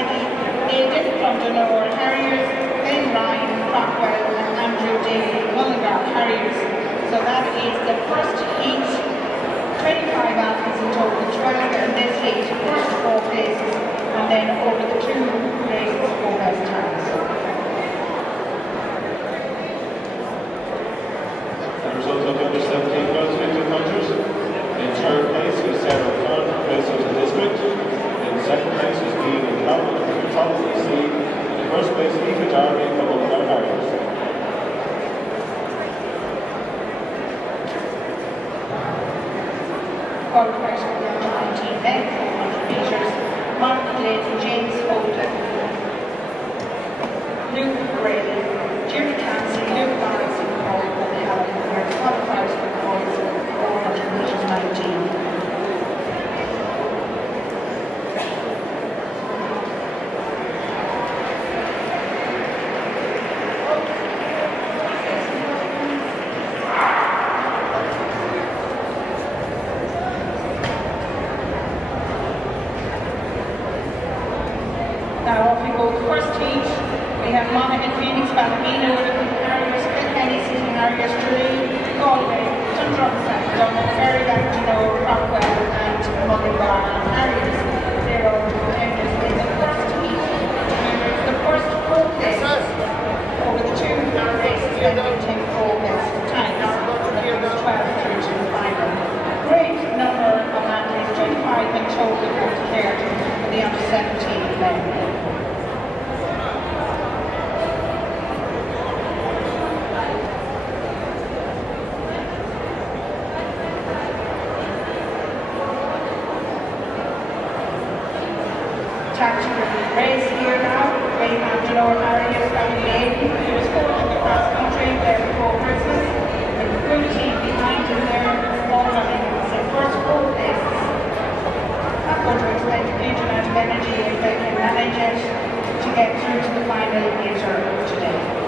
Paddy, Aidan from Dunor Harriers, Ben Ryan, Rockwell and Andrew Daly, Mullingar Harriers. So that is the first heat, 25 athletes in total, 12 in this heat, first 4 places, and then over the 2 races, 4 best times. The results of the under 17 girls 50 counters. In third place was Sarah Khan from Minnesota District. In second place was Dean and Carol from the top of the sea. In first place, Eva Darby from Mullingar Harriers. Qualifiers for the under 19 men 400 metres. Mark Clayton, James Holden, Luke Gray, Jimmy Clancy, Luke Lawrence and Paul Helen were qualifiers for the boys 400 metres 19. Now off we go, the first heat, we have Monaghan, Phoenix, Ballymena, Harriers, Kilkenny, City Harriers, Tralee, Galway, Dundrum, Dunmore, Ferry, Gatineau, Rockwell and Mullingar Harriers. They're all contenders in the first heat. Remember, it's the first 4 places over the 2 races, then we take 4 best times. And there was 12 through to the final. Great number of athletes, 25 in total were declared for the under 17 men. Tactical race here now. We have Dunor Harriers got the lady who was 4th in the cross country there before Christmas. With the full team behind him there, all running in first 4 places. Not going to expend a huge amount of energy if they can manage it to get through to the final later today.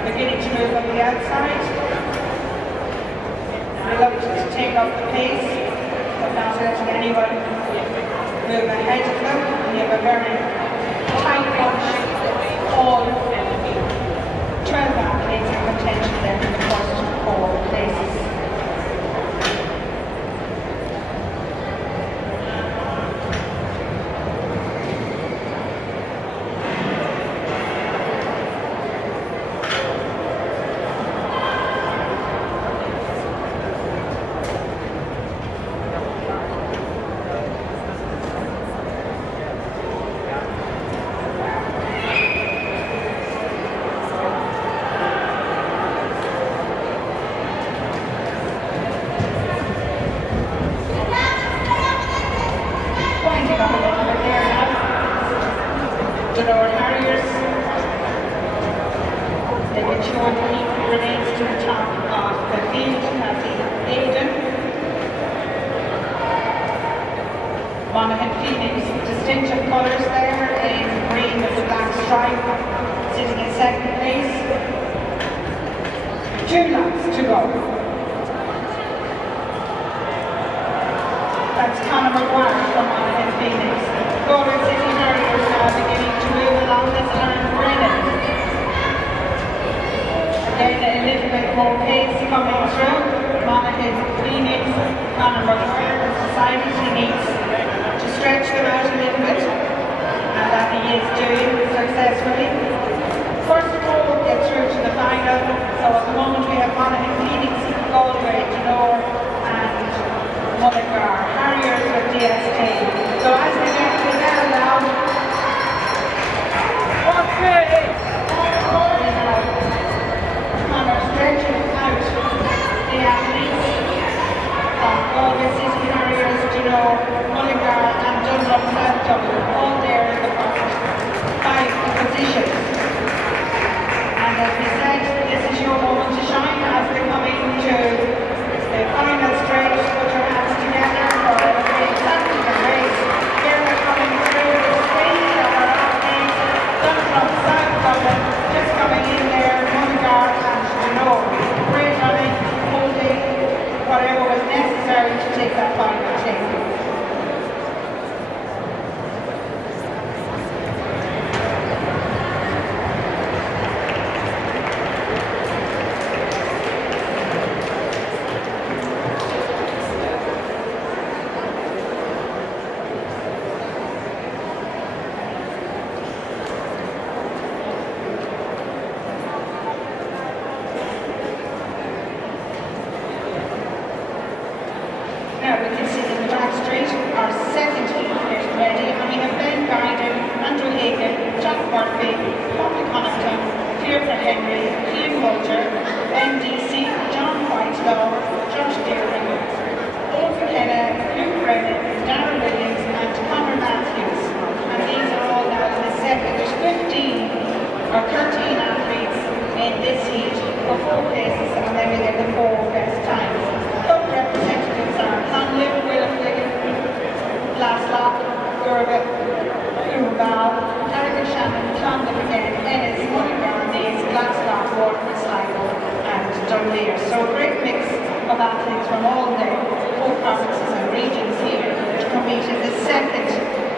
Beginning to move on the outside. Reluctant to take up the pace, but not letting anyone move ahead of them. And you have a very tight bunch, all 12 athletes in contention there in the first 4 places. Dunor Harriers. They get short grenades to the top of the field. That's Aidan. Monaghan Phoenix, distinctive colours there in green with the black stripe, sitting in second place. 2 laps to go. That's Conor McGuire from Monaghan Phoenix. Galway City Harriers now beginning to move along this Aaron Brennan. Again, a little bit more pace coming through. Monaghan Phoenix, Conor McGuire has decided he needs to stretch them out a little bit, and that he is doing successfully. First of all, get through to the final. So at the moment we have Monaghan Phoenix, Galway, Dunor and Mullingar Harriers with DST. So as we get to Connor stretching out the athletes from all the city carriers, Mullingar and Dundrum South Dublin, all there in the front, 5 positions. And as we said, this is your moment to shine as they come into the final straight. Put your hands together for exactly the race. Here they're coming through the speed of our athletes. Dundrum South Dublin just coming in there, Mullingar and great running, holding whatever was necessary to take that final take. Now we can see in the back straight our second heat is ready, and we have Ben Guiden, Andrew Hagan, Jack Murphy, Bobby Connaughton, Clearford Henry, Ian Bolger, Ben DC, John Whitelaw, Josh Deering, Owen McKenna, Luke Brennan, Darren Williams and Conor Matthews. And these are all now in the second. There's 15 or 13 athletes in this heat for 4 places, and then we get the 4 best times. Club representatives are Hanlon, William, Glaslock, Gurba, Urbal, Harrigan Shannon, Clondon again, Ennis, Mullingar, Naas, Glaslock, Waterford, Sligo and Dunleer. So a great mix of athletes from all the 4 provinces and regions here to compete in the second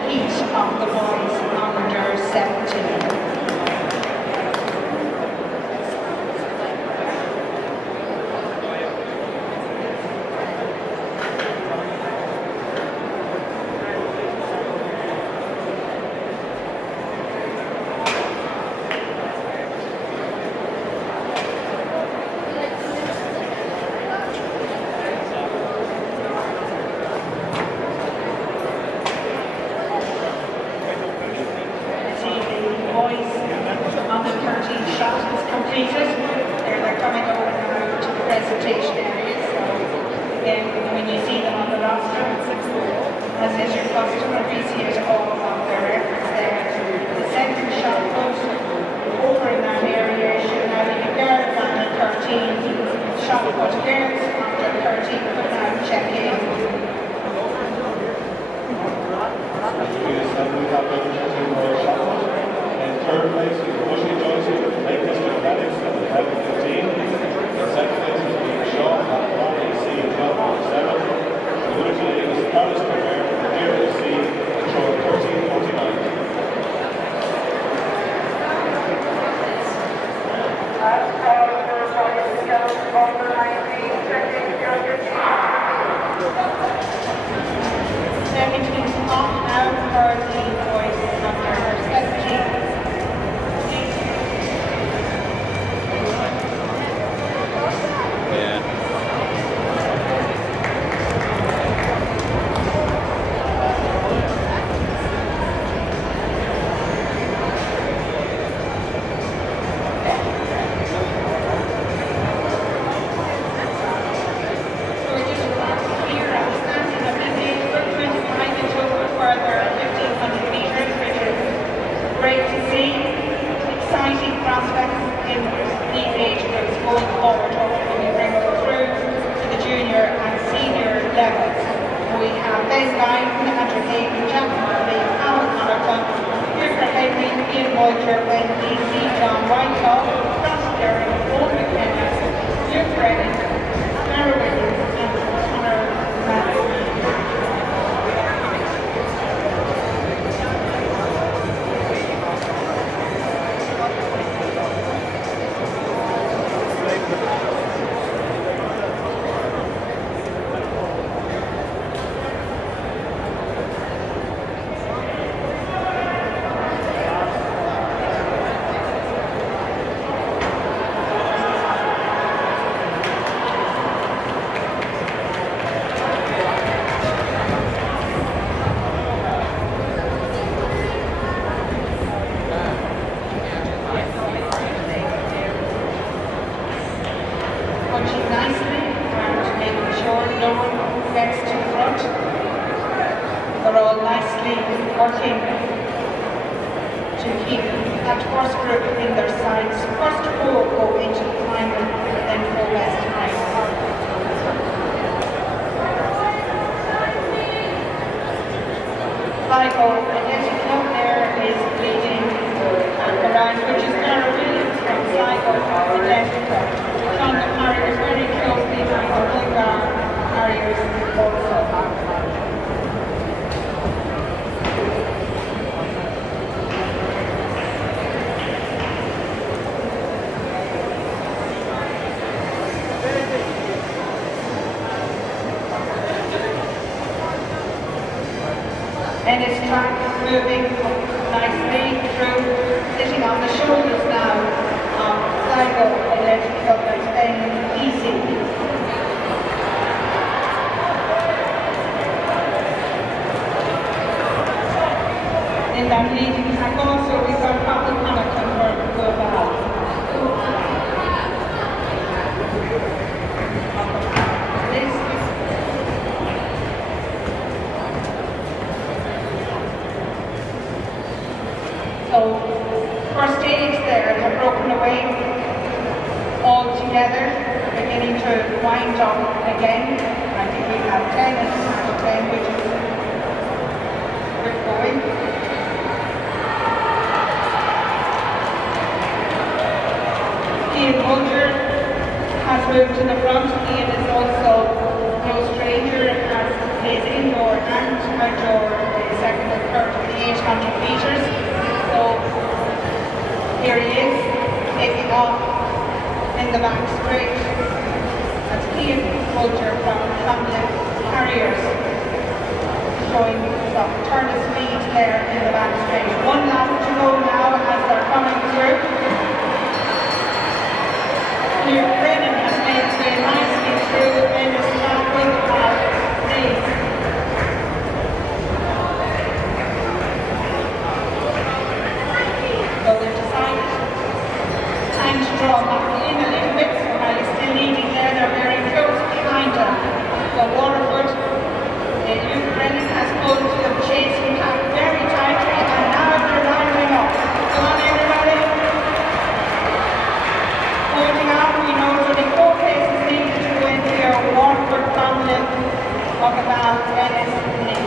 heat of the boys under 17. They're coming over now to the presentation area. So again, when you see them on the roster, as is your custom, appreciate all of their efforts there. The second shot put over in that area should now be Gareth under 13. Shot put Gareth under 13, but now check in. Third place is Bushy Johnson, Lake District Alex at the 12:15. In second place is being Shaw at 1AC at 12:07. The winner today is Carlos Premier from DRC at showing 13:49. Second is off now for the boys under 17. John Whitelaw, Ross Derry, Owen McKenna, Luke Brennan, Darren Williams and Conor Matthews. all nicely working to keep that first group in their sights. First four go into the final, and then four best times. Sligo Athletic Club there is leading the round, which is Cara Williams from Sligo Athletic Club. John the Harriers very closely behind the Mulgar Harriers also. And his track moving nicely through, sitting on the shoulders now of Sligo Athletic Club. That's been easy. In that leading track also we've got Papa Connaughton for Juvenile. So, first aids there have broken away all together, beginning to wind up again. I think we have 10 and a half 10, which is good going. Ian Mulder has moved to the front. Ian is also no stranger as his indoor and outdoor second and third for the 800 metres. So here he is, taking off in the back straight. That's Ian Mulder from Hamlin Harriers, showing some turn of speed there in the back straight. One lap to go now as they're coming through. Here Brennan has made his way nicely through in this track with pace. So they've decided it's time to draw back in a little bit, so while he's still leading there, they're very close behind him. So Waterford, Luke Brennan has pulled to the chasing pack very tightly, and now they're lining up. Come on everybody. Holding out, we know there's only 4 places needed to go in here. Waterford, Conlon, Buckaval, Dennis, Nick.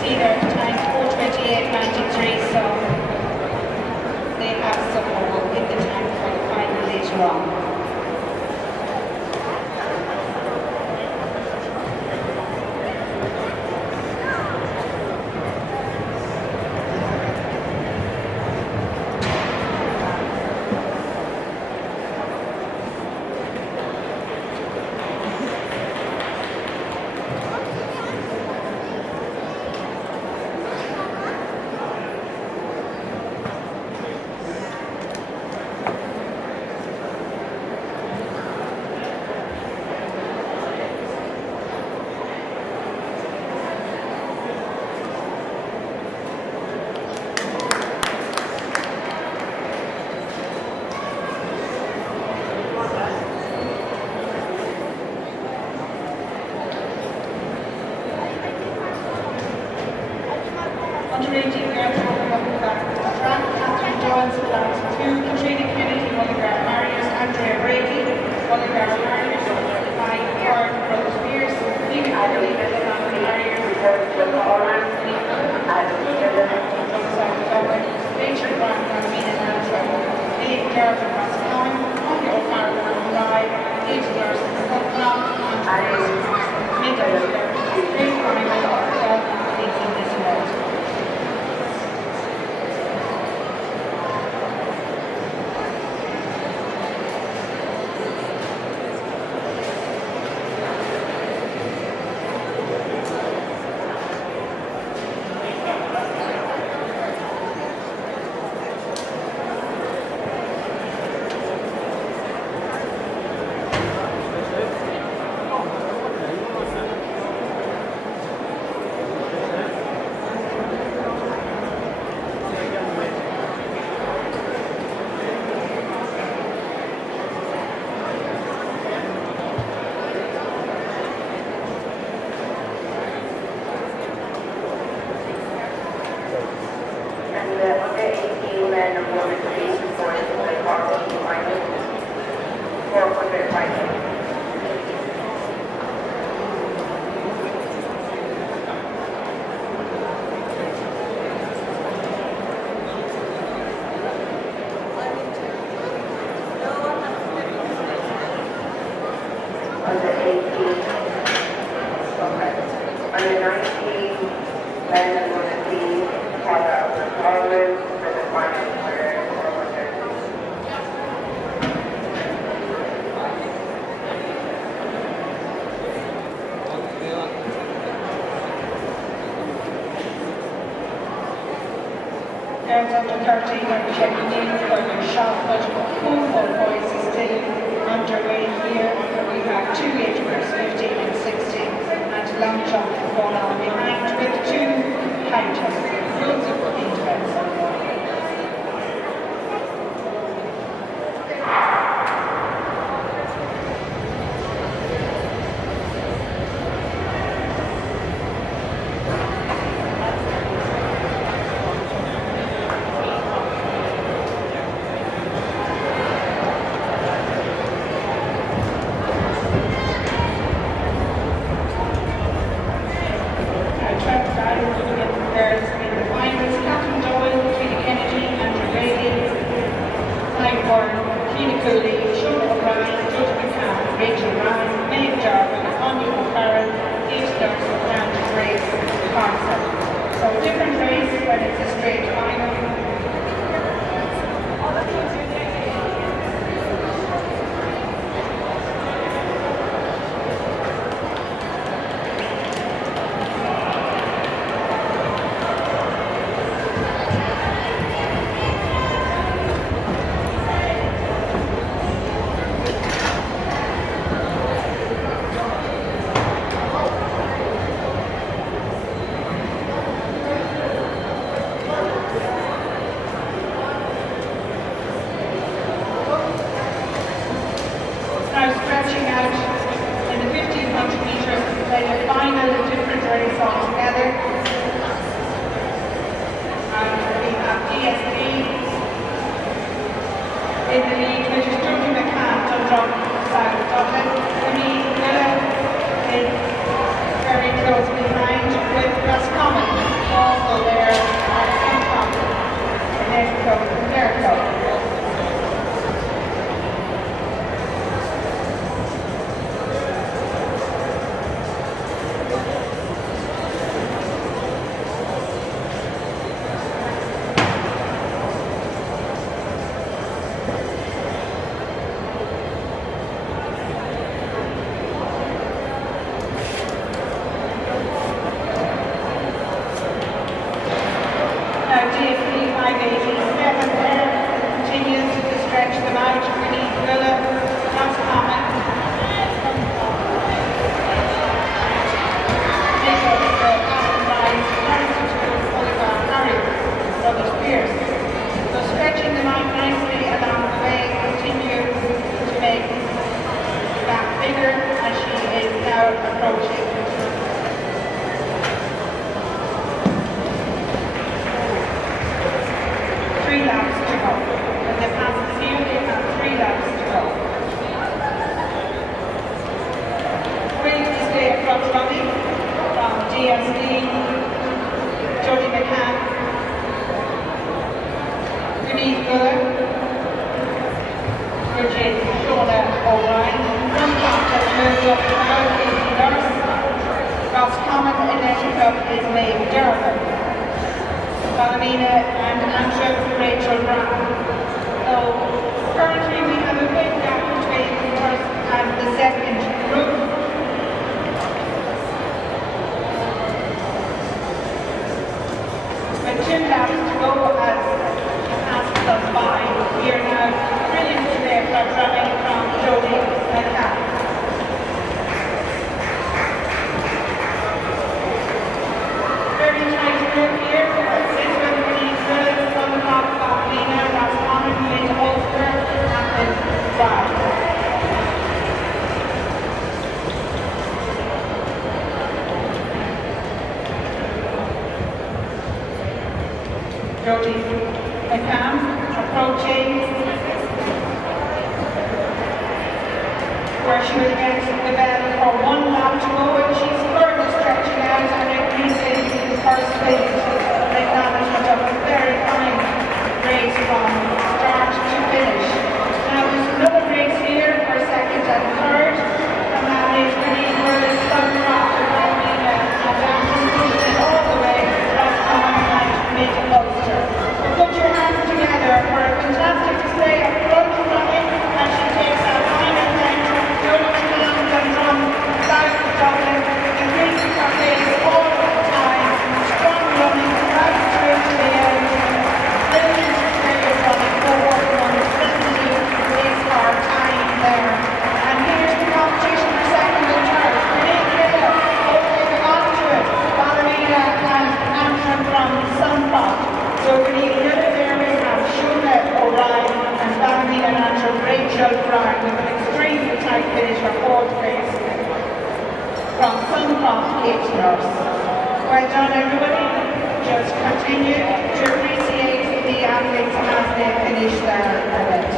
See their time 4:28.93, so they have some more in the tank for the final later on. Under 18 girls will come back to the track. Catherine Jones belongs to Katrina Kennedy, Mullingar Harriers, Andrea Brady, Mullingar Harriers, by Warren Brothers Spears, Nick Adderley, Mullingar Harriers, Rachel Brown, Carmina Nantra, Eight girls across the line, Connie O'Farrell, Rye, 8 girls in the club, and middle girls, straight running with our leading this world. the under 18 men and women police reported to the Corporal Juvenile 400 fighting. Under 18, okay. Under 19, men and women please call out the followers for the final order 400. Girls under 13 are checking in for their shot put. Football boys is still underway here. We have two age groups, 15 and 16, and long jump going on behind with two high jump. Rules of interest. Jody McCann approaching where she was against the bell for one lap to go, and she's further stretching out and increasing her speed. An acknowledgement of a very fine race from start to finish. Now there's another race here for second and third, and that is Green World Sunrock and Armenia, and Andrew pushing it all the way across the mid-Ulster. So put your hands together for a fantastic display of front running as she takes that final count. Jody McCann from south of Dublin, increasing her pace all the time, strong running right through to the end. Brilliant display of running forward, 170 is our time there. And here's the competition for second and third. Renee Taylor, holding on to it. Ballerina and Antrim from Sunrock. So we need another there. We have Shuna O'Ryan and Ballerina and Antrim Rachel Bryan with an extremely tight finish for fourth place. From Sunrock, Kate Nurse. Well done everybody. Just continue to appreciate the athletes as they finish their event.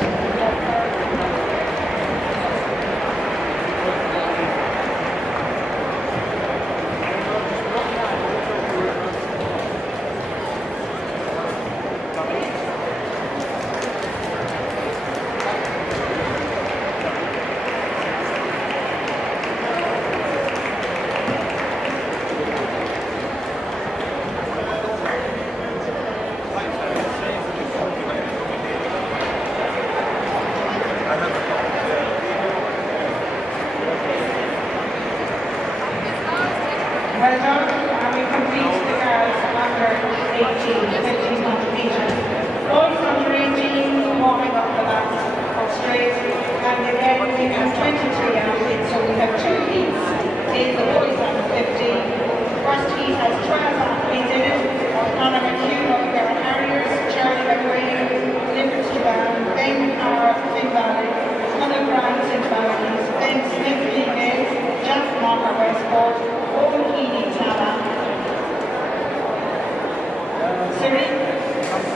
Well done, and we complete the girls under 18, 1500 metres. Boys under 18 warming up the last straight, and again we have 23 athletes, so we have two heats in the boys under 15. The first heat has 12 athletes in it. Conor McHugh of the Harriers, Charlie McWayne, Liberty Band, Ben Power of Finn Valley, Conor Grimes in Valleys, Ben Smith League, Jack Mocker Westport, Owen Heaney Tala,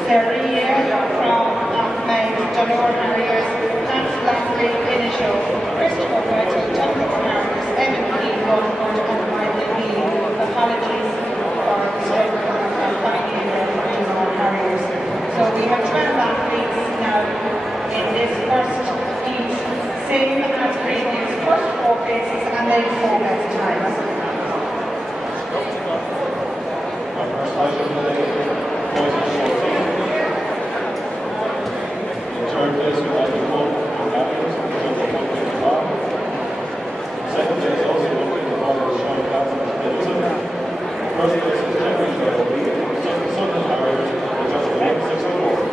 Seria from Ahmed, Donor Harriers, Hans Lafley Inisho, Christopher Whittle, Dominic Harris, Evan Keane, Waterford, and Michael Healy. Apologies for mistake of finding Donor Harriers. So we have 12 athletes now in this first heat, same as previous first 4 places and then 4 best times. Our first item today, boys and short team. In third place, we have the one from Gavin, second place, also one in the bottom of Sean Clapton from Middleton. First place is Henry Joe, Sutton Harriers, with just 164.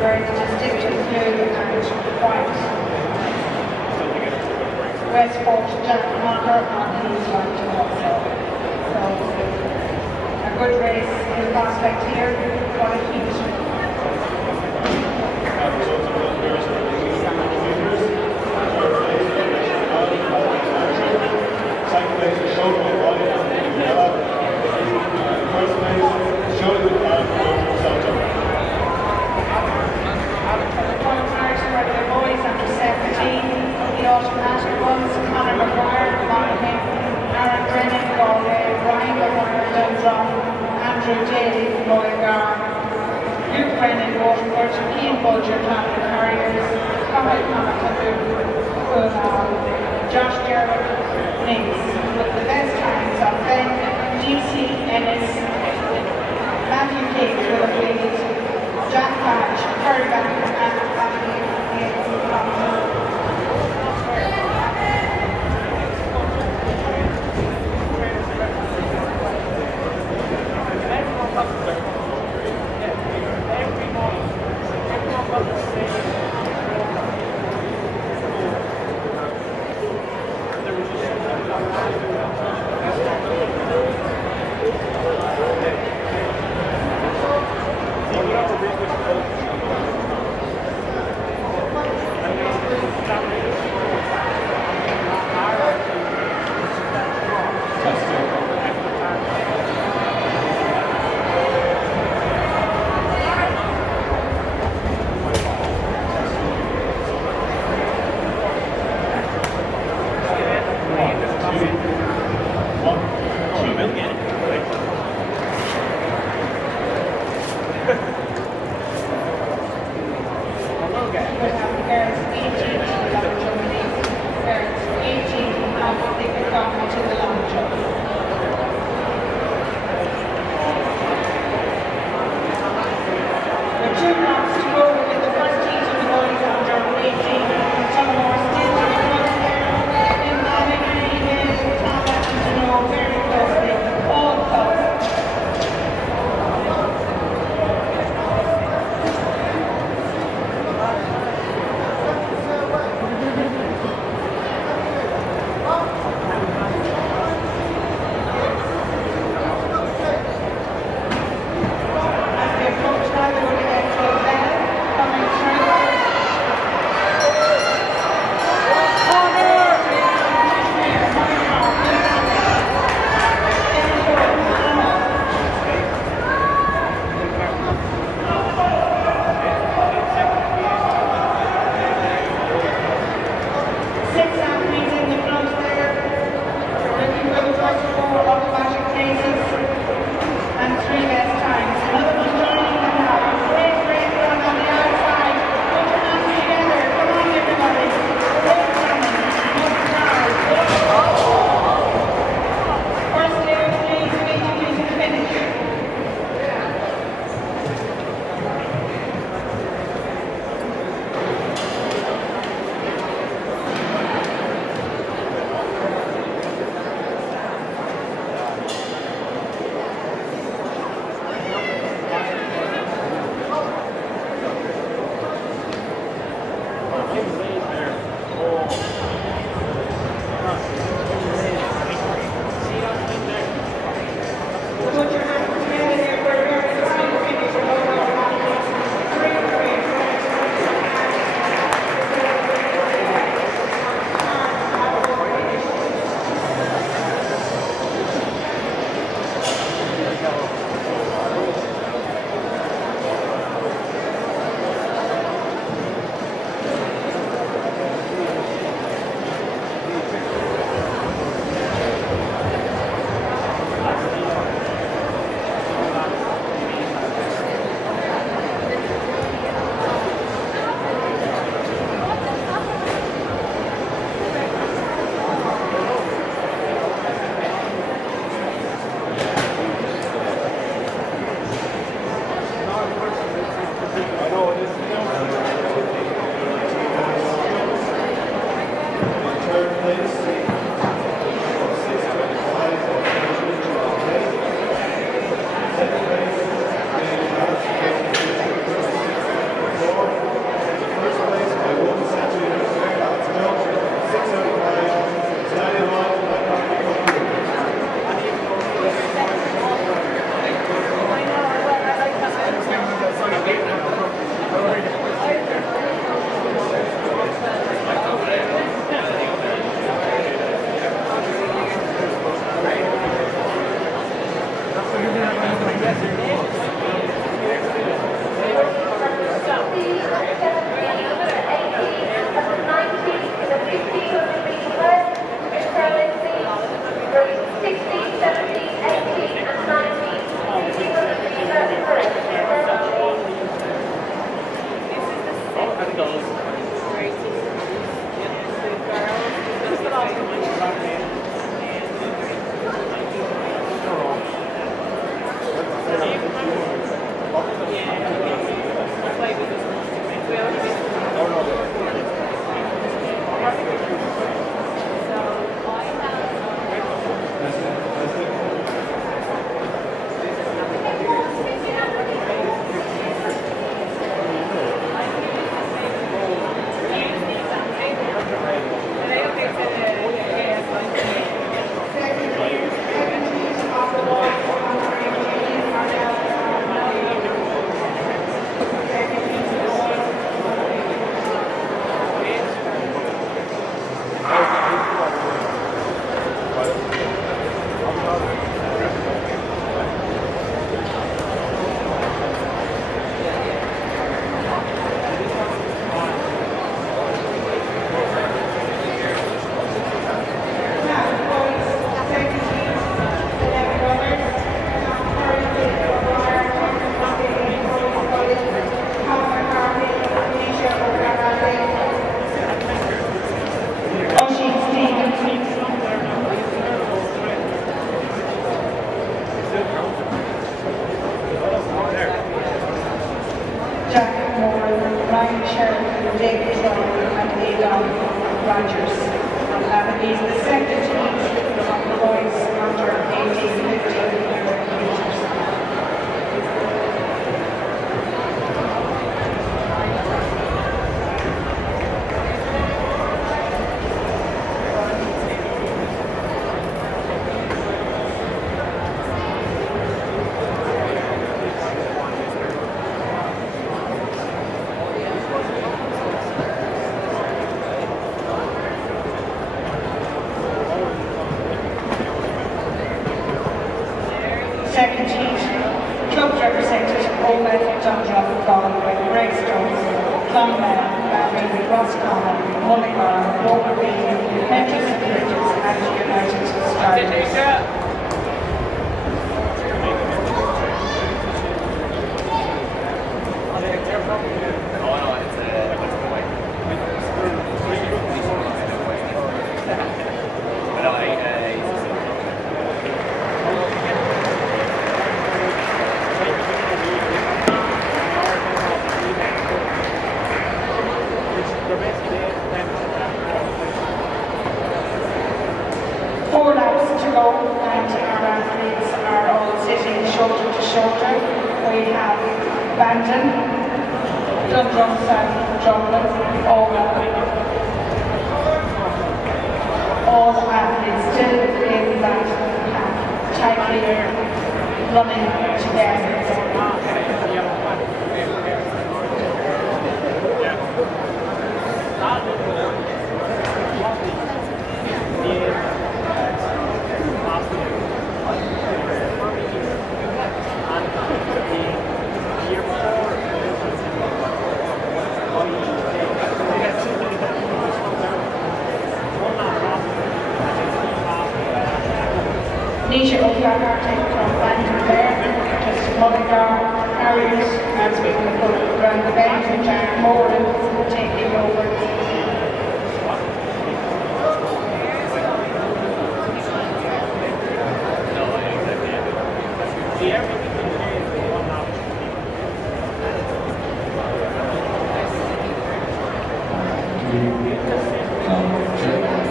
wearing a distinctive blue and white Westport jack marker on his right also. So a good race in prospect here. What a heat. Results of the pairs for the meters. Third place, second place is shown by Ryan and Juvenile. First place, showing the car for Celtic. Qualifiers for the boys under 17. The automatic ones, Conor McGuire, Monaghan, Aaron Brennan, Galway, Ryan McGuire, Dundrum, Andrew Daly, Mullingar, Luke Brennan, Waterford, Ian Bulger, Catholic Harriers, Conor Connaughton, Josh Gerald, Links, with the best times of Ben, DC Ennis, Matthew Cates with a lead, Jack Patch, Curry Back, and Matthew He's the second of the boys under 18, 15 meters. Second heat, club represented Owen Dundrum Galway, Greg Stones, Clonmel, Bantry, Roscommon, Mullingar, Wolverine, Metro Securities and United Stars. Four laps to go and our athletes are all sitting shoulder to shoulder. We have Bandon, Dundrum South, Dublin, all athletes still in that tightly running together. Nisha O'Connor taken from Bandon there, just Mullingar, Harriers, as we can put around the bend, and Jack Moran taking over.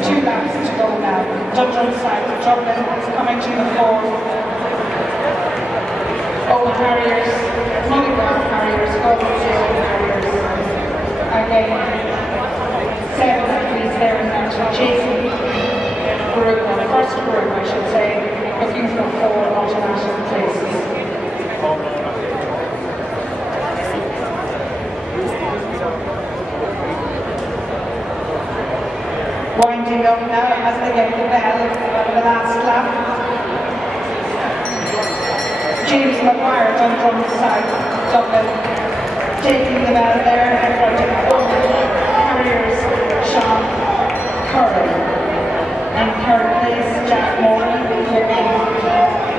Two laps to go now. Dundrum side, Dublin is coming to the fore. Old Harriers, Mullingar Harriers, Galway Harriers. Again, 7 athletes there in that chasing group, or the first group I should say, looking for 4 automatic places. Winding up now as they get the bell on the last lap. James Maguire, Dundrum side, Dublin, taking the bell there in front of Harriers, Sean Curran. And third place, Jack Moran, looking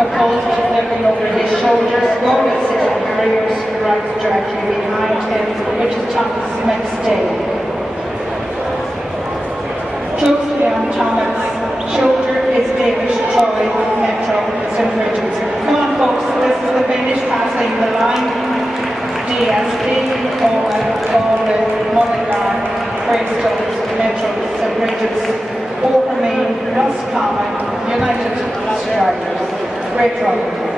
composed, looking over his shoulders, Galway City Harriers. Harriers arrives directly behind him, which is Thomas Smith-Day. Closely on Thomas' shoulder is David Troy with Metro St. Bridget's. Come on folks, this is the finish passing the line. DSD, Owen, Mulligar, Greystones, Metro St. Bridget's, Overmead, Roscommon, United Striders. Great run.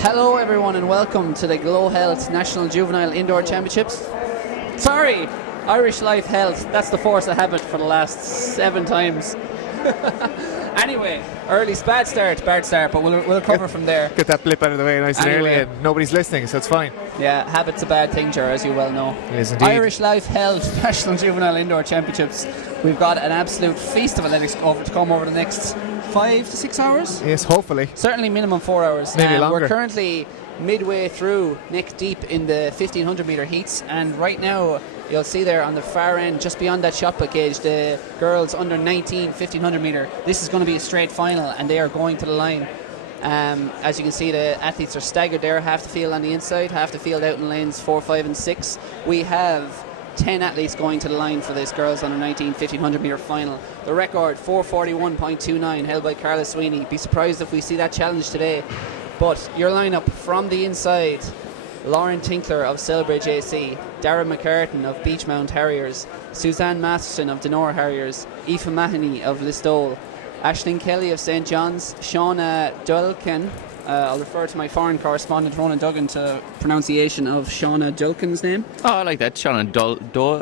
Hello everyone and welcome to the Glow Health National Juvenile Indoor Championships. Sorry, Irish Life Health, that's the force of habit for the last 7 times. Anyway, bad start, but we'll cover from there. Get that blip out of the way nice and Anyway. early, and nobody's listening, so it's fine. Yeah, habit's a bad thing, Ger, as you well know. It is indeed. Irish Life Health National Juvenile Indoor Championships. We've got an absolute feast of athletics to come over the next 5 to 6 hours. Yes, hopefully. Certainly minimum 4 hours. Maybe longer. We're currently midway through, neck deep in the 1500 metre heats, and right now you'll see there on the far end, just beyond that shot put gauge, the girls under 19 1500 metre. This is going to be a straight final, and they are going to the line. As you can see, the athletes are staggered there, half the field on the inside, half the field out in lanes 4, 5 and 6. We have 10 athletes going to the line for this girls under 19 1500 metre final. The record 4:41.29 held by Carla Sweeney. Be surprised if we see that challenge today. But your lineup from the inside: Lauren Tinkler of Selbridge AC, Darren McCartan of Beachmount Harriers, Suzanne Masterson of Denora Harriers, Aoife Mahoney of Listowel, Aisling Kelly of St. John's, Shauna Dulkin. I'll refer to my foreign correspondent Ronan Duggan to pronunciation of Shauna Dulkin's name. Oh, I like that. Shauna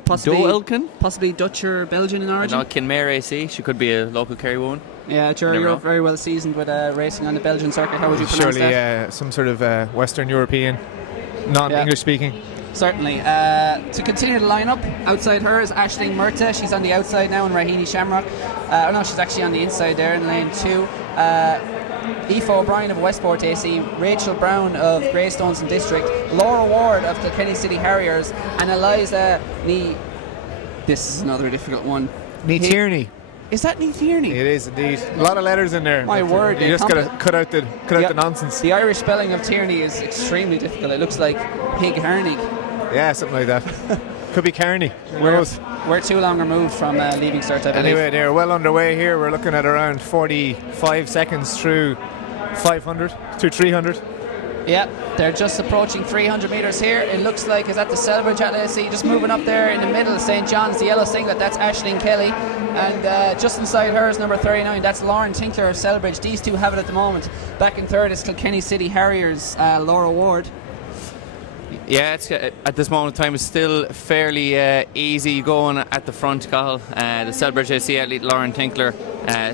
Possibly- Dulkin. Possibly Dutch or Belgian in origin. No, Kinmare AC. She could be a local Kerry woman. Yeah, Jerry, Never you're know. very well seasoned with racing on the Belgian circuit. How would you pronounce Surely that? some sort of Western European, non-English speaking. Certainly. To continue the lineup, outside her is Aisling Murta. She's on the outside now in Rahini Shamrock. No, she's actually on the inside there in lane 2. Aoife O'Brien of Westport AC, Rachel Brown of Greystones and District, Laura Ward of Kilkenny City Harriers, and Eliza Nee. This is another difficult one. Nee Tierney. Is that Nee Tierney? It is indeed. A lot of letters in there. My word, You they just got to cut out the nonsense. The Irish spelling of Tierney is extremely difficult. It looks like Pig Harnig. Yeah, something like that. Could be Carney. Who knows? We're too long removed from leaving start, I believe. Anyway, they're well underway here. We're looking at around 45 seconds through 500 to 300. Yeah, they're just approaching 300 metres here. It looks like is that the Selbridge Athletic, just moving up there in the middle. St. John's, the yellow singlet, that's Aisling Kelly. And just inside her is number 39, that's Lauren Tinkler of Selbridge. These two have it at the moment. Back in third is Kilkenny City Harriers, Laura Ward. Yeah, it's, at this moment in time, it's still fairly easy going at the front, Cathal. The Selbridge AC athlete Lauren Tinkler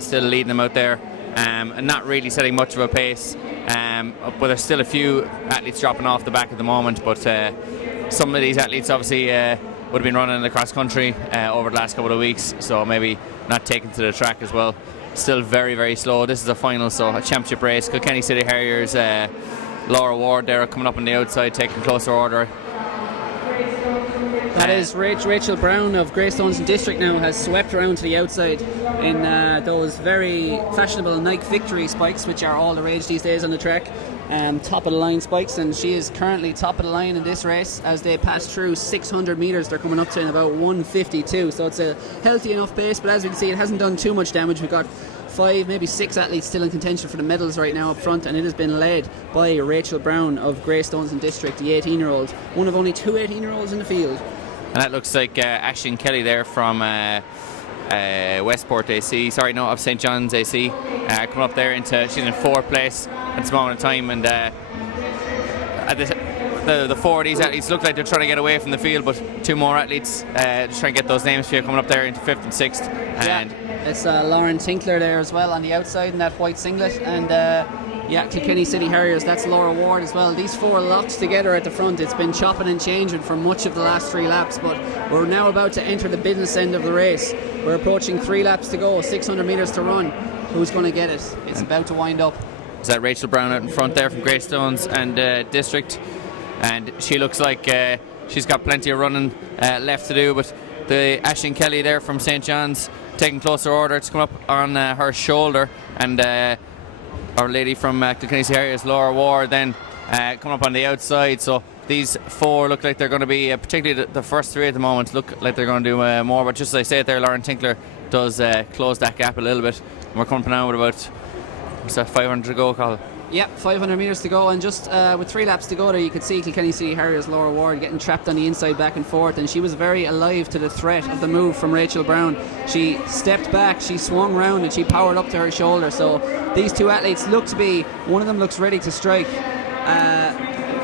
still leading them out there, and not really setting much of a pace. But there's still a few athletes dropping off the back at the moment. But some of these athletes obviously would have been running the cross country over the last couple of weeks, so maybe not taken to the track as well. Still very, very slow. This is a final, so a championship race. Kilkenny City Harriers. Laura Ward there coming up on the outside, taking closer order. That is Rachel Brown of Greystones and District now has swept around to the outside in those very fashionable Nike Victory spikes, which are all the rage these days on the track. Top of the line spikes, and she is currently top of the line in this race as they pass through 600 metres. They're coming up to in about 152, so it's a healthy enough pace, but as we can see, it hasn't done too much damage. We've got 5, maybe 6 athletes still in contention for the medals right now up front, and it has been led by Rachel Brown of Greystones and District, the 18-year-old, one of only 2 18-year-olds in the field. And that looks like Aisling Kelly there from Westport AC, of St. John's AC, coming up there she's in 4th place at this moment in time, and the 4 of these athletes look like they're trying to get away from the field, but 2 more athletes just trying to get those names for you, coming up there into 5th and 6th. And it's Lauren Tinkler there as well on the outside in that white singlet, and Kilkenny City Harriers, that's Laura Ward as well. These 4 locked together at the front. It's been chopping and changing for much of the last 3 laps, but we're now about to enter the business end of the race. We're approaching 3 laps to go, 600 metres to run. Who's going to get it? It's about to wind up. Is that Rachel Brown out in front there from Greystones and District? And she looks like she's got plenty of running left to do, but the Aisling Kelly there from St. John's taking closer order to come up on her shoulder, and our lady from Kilkenny City Harriers, Laura Ward, then coming up on the outside. So these 4 look like they're going to be, particularly the first 3 at the moment, look like they're going to do more, but just as I said there, Lauren Tinkler does close that gap a little bit, and we're coming now with about 500 to go, Colin. Yep, 500 metres to go, and just with 3 laps to go there, you could see Kilkenny City Harriers Laura Ward getting trapped on the inside back and forth, and she was very alive to the threat of the move from Rachel Brown. She stepped back, she swung round, and she powered up to her shoulder. So these 2 athletes look to be, one of them looks ready to strike.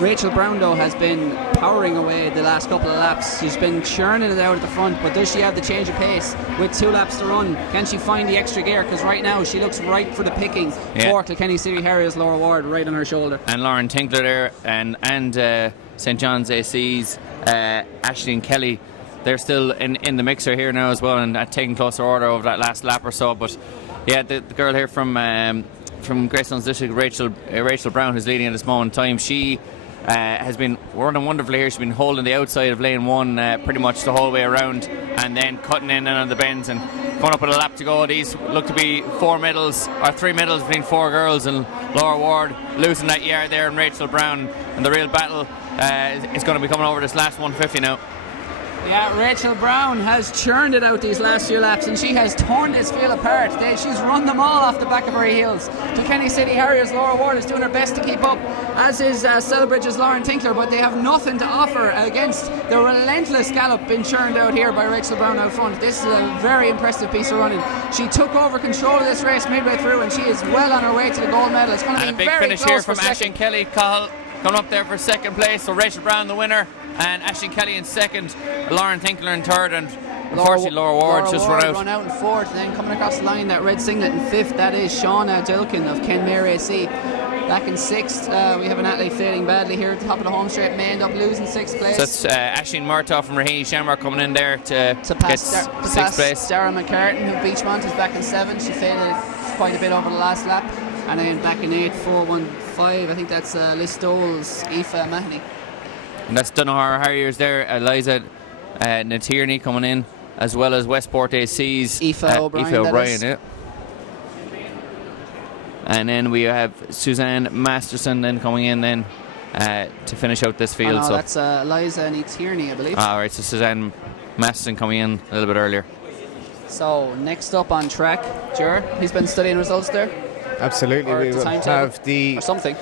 Rachel Brown, though, has been powering away the last couple of laps. She's been churning it out at the front, but does she have the change of pace with 2 laps to run? Can she find the extra gear? Because right now she looks ripe for the picking for Kilkenny City Harriers Laura Ward right on her shoulder. And Lauren Tinkler there, and St. John's AC's Aisling Kelly, they're still in the mixer here now as well, and taking closer order over that last lap or so. But the girl here from Greystones District, Rachel Brown, who's leading at this moment in time, she has been running wonderfully here. She's been holding the outside of lane 1 pretty much the whole way around, and then cutting in and on the bends and coming up with a lap to go. These look to be 3 medals between 4 girls, and Laura Ward losing that yard there, and Rachel Brown, and the real battle is going to be coming over this last 150 now. Yeah, Rachel Brown has churned it out these last few laps, and she has torn this field apart. She's run them all off the back of her heels. Kilkenny City Harriers Laura Ward is doing her best to keep up, as is Celbridge's Lauren Tinkler, but they have nothing to offer against the relentless gallop being churned out here by Rachel Brown out front. This is a very impressive piece of running. She took over control of this race midway through, and she is well on her way to the gold medal. It's going to be a big very finish close here from for second. Aisling Kelly, Cahill, coming up there for 2nd place. So Rachel Brown the winner, and Aisling Kelly in 2nd, Lauren Tinkler in 3rd, and unfortunately Laura Ward just run out in 4th, and then coming across the line, that red singlet in 5th, that is Shauna Dilkin of Kenmare AC. Back in 6th, we have an athlete failing badly here at the top of the home straight, may end up losing 6th place. So that's Aisling Murtaugh from Raheny Shamrock coming in there to pass get 6th place. Dara McCartan of Beachmont is back in 7th. She failed quite a bit over the last lap. And then back in 8th, 415, I think that's Liz Stoles, Aoife Mahoney. And that's Donoghar Harriers there, Eliza Natierney coming in, as well as Westport AC's Aoife O'Brien. Yeah. And then we have Suzanne Masterson then coming in then to finish out this field. Oh, no, that's Eliza Natierney, I believe. All right, so Suzanne Masterson coming in a little bit earlier. So next up on track, Ger, he's been studying results there. Absolutely, Or we the will timetable, have the. or something.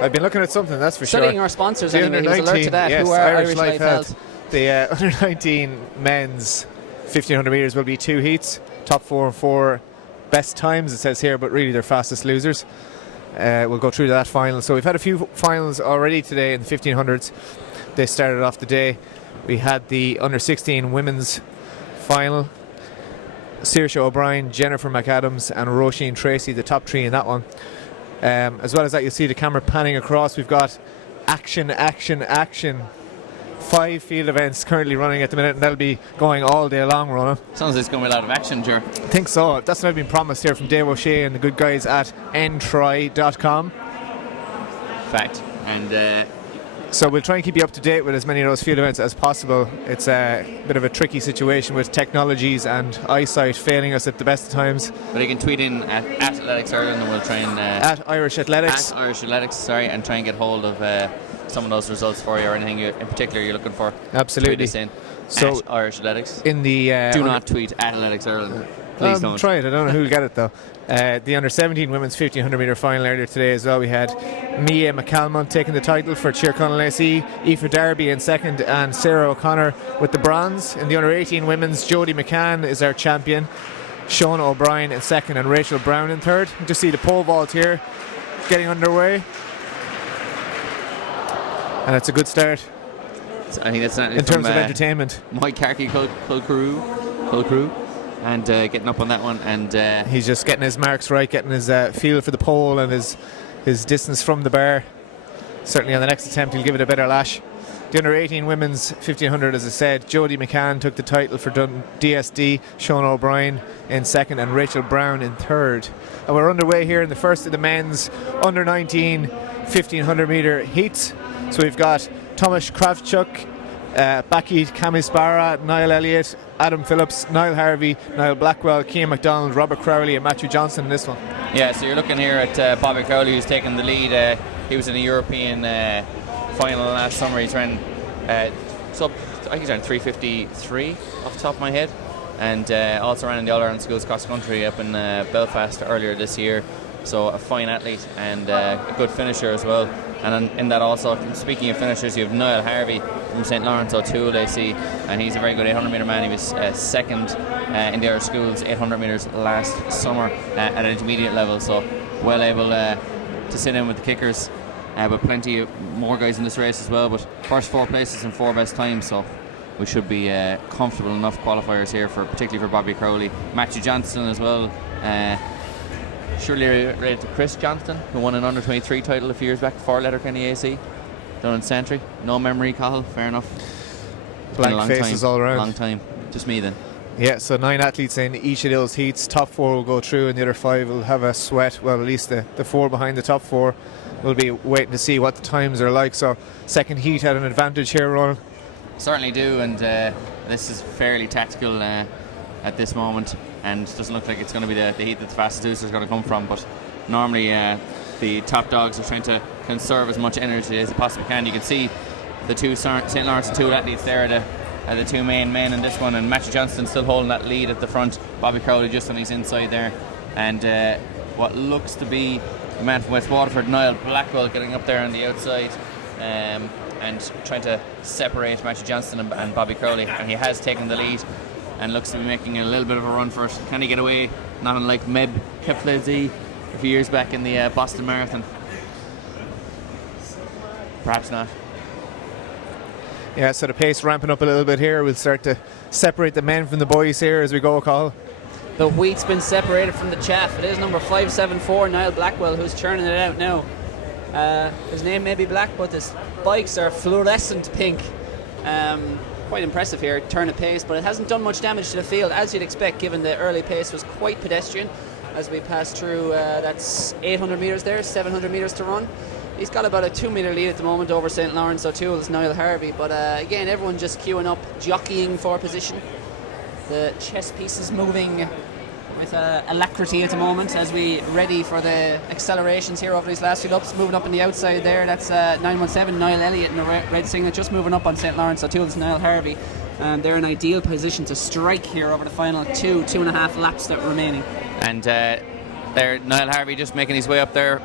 I've been looking at something, that's for Studying sure. our sponsors The anyway. He was alert to that. yes, Who are Irish Life Health. The under 19 men's 1500 metres will be 2 heats, top 4 and 4 best times, it says here, but really they're fastest losers. We'll go through that final. So we've had a few finals already today in the 1500s. They started off the day. We had the under 16 women's final. Saoirse O'Brien, Jennifer McAdams and Roisin Tracy, the top 3 in that one. As well as that, you'll see the camera panning across. We've got action. 5 field events currently running at the minute, and that'll be going all day long, Ronan. Sounds like it's going to be a lot of action, Ger. I think so. That's what I've been promised here from Dave O'Shea and the good guys at ntry.com. Fact. And so we'll try and keep you up to date with as many of those field events as possible. It's a bit of a tricky situation with technologies and eyesight failing us at the best of times. But you can tweet in at Athletics Ireland, and we'll try and at Irish Athletics. At Irish Athletics, and try and get hold of some of those results for you, or anything in particular you're looking for. Absolutely. Tweet us in So at Irish Athletics. in the do not tweet at Athletics Ireland. Please don't. Try it. I don't know who'll get it though. The under 17 women's 1500 metre final earlier today as well. We had Mia McCalmont taking the title for Cheerconnell AC, Aoife Darby in second, and Sarah O'Connor with the bronze. In the under 18 women's, Jodie McCann is our champion, Sean O'Brien in second, and Rachel Brown in third. You just see the pole vault here getting underway, and it's a good start. I think that's in terms of entertainment. Mike Carkey, Culcrew, and getting up on that one, and he's just getting his marks right, getting his feel for the pole and his distance from the bar. Certainly on the next attempt he'll give it a better lash. The under 18 women's 1500, as I said, Jodie McCann took the title for DSD, Sean O'Brien in second, and Rachel Brown in third. And we're underway here in the first of the men's under 19 1500 metre heats. So we've got Tomasz Kravchuk, Baki Kamisbara, Niall Elliott, Adam Phillips, Niall Harvey, Niall Blackwell, Cian MacDonald, Robert Crowley and Matthew Johnson in this one. Yeah, so you're looking here at Bobby Crowley, who's taken the lead. He was in a European final last summer. He's ran I think he's ran 3:53 off the top of my head, and also ran in the All-Ireland Schools cross country up in Belfast earlier this year. So a fine athlete and a good finisher as well. And in that also, speaking of finishers, you have Niall Harvey from St Lawrence O'Toole AC, and he's a very good 800 metre man. He was second in the Irish Schools 800 metres last summer at an intermediate level, so well able to sit in with the kickers. But plenty of more guys in this race as well, but first 4 places and 4 best times, so we should be comfortable enough qualifiers here, particularly for Bobby Crowley. Matthew Johnston as well, surely related to Chris Johnston, who won an under-23 title a few years back for Letterkenny AC down in Santry. No memory, Cahill, fair enough. Blank faces all around. Long time, just me then. Yeah, so 9 athletes in each of those heats. Top 4 will go through and the other 5 will have a sweat. Well, at least the 4 behind the top 4 will be waiting to see what the times are like. So second heat had an advantage here, Ronan. Certainly do, and this is fairly tactical at this moment, and it doesn't look like it's going to be the heat that the fastest loser is going to come from, but normally the top dogs are trying to conserve as much energy as they possibly can. You can see the two St Lawrence O'Toole athletes there are the 2 main men in this one, and Matthew Johnston still holding that lead at the front, Bobby Crowley just on his inside there, and what looks to be the man from West Waterford, Niall Blackwell, getting up there on the outside and trying to separate Matthew Johnston and Bobby Crowley, and he has taken the lead and looks to be making a little bit of a run for it. Can he get away? Not unlike Meb Keplezi a few years back in the Boston Marathon. Perhaps not. Yeah, so the pace ramping up a little bit here. We'll start to separate the men from the boys here as we go, Cahill. The wheat's been separated from the chaff. It is number 574, Niall Blackwell, who's churning it out now. His name may be black, but his bikes are fluorescent pink. Quite impressive here, turn of pace, but it hasn't done much damage to the field, as you'd expect, given the early pace was quite pedestrian as we passed through. That's 800 metres there, 700 metres to run. He's got about a 2 metre lead at the moment over St Lawrence O'Toole's Niall Harvey, but again, everyone just queuing up, jockeying for position. The chess pieces moving with alacrity at the moment as we ready for the accelerations here over these last few laps. Moving up on the outside there, that's 917 Niall Elliott in the red singlet, just moving up on St Lawrence O'Toole's Niall Harvey, and they're in ideal position to strike here over the final 2.5 laps that are remaining. And there Niall Harvey just making his way up there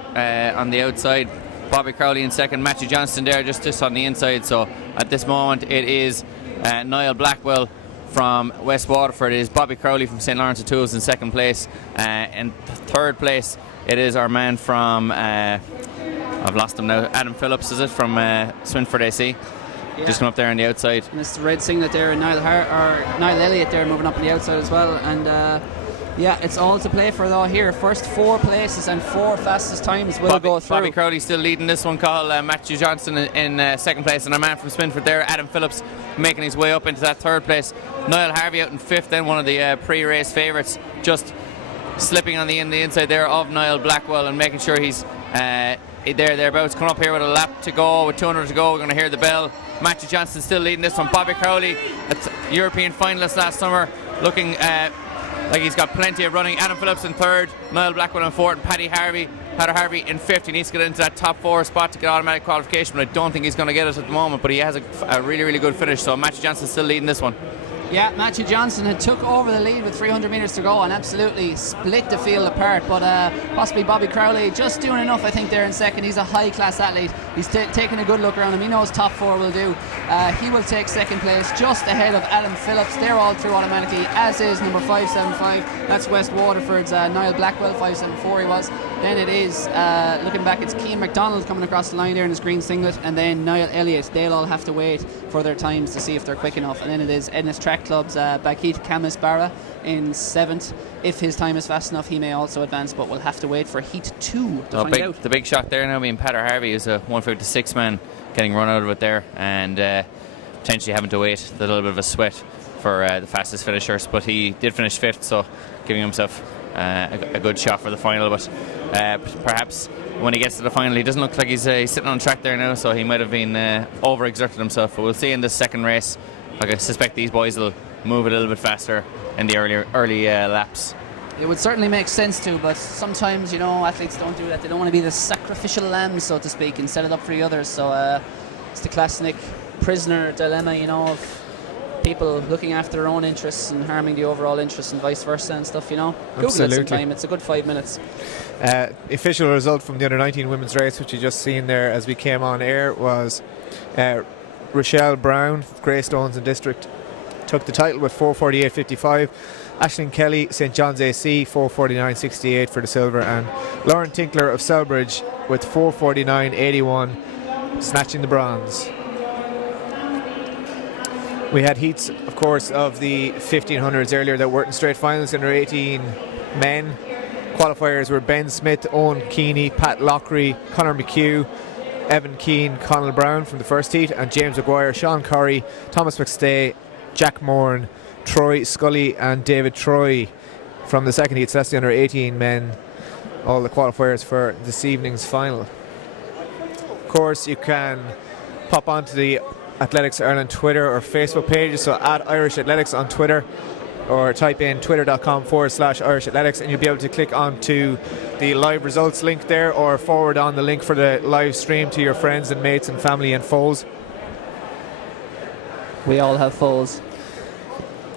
on the outside, Bobby Crowley in second, Matthew Johnston there just on the inside. So at this moment it is Niall Blackwell from West Waterford, it is Bobby Crowley from St Lawrence O'Toole's in second place. In third place it is our man from I've lost him now, Adam Phillips is it, from Swinford AC. Yeah. Just come up there on the outside. And it's the red singlet there, and Niall Elliott there moving up on the outside as well. And yeah, it's all to play for though here. First 4 places and 4 fastest times will go through. Bobby Crowley still leading this one, Cahill. Matthew Johnston in second place, and our man from Swinford there, Adam Phillips, making his way up into that third place. Niall Harvey out in fifth, then one of the pre-race favourites, just slipping on the inside there of Niall Blackwell and making sure he's thereabouts. Coming up here with a lap to go, with 200 to go, we're going to hear the bell. Matthew Johnston still leading this one. Bobby Crowley, a European finalist last summer, looking like he's got plenty of running. Adam Phillips in third, Niall Blackwell in fourth, and Paddy Harvey in fifth. He needs to get into that top 4 spot to get automatic qualification, but I don't think he's going to get it at the moment, but he has a really, really good finish. So Matthew Johnston still leading this one. Yeah, Matthew Johnson had took over the lead with 300 metres to go and absolutely split the field apart, but possibly Bobby Crowley just doing enough, I think, there in second. He's a high-class athlete. He's taking a good look around him. He knows top four will do. He will take second place just ahead of Adam Phillips. They're all through automatically, as is number 575. That's West Waterford's Niall Blackwell, 574 he was. Then it is, looking back, it's Cian McDonald coming across the line there in his green singlet, and then Niall Elliott. They'll all have to wait for their times to see if they're quick enough. And then it is Ennis Track Club's Bakit Kamis Barra in 7th. If his time is fast enough, he may also advance, but we'll have to wait for Heat 2 to find out. The big shot there now being Patter Harvey, who's a 156 man, getting run out of it there, and potentially having to wait a little bit of a sweat for the fastest finishers, but he did finish 5th, so giving himself a good shot for the final. But perhaps when he gets to the final, he doesn't look like he's sitting on track there now, so he might have been overexerted himself. But we'll see in the second race. I suspect these boys will move a little bit faster in the early laps. It would certainly make sense to, but sometimes, athletes don't do that. They don't want to be the sacrificial lamb, so to speak, and set it up for the others. So it's the classic prisoner dilemma, of people looking after their own interests and harming the overall interests and vice versa and stuff, Google it sometime. It's a good 5 minutes. Official result from the under-19 women's race, which you just seen there as we came on air, was Rochelle Brown, Greystones and District, took the title with 4:48.55. Aisling Kelly, St John's AC, 4:49.68 for the silver, and Lauren Tinkler of Selbridge with 4:49.81, snatching the bronze. We had heats, of course, of the 1500s earlier that weren't in straight finals. Under 18 men qualifiers were Ben Smith, Owen Keeney, Pat Lockery, Conor McHugh, Evan Keane, Conal Brown from the first heat, and James Maguire, Sean Corrie, Thomas McStay, Jack Moran, Troy Scully and David Troy from the second heat. So that's the under 18 men, all the qualifiers for this evening's final. Of course, you can pop onto the Athletics Ireland Twitter or Facebook pages, so at Irish Athletics on Twitter, or type in twitter.com/Irish Athletics, and you'll be able to click onto the live results link there, or forward on the link for the live stream to your friends and mates and family and foes. We all have foes.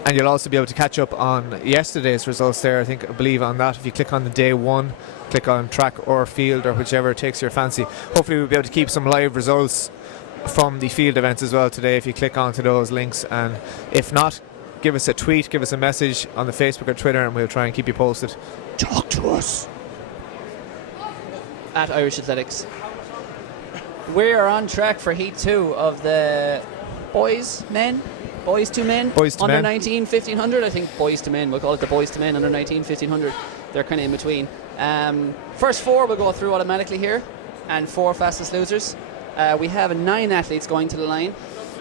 And you'll also be able to catch up on yesterday's results there, I believe on that. If you click on the day one, click on track or field or whichever takes your fancy. Hopefully we'll be able to keep some live results from the field events as well today if you click onto those links, and if not, give us a tweet, give us a message on the Facebook or Twitter, and we'll try and keep you posted. Talk to us at Irish Athletics. We are on track for Heat 2 of the boys to men under 19 1500. I think boys to men, we'll call it the boys to men under 19 1500. They're kind of in between. First four will go through automatically here, and 4 fastest losers. We have 9 athletes going to the line.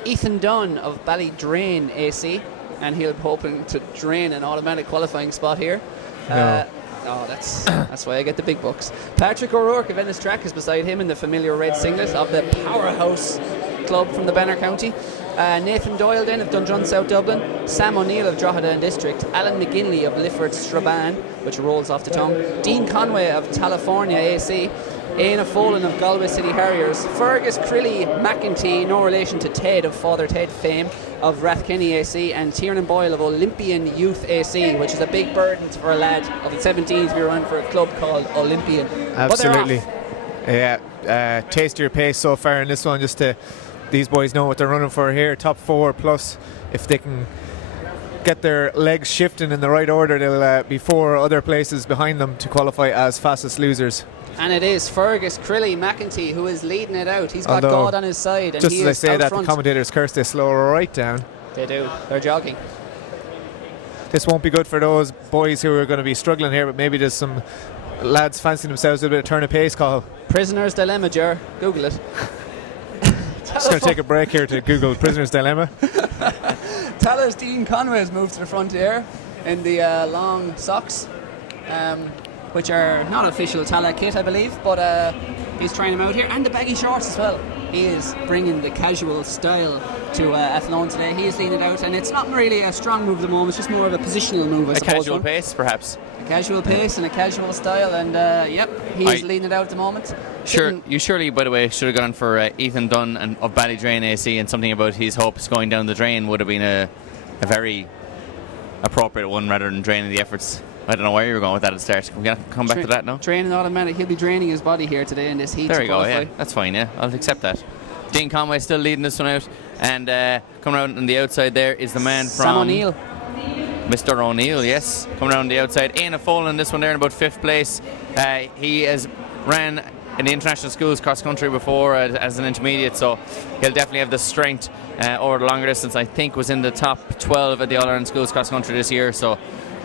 Ethan Dunn of Ballydrain AC, and he'll be hoping to drain an automatic qualifying spot here. That's why I get the big bucks. Patrick O'Rourke of Ennis Track is beside him in the familiar red singlet of the powerhouse club from the Banner County. Nathan Doyle then of Dundrum South Dublin, Sam O'Neill of Drogheda District, Alan McGinley of Lifford Strabane, which rolls off the tongue, Dean Conway of California AC, Aina Folan of Galway City Harriers, Fergus Crilly McEntee, no relation to Ted of Father Ted fame, of Rathkenny AC, and Tiernan Boyle of Olympian Youth AC, which is a big burden for a lad of the 17s to be run for a club called Olympian. Absolutely. Yeah, taste your pace so far in this one, just to these boys know what they're running for here. Top 4 plus, if they can get their legs shifting in the right order, they'll be 4 other places behind them to qualify as fastest losers. And it is Fergus Crilly McEntee who is leading it out. He's got God on his side, and just he as I is say out that, front. the commentators curse, they slow right down. They do. They're jogging. This won't be good for those boys who are going to be struggling here, but maybe there's some lads fancying themselves a bit of turn of pace call. Prisoner's Dilemma, Ger. Google it. Just going to take a break here to Google Prisoner's Dilemma. Tallagh's Dean Conway has moved to the front here in the long socks, which are not official Tallagh kit, I believe, but he's trying them out here, and the baggy shorts as well. He is bringing the casual style to Athlone today. He is leading it out, and it's not really a strong move at the moment, it's just more of a positional move, I suppose. A casual pace, perhaps. A casual pace and a casual style, and he is leading it out at the moment. Sure, you surely, by the way, should have gone for Ethan Dunn of Ballydrain AC, and something about his hopes going down the drain would have been a very appropriate one rather than draining the efforts. I don't know where you were going with that at the start. Can we come back to that now? Draining automatic. He'll be draining his body here today in this heat. There we go, yeah. That's fine, yeah. I'll accept that. Dean Conway still leading this one out. And coming out on the outside there is the man from... Sam O'Neill. Mr. O'Neill, yes. Coming around the outside. Aina Folan, this one there in about 5th place. He has ran in the international schools cross country before as an intermediate, so he'll definitely have the strength over the longer distance. I think was in the top 12 at the All-Ireland schools cross country this year, so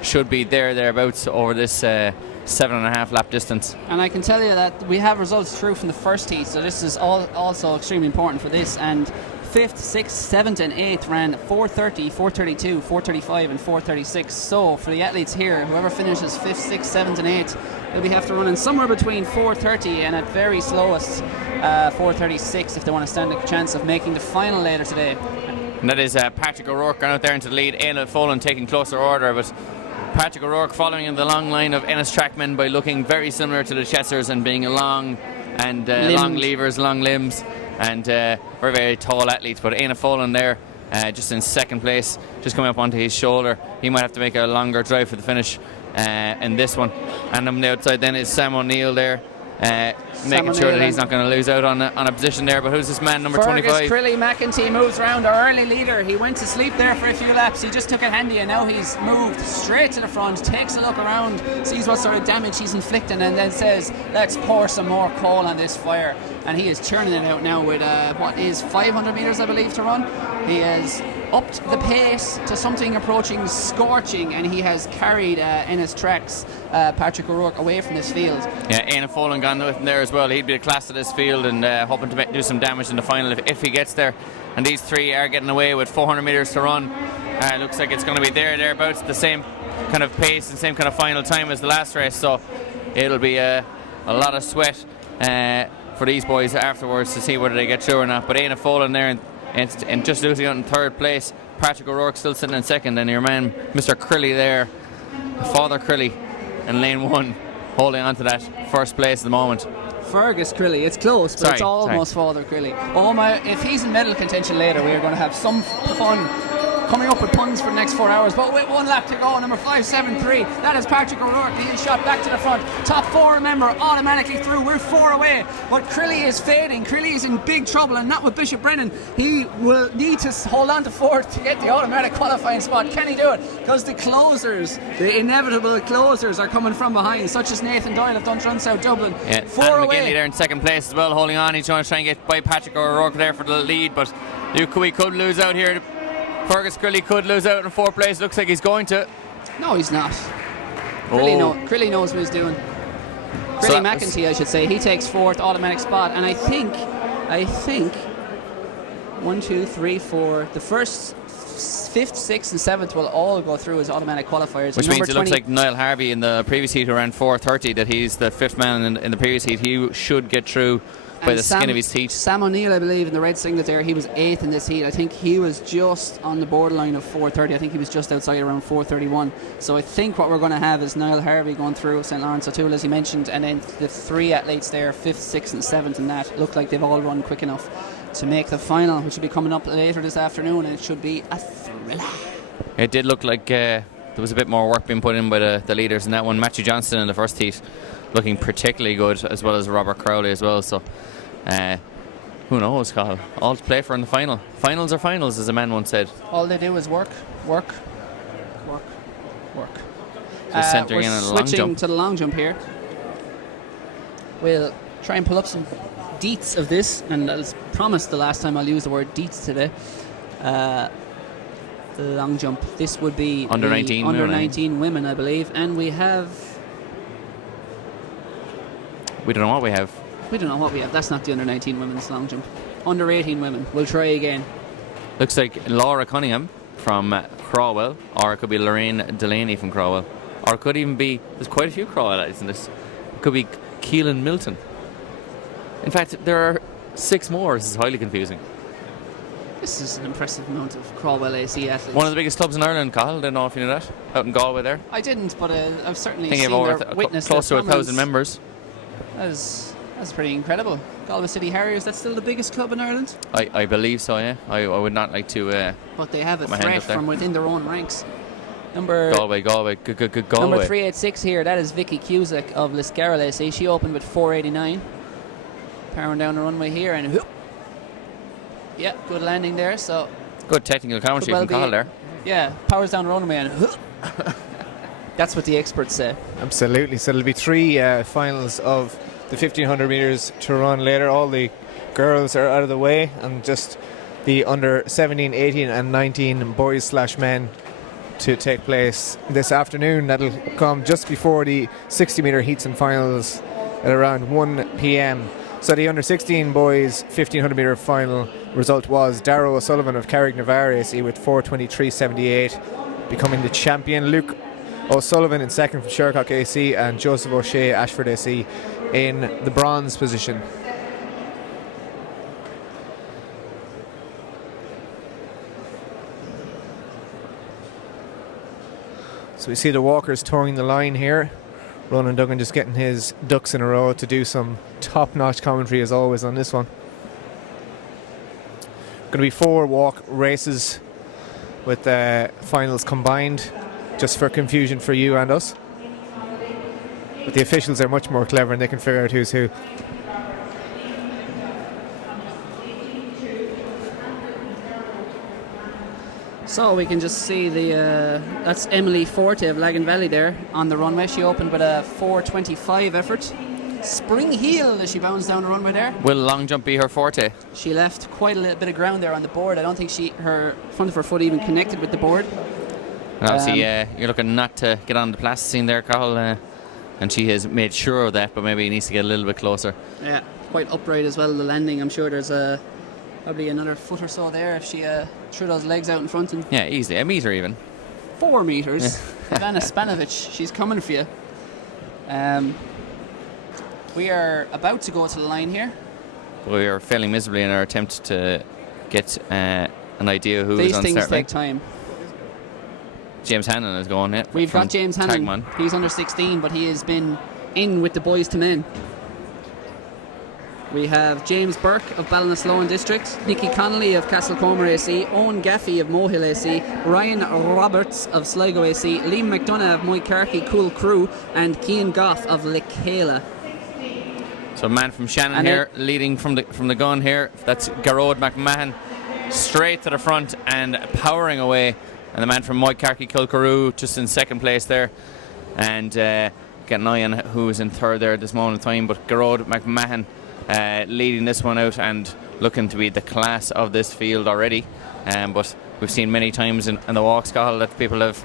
should be thereabouts over this 7.5 lap distance. And I can tell you that we have results through from the first heat, so this is also extremely important for this. And 5th, 6th, 7th and 8th ran 4:30, 4:32, 4:35 and 4:36. So for the athletes here, whoever finishes 5th, 6th, 7th and 8th, they'll be have to run in somewhere between 4:30 and at very slowest 4:36 if they want to stand a chance of making the final later today. And that is Patrick O'Rourke going out there into the lead. Aina Folan taking closer order, but Patrick O'Rourke following in the long line of Ennis trackmen by looking very similar to the Chessers and being long and long levers, long limbs, and very, very tall athletes. But Aina Folan there just in 2nd place, just coming up onto his shoulder. He might have to make a longer drive for the finish in this one. And on the outside then is Sam O'Neill there, making sure that he's not going to lose out on a position there. But who's this man, number 25? Crilly McEntee moves around, our early leader. He went to sleep there for a few laps. He just took it handy, and now he's moved straight to the front, takes a look around, sees what sort of damage he's inflicting, and then says, let's pour some more coal on this fire. And he is churning it out now with what is 500 metres, I believe, to run. He has upped the pace to something approaching scorching, and he has carried Ennis Tracks Patrick O'Rourke away from this field. Yeah, Aina Folan gone with him there as well. He'd be a class of this field and hoping to do some damage in the final if he gets there. And these three are getting away with 400 metres to run. Looks like it's going to be thereabouts, the same kind of pace and same kind of final time as the last race. So it'll be a lot of sweat for these boys afterwards to see whether they get through or not. But Aina Folan there and just losing out in 3rd place. Patrick O'Rourke still sitting in 2nd, and your man Mr. Crilly there, Father Crilly in lane 1, holding on to that 1st place at the moment. Fergus Crilly, it's close, but it's almost Father Crilly. Oh my, if he's in medal contention later, we are going to have some fun coming up with puns for the next 4 hours. But with 1 lap to go, number 573, that is Patrick O'Rourke. He is shot back to the front. Top 4, remember, automatically through. We're 4 away. But Crilly is fading. Crilly is in big trouble, and not with Bishop Brennan. He will need to hold on to 4th to get the automatic qualifying spot. Can he do it? Because the closers, the inevitable closers, are coming from behind, such as Nathan Doyle of Dundrum South Dublin. Yeah, 4 and away. McGinley there in 2nd place as well, holding on. He's trying to get by Patrick O'Rourke there for the lead, but we could lose out here. Fergus Crilly could lose out in 4th place. Looks like he's going to. No, he's not. Crilly knows what he's doing. Crilly McEntee, I should say. He takes 4th, automatic spot, and I think 1, 2, 3, 4. The first 5th, 6th, and 7th will all go through as automatic qualifiers. Which means it looks like Niall Harvey in the previous heat who ran 4:30, that he's the 5th man in the previous heat. He should get through by the skin of his teeth. Sam O'Neill, I believe, in the red singlet there, he was 8th in this heat. I think he was just on the borderline of 4:30. I think he was just outside around 4:31. So I think what we're going to have is Niall Harvey going through St. Lawrence O'Toole, as he mentioned, and then the 3 athletes there, 5th, 6th and 7th, and that look like they've all run quick enough to make the final, which will be coming up later this afternoon, and it should be a thriller. It did look like there was a bit more work being put in by the leaders in that one. Matthew Johnston in the first heat looking particularly good, as well as Robert Crowley as well. So who knows, Cathal? All to play for in the final. Finals are finals, as a man once said. All they do is work. Just centering in on the long jump. Switching to the long jump here. We'll try and pull up some deets of this, and as promised the last time, I'll use the word deets today. The long jump. This would be under 19 women, I believe, and we have. We don't know what we have. That's not the under 19 women's long jump. Under 18 women. We'll try again. Looks like Laura Cunningham from Crawwell, or it could be Lorraine Delaney from Crawwell, or it could even be, there's quite a few Crawwell athletes in this. It could be Keelan Milton. In fact, there are 6 more. This is highly confusing. This is an impressive amount of Crawwell AC athletes. One of the biggest clubs in Ireland, Cathal. I don't know if you knew that. Out in Galway there. I didn't, but I've certainly I think seen over witnessed close to their 1,000 members. As That's pretty incredible. Galway City Harriers, that's still the biggest club in Ireland? I believe so, yeah. I would not like to... But they have a put my hand threat up there. from within their own ranks. Number Galway. Galway. 386 here, that is Vicky Cusack of Liscarroll AC. She opened with 489. Powering down the runway here and whoop. Yeah, good landing there. So Good technical commentary from Cahill there. Yeah, powers down the runway and whoop. That's what the experts say. Absolutely. So there'll be 3 finals of the 1500 metres to run later. All the girls are out of the way, and just the under 17, 18 and 19 boys/men to take place this afternoon. That'll come just before the 60 metre heats and finals at around 1 p.m. So the under 16 boys 1500 metre final result was Darrow O'Sullivan of Carrick-Navarre AC with 4:23.78, becoming the champion. Luke O'Sullivan in second from Shercock AC, and Joseph O'Shea, Ashford AC, in the bronze position. So we see the walkers touring the line here. Ronan Duggan just getting his ducks in a row to do some top-notch commentary as always on this one. Going to be 4 walk races with finals combined, just for confusion for you and us. But the officials are much more clever and they can figure out who's who. So we can just see that's Emily Forte of Lagan Valley there on the runway. She opened with a 4:25 effort. Spring heel as she bounced down the runway there. Will long jump be her forte? She left quite a little bit of ground there on the board. I don't think her front of her foot even connected with the board. And obviously, you're looking not to get on the plasticine there, Cahill, and she has made sure of that, but maybe he needs to get a little bit closer. Yeah, quite upright as well, the landing. I'm sure there's probably another foot or so there if she threw those legs out in front. And Yeah, easily. A metre even. 4 metres. Ivana Spanovic, she's coming for you. We are about to go to the line here. We are failing miserably in our attempt to get an idea who is These on things start line. take time. James Hannon is going, yeah. We've from got James Hannon. Tagman. He's under 16, but he has been in with the boys to men. We have James Burke of Ballinasloe District, Nicky Connolly of Castlecomer AC, Owen Gaffey of Mohill AC, Ryan Roberts of Sligo AC, Liam McDonough of Moycarkey Cool Crew, and Cian Goff of Lecala. So a man from Shannon And here, leading from the gun here. That's Garrod McMahon, straight to the front and powering away. And the man from Moycarkey Kilcaroo just in second place there. And get an eye on who is in third there at this moment in time. But Garrod McMahon leading this one out and looking to be the class of this field already. But we've seen many times in the walks, Cahill, that people have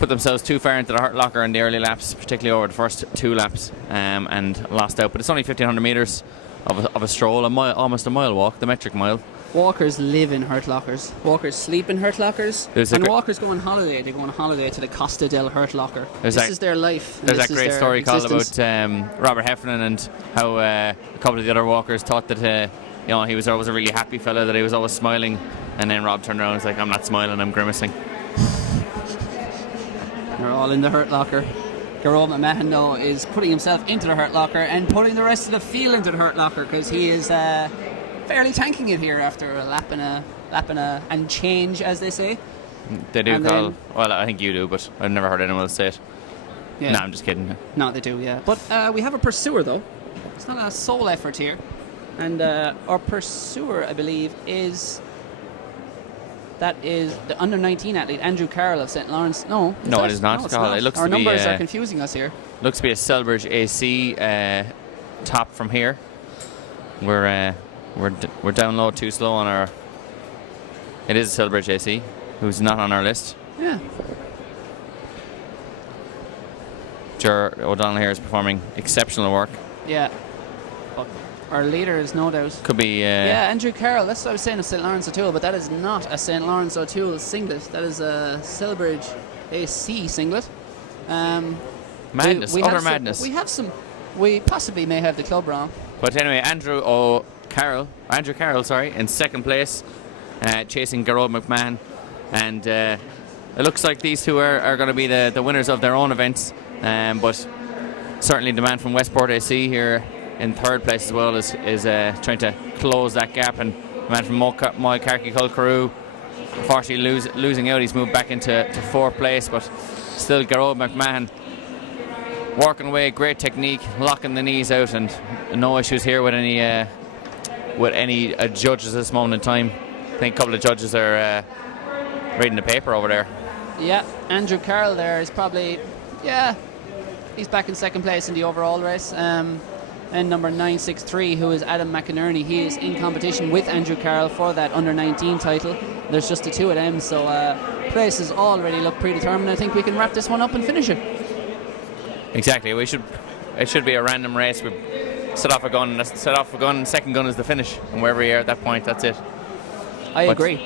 put themselves too far into the hurt locker in the early laps, particularly over the first 2 laps, and lost out. But it's only 1,500 metres of a stroll, almost a mile walk, the metric mile. Walkers live in hurt lockers. Walkers sleep in hurt lockers. And walkers go on holiday. They go on holiday to the Costa del Hurt Locker. This is their life. There's that great story called about Robert Heffernan and how a couple of the other walkers thought that he was always a really happy fella, that he was always smiling, and then Rob turned around and was like, I'm not smiling, I'm grimacing. They're all in the hurt locker. Garrod McMahon, though, is putting himself into the hurt locker and putting the rest of the field into the hurt locker, because he is fairly tanking it here after a lap and change, as they say. They do, Cahill. Well, I think you do, but I've never heard anyone else say it. Yeah. No, I'm just kidding. No, they do, yeah. But we have a pursuer, though. It's not a sole effort here. And our pursuer, I believe, is the under 19 athlete, Andrew Carroll of St. Lawrence. No, it is not, Cahill. It looks our to be, numbers are confusing us here. Looks to be a Selbridge AC top from here. We're down low, too slow on our... It is a Selbridge AC, who's not on our list. Yeah. Ger O'Donnell here is performing exceptional work. Yeah. But our leader is no doubt. Could be... yeah, Andrew Carroll. That's what I was saying of St. Lawrence O'Toole, but that is not a St. Lawrence O'Toole singlet. That is a Selbridge AC singlet. Madness, utter madness. We possibly may have the club wrong. But anyway, Andrew Carroll, in second place, chasing Garrod McMahon, and it looks like these two are going to be the winners of their own events. But certainly the man from Westport AC here in third place as well is trying to close that gap, and the man from Moycarkey Culcarew unfortunately losing out. He's moved back into fourth place, but still Gerard McMahon working away, great technique, locking the knees out, and no issues here with any judges at this moment in time. I think a couple of judges are reading the paper over there. Yeah, Andrew Carroll there is probably, he's back in second place in the overall race. And number 963, who is Adam McInerney, he is in competition with Andrew Carroll for that under 19 title. There's just the two of them, so places already look predetermined. I think we can wrap this one up and finish it. Exactly. It should be a random race. We set off a gun, second gun is the finish, and wherever you are at that point, that's it. I agree.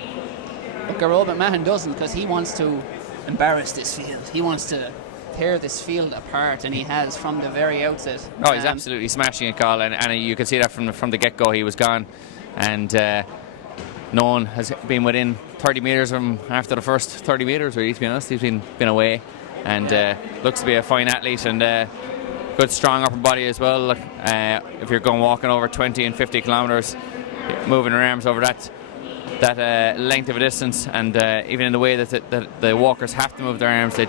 But Gerard McMahon doesn't, because he wants to embarrass this field. He wants to tear this field apart, and he has from the very outset. Oh, he's absolutely smashing it, Carl, and you can see that from the get-go. He was gone, and no one has been within 30 metres of him after the first 30 metres, really, to be honest. He's been away, and looks to be a fine athlete, and good strong upper body as well. If you're going walking over 20 and 50 kilometres, moving your arms over that length of a distance, and even in the way that the walkers have to move their arms, they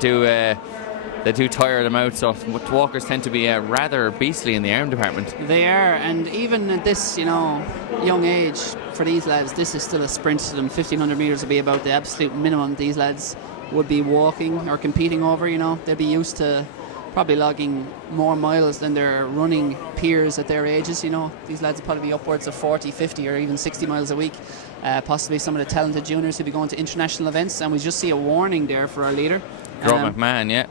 do tire them out. So walkers tend to be rather beastly in the arm department. They are, and even at this young age for these lads, this is still a sprint to them. 1500 metres would be about the absolute minimum these lads would be walking or competing over. They'd be used to probably logging more miles than their running peers at their ages. These lads would probably be upwards of 40, 50 or even 60 miles a week. Possibly some of the talented juniors who'd be going to international events, and we just see a warning there for our leader. Gerard McMahon, yeah.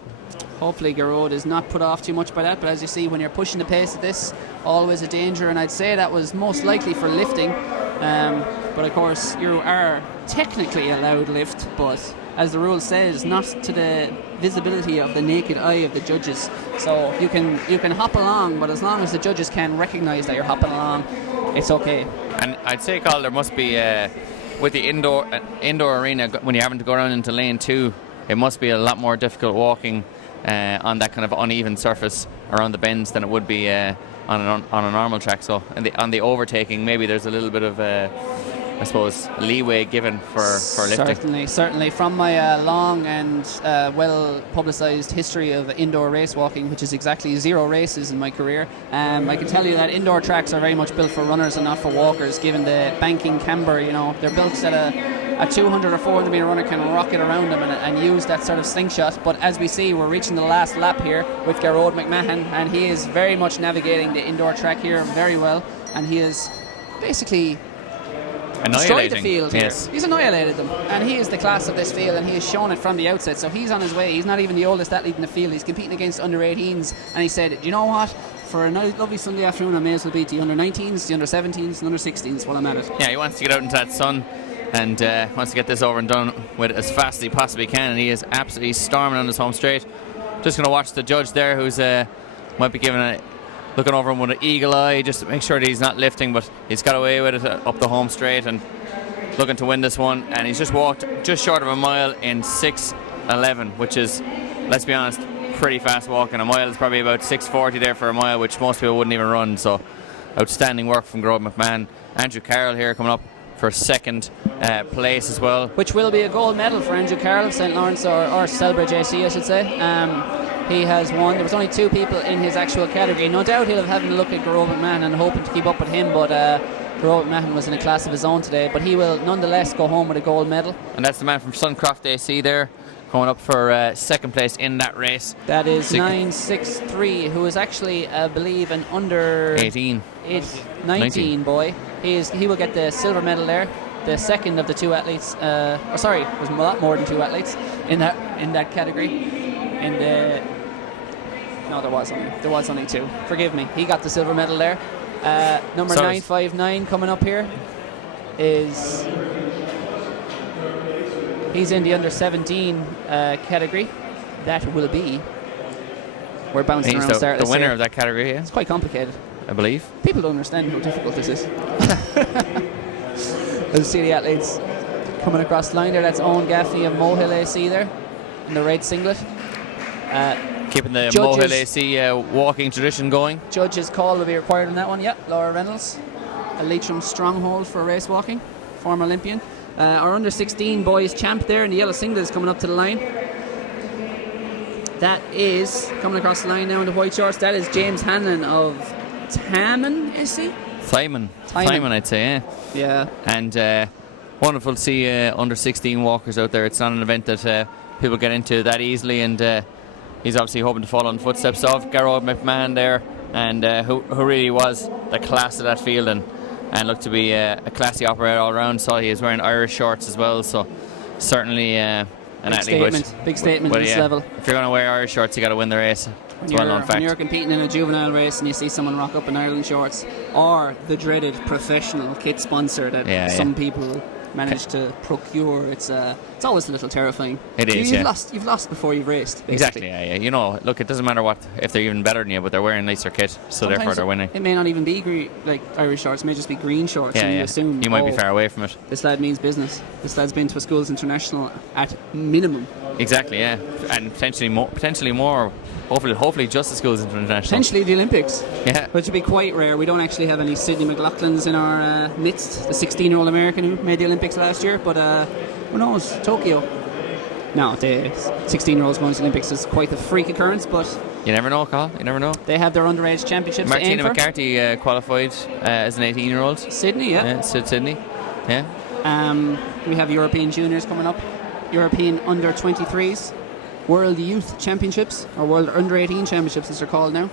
Hopefully Gerard is not put off too much by that, but as you see, when you're pushing the pace at this, always a danger, and I'd say that was most likely for lifting, but of course you are technically allowed lift, but as the rule says, not to the visibility of the naked eye of the judges. So you can hop along, but as long as the judges can recognise that you're hopping along, it's okay. And I'd say, Carl, there must be with the indoor arena, when you're having to go around into lane 2, it must be a lot more difficult walking on that kind of uneven surface around the bends than it would be on a normal track. So on the overtaking, maybe there's a little bit of I suppose leeway given for lifting. Certainly. From my long and well publicised history of indoor race walking, which is exactly 0 races in my career, I can tell you that indoor tracks are very much built for runners and not for walkers, given the banking camber. They're built so that a 200 or 400 metre runner can rocket around them and use that sort of slingshot. But as we see, we're reaching the last lap here with Gerard McMahon, and he is very much navigating the indoor track here very well, and he is basically destroyed the field here. Yes. He's annihilated them, and he is the class of this field, and he has shown it from the outset. So he's on his way. He's not even the oldest athlete in the field. He's competing against under 18s, and he said, you know what, for a lovely Sunday afternoon I may as well beat the under 19s, the under 17s, the under 16s while I'm at it. Yeah, he wants to get out into that sun and wants to get this over and done with as fast as he possibly can, and he is absolutely storming on his home straight. Just going to watch the judge there, who's might be looking over him with an eagle eye just to make sure that he's not lifting, but he's got away with it up the home straight and looking to win this one. And he's just walked just short of a mile in 6:11, which is, let's be honest, pretty fast walking. A mile is probably about 6:40 there for a mile, which most people wouldn't even run. So outstanding work from Gerard McMahon. Andrew Carroll here coming up for second place as well, which will be a gold medal for Andrew Carroll of St. Lawrence or Selbridge AC, I should say. He has won. There was only 2 people in his actual category. No doubt he'll have having a look at Gerard McMahon and hoping to keep up with him, but Gerard McMahon was in a class of his own today, but he will nonetheless go home with a gold medal. And that's the man from Suncroft AC there, going up for second place in that race. That is 963, who is actually, I believe, an under 19 boy. He will get the silver medal there, the second of the 2 athletes. Sorry, there's a lot more than 2 athletes in that category. No, there was only 2. Forgive me. He got the silver medal there. Number 959 coming up here is. He's in the under 17 category. That will be. We're bouncing around. The winner of that category. Yeah. It's quite complicated, I believe. People don't understand how difficult this is. Let's see the athletes coming across the line there. That's Owen Gaffney of Mohill AC there in the red singlet. Keeping the Judges. Mohill AC walking tradition going. Judge's call will be required on that one. Yep, Laura Reynolds, a Leitrim stronghold for race walking, former Olympian. Our under 16 boys champ there in the yellow singlet is coming up to the line. That is coming across the line now in the white shorts. That is James Hanlon of Taman, is he? Thyman, I'd say, yeah. Yeah. And wonderful to see under 16 walkers out there. It's not an event that people get into that easily, and he's obviously hoping to follow in the footsteps of Garrod McMahon there, and who really was the class of that field, and looked to be a classy operator all around. Saw he is wearing Irish shorts as well, so certainly an athlete. Big statement but at this level. If you're going to wear Irish shorts, you got to win the race. It's a well-known fact. When you're competing in a juvenile race and you see someone rock up in Ireland shorts, or the dreaded professional kit sponsor that some people manage to procure, it's always a little terrifying. It is. You've lost before you've raced. Basically. Exactly. Yeah. You know, look, it doesn't matter if they're even better than you, but they're wearing nicer kit, so Sometimes therefore they're winning. It may not even be like Irish shorts. It may just be green shorts. Yeah, and you assume you might be far away from it. This lad means business. This lad's been to a schools international at minimum. Exactly. Yeah, and potentially more. Hopefully just the schools international. Potentially the Olympics. Yeah. Which would be quite rare. We don't actually have any Sydney McLaughlins in our midst. The 16-year-old American who made the Olympics last year. But who knows? Tokyo. No, the 16-year-olds going to the Olympics is quite a freak occurrence, but... You never know, Carl. You never know. They have their underage championships Martina to aim for. McCarthy qualified as an 18-year-old. Sydney, yeah. Sydney. Yeah. We have European juniors coming up. European under-23s. World Youth Championships, or World Under-18 Championships as they're called now,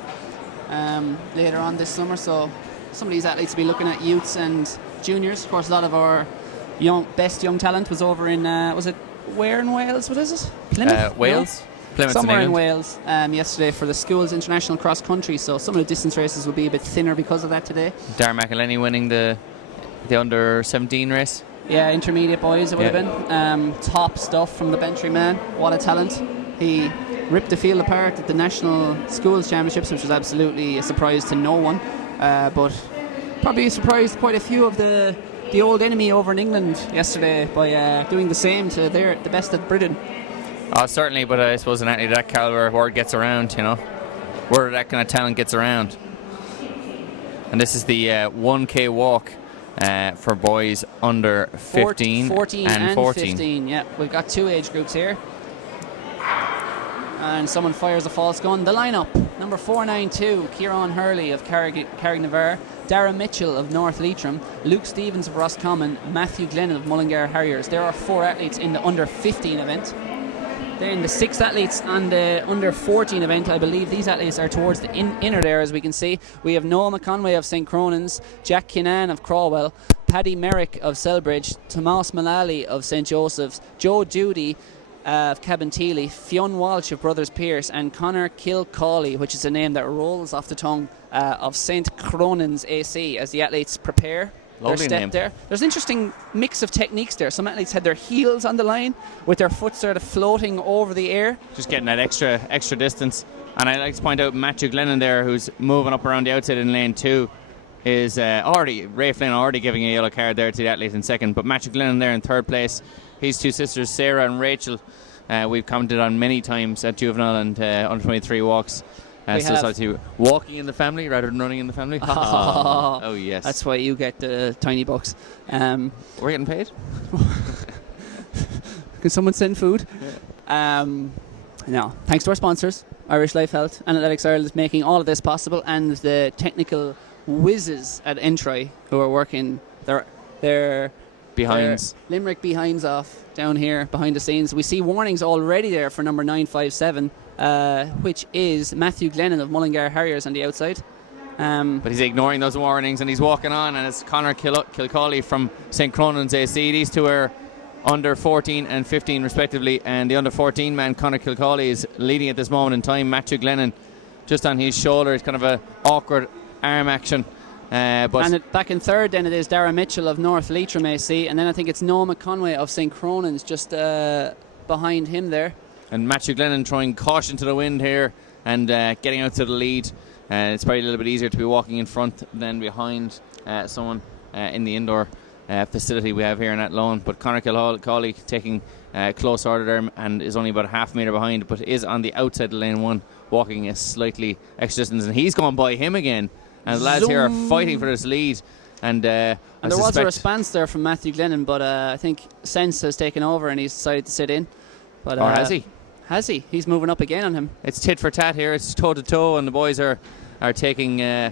later on this summer. So some of these athletes will be looking at youths and juniors. Of course, a lot of our best young talent was over in, was it where in Wales? What is it? Plymouth? Wales? No? Plymouth Somewhere in England. Wales yesterday for the schools international cross country. So some of the distance races will be a bit thinner because of that today. Darren McElhenney winning the under 17 race. Yeah, intermediate boys it would have been. Top stuff from the Bantry man. What a talent. He ripped the field apart at the National Schools Championships, which was absolutely a surprise to no one. But probably surprised quite a few of the old enemy over in England yesterday by doing the same to the best of Britain. Oh, certainly, but I suppose an athlete of that calibre, word gets around, you know. Word of that kind of talent gets around. And this is the 1K walk for boys under 15 14 and 14. 15, yeah. We've got two age groups here. And someone fires a false gun. The lineup: number 492, Kieran Hurley of Carricknavar, Dara Mitchell of North Leitrim, Luke Stevens of Roscommon, Matthew Glennon of Mullingar Harriers. There are 4 athletes in the under 15 event. Then the 6 athletes on the under 14 event. I believe these athletes are towards the inner there, as we can see. We have Noah McConway of St. Cronan's, Jack Kinnan of Crawwell, Paddy Merrick of Selbridge, Tomas Mullally of St. Joseph's, Joe Judy of Cabinteely, Fionn Walsh of Brothers Pierce, and Connor Kilcawley, which is a name that rolls off the tongue, of St. Cronan's AC, as the athletes prepare their Lovely step name. there. There's an interesting mix of techniques there. Some athletes had their heels on the line with their foot sort of floating over the air. Just getting that extra distance. And I'd like to point out Matthew Glennon there, who's moving up around the outside in lane 2, is Ray Flynn already giving a yellow card there to the athlete in second. But Matthew Glennon there in third place. His 2 sisters, Sarah and Rachel, we've commented on many times at juvenile and under 23 walks. So it's obviously walking in the family rather than running in the family. Oh yes. That's why you get the tiny bucks. We're getting paid. Can someone send food? No. Thanks to our sponsors, Irish Life Health and Athletics Ireland, is making all of this possible, and the technical whizzes at Entry who are working their Behinds. Limerick behinds off down here behind the scenes. We see warnings already there for number 957, which is Matthew Glennon of Mullingar Harriers on the outside. But he's ignoring those warnings and he's walking on, and it's Connor Kilcawley from St. Cronan's AC. These two are under 14 and 15 respectively, and the under 14 man, Connor Kilcawley, is leading at this moment in time. Matthew Glennon just on his shoulder. It's kind of an awkward arm action. But back in third then it is Dara Mitchell of North Leitrim AC, and then I think it's Noah McConway of St. Cronan's just behind him there. And Matthew Glennon throwing caution to the wind here and getting out to the lead. It's probably a little bit easier to be walking in front than behind someone in the indoor facility we have here in Athlone. But Conor Kilcawley taking close order there and is only about a half metre behind, but is on the outside of lane 1, walking a slightly extra distance, and he's gone by him again. And the lads here are fighting for this lead. And there was a response there from Matthew Glennon, but I think Sense has taken over and he's decided to sit in. But, or has he? Has he? He's moving up again on him. It's tit for tat here. It's toe to toe, and the boys are taking, I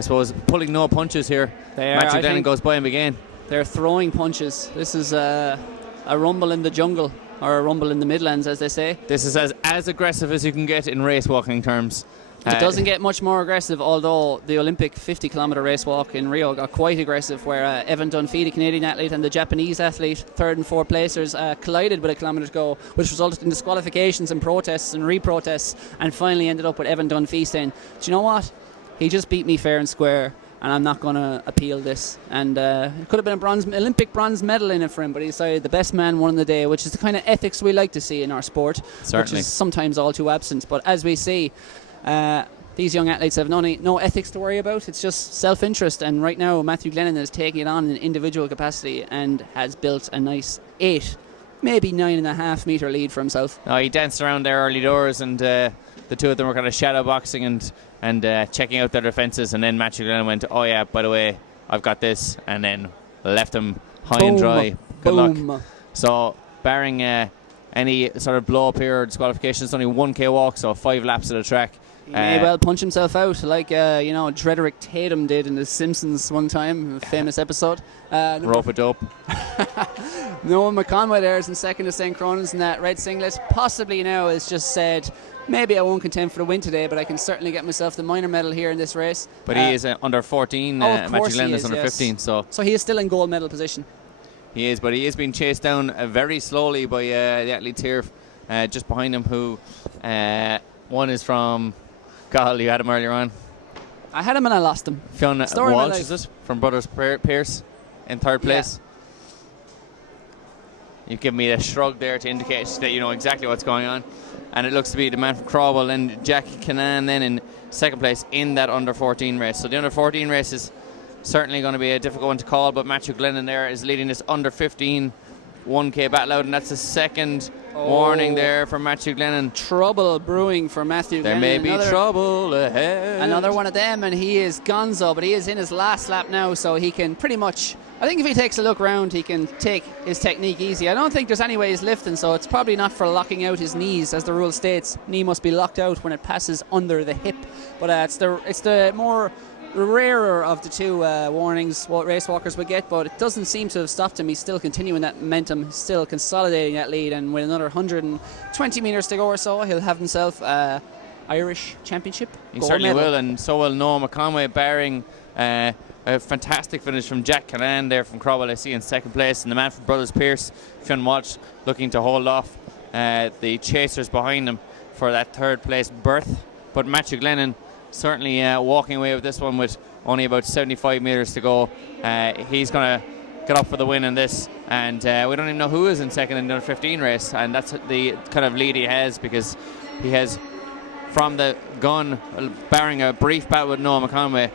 suppose, pulling no punches here. Matthew Glennon goes by him again. They're throwing punches. This is a rumble in the jungle, or a rumble in the Midlands, as they say. This is as aggressive as you can get in race walking terms. It doesn't get much more aggressive, although the Olympic 50-kilometre race walk in Rio got quite aggressive, where Evan Dunphy, the Canadian athlete, and the Japanese athlete, third and fourth placers, collided with a kilometre to go, which resulted in disqualifications and protests and re-protests, and finally ended up with Evan Dunphy saying, do you know what? He just beat me fair and square, and I'm not going to appeal this. And it could have been an Olympic bronze medal in it for him, but he decided the best man won the day, which is the kind of ethics we like to see in our sport, certainly, which is sometimes all too absent. But as we see, these young athletes have no ethics to worry about. It's just self-interest, and right now Matthew Glennon is taking it on in individual capacity and has built a nice 8, maybe 9.5 metre lead for himself. No, he danced around there early doors, and the two of them were kind of shadow boxing and checking out their defences, and then Matthew Glennon went, oh yeah, by the way, I've got this, and then left him high and dry. Good luck. So barring any sort of blow up here or disqualification, it's only 1k walk, so 5 laps of the track. He may well punch himself out like Drederick Tatum did in The Simpsons one time, a famous episode. Rope a dope. Noah McConway there is in second to St. Cronins in that red singlet. Possibly now has just said, maybe I won't contend for the win today, but I can certainly get myself the minor medal here in this race. But he is under 14. Matthew Glennon is under 15. So he is still in gold medal position. He is, but he is being chased down very slowly by the athletes here just behind him, who one is from... Cahill, you had him earlier on. I had him and I lost him. Fionn Walsh, is it? From Brothers Pierce in third place. Yeah. You've given me a shrug there to indicate that you know exactly what's going on. And it looks to be the man from Crawwell and Jack Canaan then in second place in that under 14 race. So the under 14 race is certainly going to be a difficult one to call, but Matthew Glennon there is leading this under 15 1k battle out, and that's the second warning there for Matthew Glennon. Trouble brewing for Matthew Glennon. There may be trouble ahead. Another one of them, and he is gonzo, but he is in his last lap now, so he can pretty much, I think if he takes a look round, he can take his technique easy. I don't think there's any way he's lifting, so it's probably not for locking out his knees, as the rule states. Knee must be locked out when it passes under the hip, but it's the more rarer of the two warnings what race walkers would get, but it doesn't seem to have stopped him. He's still continuing that momentum, still consolidating that lead, and with another 120 metres to go or so, he'll have himself Irish Championship. He certainly will, and so will Noah McConway, barring a fantastic finish from Jack Canaan there from Crawwell, I see in second place, and the man from Brothers Pierce, Fionn Walsh, looking to hold off the chasers behind him for that third place berth. But Matthew Glennon certainly walking away with this one with only about 75 metres to go. He's going to get up for the win in this, and we don't even know who is in second in the under 15 race, and that's the kind of lead he has, because he has, from the gun, barring a brief battle with Noah McConway,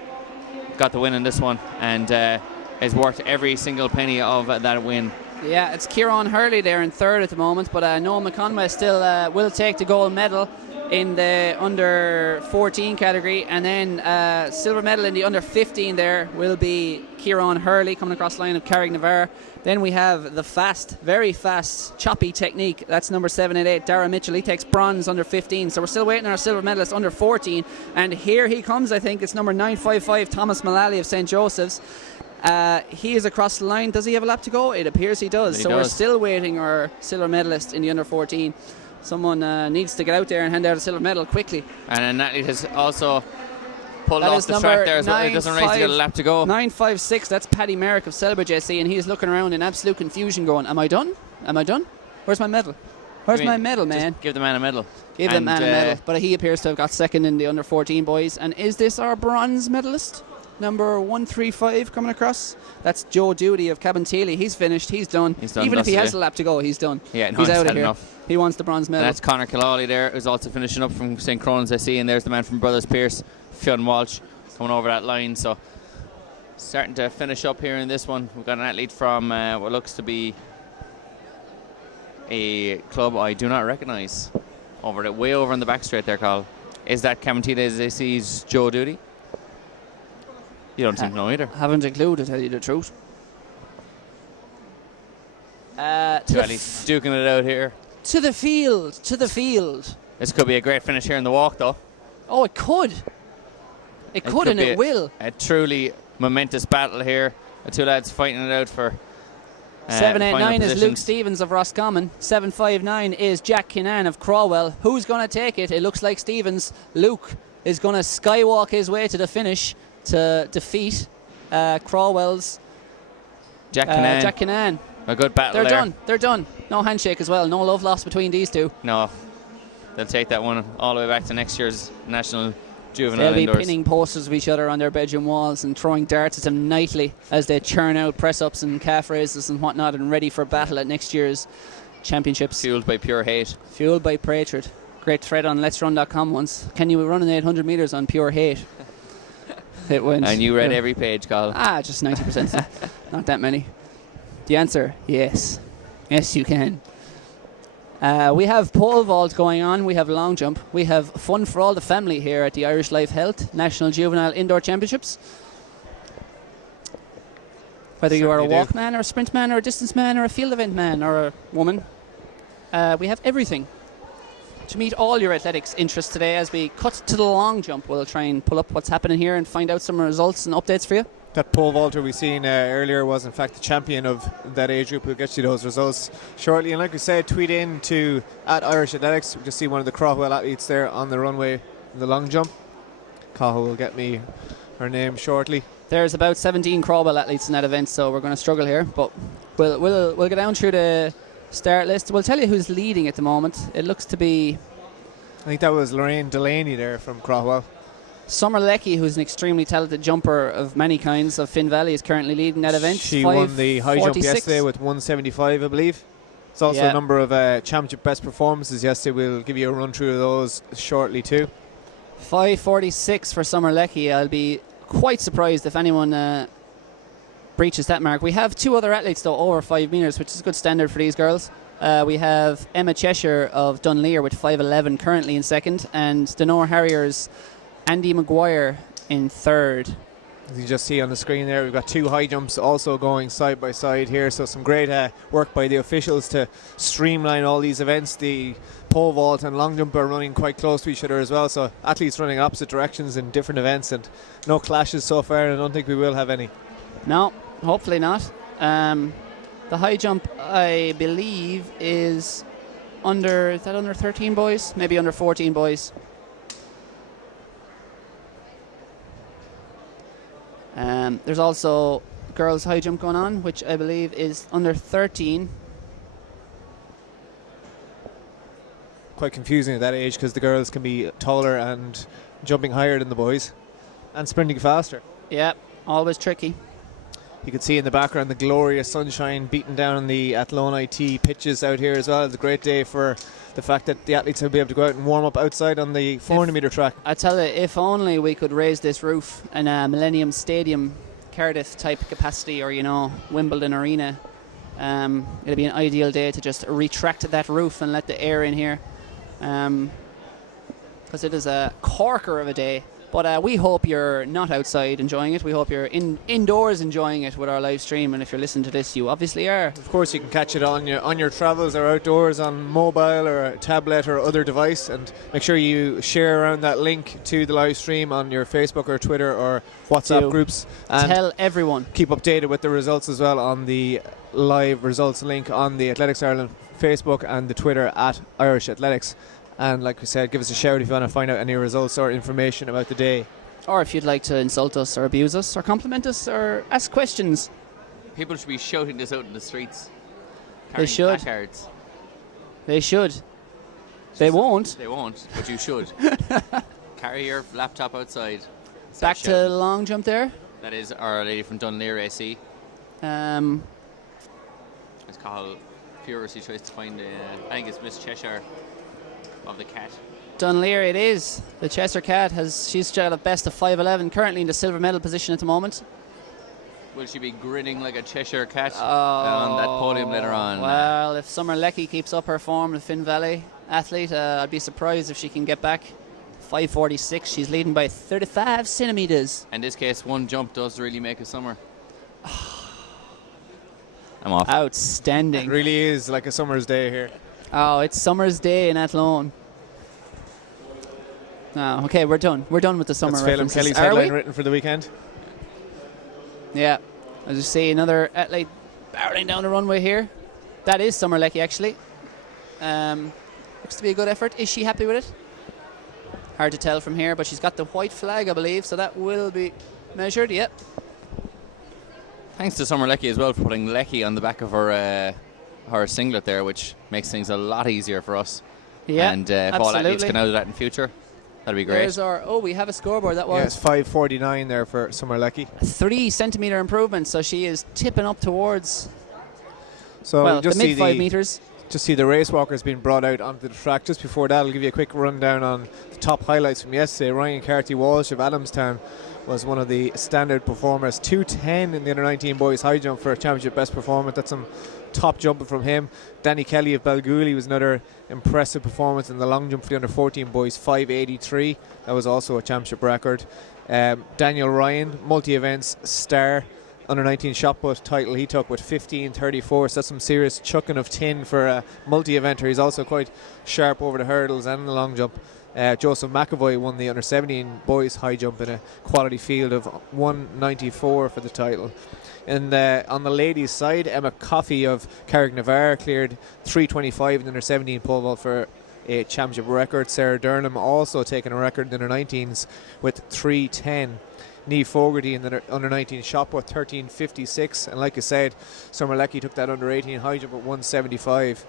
got the win in this one, and has worked every single penny of that win. Yeah, it's Kieran Hurley there in third at the moment, but Noah McConway still will take the gold medal in the under 14 category, and then silver medal in the under 15 there will be Kieran Hurley coming across the line of Carrick Navarre. Then we have the fast, very fast, choppy technique. That's number 788, Dara Mitchell. He takes bronze under 15. So we're still waiting on our silver medalist under 14. And here he comes, I think. It's number 955, Thomas Mullally of St. Joseph's. He is across the line. Does he have a lap to go? It appears he does. We're still waiting our silver medalist in the under 14. Someone needs to get out there and hand out a silver medal quickly. And an athlete has also pulled off the track there as well. He doesn't race to get a lap to go. 956, that's Paddy Merrick of Celebrate SC, and he's looking around in absolute confusion going, am I done? Am I done? Where's my medal? Where's my medal, man? Give the man a medal. Give the man a medal. But he appears to have got second in the under 14 boys. And is this our bronze medalist? Number 135 coming across. That's Joe Doody of Cabinteely. He's finished. He's done. Even if he has a lap to go, he's done. Yeah, no, he's out of here. Enough. He wants the bronze medal. And that's Conor Killaley there, who's also finishing up from St. Cronins, I see. And there's the man from Brothers Pierce, Fionn Walsh, coming over that line. So starting to finish up here in this one. We've got an athlete from what looks to be a club I do not recognise. Way over in the back straight there, Carl. Is that Camantina AC's Joe Duty? You don't think no either? Haven't a clue, to tell you the truth. He's duking it out here. To the field. This could be a great finish here in the walk, though. Oh, it could. It could and it will. A truly momentous battle here. The two lads fighting it out for 789 is Luke Stevens of Roscommon. 759 is Jack Kinnan of Crawwell. Who's going to take it? It looks like Stevens. Luke is going to skywalk his way to the finish to defeat Crawwell's Jack Kinnan. A good battle They're done. No handshake as well. No love lost between these two. No. They'll take that one all the way back to next year's National Juvenile They'll be Indoors. pinning posters of each other on their bedroom walls and throwing darts at them nightly as they churn out press-ups and calf raises and whatnot and ready for battle at next year's championships. Fueled by pure hate. Fueled by hatred. Great thread on letsrun.com once. Can you run an 800 metres on pure hate? It went. And you read every page, Colin. Just 90%. Not that many. The answer, yes. Yes, you can. We have pole vault going on. We have long jump. We have fun for all the family here at the Irish Life Health National Juvenile Indoor Championships. Whether you are a walk man or a sprint man or a distance man or a field event man or a woman, we have everything to meet all your athletics interests today. As we cut to the long jump, we'll try and pull up what's happening here and find out some results and updates for you. That pole vaulter we seen earlier was in fact the champion of that age group. We'll get you those results shortly. And like we said, tweet in to @Irish Athletics. We just see one of the Crawwell athletes there on the runway in the long jump. Cahill will get me her name shortly. There's about 17 Crawwell athletes in that event, so we're going to struggle here. But we'll go down through the start list. We'll tell you who's leading at the moment. It looks to be... I think that was Lorraine Delaney there from Crawwell. Summer Leckie, who's an extremely talented jumper of many kinds of Finn Valley, is currently leading that event. She won the high jump yesterday with 175, I believe. There's also a number of championship best performances yesterday. We'll give you a run through of those shortly too. 5:46 for Summer Leckie. I'll be quite surprised if anyone breaches that mark. We have two other athletes though over 5 metres, which is a good standard for these girls. We have Emma Cheshire of Dunleer with 5:11 currently in second, and Denore Harriers Andy Maguire in third. As you just see on the screen there, we've got two high jumps also going side by side here, so some great work by the officials to streamline all these events. The pole vault and long jump are running quite close to each other as well, so athletes running opposite directions in different events, and no clashes so far, and I don't think we will have any. No, hopefully not. The high jump, I believe, is under 13 boys? Maybe under 14 boys. There's also girls high jump going on, which I believe is under 13. Quite confusing at that age because the girls can be taller and jumping higher than the boys and sprinting faster. Yeah, always tricky. You can see in the background the glorious sunshine beating down on the Athlone IT pitches out here as well. It's a great day for the fact that the athletes will be able to go out and warm up outside on the 400 metre track. I tell you, if only we could raise this roof in a Millennium Stadium, Cardiff type capacity, or Wimbledon Arena. It'll be an ideal day to just retract that roof and let the air in here, because it is a corker of a day. But we hope you're not outside enjoying it. We hope you're indoors enjoying it with our live stream. And if you're listening to this, you obviously are. Of course, you can catch it on your travels or outdoors on mobile or a tablet or other device. And make sure you share around that link to the live stream on your Facebook or Twitter or WhatsApp groups. And tell everyone. Keep updated with the results as well on the live results link on the Athletics Ireland Facebook and the Twitter @Irish Athletics. And like we said, give us a shout if you want to find out any results or information about the day. Or if you'd like to insult us or abuse us or compliment us or ask questions. People should be shouting this out in the streets. They should. Placards. They should. They won't. They won't, but you should. Carry your laptop outside. Back to long jump there. That is Our Lady from Dunleer AC. As Cahill furiously tries to find, I think it's Miss Cheshire of the Cat. Dunleer it is. The Cheshire Cat she's got a best of 5:11, currently in the silver medal position at the moment. Will she be grinning like a Cheshire Cat on that podium later on? Well, if Summer Leckie keeps up her form, the Finn Valley athlete, I'd be surprised if she can get back 5:46. She's leading by 35 centimeters. In this case, one jump does really make a summer. I'm off. It Outstanding. really is like a summer's day here. Oh, it's summer's day in Athlone. Oh, okay, we're done. We're done with the summer That's Phelan references. Kelly's Are headline we? written for the weekend. Yeah. I just see another athlete barreling down the runway here. That is Summer Leckie, actually. Looks to be a good effort. Is she happy with it? Hard to tell from here, but she's got the white flag, I believe, so that will be measured. Yep. Thanks to Summer Leckie as well for putting Leckie on the back of her singlet there, which makes things a lot easier for us. Yeah, And if all athletes absolutely. can do that in future, that'd be great. There's our. Oh, we have a scoreboard. That Yeah, was it's 5:49 there for Summer Leckie. 3 centimeter improvement, so she is tipping up towards So well we the just see mid 5 meters. Just see the race walkers being brought out onto the track. Just before that, I'll give you a quick rundown on the top highlights from yesterday. Ryan Carty-Walsh of Adamstown was one of the standard performers. 2:10 in the under 19 boys high jump for a championship best performance. That's some top jumping from him. Danny Kelly of Balgooley was another impressive performance in the long jump for the under 14 boys. 5:83. That was also a championship record. Daniel Ryan, multi-events star, under 19 shot put title he took with 15:34, so that's some serious chucking of tin for a multi-eventer. He's also quite sharp over the hurdles and the long jump. Joseph McAvoy won the under 17 boys high jump in a quality field of 194 for the title. And on the ladies side, Emma Coffey of Carrick-Navarre cleared 3:25 in the under 17 pole vault for a championship record. Sarah Durnham also taking a record in the under 19s with 3:10. Niamh Fogarty in the under 19 shot put 13:56, and like I said, Summer Leckie took that under 18 high jump at 175.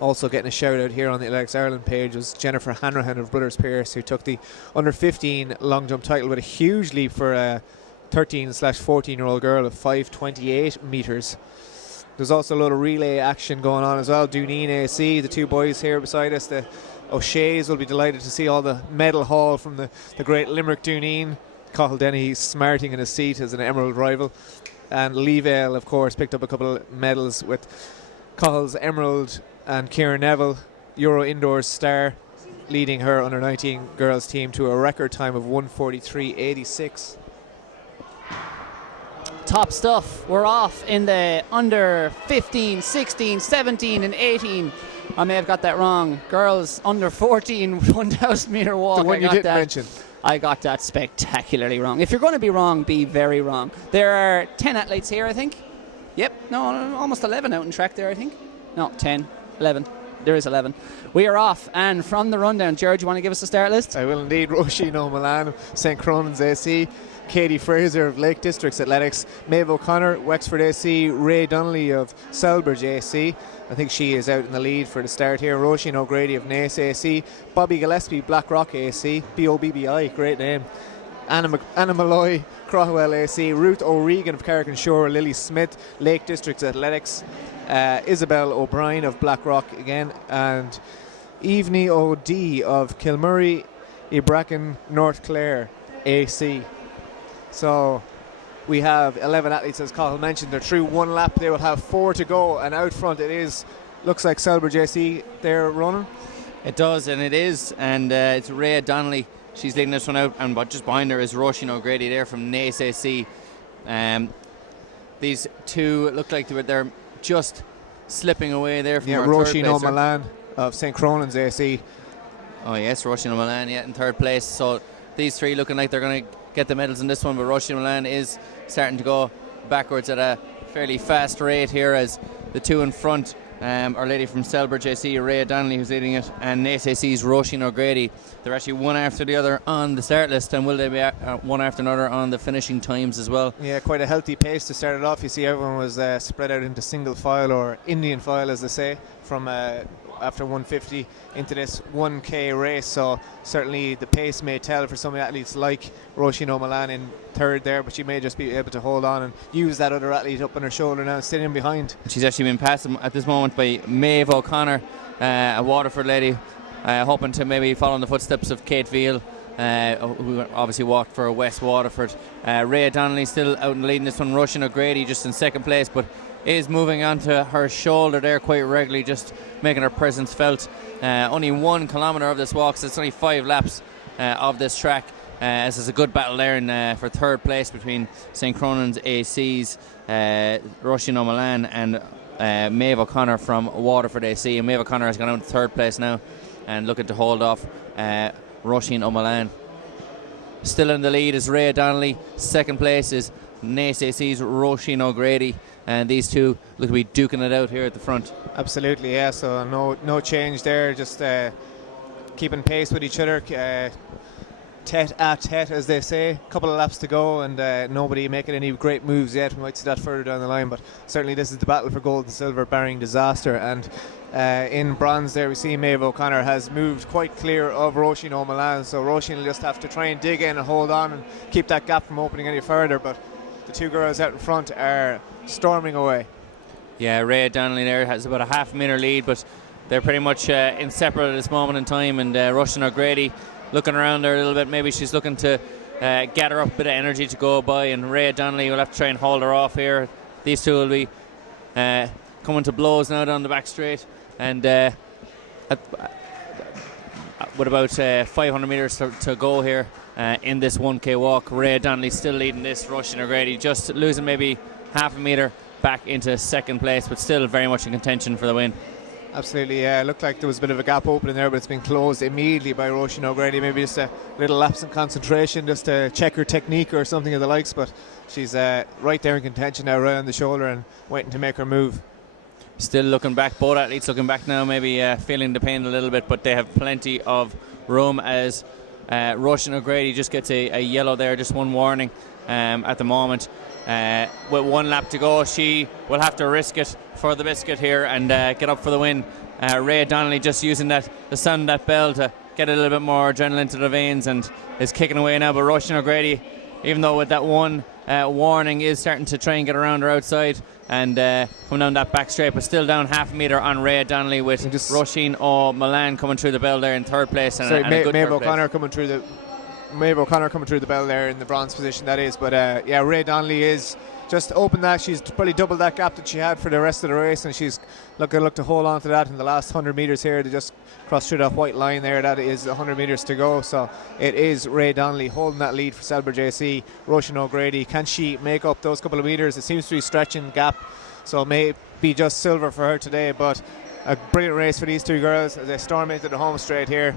Also getting a shout out here on the Athletics Ireland page was Jennifer Hanrahan of Brothers Pierce, who took the under 15 long jump title with a huge leap for a 13/14-year-old girl of 5:28 metres. There's also a lot of relay action going on as well. Dooneen AC, the two boys here beside us, the O'Shea's, will be delighted to see all the medal haul from the great Limerick Dooneen. Cathal Denny smarting in his seat as an Emerald rival. And Leevale, of course, picked up a couple of medals with Cahill's Emerald, and Kieran Neville, Euro Indoors star, leading her under 19 girls team to a record time of 1:43.86. Top stuff. We're off in the under 15, 16, 17 and 18. I may have got that wrong. Girls under 14 1,000 metre walk. The one I you got didn't that. mention. I got that spectacularly wrong. If you're going to be wrong, be very wrong. There are 10 athletes here, I think. Yep. No, almost 11 out in track there, I think. No, 10, 11. There is 11. We are off, and from the rundown, George, you want to give us a start list? I will indeed. Roisin O'Malan of St. Cronan's AC, Katie Fraser of Lake Districts Athletics, Maeve O'Connor, Wexford AC, Ray Donnelly of Selbridge AC. I think she is out in the lead for the start here. Roisin O'Grady of Naas AC, Bobby Gillespie, Blackrock AC, BOBBI, great name. Anna Malloy, Crowell AC, Ruth O'Regan of Carrick and Shore, Lily Smith, Lake Districts Athletics, Isabel O'Brien of Blackrock again, and Evenie O'D of Kilmurray, Ibracken, North Clare AC. So we have 11 athletes, as Cathal mentioned. They're through one lap. They will have 4 to go, and out front it is, looks like Selbridge AC they're running. It does, and it is, and it's Ray Donnelly. She's leading this one out, and but just behind her is Roisin O'Grady there from Naas AC. These two look like they're just slipping away there from our third Roisin placer. O'Malan of St. Cronan's AC. Oh yes, Roisin O'Malan, in third place. So these three looking like they're going to get the medals in this one, but Roisin O'Malan is starting to go backwards at a fairly fast rate here, as the two in front, our lady from Selbridge AC, Ray Donnelly, who's leading it, and Naas AC's Roisin O'Grady. They're actually one after the other on the start list, and will they be one after another on the finishing times as well? Yeah, quite a healthy pace to start it off. You see everyone was spread out into single file, or Indian file as they say, from after 150 into this 1k race. So certainly the pace may tell for some athletes like Roisin O'Malan in third there, but she may just be able to hold on and use that other athlete up on her shoulder now and sit in behind. She's actually been passed at this moment by Maeve O'Connor, a Waterford lady, hoping to maybe follow in the footsteps of Kate Veal, who obviously walked for West Waterford. Ray Donnelly still out in the lead in this one. Roisin O'Grady just in second place, but is moving onto her shoulder there quite regularly, just making her presence felt. Only 1 kilometre of this walk, so it's only 5 laps of this track. This is a good battle there for third place between St. Cronan's AC's Roisin O'Mullane and Maeve O'Connor from Waterford AC. And Maeve O'Connor has gone out to third place now and looking to hold off Roisin O'Mullane. Still in the lead is Ray Donnelly. Second place is Naas AC's Roisin O'Grady. And these two look to be duking it out here at the front. Absolutely, yeah. So no change there. Just keeping pace with each other. Tete a tete, as they say. A couple of laps to go, and nobody making any great moves yet. We might see that further down the line, but certainly this is the battle for gold and silver, barring disaster. And in bronze there, we see Maeve O'Connor has moved quite clear of Roisin O'Mullane, so Roisin will just have to try and dig in and hold on and keep that gap from opening any further. But the two girls out in front are storming away. Yeah, Ray Donnelly there has about a half metre lead, but they're pretty much inseparable at this moment in time. And Roisin O'Grady looking around there a little bit. Maybe she's looking to gather up a bit of energy to go by, and Ray Donnelly will have to try and hold her off here. These two will be coming to blows now down the back straight, and with about 500 metres to go here in this 1k walk. Ray Donnelly still leading this. Roisin O'Grady just losing maybe half a metre back into second place, but still very much in contention for the win. Absolutely, yeah. It looked like there was a bit of a gap opening there, but it's been closed immediately by Roisin O'Grady. Maybe just a little lapse in concentration, just to check her technique or something of the likes, but she's right there in contention now, right on the shoulder, and waiting to make her move. Still looking back, both athletes looking back now, maybe feeling the pain a little bit, but they have plenty of room, as Roisin O'Grady just gets a yellow there, just one warning at the moment. With 1 lap to go, she will have to risk it for the biscuit here and get up for the win. Ray Donnelly just using the sound of that bell to get a little bit more adrenaline to the veins and is kicking away now. But Roisin O'Grady, even though with that one warning, is starting to try and get around her outside and come down that back straight, but still down half a metre on Ray Donnelly, with Roisin O'Mullane coming through the bell there in third place. And a good Maeve third O'Connor place. coming through the bell there in the bronze position, that is. But yeah, Ray Donnelly is just opened that. She's probably doubled that gap that she had for the rest of the race, and she's look to hold on to that in the last 100 metres here. They just cross through that white line there. That is 100 metres to go. So it is Ray Donnelly holding that lead for Selbridge AC. Roisin O'Grady, can she make up those couple of metres? It seems to be stretching the gap, so it may be just silver for her today. But a brilliant race for these two girls as they storm into the home straight here.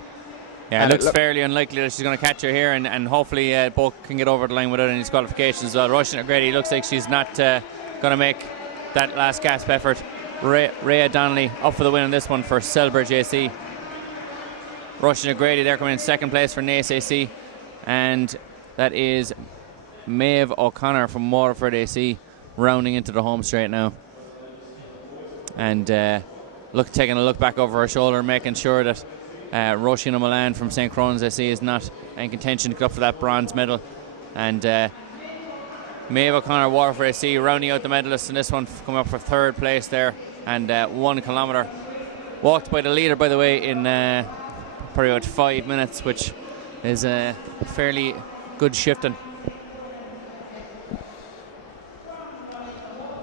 Yeah, it looks fairly unlikely that she's going to catch her here, and hopefully both can get over the line without any disqualifications as well. Roisin O'Grady looks like she's not going to make that last gasp effort. Ray Donnelly up for the win on this one for Selbridge AC. Roisin O'Grady there coming in second place for Naas AC, and that is Maeve O'Connor from Waterford AC rounding into the home straight now. And taking a look back over her shoulder, making sure that Roisin O'Mullane from St. Cronan's AC is not in contention to go up for that bronze medal. And Maeve O'Connor, Waterford AC, rounding out the medalists in this one, coming up for third place there. And 1 kilometre walked by the leader, by the way, in probably about 5 minutes, which is a fairly good shifting.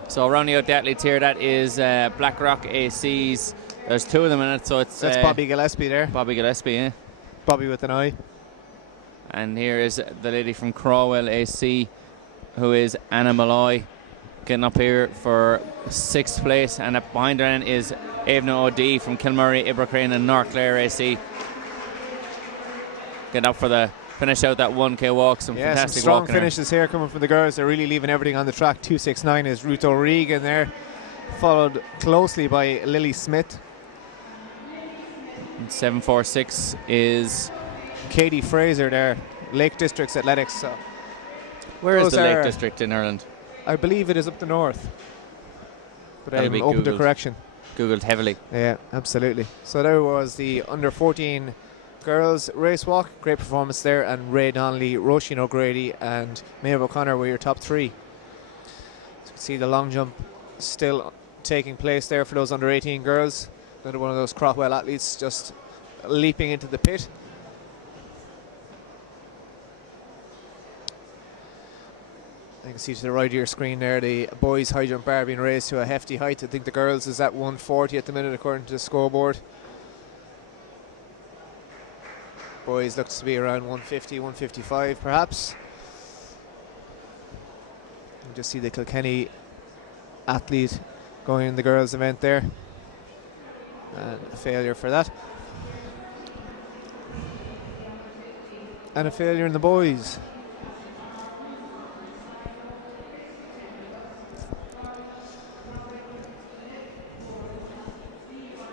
So rounding out the athletes here, that is Blackrock AC's. There's 2 of them in it, so it's That's Bobby Gillespie there. Bobby Gillespie, yeah. Bobby with an eye. And here is the lady from Crawwell AC, who is Anna Malloy, getting up here for 6th place. And up behind her then is Avna O'D from Kilmurray, Ibracrane and North Clare AC. Getting up for the finish out that 1k walk. Some fantastic strong walking finishes here coming from the girls. They're really leaving everything on the track. 269 is Ruth O'Regan there, followed closely by Lily Smith. 746 is Katie Fraser there, Lake Districts Athletics. So where is the Lake District in Ireland? I believe it is up the north, but That'll I'm be open to Googled. correction. Googled heavily. Yeah, absolutely. So there was the under 14 girls race walk. Great performance there, and Ray Donnelly, Roisin O'Grady and Maeve O'Connor were your top 3. So you can see the long jump still taking place there for those under 18 girls. Another one of those Crockwell athletes just leaping into the pit. can see to the right of your screen there the boys high jump bar being raised to a hefty height. I think the girls is at 140 at the minute according to the scoreboard. Boys looks to be around 150, 155 perhaps. You can just see the Kilkenny athlete going in the girls event there. And a failure for that. And a failure in the boys.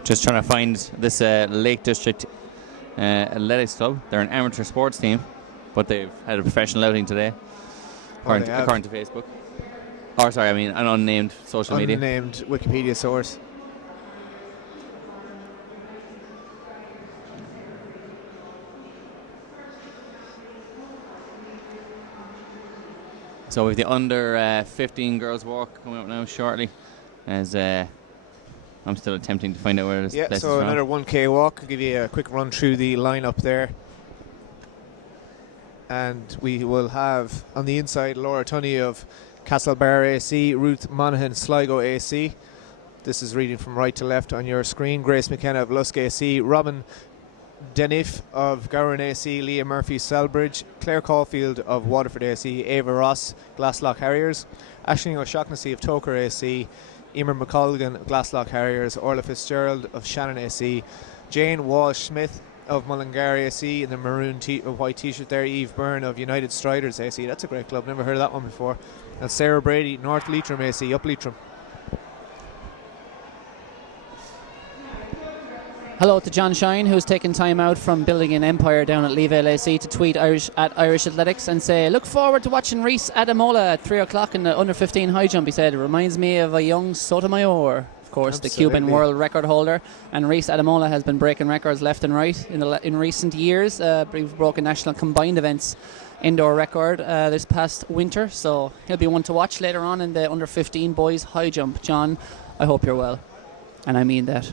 Just trying to find this Lake District Athletics Club. They're an amateur sports team, but they've had a professional outing today, according to Facebook. Or sorry, I mean an unnamed social media. Unnamed Wikipedia source. So we've the under 15 girls walk coming up now shortly, as I'm still attempting to find out where this place is so from. another 1k walk. I'll give you a quick run through the lineup there. And we will have on the inside Laura Tunney of Castlebar AC, Ruth Monaghan Sligo AC. This is reading from right to left on your screen. Grace McKenna of Lusk AC, Robin Denif of Gowan AC, Leah Murphy Selbridge, Claire Caulfield of Waterford AC, Ava Ross Glasslock Harriers, Aisling O'Shaughnessy of Toker AC, Emer McColgan of Glasslock Harriers, Orla Fitzgerald of Shannon AC, Jane Walsh Smith of Mullingar AC in the maroon white t-shirt there, Eve Byrne of United Striders AC, that's a great club, never heard of that one before, and Sarah Brady, North Leitrim AC, Up Leitrim. Hello to John Shine, who's taken time out from building an empire down at Leavale AC to tweet Irish Athletics and say, look forward to watching Rhys Adamola at 3 o'clock in the under 15 high jump. He said, it reminds me of a young Sotomayor, of course, Absolutely. the Cuban world record holder. And Rhys Adamola has been breaking records left and right in recent years. He's broken national combined events indoor record this past winter. So he'll be one to watch later on in the under 15 boys high jump. John, I hope you're well. And I mean that.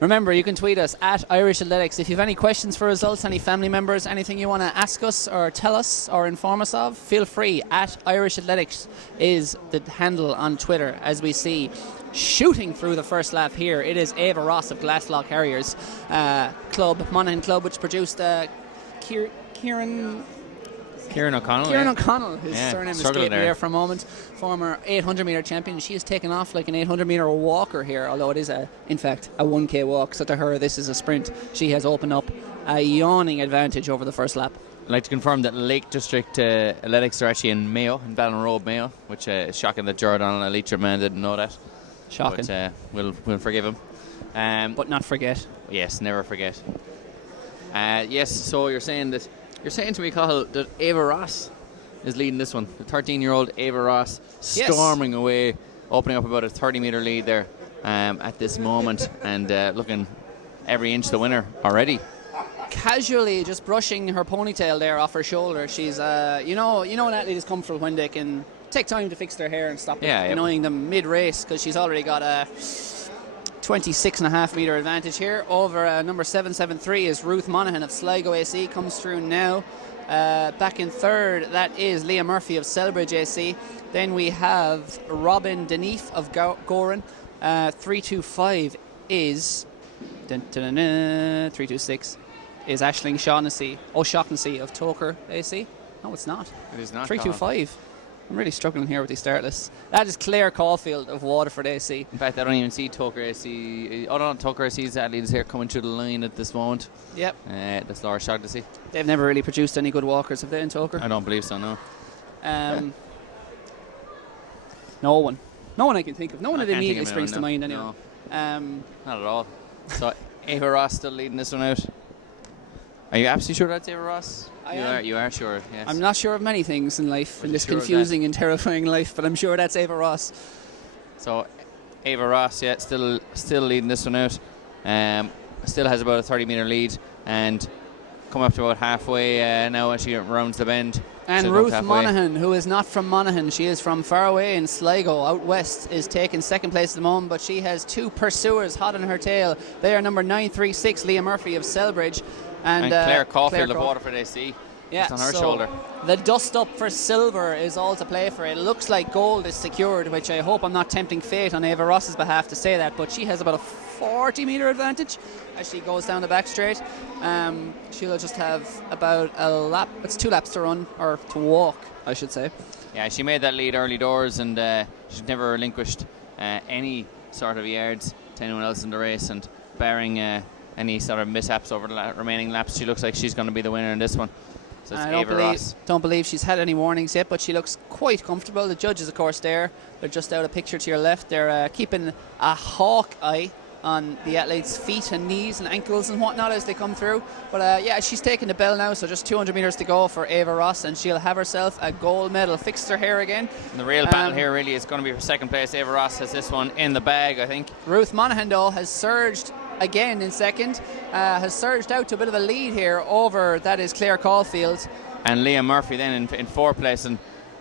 Remember, you can tweet us at Irish Athletics. If you have any questions for results, any family members, anything you want to ask us or tell us or inform us of, feel free. At Irish Athletics is the handle on Twitter. As we see, shooting through the first lap here, it is Ava Ross of Glasslock Harriers Club, Monaghan Club, which produced Kieran O'Connell, his surname escaped me there for a moment. Former 800 metre champion. She has taken off like an 800 metre walker here, although it is in fact a 1k walk. So to her, this is a sprint. She has opened up a yawning advantage over the first lap. I'd like to confirm that Lake District Athletics are actually in Mayo, in Ballinrobe, Mayo, which is shocking that Jordan and Leitrim man didn't know that. Shocking. But we'll forgive him. But not forget. Yes, never forget. Yes, so you're saying to me, Cathal, that Ava Ross is leading this one. The 13-year-old Ava Ross storming away, opening up about a 30-metre lead there at this moment, and looking every inch the winner already. Casually just brushing her ponytail there off her shoulder. She's, you know an athlete is comfortable when they can take time to fix their hair and stop annoying them mid-race, because she's already got a 26.5 metre advantage here over number 773 is Ruth Monaghan of Sligo AC, comes through now. Back in third, that is Leah Murphy of Selbridge AC. Then we have Robin Denif of Goran. 325 is 326 is Aisling O'Shaughnessy of Toker AC. No, it's not. It is not. 325. I'm really struggling here with these start lists. That is Claire Caulfield of Waterford AC. In fact, I don't even see Toker AC. Oh no, Toker AC's athlete is here coming through the line at this moment. Yep. That's Laura Shaughnessy. They've never really produced any good walkers, have they, in Toker? I don't believe so, no. No one I can think of. No one that immediately springs to mind anyway. No. Not at all. So Ava Ross still leading this one out. Are you absolutely sure that's Ava Ross? You are sure, yes. I'm not sure of many things in life, in this confusing and terrifying life, but I'm sure that's Ava Ross. So Ava Ross, still leading this one out. Still has about a 30-metre lead, and come up to about halfway now as she rounds the bend. And Ruth Monaghan, who is not from Monaghan, she is from far away in Sligo, out west, is taking second place at the moment, but she has two pursuers hot on her tail. They are number 936, Leah Murphy of Selbridge, and Claire Caulfield of Waterford AC. Yeah, Just on her so shoulder. the dust up for silver is all to play for. It looks like gold is secured, which I hope I'm not tempting fate on Ava Ross's behalf to say that, but she has about a 40-metre advantage as she goes down the back straight. She'll just have about a lap. It's 2 laps to run, or to walk, I should say. Yeah, she made that lead early doors, and she's never relinquished any sort of yards to anyone else in the race, and barring any sort of mishaps over the remaining laps, she looks like she's going to be the winner in this one. So it's Ava Ross. Don't believe she's had any warnings yet, but she looks quite comfortable. The judges, of course, they're just out a picture to your left. They're keeping a hawk eye on the athletes' feet and knees and ankles and whatnot as they come through. But yeah, she's taking the bell now, so just 200 metres to go for Ava Ross, and she'll have herself a gold medal. Fixed her hair again. And the real battle here really is going to be for second place. Ava Ross has this one in the bag, I think. Ruth Monaghan, though, has surged again in second, has surged out to a bit of a lead here over, that is Claire Caulfield. And Liam Murphy then in fourth place, and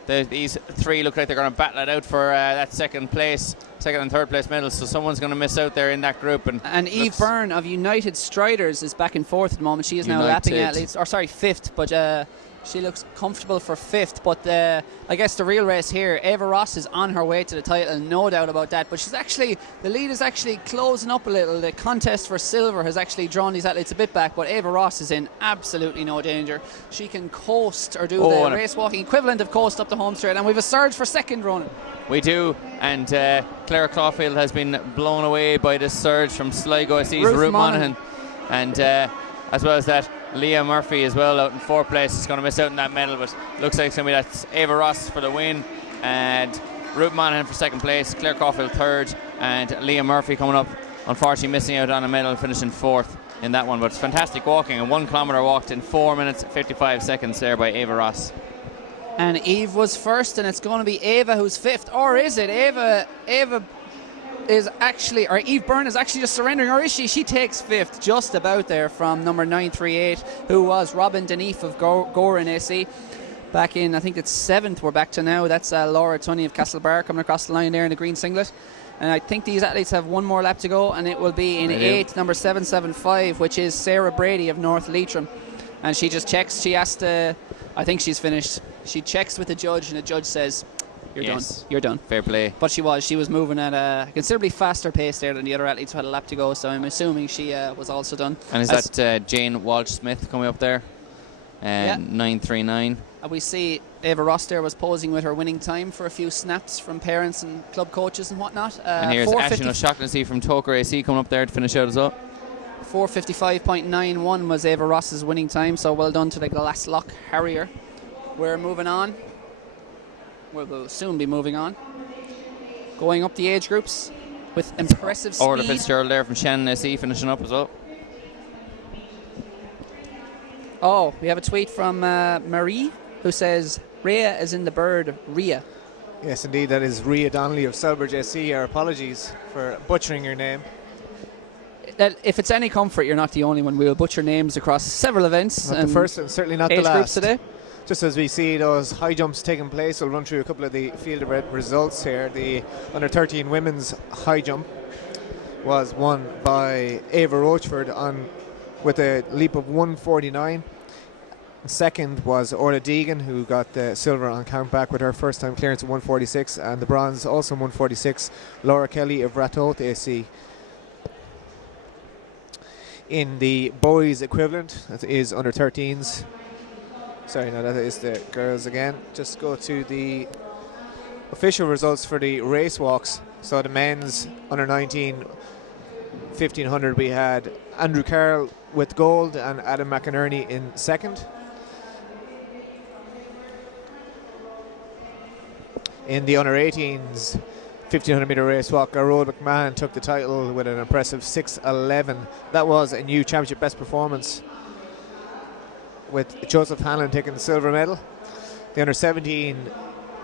these three look like they're going to battle it out for that second and third place medals, so someone's going to miss out there in that group. And Eve Byrne of United Striders is back in fourth at the moment. She is now lapping athletes, or sorry, fifth, but she looks comfortable for fifth. But I guess the real race here, Ava Ross is on her way to the title, no doubt about that. But the lead is actually closing up a little. The contest for silver has actually drawn these athletes a bit back, but Ava Ross is in absolutely no danger. She can coast, or do the race walking equivalent of coast up the home straight, and we've a surge for second running. We do, and Claire Caulfield has been blown away by this surge from Sligo. I see Ruth Monaghan, and as well as that, Leah Murphy as well out in fourth place is going to miss out on that medal, but looks like it's going to be that's Ava Ross for the win, and Ruth Monaghan for second place, Claire Caulfield third, and Leah Murphy coming up, unfortunately missing out on a medal, finishing fourth in that one. But it's fantastic walking, and 1 kilometre walked in 4 minutes 55 seconds there by Ava Ross. And Eve was first, and it's going to be Ava who's fifth, or is it? Ava is actually, or Eve Byrne is actually just surrendering, or is she? She takes fifth, just about there, from number 938, who was Robin Denif of Goran AC. Back in, I think it's seventh, we're back to now. That's Laura Tunney of Castlebar coming across the line there in the green singlet. And I think these athletes have one more lap to go, and it will be in eighth, number 775, which is Sarah Brady of North Leitrim. And she just checks, she asked, I think she's finished. She checks with the judge, and the judge says, You're done. Fair play. But she was moving at a considerably faster pace there than the other athletes who had a lap to go, so I'm assuming she was also done. And is that Jane Walsh-Smith coming up there? 939. We see Ava Ross there was posing with her winning time for a few snaps from parents and club coaches and whatnot. And here's Ashton O'Shaughnessy from Toker AC coming up there to finish out as well. 4:55.91 was Ava Ross's winning time, so well done to the Glasslock Harrier. We're moving on. We'll soon be moving on. Going up the age groups with impressive speed. Orla Fitzgerald there from Shannon SE finishing up as well. Oh, we have a tweet from Marie who says, Rhea is in the bird, Rhea. Yes, indeed, that is Rhea Donnelly of Selbridge SE. Our apologies for butchering your name. If it's any comfort, you're not the only one. We will butcher names across several events. Not the first and certainly not the last. Age groups today. Just as we see those high jumps taking place, we'll run through a couple of the field results here. The under 13 women's high jump was won by Ava Rochford with a leap of 149. Second was Orla Deegan, who got the silver on countback with her first time clearance of 146, and the bronze also 146, Laura Kelly of Ratoath AC. In the boys equivalent, that is under 13s. Sorry, no, that is the girls again. Just go to the official results for the race walks. So the men's under 19 1500, we had Andrew Carroll with gold and Adam McInerney in second. In the under 18s 1500 metre race walk, Road McMahon took the title with an impressive 6:11. That was a new championship best performance, with Joseph Hanlon taking the silver medal. The under 17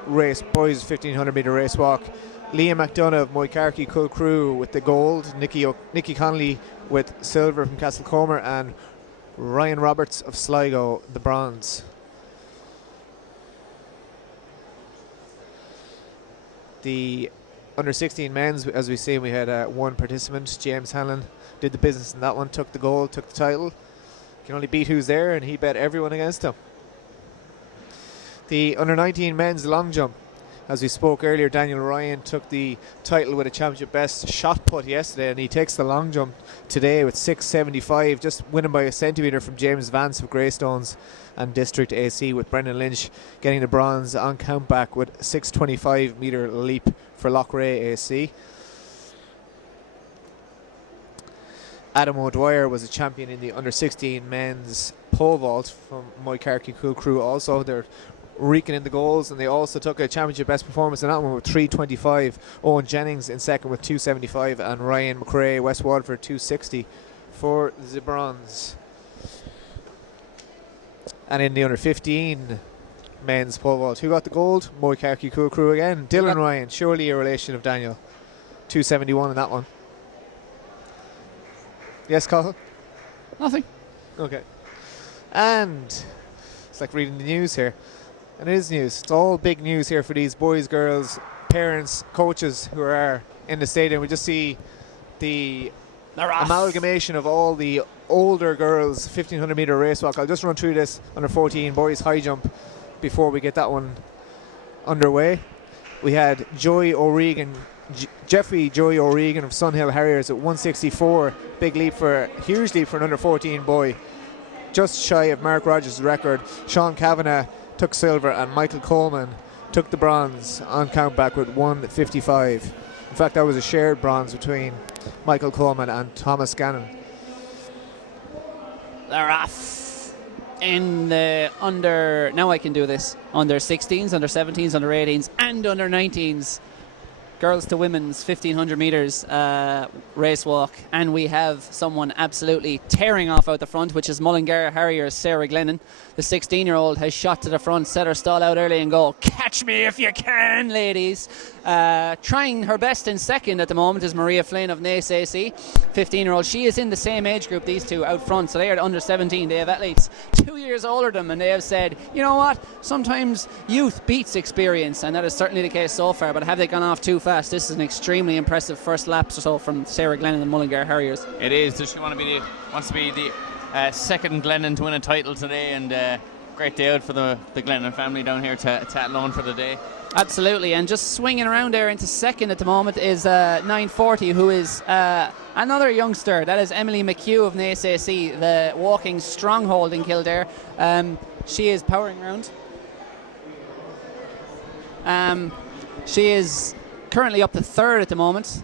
race boys 1500 metre race walk, Liam McDonough of Moycarkey Culcrew with the gold, Nicky Connolly with silver from Castlecomer, and Ryan Roberts of Sligo the bronze. The under 16 men's, as we see, we had one participant, James Hanlon, did the business in that one, took the gold, took the title. Can only beat who's there, and he bet everyone against him. The under-19 men's long jump. As we spoke earlier, Daniel Ryan took the title with a championship best shot put yesterday, and he takes the long jump today with 6.75, just winning by a centimetre from James Vance of Greystones and District AC, with Brendan Lynch getting the bronze on countback with 6.25 metre leap for Loughrea AC. Adam O'Dwyer was a champion in the under-16 men's pole vault from Moycarkey Cool Crew also. They're reeking in the goals, and they also took a championship best performance in that one with 3.25. Owen Jennings in second with 2.75, and Ryan McRae, West Waterford, 2.60 for the bronze. And in the under 15 men's pole vault, who got the gold? Moycarkey Cool Crew again. Dylan Ryan, surely a relation of Daniel, 2.71 in that one. Yes, Cathal? Nothing. Okay. And it's like reading the news here. And it is news. It's all big news here for these boys, girls, parents, coaches who are in the stadium. We just see the amalgamation of all the older girls 1500 metre race walk. I'll just run through this under 14 boys high jump before we get that one underway. We had Joey O'Regan, Jeffrey Joey O'Regan of Sunhill Harriers at 164. Big leap for, huge leap for an under 14 boy, just shy of Mark Rogers' record. Sean Kavanagh took silver, and Michael Coleman took the bronze on countback with 155. In fact, that was a shared bronze between Michael Coleman and Thomas Gannon. They're off in the under, now I can do this, under 16s, under 17s, under 18s and under 19s girls to women's 1500 metres race walk, and we have someone absolutely tearing off out the front, which is Mullingar Harriers' Sarah Glennon. The 16-year-old has shot to the front, set her stall out early and go, catch me if you can, ladies. Trying her best in second at the moment is Maria Flynn of Naas AC, 15-year-old. She is in the same age group, these two out front, so they are under 17. They have athletes 2 years older than them, and they have said, you know what, sometimes youth beats experience, and that is certainly the case so far. But have they gone off too fast? This is an extremely impressive first lap or so from Sarah Glennon and Mullingar Harriers. It is. Does she wants to be the second Glennon to win a title today, and great day out for the Glennon family down here to Athlone for the day. Absolutely, and just swinging around there into second at the moment is 940, who is another youngster. That is Emily McHugh of Naas AC, the walking stronghold in Kildare. She is powering around. She is currently up to third at the moment.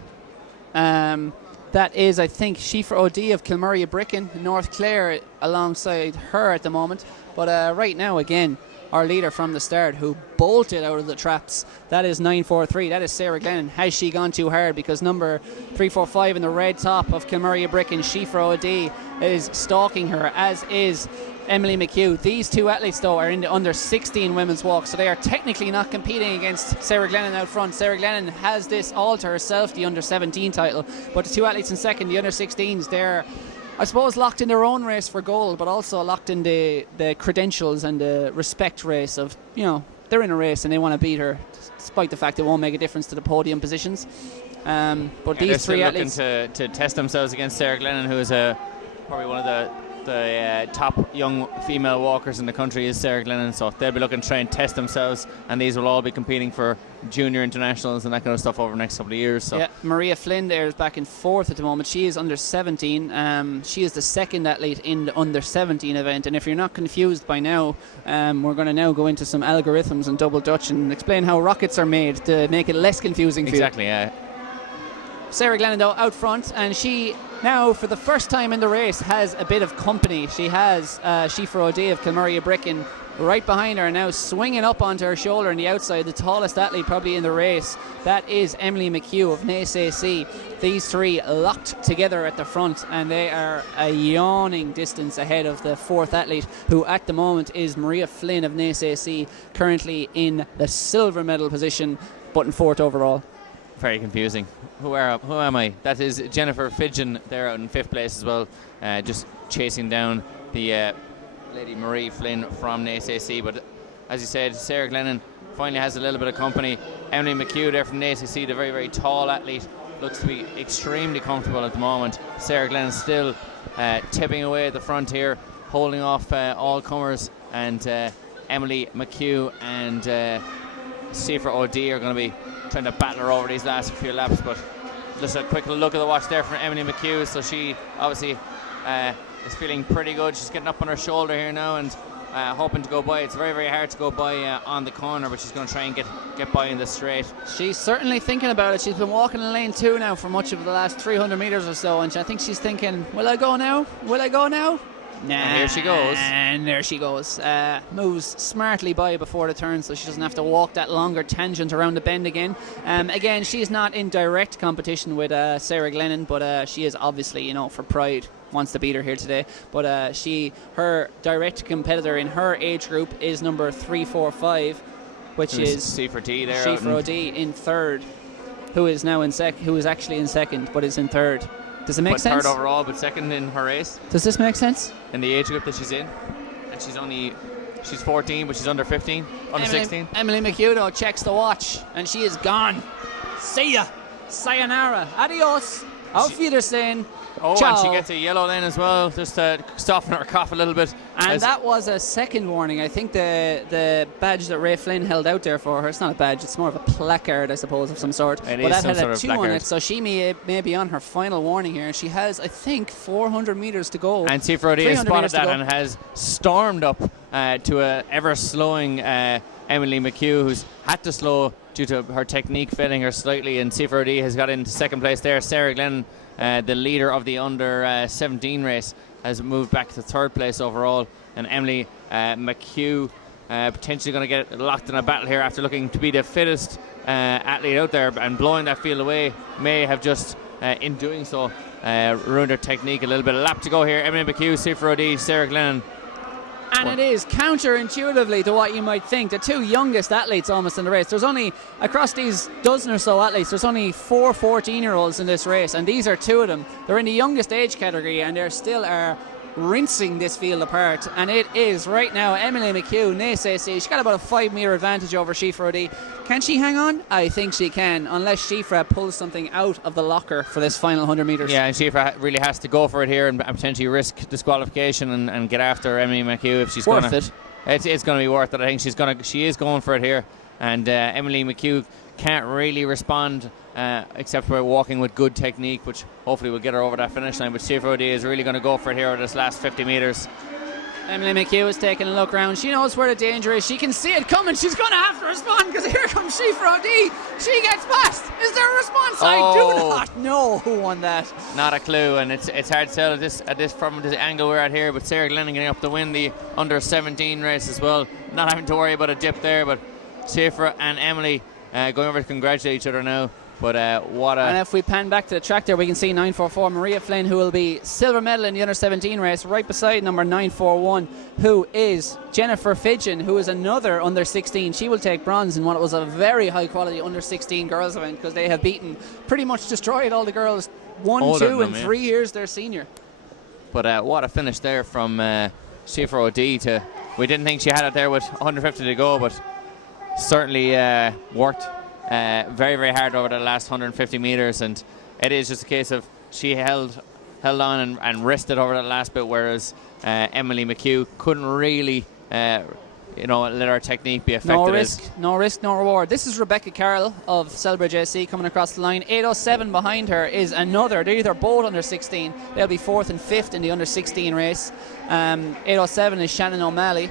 That is, I think, Shifra O'D of Kilmurray Bricken, North Clare, alongside her at the moment. But right now, again, our leader from the start, who bolted out of the traps, that is 943. That is Sarah Glennon. Has she gone too hard? Because number 345 in the red top of Kilmurray Bricken, Shifra O'D, is stalking her, as is Emily McHugh. These two athletes, though, are in the under 16 women's walk, so they are technically not competing against Sarah Glennon out front. Sarah Glennon has this all to herself, the under 17 title, but the two athletes in second, the under 16s, they're, I suppose, locked in their own race for gold, but also locked in the credentials and the respect race of, you know, they're in a race and they want to beat her, despite the fact it won't make a difference to the podium positions. But these three athletes looking to test themselves against Sarah Glennon, who is probably one of the top young female walkers in the country, is Sarah Glennon, so they'll be looking to try and test themselves, and these will all be competing for junior internationals and that kind of stuff over the next couple of years. So. Yeah, Maria Flynn there is back in fourth at the moment. She is under 17. She is the second athlete in the under 17 event, and if you're not confused by now, we're going to now go into some algorithms and double dutch and explain how rockets are made to make it less confusing for you. Exactly, yeah. Sarah Glennon, though, out front, and she now, for the first time in the race, has a bit of company. She has Shifra O'D of Kilmurray Bricken right behind her, now swinging up onto her shoulder on the outside, the tallest athlete probably in the race. That is Emily McHugh of Naas AC. These three locked together at the front, and they are a yawning distance ahead of the fourth athlete, who at the moment is Maria Flynn of Naas AC, currently in the silver medal position, but in fourth overall. Very confusing. Who am I? That is Jennifer Fidgen there out in fifth place as well, just chasing down the Lady Marie Flynn from Naas AC. But as you said, Sarah Glennon finally has a little bit of company. Emily McHugh there from Naas AC, the very, very tall athlete, looks to be extremely comfortable at the moment. Sarah Glennon still tipping away at the front here, holding off all comers, and Emily McHugh and Seifra O'D are going to be trying to battle her over these last few laps. But just a quick look at the watch there from Emily McHugh. So she obviously is feeling pretty good. She's getting up on her shoulder here now and hoping to go by. It's very, very hard to go by on the corner, but she's going to try and get by in the straight. She's certainly thinking about it. She's been walking in lane 2 now for much of the last 300 metres or so, and I think she's thinking, will I go now? Will I go now? Nah, and here she goes. And there she goes. Moves smartly by before the turn, so she doesn't have to walk that longer tangent around the bend again. Again, she's not in direct competition with Sarah Glennon, but she is obviously, you know, for pride, wants to beat her here today. But her direct competitor in her age group is number 345, which is Seifra T there. Seifra O'D in third, who is now who is actually in second, but is in third. Does it make sense? Third overall, but second in her race. Does this make sense? In the age group that she's in, and she's 14, but she's under 15, under 16. Emily McHugh though checks the watch, and she is gone. See ya, sayonara, adios, auf Wiedersehen. Oh, ciao. And she gets a yellow then as well, just to soften her cough a little bit. And that was a second warning. I think the badge that Ray Flynn held out there for her, it's not a badge, it's more of a placard, I suppose, of some sort. It but is that some had sort a of 2 placard. on it, so she may be on her final warning here. And she has, I think, 400 metres to go. And Seifra O'D has spotted that and has stormed up to a ever-slowing Emily McHugh, who's had to slow due to her technique failing her slightly. And Seifra O'D has got into second place there. Sarah Glennon, the leader of the under 17 race, has moved back to third place overall, and Emily McHugh potentially going to get locked in a battle here after looking to be the fittest athlete out there, and blowing that field away may have just in doing so ruined her technique a little bit. A lap to go here. Emily McHugh, Seifra O'D, Sarah Glennon. And it is counterintuitively to what you might think. The 2 youngest athletes almost in the race. There's only, across these dozen or so athletes, there's only 4 14-year-olds in this race, and these are 2 of them. They're in the youngest age category, and they still are rinsing this field apart. And it is right now Emily McHugh, NACC. She's got about a 5 metre advantage over Seifra O'D. Can she hang on? I think she can, unless Seifra pulls something out of the locker for this final 100 metres. Yeah, and Seifra really has to go for it here and potentially risk disqualification and get after Emily McHugh if she's going to. It's going to be worth it. I think she is going for it here, and Emily McHugh can't really respond except for walking with good technique, which hopefully will get her over that finish line. But Seifra O'D is really going to go for it here over this last 50 metres. Emily McHugh is taking a look around. She knows where the danger is. She can see it coming. She's going to have to respond, because here comes Seifra O'D. She gets past. Is there a response? I do not know who won that. Not a clue, and it's hard to tell at this from the angle we're at here. But Sarah Glennon getting up to win the under 17 race as well. Not having to worry about a dip there, but Seifra and Emily going over to congratulate each other now. But And if we pan back to the track there, we can see 944 Maria Flynn, who will be silver medal in the under 17 race, right beside number 941, who is Jennifer Fidgen, who is another under 16. She will take bronze in what was a very high quality under 16 girls event, because they have pretty much destroyed all the girls 1, older 2 and 3 years their senior. But what a finish there from Seifra O'D. We didn't think she had it there with 150 to go, but certainly worked very, very hard over the last 150 metres, and it is just a case of she held on and risked it over that last bit, whereas Emily McHugh couldn't really let her technique be affected. No risk, no reward. This is Rebecca Carroll of Selbridge AC coming across the line. 8:07 behind her is another. They're both under 16. They'll be 4th and 5th in the under 16 race. 8:07 is Shannon O'Malley.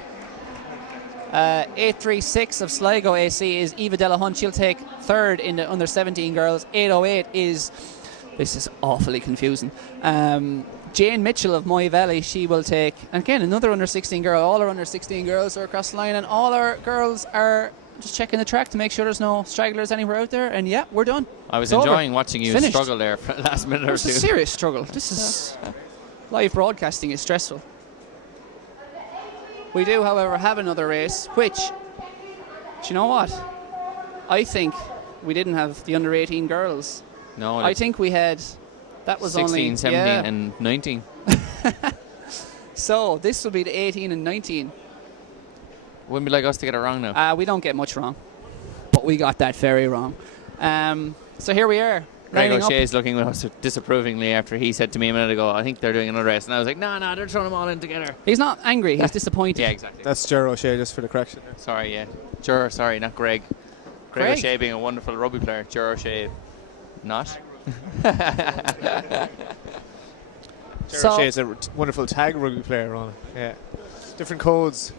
8:36 of Sligo AC is Eva Delahunt. She'll take 3rd in the under 17 girls. 8:08 is, this is awfully confusing, Jane Mitchell of Moy Valley. She will take, and again, another under 16 girl. All our under 16 girls are across the line, and all our girls are just checking the track to make sure there's no stragglers anywhere out there. And yeah, we're done. I was It's enjoying over. watching you Finished. struggle there for the last minute or It's two. a serious struggle. This is live broadcasting is stressful. We do, however, have another race, which, do you know what? I think we didn't have the under 18 girls. No, I think we had, that was 16, only 17 and 19. So this will be the 18 and 19. Wouldn't be like us to get it wrong now. We don't get much wrong, but we got that very wrong. So here we are. Greg lining up. O'Shea's looking at us disapprovingly after he said to me a minute ago, I think they're doing another race. And I was like, no, they're throwing them all in together. He's not angry, he's disappointed. Yeah, exactly. That's Ger O'Shea, just for the correction. Sorry, yeah. Ger, sorry, not Greg. Greg Craig. O'Shea being a wonderful rugby player. Ger O'Shea, not. Ger So- O'Shea is a wonderful tag rugby player on it. Yeah. Different codes.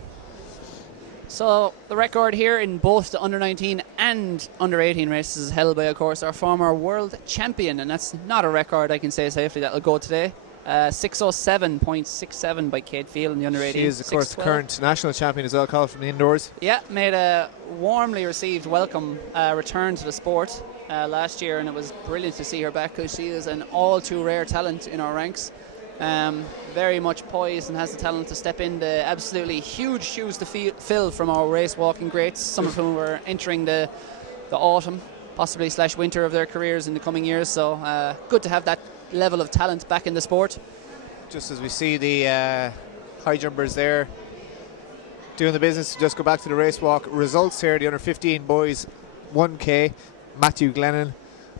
So the record here in both the under 19 and under 18 races is held by, of course, our former world champion, and that's not a record I can say safely that'll go today. 607.67 by Kate Field in the under 18. She is, of course, the 6:12. current national champion as well, Colin, from the indoors. Yeah, made a warmly received welcome return to the sport last year, and it was brilliant to see her back because she is an all too rare talent in our ranks. Very much poised and has the talent to step in the absolutely huge shoes to fill from our race walking greats, some of whom are entering the autumn, possibly / winter of their careers in the coming years. So good to have that level of talent back in the sport. Just as we see the high jumpers there doing the business, just go back to the race walk results here. The under 15 boys 1K, Matthew Glennon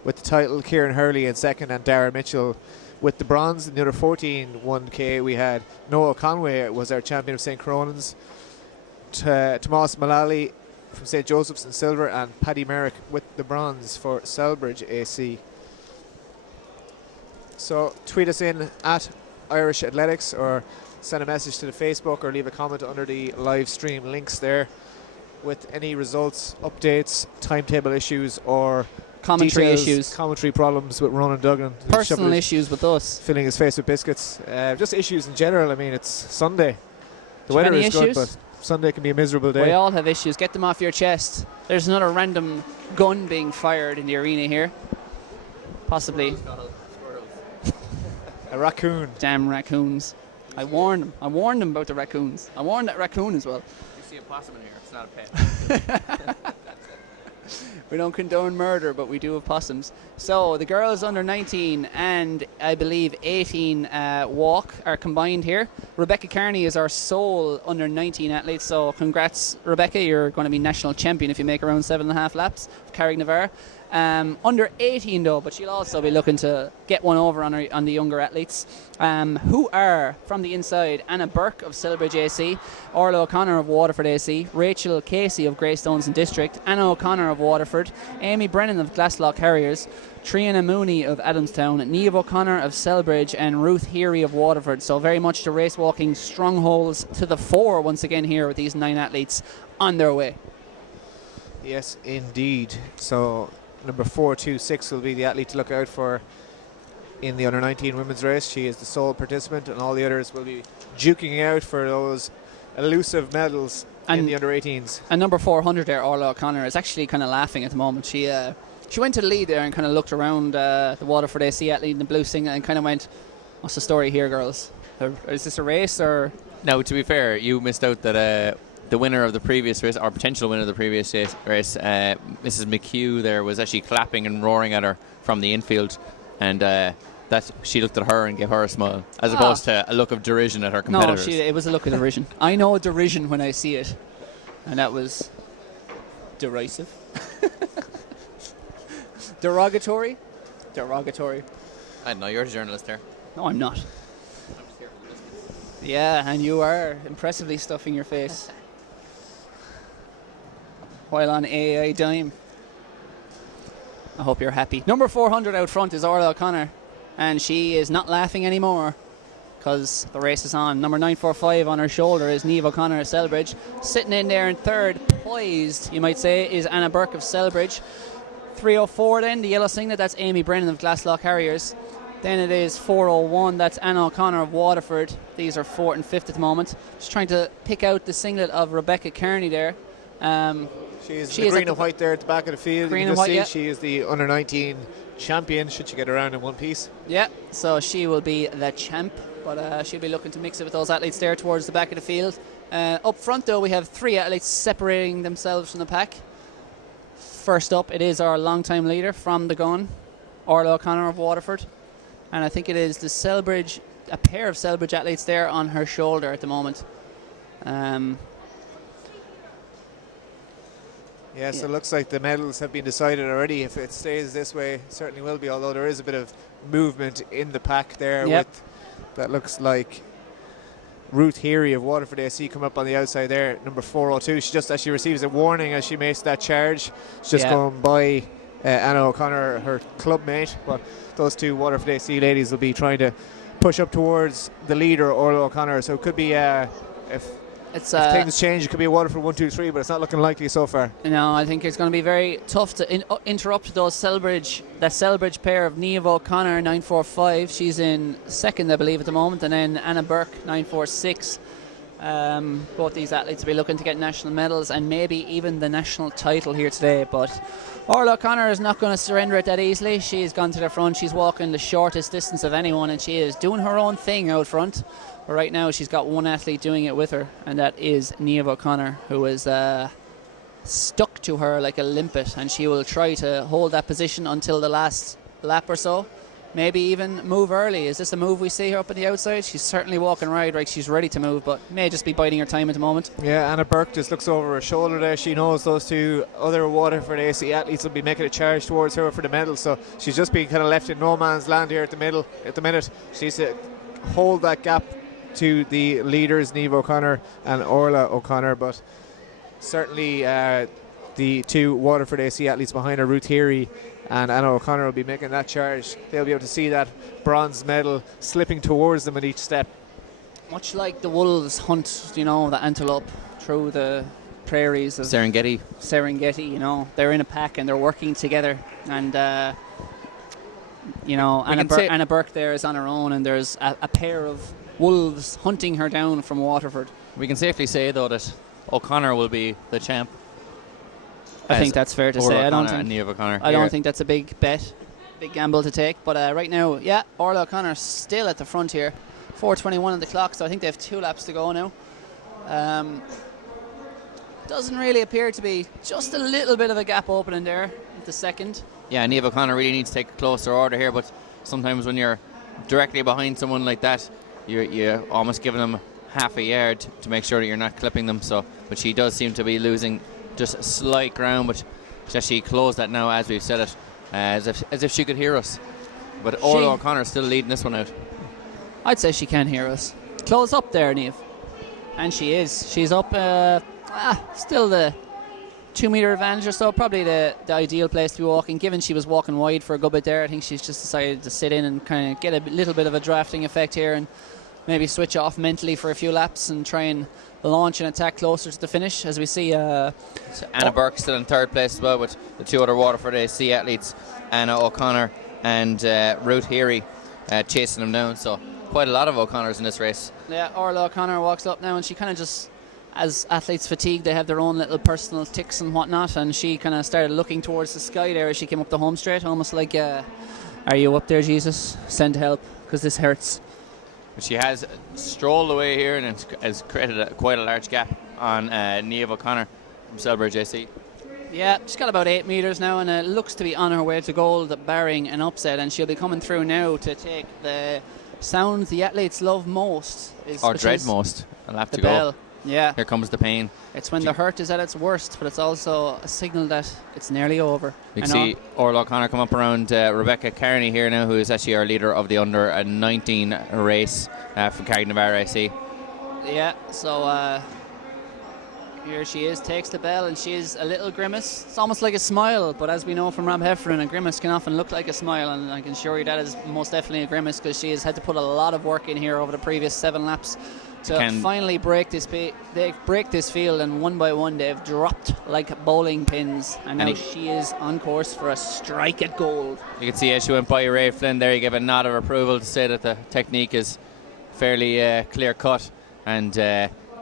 with the title, Kieran Hurley in second, and Dara Mitchell with the bronze. In the under 14 1K, we had Noah Conway was our champion of St. Cronan's, Tomas Mullally from St. Joseph's in silver, and Paddy Merrick with the bronze for Selbridge AC. So tweet us in at Irish Athletics, or send a message to the Facebook, or leave a comment under the live stream links there with any results, updates, timetable issues, or Commentary details, issues, commentary problems with Ronan Duggan. personal Shuffle- issues with us. filling his face with biscuits. Just issues in general. I mean, it's Sunday. The Do you have weather any is good, issues? but Sunday can be a miserable day. We all have issues. Get them off your chest. There's another random gun being fired in the arena here. Possibly. A raccoon. Damn raccoons. I warned them. I warned them about the raccoons. I warned that raccoon as well. You see a possum in here, it's not a pet. We don't condone murder, but we do have possums. So the girls under 19 and I believe 18 walk are combined here. Rebecca Carney is our sole under 19 athlete. So congrats, Rebecca. You're going to be national champion if you make around 7.5 laps of Carrick Navarre. Under 18 though, but she'll also be looking to get one over on the younger athletes, who are from the inside: Anna Burke of Selbridge AC, Orla O'Connor of Waterford AC, Rachel Casey of Greystones and District, Anna O'Connor of Waterford, Amy Brennan of Glasslock Harriers, Triana Mooney of Adamstown, Niamh O'Connor of Selbridge, and Ruth Heary of Waterford. So very much the race walking strongholds to the fore once again here with these 9 athletes on their way. Yes, indeed. So number 426 will be the athlete to look out for in the under 19 women's race. She is the sole participant, and all the others will be duking out for those elusive medals in And- the under 18s. And number 400 there, Orla O'Connor, is actually kind of laughing at the moment. She went to the lead there and kind of looked around the Waterford AC athlete in the blue singlet and kind of went, "What's the story here, girls? Is this a race or?" Now, to be fair, you missed out that the winner of the previous race, or potential winner of the previous race, Mrs. McHugh there, was actually clapping and roaring at her from the infield, and that she looked at her and gave her a smile, as opposed to a look of derision at her No, competitors. it was a look of derision. I know derision when I see it, and that was derisive. Derogatory? Derogatory. I don't know, you're a journalist there. No, I'm not. Yeah, and you are impressively stuffing your face while on AA dime. I hope you're happy. Number 400 out front is Orla O'Connor, and she is not laughing anymore because the race is on. Number 945 on her shoulder is Niamh O'Connor of Selbridge. Sitting in there in third, poised, you might say, is Anna Burke of Selbridge. 304 then, the yellow singlet, that's Amy Brennan of Glasslock Harriers. Then it is 401, that's Anna O'Connor of Waterford. These are 4th and 5th at the moment. Just trying to pick out the singlet of Rebecca Kearney there. She is She the is green at and white there at the back of the field. Green You and can just white, see yeah. she is the under 19 champion, should she get around in one piece. Yeah, so she will be the champ, but she'll be looking to mix it with those athletes there towards the back of the field. Up front though, we have 3 athletes separating themselves from the pack. First up, it is our long-time leader from the gun, Orla O'Connor of Waterford. And I think it is a pair of Selbridge athletes there on her shoulder at the moment. Yeah, so it looks like the medals have been decided already. If it stays this way, it certainly will be, although there is a bit of movement in the pack there. Yep. With that looks like Ruth Heary of Waterford AC come up on the outside there, number 402. She just, as she receives a warning as she makes that charge, she's just going by Anna O'Connor, her club mate. But those two Waterford AC ladies will be trying to push up towards the leader, Orla O'Connor. So it could be, if things change, it could be a Waterford 1-2-3, but it's not looking likely so far. No, I think it's going to be very tough to interrupt that Selbridge pair of Niamh O'Connor 9.45. She's in second, I believe, at the moment, and then Anna Burke 9.46. Both these athletes will be looking to get national medals and maybe even the national title here today. But Orla O'Connor is not going to surrender it that easily. She's gone to the front. She's walking the shortest distance of anyone, and she is doing her own thing out front. But right now she's got one athlete doing it with her, and that is Niamh O'Connor, who is stuck to her like a limpet, and she will try to hold that position until the last lap or so. Maybe even move early. Is this a move we see her up on the outside? She's certainly walking right, like she's ready to move, but may just be biding her time at the moment. Yeah, Anna Burke just looks over her shoulder there. She knows those two other Waterford AC athletes will be making a charge towards her for the medal, so she's just being kind of left in no man's land here at the minute. She needs to hold that gap to the leaders, Niamh O'Connor and Orla O'Connor, but certainly the two Waterford AC athletes behind her, Ruth Heary and Anna O'Connor, will be making that charge. They'll be able to see that bronze medal slipping towards them at each step. Much like the wolves hunt, the antelope through the prairies of Serengeti. they're in a pack and they're working together, and Anna Burke there is on her own, and there's a pair of wolves hunting her down from Waterford. We can safely say, though, that O'Connor will be the champ. I think that's fair to say. I don't think that's a big bet, big gamble to take. But right now, Orla O'Connor still at the front here. 4:21 on the clock, so I think they have 2 laps to go now. Doesn't really appear to be, just a little bit of a gap opening there at the second. Yeah, Niamh O'Connor really needs to take a closer order here, but sometimes when you're directly behind someone like that, you're almost giving them half a yard to make sure that you're not clipping them. So, but she does seem to be losing just slight ground, but she closed that now as we've said it, as if she could hear us. But Orla O'Connor still leading this one out. I'd say she can hear us. Close up there, Niamh. And she is. She's up, still the 2 metre advantage or so, probably the ideal place to be walking, given she was walking wide for a good bit there. I think she's just decided to sit in and kind of get a little bit of a drafting effect here and maybe switch off mentally for a few laps and try and launch an attack closer to the finish, as we see so Anna Burke still in third place as well, with the 2 other Waterford AC athletes, Anna O'Connor and Ruth Heary, chasing them down. So quite a lot of O'Connors in this race. Yeah, Orla O'Connor walks up now, and she kind of just, as athletes fatigue, they have their own little personal tics and whatnot, and she kind of started looking towards the sky there as she came up the home straight, almost like, are you up there, Jesus? Send help, because this hurts. But she has strolled away here and has created quite a large gap on Niamh O'Connor from Selbridge AC. Yeah, she's got about 8 metres now, and it looks to be on her way to gold, barring an upset, and she'll be coming through now to take the sound the athletes love most. Dread most. I'll have to go. Bell. Yeah. Here comes the pain. It's when the hurt is at its worst, but it's also a signal that it's nearly over. You can see Orla O'Connor come up around Rebecca Carney here now, who is actually our leader of the under 19 race from Carrick-Navarre AC. Yeah, so here she is, takes the bell, and she is a little grimace. It's almost like a smile, but as we know from Rob Heffernan, a grimace can often look like a smile, and I can assure you that is most definitely a grimace, because she has had to put a lot of work in here over the previous 7 laps to finally break this field, and one by one they've dropped like bowling pins, and now she is on course for a strike at gold. You can see as she went by Ray Flynn there, he gave a nod of approval to say that the technique is fairly clear cut, and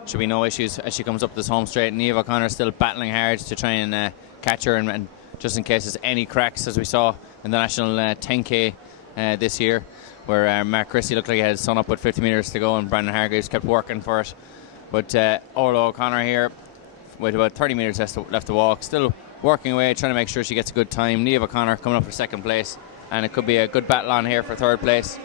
should be no issues as she comes up this home straight. Niamh O'Connor still battling hard to try and catch her, and just in case there's any cracks, as we saw in the national 10k this year, where Mark Christie looked like he had his son up with 50 metres to go, and Brandon Hargreaves kept working for it. But Orla O'Connor here with about 30 metres left to walk, still working away, trying to make sure she gets a good time. Niamh O'Connor coming up for second place, and it could be a good battle on here for third place.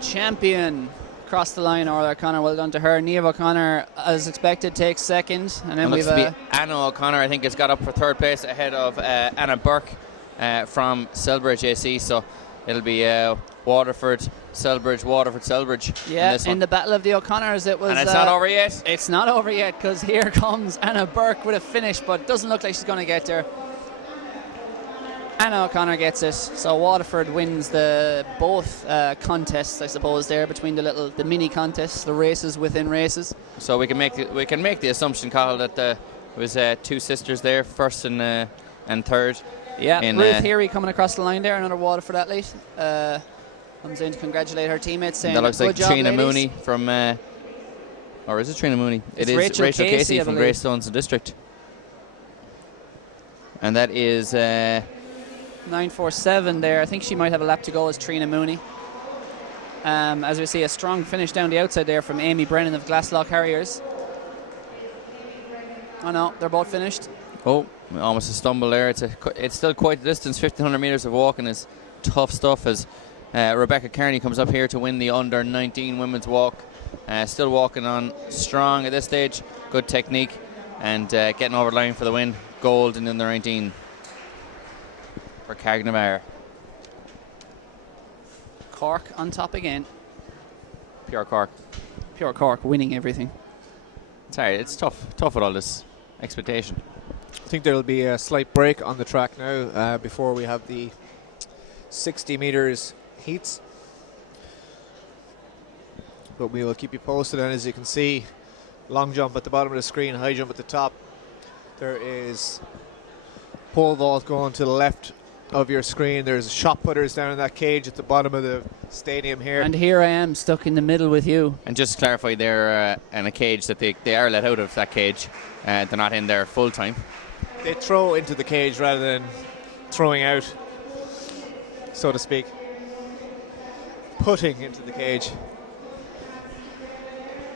Champion across the line. Orla O'Connor, well done to her. Niamh O'Connor, as expected, takes second. And then It we've looks to be Anna O'Connor, I think, has got up for third place ahead of Anna Burke from Selbridge AC. So it'll be Waterford, Selbridge, Waterford, Selbridge. yeah, in the Battle of the O'Connors, it was. And it's not over yet. It's not over yet, because here comes Anna Burke with a finish, but doesn't look like she's going to get there. Anna O'Connor gets it, so Waterford wins both contests, I suppose, there between the mini contests, the races within races. So we can make the assumption, Cathal, that there was two sisters there, first and third. Yeah, Ruth Heary coming across the line there, another Waterford athlete. Comes in to congratulate her teammates, saying, that looks good like job, Trina ladies. Mooney from, or is it Trina Mooney? It's It is Rachel Casey, I from believe. Greystones District. And that is 9:47 there. I think she might have a lap to go as Trina Mooney. As we see a strong finish down the outside there from Amy Brennan of Glasslock Harriers. Oh no, they're both finished. Oh, almost a stumble there. It's still quite a distance. 1,500 metres of walking is tough stuff as Rebecca Kearney comes up here to win the under 19 women's walk. Still walking on strong at this stage. Good technique and getting over the line for the win. Gold in under 19 for Carrignamara. Cork on top again. Pure Cork. Pure Cork winning everything. Sorry, it's tough with all this expectation. I think there'll be a slight break on the track now before we have the 60 metres heats. But we will keep you posted, and as you can see, long jump at the bottom of the screen, high jump at the top. There is pole vault going to the left of your screen. There's shot putters down in that cage at the bottom of the stadium here. And here I am stuck in the middle with you. And just to clarify, they're in a cage that they are let out of that cage. They're not in there full time. They throw into the cage rather than throwing out, so to speak. Putting into the cage.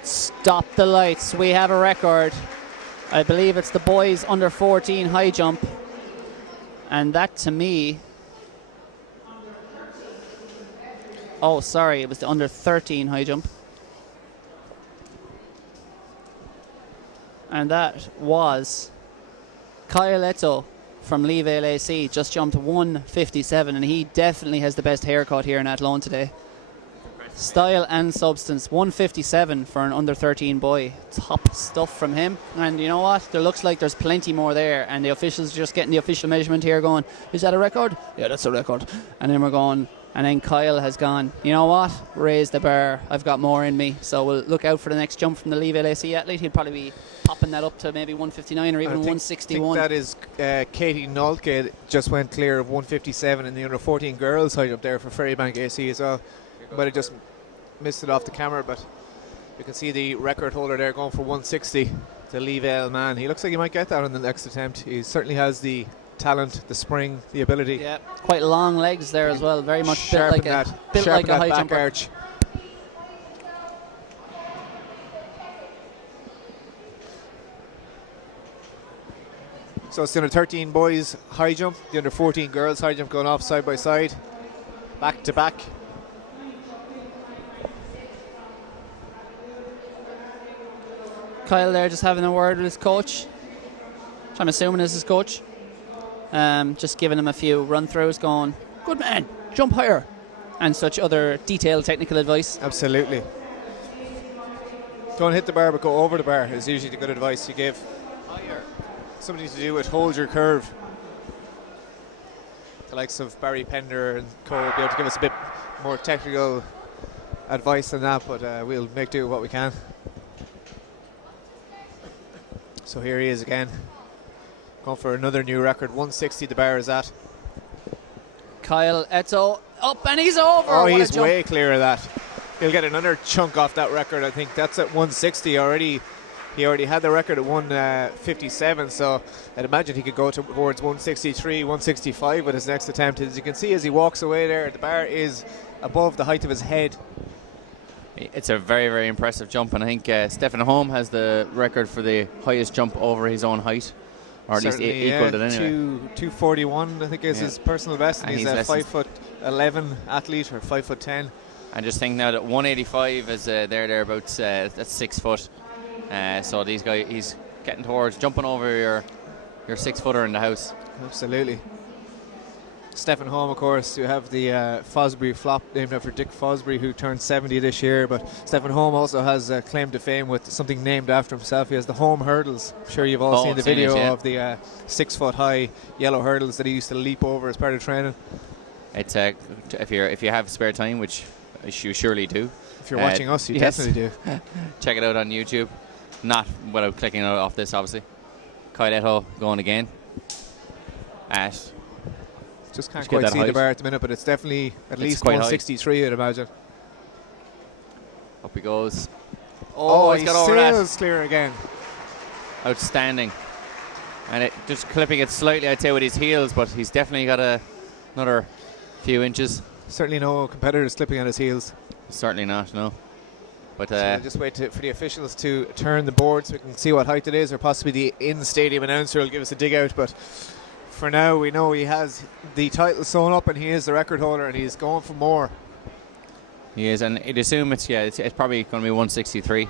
Stop the lights. We have a record. I believe it's the boys under 14 high jump. And that to me... Oh, sorry. It was the under 13 high jump. And that was Kyle Eto from Leevale AC. Just jumped 157, and he definitely has the best haircut here in Athlone today. Style and substance. 157 for an under 13 boy. Top stuff from him. And you know what? There looks like there's plenty more there, and the officials just getting the official measurement here going, is that a record? Yeah, that's a record. And then we're going, and then Kyle has gone, you know what? Raise the bar. I've got more in me. So we'll look out for the next jump from the Leevale AC athlete. He'll probably be popping that up to maybe 159 or even 161. I think that is Katie Nolke just went clear of 157 in the under 14 girls high jump there for Ferrybank AC as well. But it just missed it off the camera, but you can see the record holder there going for 160, the Leevale man. He looks like he might get that on the next attempt. He certainly has the talent, the spring, the ability. Yeah, quite long legs there as well. Very much built like a high back jumper. arch. So it's the under 13 boys high jump, the under 14 girls high jump going off side by side, back to back. Kyle there just having a word with his coach, which I'm assuming is his coach. Just giving him a few run-throughs, going, good man, jump higher, and such other detailed technical advice. Absolutely. Don't hit the bar, but go over the bar is usually the good advice you give. Higher. Something to do with hold your curve. The likes of Barry Pender and Co will be able to give us a bit more technical advice than that, but we'll make do with what we can. So here he is again, going for another new record. 160 the bar is at. Kyle Eto up, and he's over. Oh, What a he's jump. way clear of that. He'll get another chunk off that record. I think that's at 160 already. He already had the record at 157, so I'd imagine he could go towards 163, 165 with his next attempt. As you can see as he walks away there, the bar is above the height of his head. It's a very, very impressive jump, and I think Stephen Holm has the record for the highest jump over his own height, or at Certainly, least equalled it anyway. 241 I think is his personal best, and And he's he's a less than 5'11" athlete, or 5'10". And just think now that 185 is thereabouts. That's 6 foot. So these guys, he's getting towards jumping over your 6 footer in the house. Absolutely. Stephen Holm, of course, you have the Fosbury flop named after Dick Fosbury, who turned 70 this year. But Stephen Holm also has a claim to fame with something named after himself. He has the home hurdles. I'm sure you've all seen the video of the 6 foot high yellow hurdles that he used to leap over as part of training. It's if you have spare time, which you surely do. If you're watching us, you yes. definitely do. Check it out on YouTube. Not without clicking out off this, obviously. Kyle going again. Just can't quite see the bar at the minute, but it's definitely at least 163, I'd imagine. Up he goes. He's got over that. Clear again. Outstanding. And it just clipping it slightly, I'd say, with his heels, but he's definitely got another few inches. Certainly no competitors clipping on his heels. Certainly not, no. But so we'll just wait for the officials to turn the board so we can see what height it is, or possibly the in-stadium announcer will give us a dig out. But for now, we know he has the title sewn up and he is the record holder, and he's going for more. He is, and I'd assume it's probably going to be 163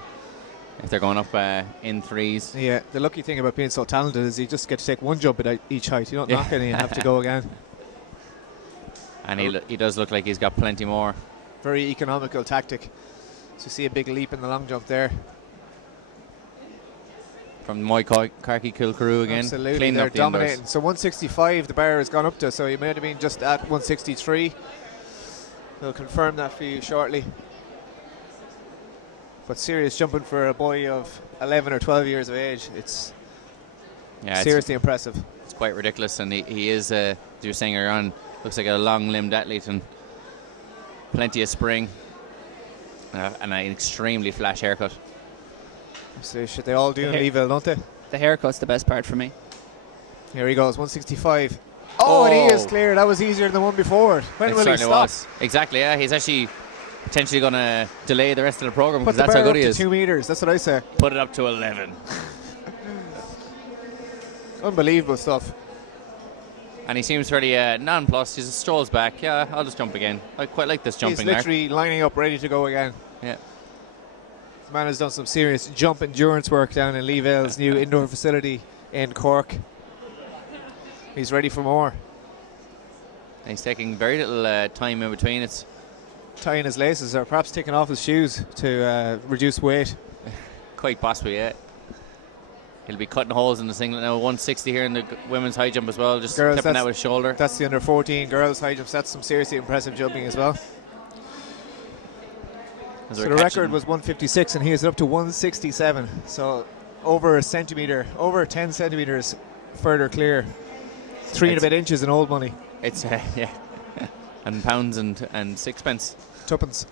if they're going up in threes. Yeah, the lucky thing about being so talented is you just get to take one jump at each height. You don't knock any and have to go again. And he does look like he's got plenty more. Very economical tactic. So you see a big leap in the long jump there. From Moy Carkey Kilcaroo again. Absolutely, they're dominating. So 165 the bar has gone up to, so he might have been just at 163. We'll confirm that for you shortly. But serious jumping for a boy of 11 or 12 years of age. It's seriously impressive. It's quite ridiculous, and he is, as you were saying earlier on, looks like a long-limbed athlete and plenty of spring and an extremely flash haircut. So should they all do in Leeville, don't they? The haircut's the best part for me. Here he goes, 165. And he is clear. That was easier than the one before. When will he stop? Was. Exactly, yeah. He's actually potentially going to delay the rest of the program because that's how good he is. 2 meters, that's what I say. Put it up to 11. Unbelievable stuff. And he seems fairly nonplussed. He just strolls back. Yeah, I'll just jump again. I quite like this jumping. He's literally lining up, ready to go again. Yeah. This man has done some serious jump endurance work down in Leeville's new indoor facility in Cork. He's ready for more. And he's taking very little time in between. It's tying his laces or perhaps taking off his shoes to reduce weight. Quite possibly, yeah. He'll be cutting holes in the singlet now. 160 here in the women's high jump as well. Just clipping that with his shoulder. That's the under 14 girls high jumps. That's some seriously impressive jumping as well. So the record was 156 and he is up to 167. So over 10 centimeters further clear. 3 and a bit inches in old money. It's yeah. And pounds and sixpence. Tuppence.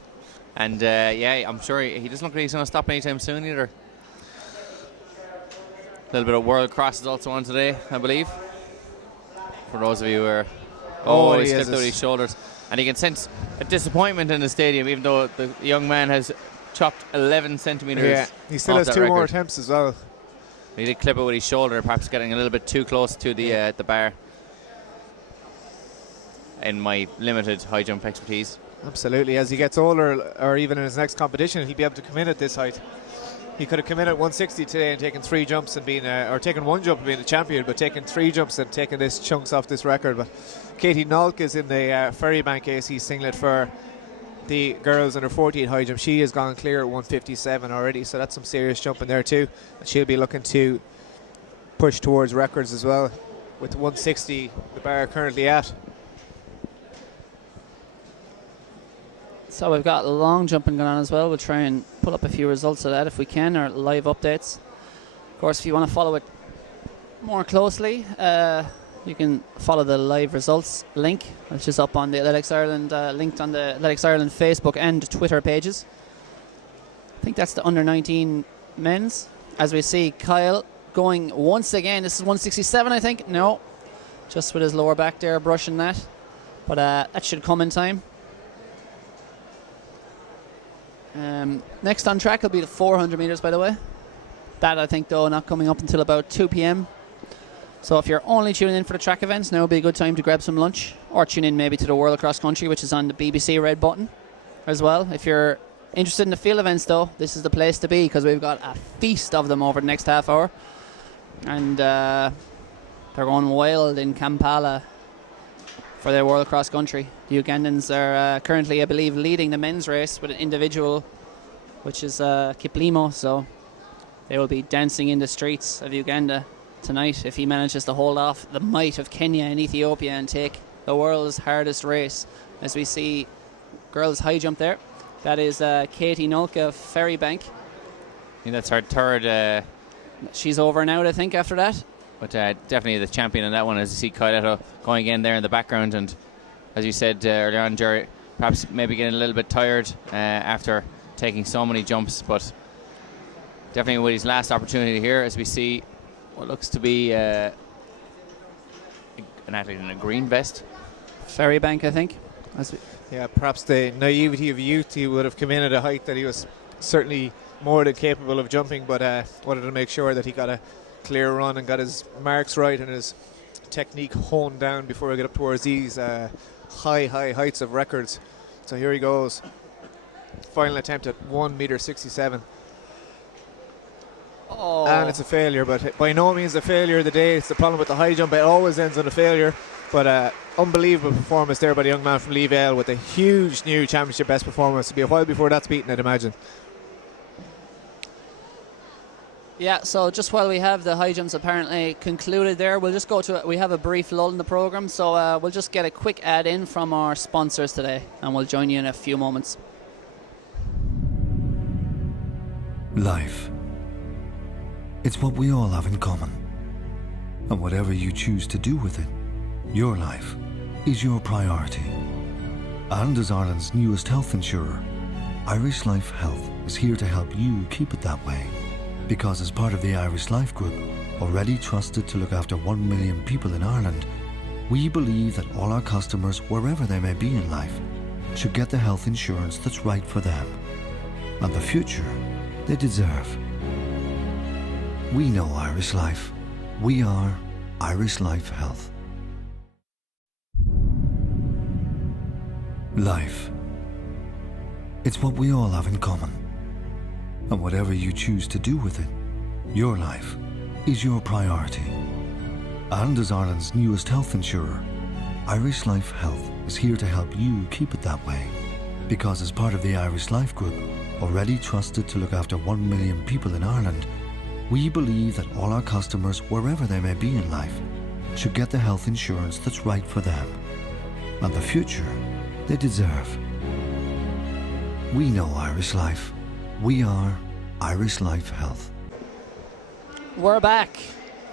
And I'm sure he doesn't look like he's going to stop anytime soon either. A little bit of world cross is also on today, I believe. For those of you who are... he's slipped out his shoulders. And you can sense a disappointment in the stadium, even though the young man has chopped 11 centimetres. Yeah, he still has 2 more attempts as well. He did clip it with his shoulder, perhaps getting a little bit too close to the bar. In my limited high jump expertise. Absolutely. As he gets older, or even in his next competition, he'll be able to come in at this height. He could have come in at 160 today and taken 3 jumps and been, or taken 1 jump and been a champion, but taken 3 jumps and taken this chunks off this record. But Katie Nolk is in the Ferrybank AC singlet for the girls under 14 high jump. She has gone clear at 157 already, so that's some serious jumping there too. And she'll be looking to push towards records as well, with 160 the bar currently at. So we've got long jumping going on as well. We'll try and pull up a few results of that if we can, or live updates. Of course, if you want to follow it more closely, you can follow the live results link, which is up on the Athletics Ireland, linked on the Athletics Ireland Facebook and Twitter pages. I think that's the under 19 men's. As we see Kyle going once again. This is 167, I think. No, just with his lower back there brushing that. But that should come in time. Next on track will be the 400 metres, by the way. That, I think, though, not coming up until about 2 p.m. So if you're only tuning in for the track events, now would be a good time to grab some lunch, or tune in maybe to the World Cross Country, which is on the BBC Red button. as well. If you're interested in the field events, though, this is the place to be because we've got a feast of them over the next half hour. And they're going wild in Kampala for their World Cross Country. The Ugandans are currently, I believe, leading the men's race with an individual, which is Kiplimo. So they will be dancing in the streets of Uganda tonight if he manages to hold off the might of Kenya and Ethiopia and take the world's hardest race. As we see girls high jump there. That is Katie Nolka of Ferrybank. I think that's her third. She's over now, I think, after that. But definitely the champion in that one, as you see Kyle going in there in the background. And as you said earlier on, Jerry, perhaps maybe getting a little bit tired after taking so many jumps. But definitely with his last opportunity here, as we see what looks to be an athlete in a green vest. Ferrybank, I think. Yeah, perhaps the naivety of youth. He would have come in at a height that he was certainly more than capable of jumping, but wanted to make sure that he got a clear run and got his marks right and his technique honed down before we get up towards these high heights of records. So here he goes. Final attempt at 1.67 m. Oh. And it's a failure, but by no means a failure of the day. It's the problem with the high jump. It always ends on a failure. But unbelievable performance there by the young man from Leavale with a huge new championship best performance. It'll be a while before that's beaten, I'd imagine. Yeah, so just while we have the high jumps apparently concluded there, we'll just go to it. We have a brief lull in the programme, so we'll just get a quick ad in from our sponsors today, and we'll join you in a few moments. Life. It's what we all have in common. And whatever you choose to do with it, your life is your priority. And as Ireland's newest health insurer, Irish Life Health is here to help you keep it that way. Because as part of the Irish Life Group, already trusted to look after 1 million people in Ireland, we believe that all our customers, wherever they may be in life, should get the health insurance that's right for them and the future they deserve. We know Irish Life. We are Irish Life Health. Life. It's what we all have in common. And whatever you choose to do with it, your life is your priority. And as Ireland's newest health insurer, Irish Life Health is here to help you keep it that way. Because as part of the Irish Life Group, already trusted to look after 1 million people in Ireland, we believe that all our customers, wherever they may be in life, should get the health insurance that's right for them and the future they deserve. We know Irish Life. We are Irish Life Health. We're back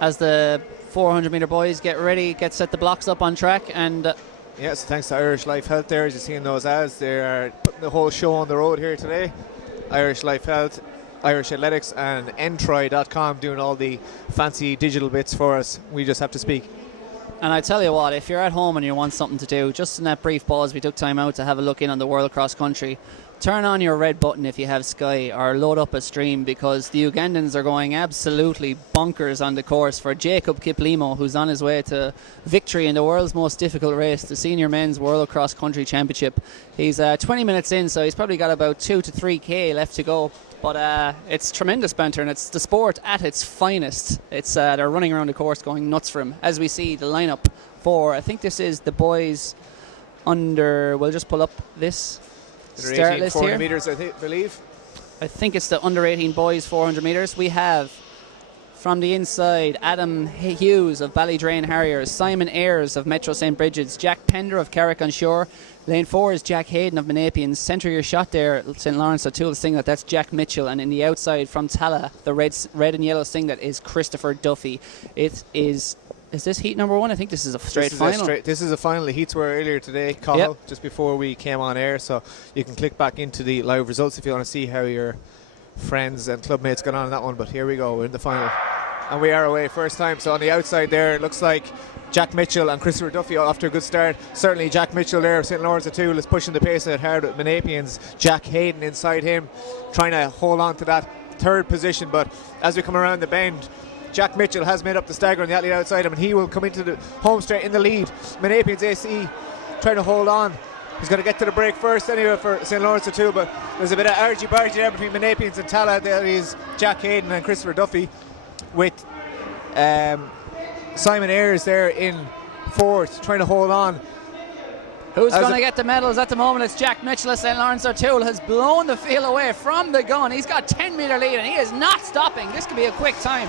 as the 400 metre boys get ready, get set the blocks up on track, and Yes, thanks to Irish Life Health there, as you see in those ads. They are putting the whole show on the road here today. Irish Life Health, Irish Athletics and Entry.com doing all the fancy digital bits for us. We just have to speak. And I tell you what, if you're at home and you want something to do, just in that brief pause we took time out to have a look in on the World Cross Country, turn on your red button if you have Sky or load up a stream, because the Ugandans are going absolutely bonkers on the course for Jacob Kiplimo, who's on his way to victory in the world's most difficult race, the Senior Men's World Cross Country Championship. He's 20 minutes in, so he's probably got about 2 to 3k left to go. But it's tremendous banter, and it's the sport at its finest. It's they're running around the course going nuts for him. As we see the lineup for, I think this is the boys under, we'll just pull up this start list 400 here. metres, believe. I think it's the under 18 boys 400 metres. We have from the inside Adam Hughes of Ballydrain Harriers, Simon Ayres of Metro St. Bridget's, Jack Pender of Carrick on Shore. Lane 4 is Jack Hayden of Menapians. Centre your shot there, St. Lawrence O'Toole singlet, that's Jack Mitchell. And in the outside from Tala, the red and yellow singlet is Christopher Duffy. It is this heat number 1? I think this is a straight final. This is a final. The heats were earlier today, Cahill, just before we came on air. So you can click back into the live results if you want to see how your friends and clubmates got on in that one. But here we go, we're in the final. And we are away first time. So on the outside there, it looks like Jack Mitchell and Christopher Duffy off to a good start. Certainly Jack Mitchell there of St. Lawrence O'Toole is pushing the pace out hard with Menapians. Jack Hayden inside him, trying to hold on to that third position. But as we come around the bend, Jack Mitchell has made up the stagger on the athlete outside him, and he will come into the home straight in the lead. Menapians AC trying to hold on. He's going to get to the break first anyway for St. Lawrence O'Toole, but there's a bit of argy-bargy there between Menapians and Tala. There is Jack Hayden and Christopher Duffy with Simon Ayres there in fourth, trying to hold on. Who's going to get the medals at the moment? It's Jack Mitchell of St. Lawrence O'Toole has blown the field away from the gun. He's got 10 metre lead and he is not stopping. This could be a quick time.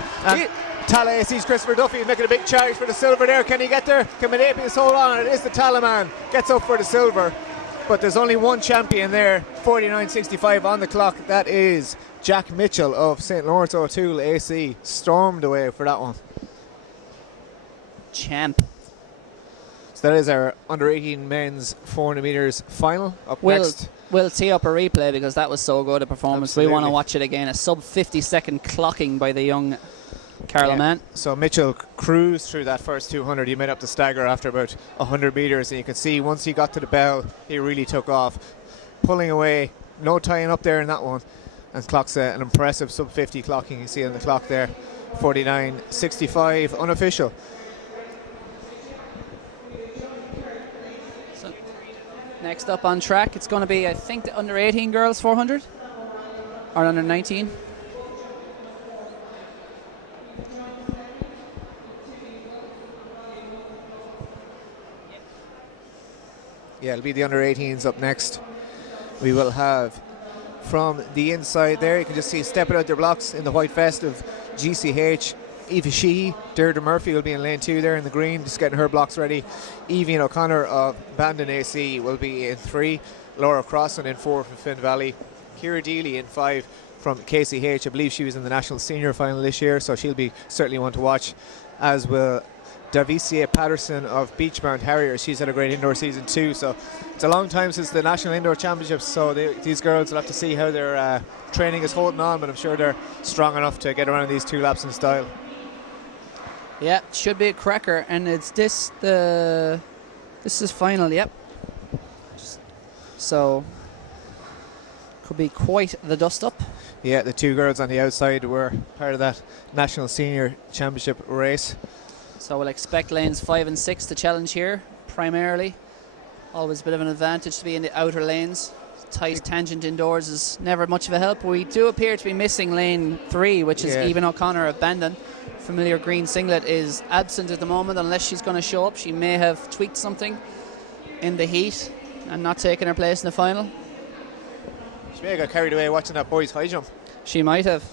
Tala sees Christopher Duffy making a big charge for the silver there. Can he get there? Can Menapians hold on? It is the Tala man. Gets up for the silver. But there's only one champion there. 49.65 on the clock. That is Jack Mitchell of St. Lawrence O'Toole AC. Stormed away for that one. Champ. So that is our under 18 men's 400 metres final. Up next. We'll tee up a replay because that was so good a performance. Absolutely. We want to watch it again. A sub 50-second clocking by the young Carlow man. So Mitchell cruised through that first 200. He made up the stagger after about 100 metres, and you can see once he got to the bell, he really took off, pulling away, no tying up there in that one, and clocks an impressive sub 50 clocking. You see on the clock there, 49.65 unofficial. So next up on track, it's going to be, I think, the under 18 girls 400 or under 19. Yeah, it'll be the under 18s up next. We will have from the inside there, you can just see stepping out their blocks in the white vest of GCH. Aoife Sheehy, Deirdre Murphy will be in lane 2 there in the green, just getting her blocks ready. Evie O'Connor of Bandon AC will be in 3. Laura Crossan in 4 from Finn Valley. Ciara Deely in 5 from KCH. I believe she was in the national senior final this year, so she'll be certainly one to watch, as will Davicia Patterson of Beachmount Harriers. She's had a great indoor season too, so it's a long time since the National Indoor Championships, so these girls will have to see how their training is holding on, but I'm sure they're strong enough to get around these 2 laps in style. Yeah, should be a cracker, and it's this is final, yep. So could be quite the dust up. Yeah, the 2 girls on the outside were part of that National Senior Championship race. So we'll expect lanes 5 and 6 to challenge here, primarily. Always a bit of an advantage to be in the outer lanes. Tight tangent indoors is never much of a help. We do appear to be missing lane 3, which is Even O'Connor of Bandon. Familiar green singlet is absent at the moment unless she's going to show up. She may have tweaked something in the heat and not taken her place in the final. She may have got carried away watching that boys' high jump. She might have.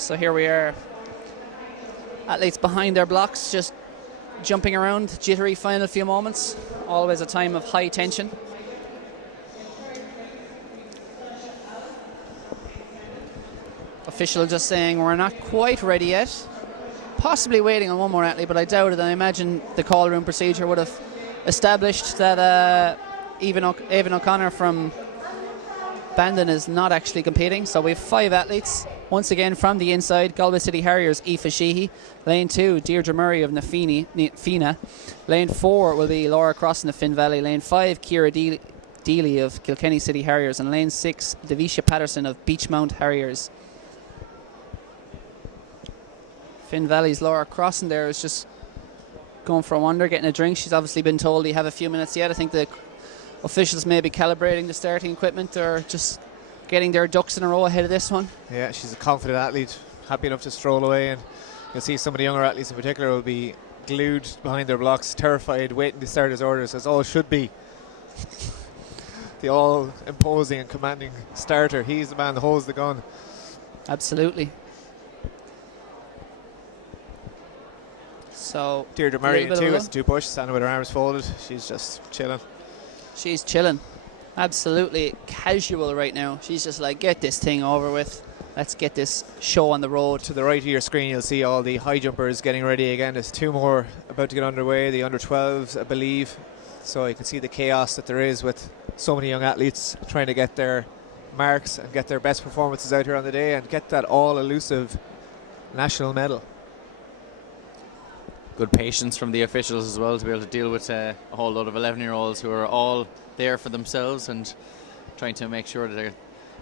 So here we are. Athletes behind their blocks, just jumping around, jittery final few moments. Always a time of high tension. Official just saying we're not quite ready yet. Possibly waiting on one more athlete, but I doubt it. I imagine the call room procedure would have established that Evan O'Connor from Bandon is not actually competing. So we have 5 athletes. Once again from the inside, Galway City Harriers, Aoife Sheehy. Lane 2, Deirdre Murray of Fina. Lane 4 will be Laura Crossan of Finn Valley. Lane 5, Ciara Deely of Kilkenny City Harriers. And lane 6, Davicia Patterson of Beachmount Harriers. Finn Valley's Laura Crossan there is just going for a wander, getting a drink. She's obviously been told you have a few minutes yet. I think the officials may be calibrating the starting equipment or just getting their ducks in a row ahead of this one. Yeah, she's a confident athlete, happy enough to stroll away, and you'll see some of the younger athletes in particular will be glued behind their blocks, terrified, waiting to start his orders, as all should be. The all imposing and commanding starter. He's the man that holds the gun. Absolutely. So Deirdre Murray in 2 is 2 push, standing with her arms folded. She's just chilling. She's chilling. Absolutely casual right now. She's just like, get this thing over with. Let's get this show on the road. To the right of your screen, you'll see all the high jumpers getting ready again. There's 2 more about to get underway, the under 12s, I believe. So you can see the chaos that there is with so many young athletes trying to get their marks and get their best performances out here on the day and get that all elusive national medal. Good patience from the officials as well to be able to deal with a whole load of 11-year-olds who are all there for themselves and trying to make sure that they're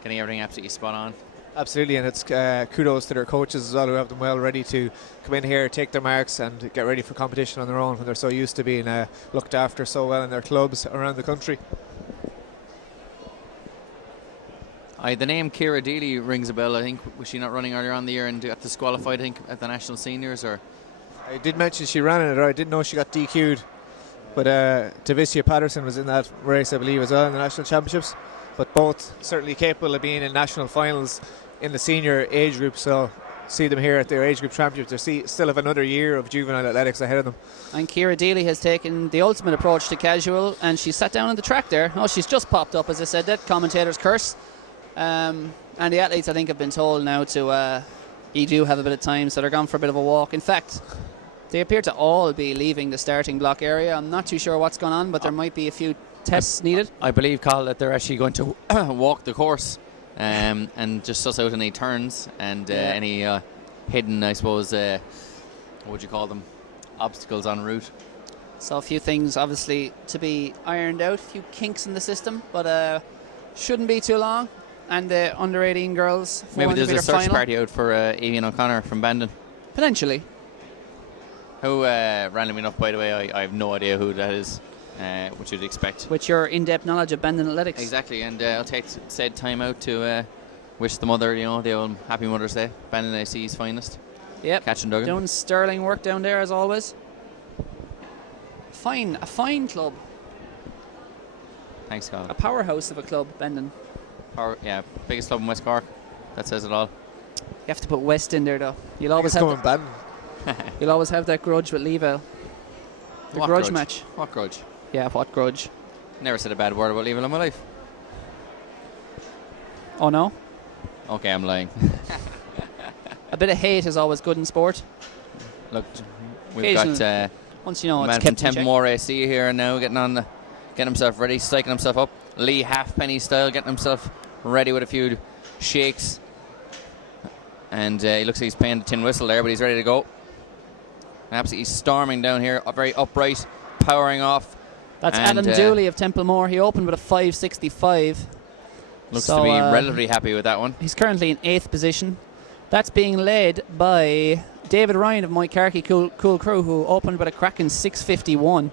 getting everything absolutely spot on. Absolutely, and it's kudos to their coaches as well, who have them well ready to come in here, take their marks, and get ready for competition on their own when they're so used to being looked after so well in their clubs around the country. The name Ciara Deely rings a bell. I think, was she not running earlier on the year and got disqualified, I think, at the national seniors? Or I did mention she ran in it, or I didn't know she got DQ'd. But Tavisha Patterson was in that race, I believe, as well in the national championships. But both certainly capable of being in national finals in the senior age group. So see them here at their age group championships. They still have another year of juvenile athletics ahead of them. And Ciara Deely has taken the ultimate approach to casual, and she sat down on the track there. Oh, she's just popped up, as I said, that commentator's curse. And the athletes, I think, have been told now to you do have a bit of time, so they're gone for a bit of a walk. In fact, they appear to all be leaving the starting block area. I'm not too sure what's going on, but there might be a few tests needed. I believe, Carl, that they're actually going to walk the course and just suss out any turns and any hidden, I suppose, what would you call them, obstacles en route. So a few things, obviously, to be ironed out, a few kinks in the system, but shouldn't be too long. And the under 18 girls, maybe there's a search final. party out for Avian O'Connor from Bandon. Potentially. Who, randomly enough, by the way, I have no idea who that is, which you'd expect. With your in-depth knowledge of Bandon athletics. Exactly, and I'll take said time out to wish the mother, the old Happy Mother's Day. Bandon AC's finest. Yep. Catch and Duggan. Doing sterling work down there as always. A fine club. Thanks, Colin. A powerhouse of a club, Bandon. Biggest club in West Cork. That says it all. You have to put West in there, though. You'll always It's have going you'll always have that grudge with Leavell. The grudge match. What grudge? Yeah, what grudge? Never said a bad word about Leavell in my life. Oh no? Okay, I'm lying. A bit of hate is always good in sport. Look, we've got once you know a it's man from kept in check. Templemore AC here now, getting himself ready, psyching himself up. Lee Halfpenny style, getting himself ready with a few shakes. And he looks like he's playing the tin whistle there, but he's ready to go. Absolutely storming down here, very upright, powering off. That's Adam Dooley of Templemore. He opened with a 5.65. Looks to be relatively happy with that one. He's currently in 8th position. That's being led by David Ryan of Mike Carkey Cool Crew, who opened with a cracking 6.51.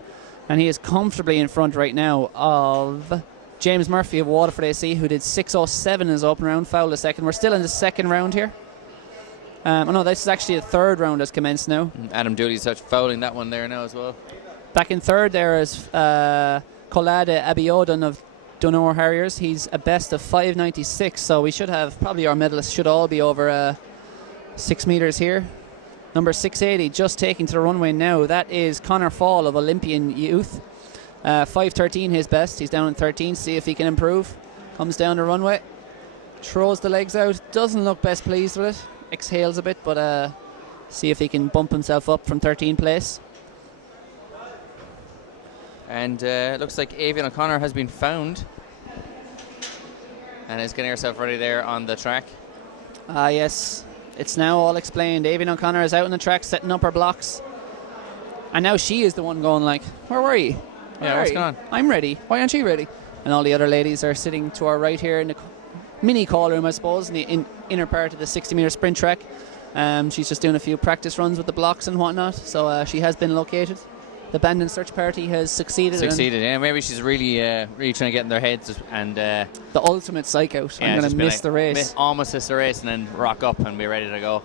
And he is comfortably in front right now of James Murphy of Waterford AC, who did 6.07 in his open round, fouled a second. We're still in the second round here. No, this is actually the third round has commenced now. Adam Dooley's fouling that one there now as well. Back in third there is Colada Abiodun of Dunor Harriers. He's a best of 5.96, so we should have, probably our medalists should all be over 6 metres here. Number 680 just taking to the runway now. That is Connor Fall of Olympian Youth. 5.13 his best. He's down in 13. See if he can improve. Comes down the runway. Throws the legs out. Doesn't look best pleased with it. Exhales a bit, but see if he can bump himself up from 13th place. And it looks like Avian O'Connor has been found and is getting herself ready there on the track. Yes, it's now all explained. Avian O'Connor is out on the track setting up her blocks, and now she is the one going like, where were you? What's going on? I'm ready. Why aren't you ready? And all the other ladies are sitting to our right here in the mini call room, I suppose, in the inner part of the 60-metre sprint track. She's just doing a few practice runs with the blocks and whatnot, so she has been located. The Bandon search party has succeeded. Yeah. Maybe she's really trying to get in their heads and the ultimate psych out. I'm going to miss the race. Almost miss the race and then rock up and be ready to go.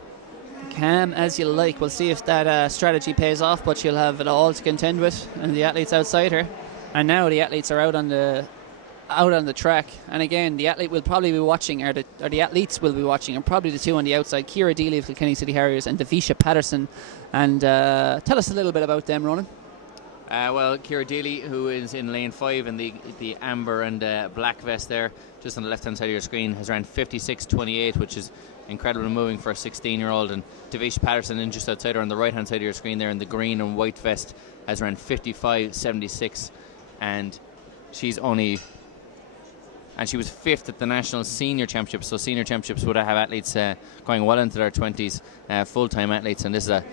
Calm as you like. We'll see if that strategy pays off, but she'll have it all to contend with, and the athletes outside her. And now the athletes are out on the track, and again the athlete will probably be watching, or the athletes will be watching, and probably the two on the outside, Ciara Deely of Kilkenny City Harriers and Davisha Patterson. And tell us a little bit about them, Ronan. Well, Ciara Deely, who is in lane 5 in the amber and black vest there, just on the left hand side of your screen, has ran 56.28, which is incredible moving for a 16-year-old. And Davisha Patterson, in just outside her on the right hand side of your screen there in the green and white vest, has ran 55.76, and she was 5th at the National Senior Championships. So Senior Championships would have athletes going well into their 20s, full-time athletes, and this is a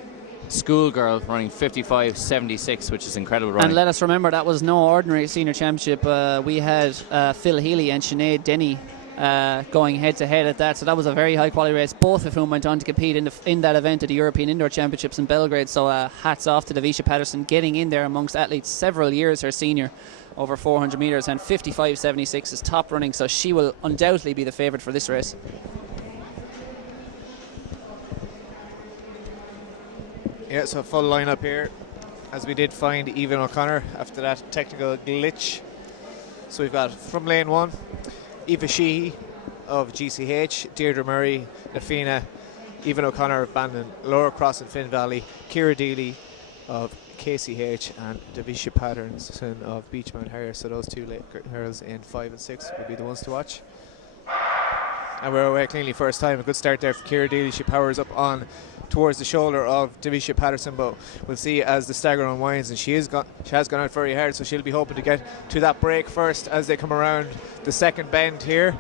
schoolgirl running 55.76, which is incredible running. And let us remember, that was no ordinary Senior Championship. We had Phil Healy and Sinead Denny going head to head at that. So that was a very high quality race, both of whom went on to compete in that event at the European Indoor Championships in Belgrade. So hats off to Davisha Patterson, getting in there amongst athletes several years her senior over 400 metres, and 55.76 is top running, so she will undoubtedly be the favourite for this race. Yeah, so full lineup here, as we did find Evan O'Connor after that technical glitch. So we've got from lane 1, Eva Sheehy of GCH, Deirdre Murray, Nafina, Evan O'Connor of Bandon, Laura Cross and Finn Valley, Ciara Deely of KCH, and Davisha Patterson of Beachmount Harrier. So those two girls in 5 and 6 will be the ones to watch. And we're away cleanly first time. A good start there for Ciara Deely. She powers up on towards the shoulder of Davisha Patterson, but we'll see as the stagger unwinds, and she has gone out very hard, so she'll be hoping to get to that break first as they come around the second bend here.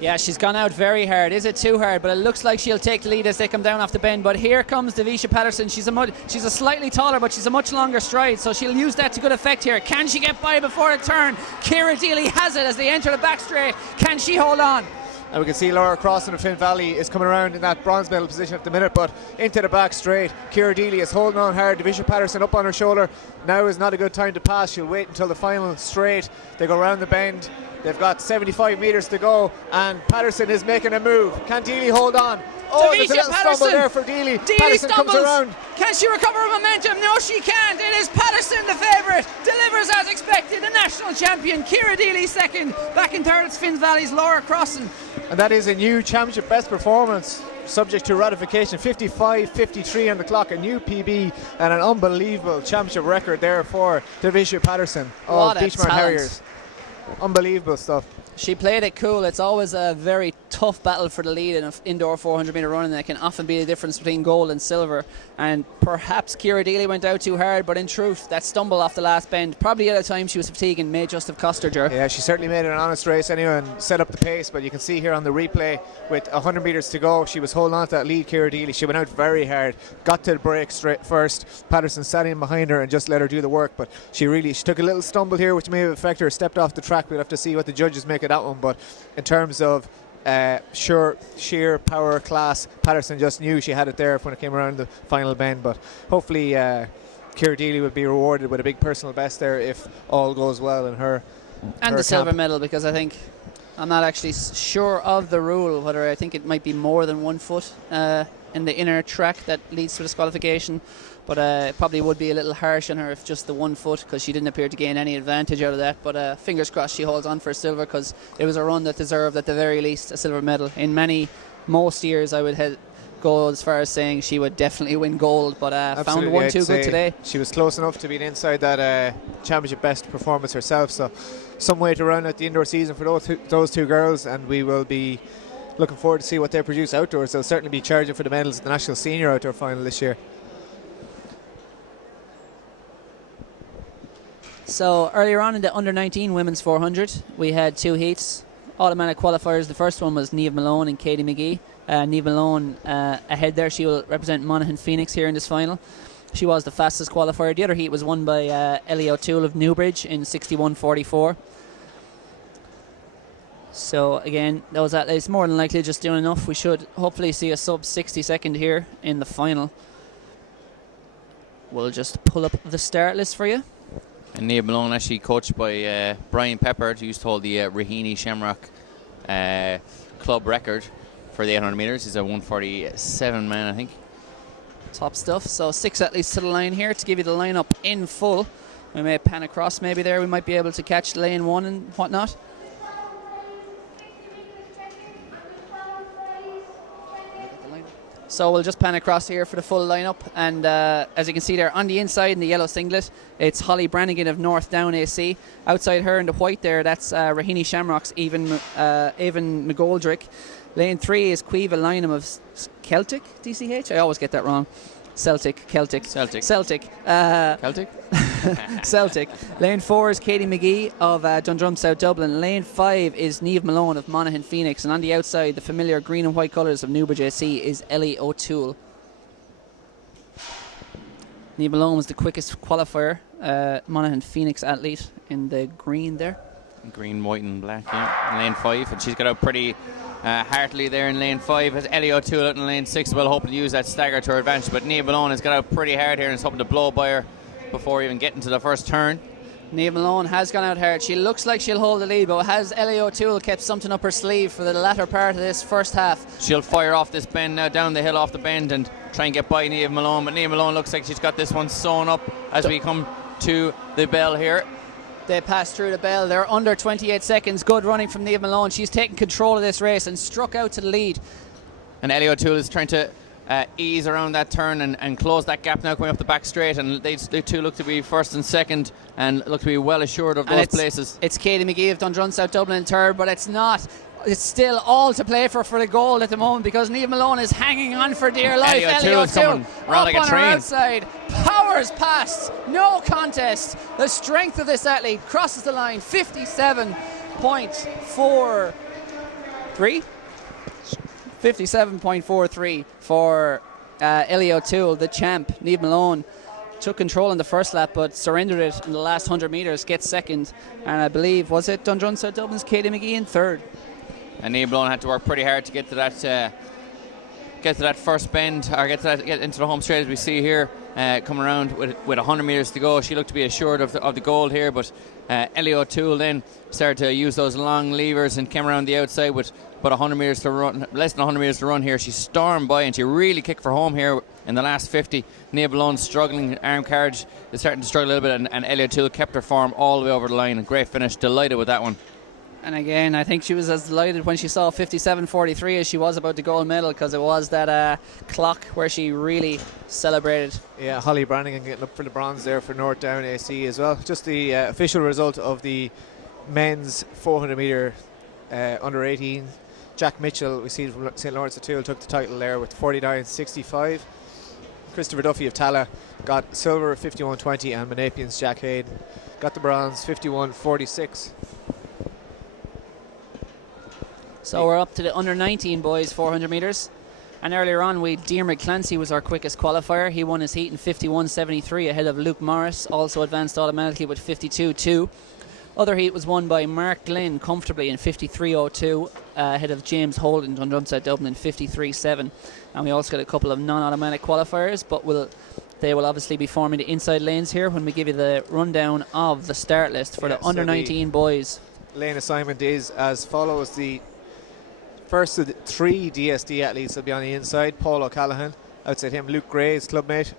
Yeah, she's gone out very hard. Is it too hard? But it looks like she'll take the lead as they come down off the bend. But here comes Davisha Patterson. She's a slightly taller, but she's a much longer stride, so she'll use that to good effect here. Can she get by before a turn? Ciara Deely has it as they enter the back straight. Can she hold on? And we can see Laura Crossan of Finn Valley is coming around in that bronze medal position at the minute, but into the back straight. Ciara Deely is holding on hard. Davisha Patterson up on her shoulder. Now is not a good time to pass. She'll wait until the final straight. They go around the bend. They've got 75 metres to go, and Patterson is making a move. Can Deely hold on? Oh, Davisha there's a little Patterson. stumble there for Deely. Deely Patterson stumbles. comes around. Can she recover her momentum? No, she can't. It is Patterson the favourite. Delivers as expected. The national champion, Ciara Deely second. Back in third, it's Finn Valley's Laura Crossan. And that is a new championship best performance, subject to ratification. 55.53 on the clock, a new PB, and an unbelievable championship record there for Davisha Patterson of What a Beachmount talent. Harriers. Unbelievable stuff. She played it cool. It's always a very tough battle for the lead in an indoor 400 metre running. That can often be the difference between gold and silver. And perhaps Ciara Deely went out too hard, but in truth, that stumble off the last bend, probably at a time she was fatiguing, may just have cost her, Ger. Yeah, she certainly made it an honest race anyway and set up the pace, but you can see here on the replay with 100 metres to go, she was holding on to that lead, Ciara Deely. She went out very hard, got to the break straight first. Patterson sat in behind her and just let her do the work, but she took a little stumble here, which may have affected her, stepped off the track. We'll have to see what the judges make of that one, but in terms of sheer power class, Patterson just knew she had it there when it came around the final bend. But hopefully Ciara Deely will be rewarded with a big personal best there if all goes well in her And her the silver camp. medal, because I think I'm not actually sure of the rule, whether I think it might be more than 1 foot in the inner track that leads to disqualification. But it probably would be a little harsh on her if just the 1 foot, because she didn't appear to gain any advantage out of that. But fingers crossed she holds on for a silver, because it was a run that deserved at the very least a silver medal. In most years I would go as far as saying she would definitely win gold, but found one I'd too say good today. She was close enough to being inside that championship best performance herself, so some way to round out the indoor season for those two girls, and we will be looking forward to see what they produce outdoors. They'll certainly be charging for the medals at the National Senior Outdoor Final this year. So earlier on in the under-19 women's 400, we had 2 heats, automatic qualifiers. The first one was Niamh Malone and Katie McGee. Niamh Malone ahead there. She will represent Monaghan Phoenix here in this final. She was the fastest qualifier. The other heat was won by Ellie O'Toole of Newbridge in 61.44. So again, those athletes more than likely just doing enough. We should hopefully see a sub 60 second here in the final. We'll just pull up the start list for you. And Niamh Malone, actually coached by Brian Peppard, who used to hold the Raheny Shamrock club record for the 800 metres. He's a 147 man, I think. Top stuff. So 6 athletes to the line here to give you the lineup in full. We may pan across maybe there. We might be able to catch lane 1 and whatnot. So we'll just pan across here for the full lineup, and as you can see there on the inside in the yellow singlet, it's Holly Brannigan of North Down AC. Outside her in the white there, that's Raheny Shamrock's Avon McGoldrick. Lane 3 is Quiva Lynham of Celtic DCH. I always get that wrong. Celtic. Celtic. Celtic. Lane 4 is Katie McGee of Dundrum South Dublin. Lane 5 is Niamh Malone of Monaghan Phoenix. And on the outside, the familiar green and white colours of Newbridge AC is Ellie O'Toole. Niamh Malone was the quickest qualifier, Monaghan Phoenix athlete in the green there. Green, white and black, yeah. In lane 5, and she's got out pretty heartily there in lane 5. Has Ellie O'Toole out in lane 6 as well, hoping to use that stagger to her advantage. But Niamh Malone has got out pretty hard here and is hoping to blow by her before even getting to the first turn. Niamh Malone has gone out hard. She looks like she'll hold the lead, but has Ellie O'Toole kept something up her sleeve for the latter part of this first half? She'll fire off this bend now, down the hill off the bend, and try and get by Niamh Malone. But Niamh Malone looks like she's got this one sewn up as we come to the bell here. They pass through the bell. They're under 28 seconds. Good running from Niamh Malone. She's taken control of this race and struck out to the lead. And Ellie O'Toole is trying to ease around that turn and close that gap now coming up the back straight. And they two look to be first and second and look to be well assured of those places. It's Katie McGee of Dundrum South Dublin in third, but it's not. It's still all to play for the gold at the moment because Niamh Malone is hanging on for dear life. Ellie O'Toole's coming around like a on train. Her outside, powers past, no contest. The strength of this athlete crosses the line. 57.43. 57.43 for Ellie O'Toole, the champ. Niamh Malone took control in the first lap but surrendered it in the last 100 metres, gets second, and I believe, was it Dundrum South Dublin's Katie McGee in third. And Niamh Malone had to work pretty hard to get to that first bend, or get into the home straight as we see here, coming around with 100 metres to go. She looked to be assured of the gold here, but Ellie O'Toole then started to use those long levers and came around the outside with about 100 metres to run, less than 100 metres to run here. She stormed by and she really kicked for home here in the last 50. Niamh Malone struggling, arm carriage is starting to struggle a little bit, and Ellie O'Toole kept her form all the way over the line. And great finish, delighted with that one. And again, I think she was as delighted when she saw 57.43 as she was about the gold medal, because it was that clock where she really celebrated. Yeah, Holly Brannigan getting up for the bronze there for North Down AC as well. Just the official result of the men's 400 metre under 18. Jack Mitchell, we see from St. Lawrence O'Toole, took the title there with 49.65. Christopher Duffy of Tala got silver 51.20, and Monapian's Jack Hayden got the bronze 51.46. So we're up to the under 19 boys 400 metres, and earlier on Diarmuid Clancy was our quickest qualifier. He won his heat in 51.73 ahead of Luke Morris, also advanced automatically with 52.2. Other heat was won by Mark Glynn comfortably in 53.02 ahead of James Holden on Dundrum South Dublin in 53.7. And we also got a couple of non-automatic qualifiers, but they will obviously be forming the inside lanes here when we give you the rundown of the start list for the under 19 boys. Lane assignment is as follows. The first of the 3 DSD athletes will be on the inside. Paul O'Callaghan, outside him Luke Gray, his clubmate.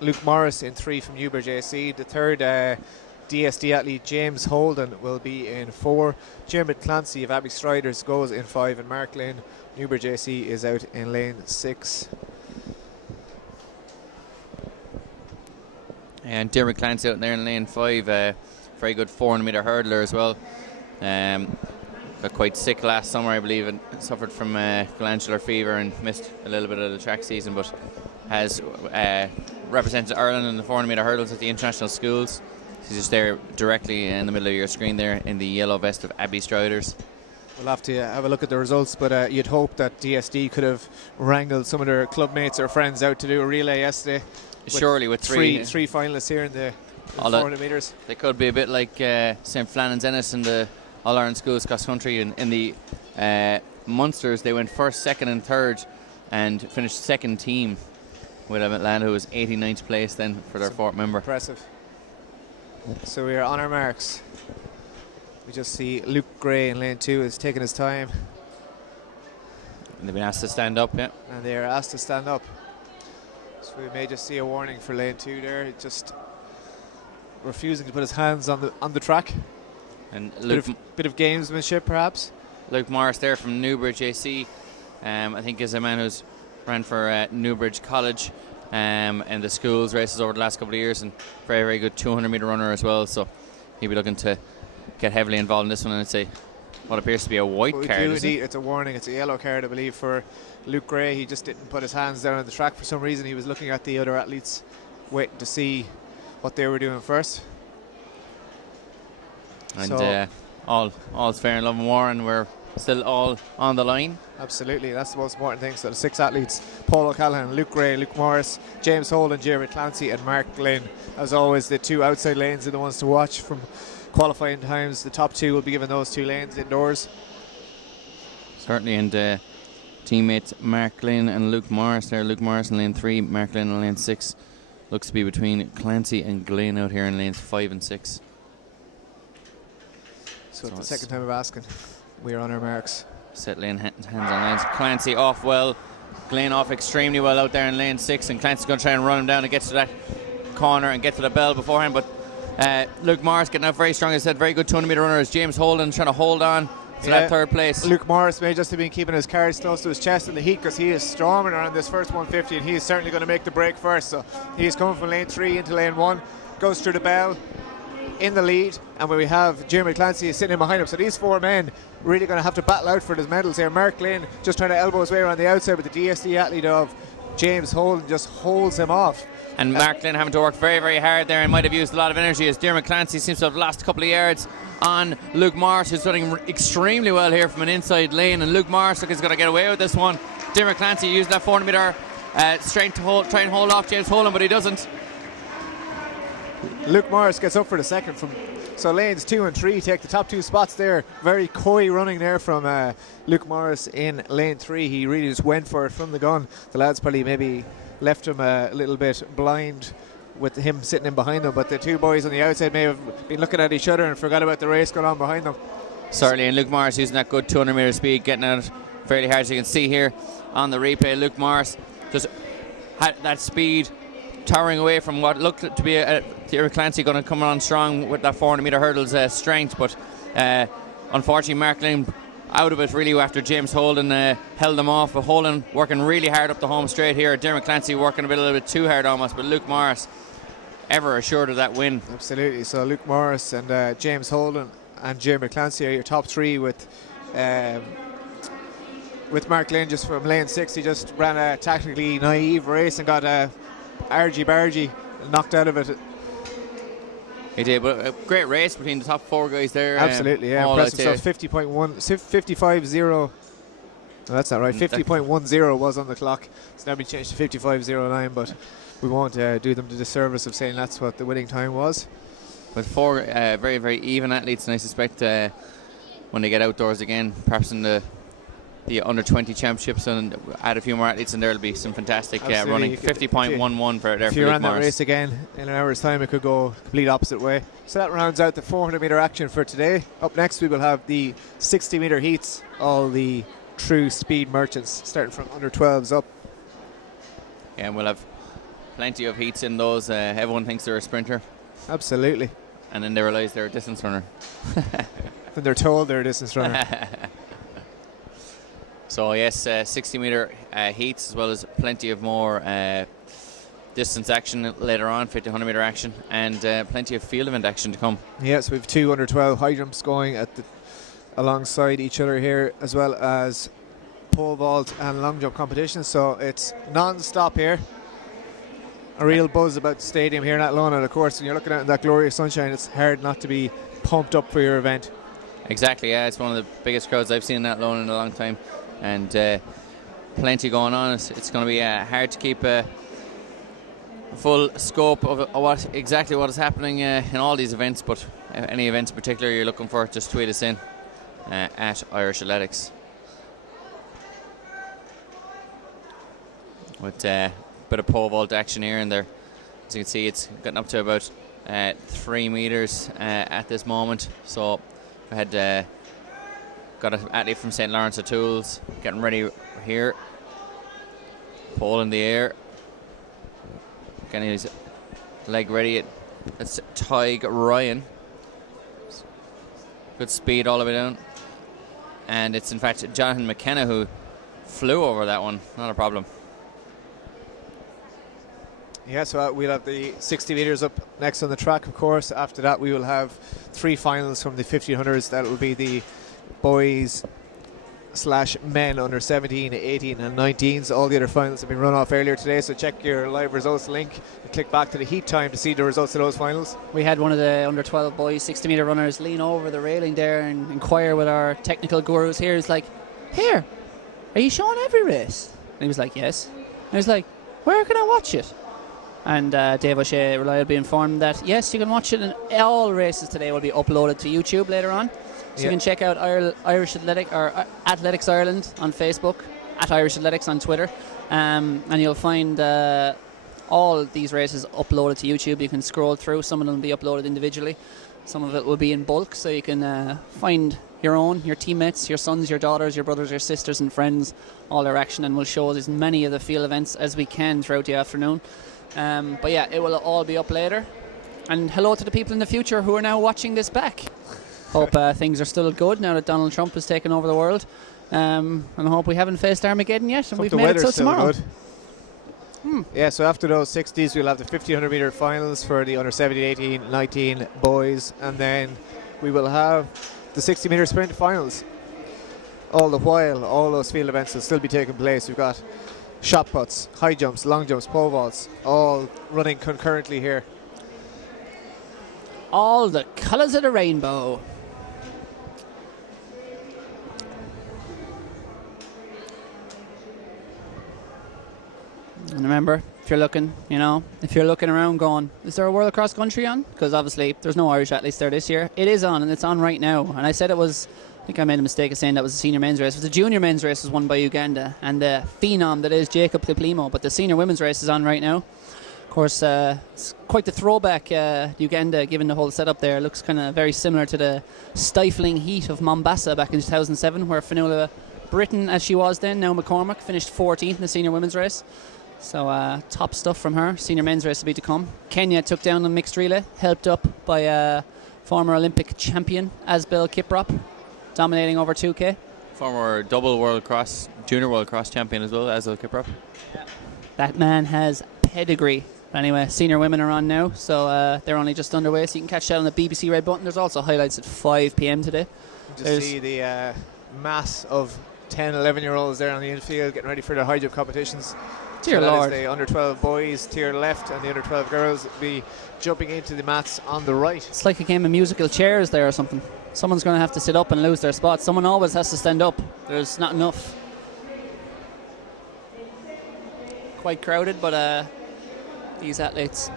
Luke Morris in 3 from Newbridge AC. The third DSD athlete James Holden will be in 4. Diarmuid Clancy of Abbey Striders goes in 5, and Mark Lynn, Newbridge AC, is out in lane 6. And Diarmuid Clancy out there in lane 5, very good 400 metre hurdler as well. Got quite sick last summer, I believe, and suffered from glandular fever and missed a little bit of the track season, but has represented Ireland in the 400 metre hurdles at the international schools. She's just there directly in the middle of your screen there in the yellow vest of Abbey Striders. We'll have to have a look at the results, but you'd hope that DSD could have wrangled some of their club mates or friends out to do a relay yesterday. Surely with three finalists here in the 400 metres. They could be a bit like St. Flannan's Ennis in the All-Ireland Schools cross country. In the Munsters, they went first, second and third and finished second team with Atlanta, who was 89th place then for their fourth member. Impressive. So we are on our marks. We just see Luke Gray in lane 2 is taking his time. And they've been asked to stand up, yeah. And they are asked to stand up. So we may just see a warning for lane 2 there. Just refusing to put his hands on the track. And bit of gamesmanship, perhaps. Luke Morris there from Newbridge AC, I think is a man who's ran for Newbridge College in the schools races over the last couple of years, and very, very good 200 metre runner as well. So he'll be looking to get heavily involved in this one, and it's what appears to be a white card. It's a warning. It's a yellow card, I believe, for Luke Gray. He just didn't put his hands down on the track for some reason. He was looking at the other athletes, waiting to see what they were doing first. And so all's fair in love and war, and we're still all on the line. Absolutely, that's the most important thing. So the 6 athletes: Paul O'Callaghan, Luke Gray, Luke Morris, James Holden, Diarmuid Clancy and Mark Glynn. As always, the 2 outside lanes are the ones to watch from qualifying times. The top two will be given those 2 lanes indoors. Certainly, and teammates Mark Glynn and Luke Morris there. Luke Morris in lane 3, Mark Glynn in lane 6. Looks to be between Clancy and Glynn out here in lanes 5 and 6. So it's the second time of asking. We're on our marks. Set lane hands on lanes. Clancy off well. Glynn off extremely well out there in lane 6, and Clancy's going to try and run him down and get to that corner and get to the bell beforehand. But Luke Morris getting out very strong. As I said, very good 200 metre runner is James Holden trying to hold on to that third place. Luke Morris may just have been keeping his cards close to his chest in the heat because he is storming around this first 150, and he is certainly going to make the break first. So he's coming from lane 3 into lane 1, goes through the bell in the lead, and where we have Jeremy Clancy is sitting in behind him. So these 4 men really going to have to battle out for his medals here. Mark Glynn just trying to elbow his way around the outside, but the DSD athlete of James Holden just holds him off. And Mark Glynn having to work very, very hard there and might have used a lot of energy, as Dermot Clancy seems to have lost a couple of yards on Luke Morris, who's running extremely well here from an inside lane. And Luke Morris is going to get away with this one. Dermot Clancy used that 400 metre strength to try and hold off James Holden, but he doesn't. Luke Morris gets up for the second from. So lanes 2 and 3 take the top 2 spots there. Very coy running there from Luke Morris in lane 3. He really just went for it from the gun. The lads probably maybe left him a little bit blind with him sitting in behind them, but the 2 boys on the outside may have been looking at each other and forgot about the race going on behind them. Certainly, and Luke Morris using that good 200 metre speed, getting out fairly hard, as you can see here on the replay. Luke Morris just had that speed, towering away from what looked to be Derek Clancy going to come on strong with that 400 metre hurdles strength, but unfortunately Mark Glynn out of it really after James Holden held them off. But Holden working really hard up the home straight here. Dermot Clancy working a little bit too hard almost, but Luke Morris ever assured of that win. Absolutely. So Luke Morris and James Holden and Jeremy Clancy are your top 3 with Mark Glynn just from lane 6. He just ran a tactically naive race and got argy-bargy knocked out of it. He did, but a great race between the top 4 guys there. Absolutely, yeah. Impressive. So 55.0. No, that's not right. 50.10 was on the clock. It's now been changed to 55.09, but we won't do them the disservice of saying that's what the winning time was. But 4 very, very even athletes, and I suspect when they get outdoors again, perhaps in the under 20 championships, and add a few more athletes, and there'll be some fantastic running. 50.11 for there. If you ran that race again in an hour's time, it could go complete opposite way. So that rounds out the 400 metre action for today. Up next, we will have the 60 metre heats, all the true speed merchants, starting from under 12s up. Yeah, and we'll have plenty of heats in those. Everyone thinks they're a sprinter. Absolutely. And then they realise they're a distance runner. Then they're told they're a distance runner. So yes, 60 metre heats, as well as plenty of more distance action later on, 100 metre action, and plenty of field event action to come. Yes, we have 2 under 12 high jumps going alongside each other here, as well as pole vault and long jump competitions. So it's non-stop here. A real buzz about the stadium here in Athlone, and of course when you're looking at that glorious sunshine, it's hard not to be pumped up for your event. Exactly, yeah, it's one of the biggest crowds I've seen in Athlone in a long time, and plenty going on. It's going to be hard to keep a full scope of what is happening in all these events, but any events in particular you're looking for, just tweet us in at Irish Athletics. With a bit of pole vault action here and there. As you can see, it's gotten up to about 3 metres at this moment. So I had got an athlete from St. Lawrence O'Toole's getting ready here. Pole in the air. Getting his leg ready. That's Tyg Ryan. Good speed all the way down. And it's in fact Jonathan McKenna who flew over that one. Not a problem. Yeah, so we'll have the 60 metres up next on the track, of course. After that, we will have 3 finals from the 1500s. That will be the boys/men under 17, 18 and 19s. All the other finals have been run off earlier today, so check your live results link and click back to the heat time to see the results of those finals. We had one of the under 12 boys 60 metre runners lean over the railing there and inquire with our technical gurus here. He's like, "Here, are you showing every race?" And he was like, "Yes." And I was like, "Where can I watch it?" And Dave O'Shea reliably informed that, yes, you can watch it, and all races today will be uploaded to YouTube later on. So you can check out Irish Athletic or Athletics Ireland on Facebook, at Irish Athletics on Twitter, and you'll find all these races uploaded to YouTube. You can scroll through. Some of them will be uploaded individually. Some of it will be in bulk, so you can find your teammates, your sons, your daughters, your brothers, your sisters and friends, all their action, and we'll show as many of the field events as we can throughout the afternoon. But yeah, it will all be up later. And hello to the people in the future who are now watching this back. Hope things are still good now that Donald Trump has taken over the world. And I hope we haven't faced Armageddon yet, and we've made it till tomorrow. Yeah, so after those 60s, we'll have the 1500 metre finals for the under 17, 18, 19 boys, and then we will have the 60 metre sprint finals. All the while, all those field events will still be taking place. We've got shot puts, high jumps, long jumps, pole vaults, all running concurrently here. All the colours of the rainbow. And remember, if you're looking around going, is there a World Cross Country on? Because obviously there's no Irish athletes there this year. It is on, and it's on right now. And I said I think I made a mistake of saying that was the senior men's race. It was the junior men's race was won by Uganda and the phenom that is Jacob Kiplimo. But the senior women's race is on right now. Of course, it's quite the throwback, Uganda, given the whole setup there. It looks kind of very similar to the stifling heat of Mombasa back in 2007, where Fionnuala Britton, as she was then, now McCormack, finished 14th in the senior women's race. So top stuff from her. Senior men's race to be to come. Kenya took down the mixed relay, helped up by former Olympic champion Asbel Kiprop, dominating over 2K. Former double junior world cross champion as well, Asbel Kiprop. Yeah. That man has pedigree. But anyway, senior women are on now, so they're only just underway, so you can catch that on the BBC Red Button. There's also highlights at 5 p.m. today. Just see the mass of 10, 11-year-olds there on the infield getting ready for the high jump competitions. Dear so Lord. That is the under 12 boys to your left, and the under 12 girls will be jumping into the mats on the right. It's like a game of musical chairs there or something. Someone's going to have to sit up and lose their spot. Someone always has to stand up. There's not enough. Quite crowded, but these athletes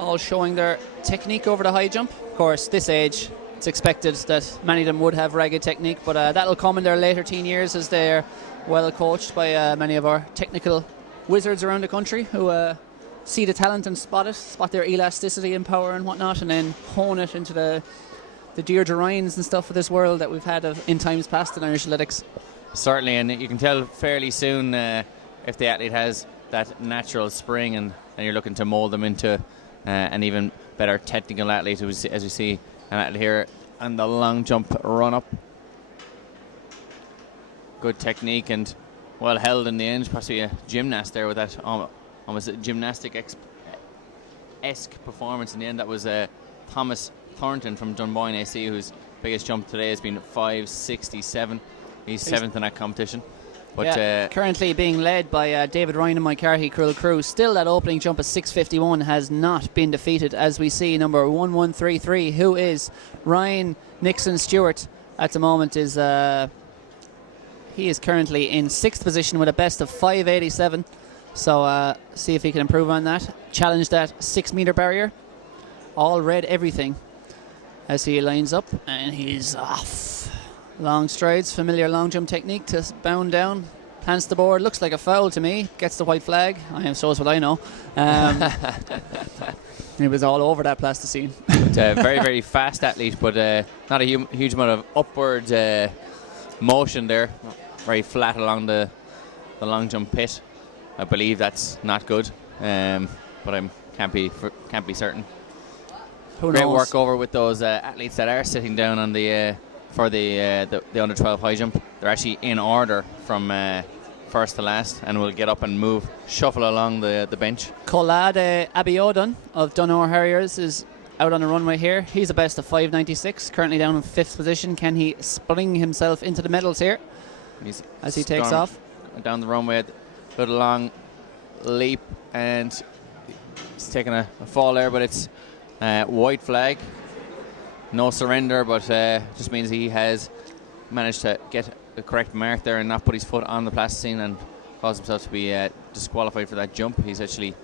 all showing their technique over the high jump. Of course, this age, it's expected that many of them would have ragged technique, but that'll come in their later teen years as they're well coached by many of our technical wizards around the country who see the talent and spot their elasticity and power and whatnot, and then hone it into the Deirdre Ryans and stuff of this world that we've had in times past in Irish athletics. Certainly, and you can tell fairly soon if the athlete has that natural spring and you're looking to mould them into an even better technical athlete, as we see an athlete here on the long jump run up. Good technique and well held in the end. Possibly a gymnast there with that almost a gymnastic-esque performance in the end. That was Thomas Thornton from Dunboyne AC, whose biggest jump today has been 5.67. He's 7th in that competition. But currently being led by David Ryan and Mike Carthy, Cruel Crew. Still that opening jump of 6.51 has not been defeated, as we see number 1133, who is Ryan Nixon Stewart at the moment, is he is currently in 6th position with a best of 5.87. So see if he can improve on that. Challenge that 6 metre barrier. All red everything as he lines up, and he's off. Long strides, familiar long jump technique to bound down. Plants the board, looks like a foul to me. Gets the white flag. So is what I know. He was all over that plasticine. Very, very fast athlete, but not a huge amount of upward motion there. Very flat along the long jump pit. I believe that's not good, but I can't be certain. Who Great knows? work over with those athletes that are sitting down on the for the under 12 high jump. They're actually in order from first to last, and will get up and shuffle along the bench. Colade Abiodun of Dunor Harriers is out on the runway here. He's a best of 5.96, currently down in 5th position. Can he spring himself into the medals here as he takes off? Down the runway, good long leap, and he's taking a fall there, but it's white flag. No surrender, but just means he has managed to get the correct mark there and not put his foot on the plasticine and cause himself to be disqualified for that jump. He's actually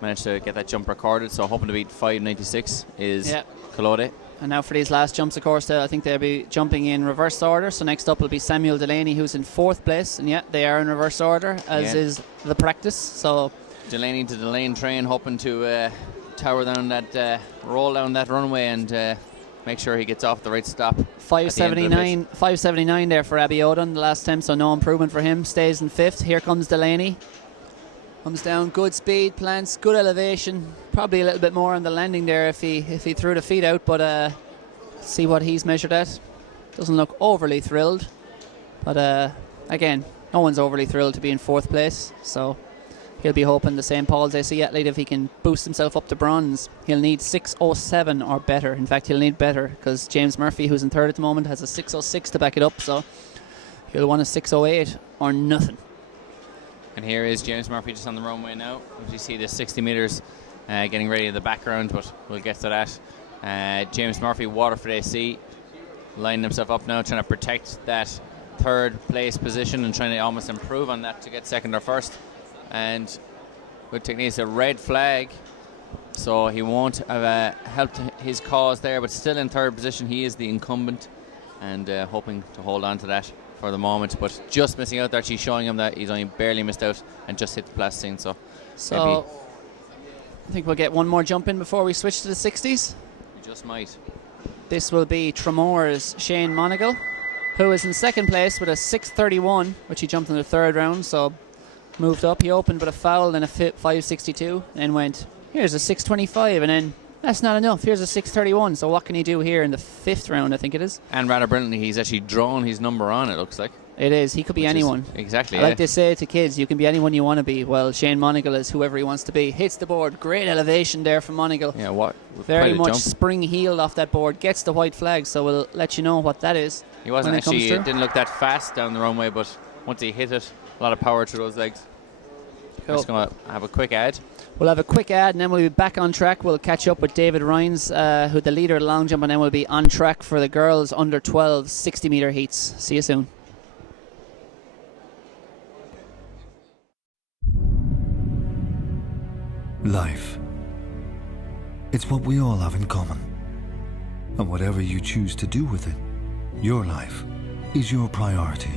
managed to get that jump recorded. So hoping to beat 5:96 is Colode. And now for these last jumps, of course, I think they'll be jumping in reverse order. So next up will be Samuel Delaney, who's in 4th place. And they are in reverse order, as is the practice. So Delaney to the lane train, hoping to tower down that, roll down that runway and make sure he gets off the right stop. 5:79 there for Abby Odin the last time, so no improvement for him. Stays in 5th. Here comes Delaney. Comes down, good speed, plants, good elevation. Probably a little bit more on the landing there if he threw the feet out, but see what he's measured at. Doesn't look overly thrilled, but again, no one's overly thrilled to be in 4th place, so he'll be hoping the St. Paul's AC athlete, if he can boost himself up to bronze, he'll need 6:07 or better. In fact, he'll need better, because James Murphy, who's in 3rd at the moment, has a 6:06 to back it up, so he'll want a 6:08 or nothing. And here is James Murphy just on the runway now. As you see the 60 metres getting ready in the background, but we'll get to that. James Murphy, Waterford AC, lining himself up now, trying to protect that 3rd place position and trying to almost improve on that to get 2nd or 1st. And good technique, it's a red flag, so he won't have helped his cause there, but still in 3rd position. He is the incumbent and hoping to hold on to that for the moment, but just missing out there. She's showing him that he's only barely missed out and just hit the plasticine, so I think we'll get one more jump in before we switch to the 60s. We just might. This will be Tremore's Shane Monagle, who is in 2nd place with a 6:31, which he jumped in the 3rd round, so moved up. He opened with a foul, then a 5:62, and went, here's a 6:25, and then that's not enough, here's a 6:31. So what can he do here in the 5th round, I think it is? And rather brilliantly, he's actually drawn his number on, it looks like. It is, he could be anyone. Exactly. Like they say to kids, you can be anyone you want to be. Well, Shane Monagle is whoever he wants to be. Hits the board, great elevation there from Monagle. Yeah, what? Very much spring heeled off that board, gets the white flag, so we'll let you know what that is. He wasn't actually, it didn't look that fast down the runway, but once he hit it, a lot of power through those legs. Cool. We're just going to have a quick ad. We'll have a quick ad and then we'll be back on track. We'll catch up with David Rhines, who's the leader of the long jump, and then we'll be on track for the girls under 12 60 metre heats. See you soon. Life. It's what we all have in common. And whatever you choose to do with it, your life is your priority.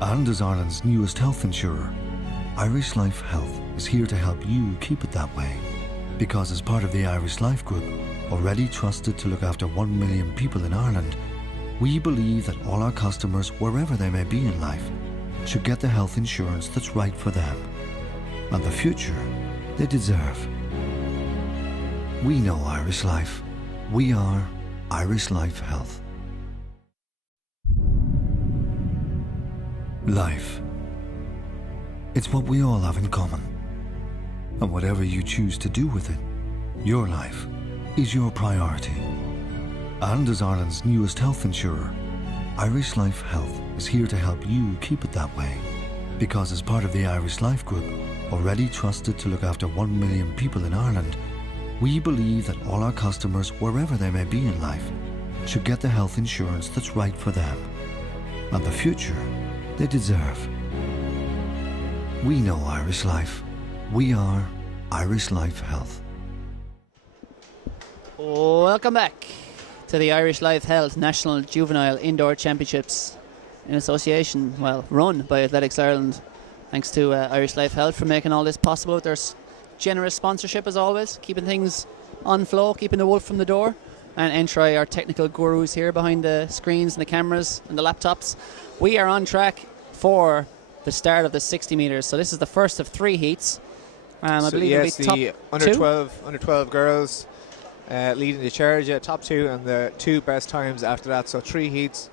And as Ireland's newest health insurer, Irish Life Health is here to help you keep it that way. Because as part of the Irish Life Group, already trusted to look after 1 million people in Ireland, we believe that all our customers, wherever they may be in life, should get the health insurance that's right for them and the future they deserve. We know Irish Life. We are Irish Life Health. Life. It's what we all have in common. And whatever you choose to do with it, your life is your priority. And as Ireland's newest health insurer, Irish Life Health is here to help you keep it that way. Because as part of the Irish Life Group, already trusted to look after 1 million people in Ireland, we believe that all our customers, wherever they may be in life, should get the health insurance that's right for them and the future they deserve. We know Irish Life. We are Irish Life Health. Welcome back to the Irish Life Health National Juvenile Indoor Championships in association, run by Athletics Ireland. Thanks to Irish Life Health for making all this possible. There's generous sponsorship as always, keeping things on flow, keeping the wolf from the door. And Entry, our technical gurus here behind the screens and the cameras and the laptops. We are on track for the start of the 60 metres. So this is the first of 3 heats. I believe yes, it'll be the top under 12 girls leading the charge, top 2, and the 2 best times after that. So 3 heats.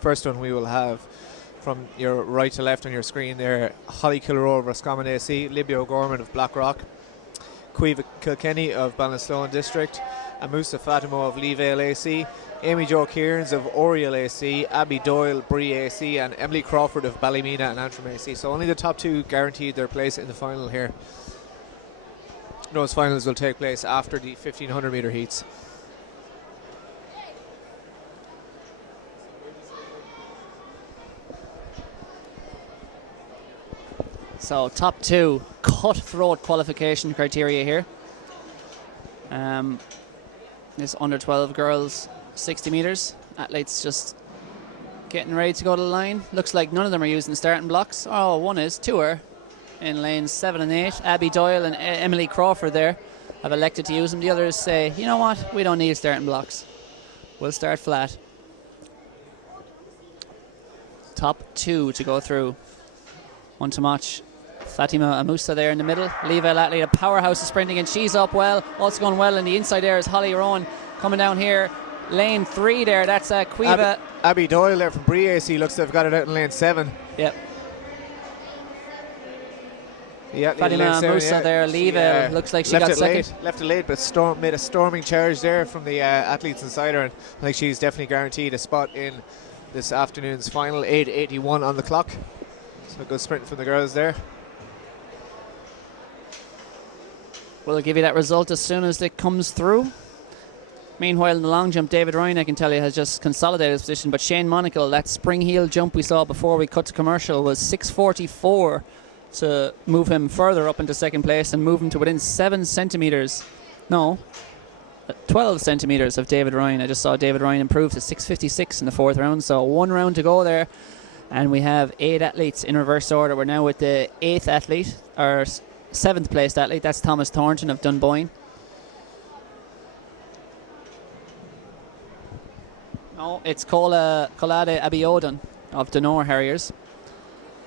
First one we will have from your right to left on your screen there, Holly Kilroe of Roscommon AC, Libby O'Gorman of Blackrock, Caoimhe Kilkenny of Ballinasloe District, and Musa Fatimo of Leevale AC, Amy Jo Kearns of Oriel AC, Abby Doyle, Bree AC, and Emily Crawford of Ballymena and Antrim AC. So only the top 2 guaranteed their place in the final here. Those finals will take place after the 1500 metre heats. So top 2 cutthroat qualification criteria here. This under 12 girls 60 metres. Athletes just getting ready to go to the line. Looks like none of them are using starting blocks. Oh, one is, 2 are in lanes 7 and 8. Abby Doyle and Emily Crawford there have elected to use them. The others say, you know what, we don't need starting blocks. We'll start flat. Top 2 to go through. One to match. Fatima Amusa there in the middle. Leavelle athlete, a powerhouse of sprinting, and she's up well. Also going well in the inside there is Holly Rowan coming down here. Lane 3 there, that's Quiva. Abby Doyle there from Brie AC looks to have got it out in lane 7. Yep. Yeah, Fatima Musa there, Leavelle, looks like she got second. Left it late, but made a storming charge there from the athletes inside her, and I think she's definitely guaranteed a spot in this afternoon's final. 8:81 on the clock. So good sprint from the girls there. We'll give you that result as soon as it comes through. Meanwhile, in the long jump, David Ryan, I can tell you, has just consolidated his position. But Shane Monacle, that spring heel jump we saw before we cut to commercial, was 6:44 to move him further up into second place and move him to within 7 centimetres. No, 12 centimetres of David Ryan. I just saw David Ryan improve to 6:56 in the 4th round. So 1 round to go there. And we have 8 athletes in reverse order. We're now with the 8th athlete, or 7th placed athlete. That's Thomas Thornton of Dunboyne. No, it's Colade Abiodun of Dunor Harriers.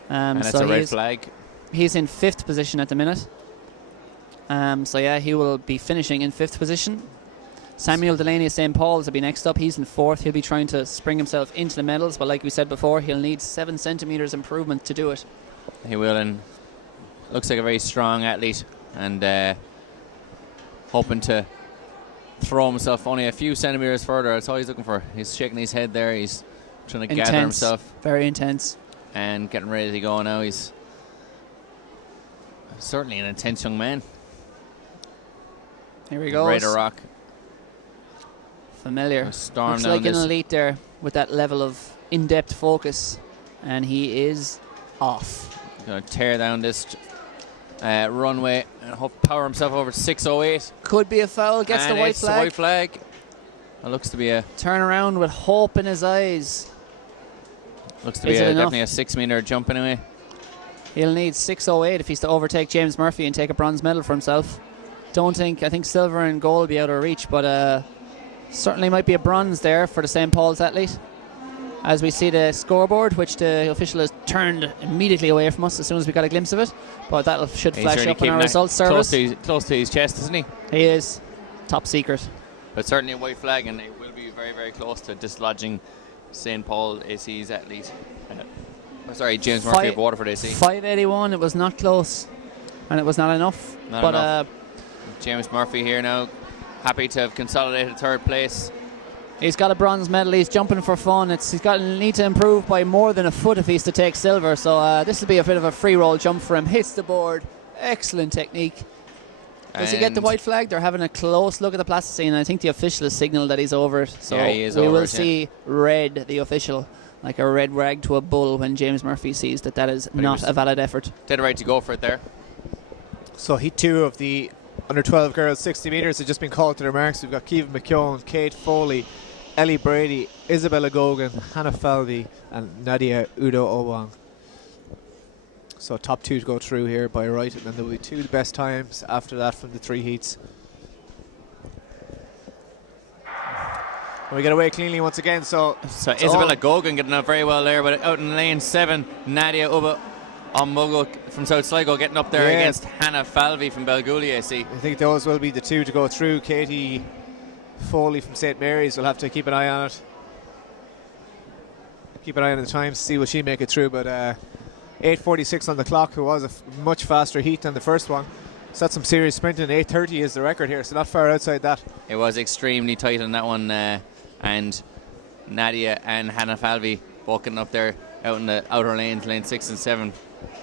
And it's a red flag. He's in 5th position at the minute. So yeah, he will be finishing in 5th position. Samuel Delaney of St. Paul's will be next up. He's in 4th. He'll be trying to spring himself into the medals, but like we said before, he'll need 7 centimetres improvement to do it. He will, and looks like a very strong athlete, and hoping to throw himself only a few centimetres further. That's all he's looking for. He's shaking his head there. He's trying to gather himself. Very intense. And getting ready to go now. He's certainly an intense young man. Here he goes. Ready to rock. Familiar. Storm Looks down like this. an elite there with that level of in-depth focus. And he is off. Going to tear down this runway and hope power himself over to 6:08. Could be a foul. Gets And the white it's flag. the white flag. It looks to be a Turn around with hope in his eyes. definitely a 6 metre jump anyway. He'll need 6:08 if he's to overtake James Murphy and take a bronze medal for himself. I think silver and gold will be out of reach, but certainly might be a bronze there for the St. Paul's athlete. As we see the scoreboard, which the official has turned immediately away from us as soon as we got a glimpse of it, but that should He's flash really up on keeping our that results service. Close to his chest, isn't he? He is top secret. But certainly a white flag, and it will be very, very close to dislodging St. Paul AC's athlete. James Murphy of Waterford AC. 5:81. It was not close, and it was not enough. Not enough. James Murphy here now, happy to have consolidated 3rd place. He's got a bronze medal. He's jumping for fun. He's got to need to improve by more than a foot if he's to take silver. So this will be a bit of a free roll jump for him. Hits the board. Excellent technique. Does he get the white flag? They're having a close look at the plasticine. I think the official has signalled that he's over it. So yeah, he is we over will it, see red, the official, like a red rag to a bull when James Murphy sees that is not a valid effort. Dead right to go for it there. So heat 2 of the under 12 girls 60 metres have just been called to their marks. We've got Keevan McKeown, Kate Foley, Ellie Brady, Isabella Gogan, Hannah Falvey and Nadia Udo Obang. So top 2 to go through here by right, and then there will be 2 best times after that from the 3 heats. And we get away cleanly once again. So Isabella Gogan getting out very well there, but out in lane 7, Nadia Uba Ombogo from South Sligo getting up there against Hannah Falvey from Belgooly AC. I think those will be the 2 to go through. Katie Foley from St. Mary's will have to keep an eye on it. Keep an eye on the times, see will she make it through, but 8:46 on the clock. It was a much faster heat than the first one. So that's some serious sprinting. 8:30 is the record here, so not far outside that. It was extremely tight on that one, and Nadia and Hannah Falvey both getting up there out in the outer lanes, lane 6 and 7.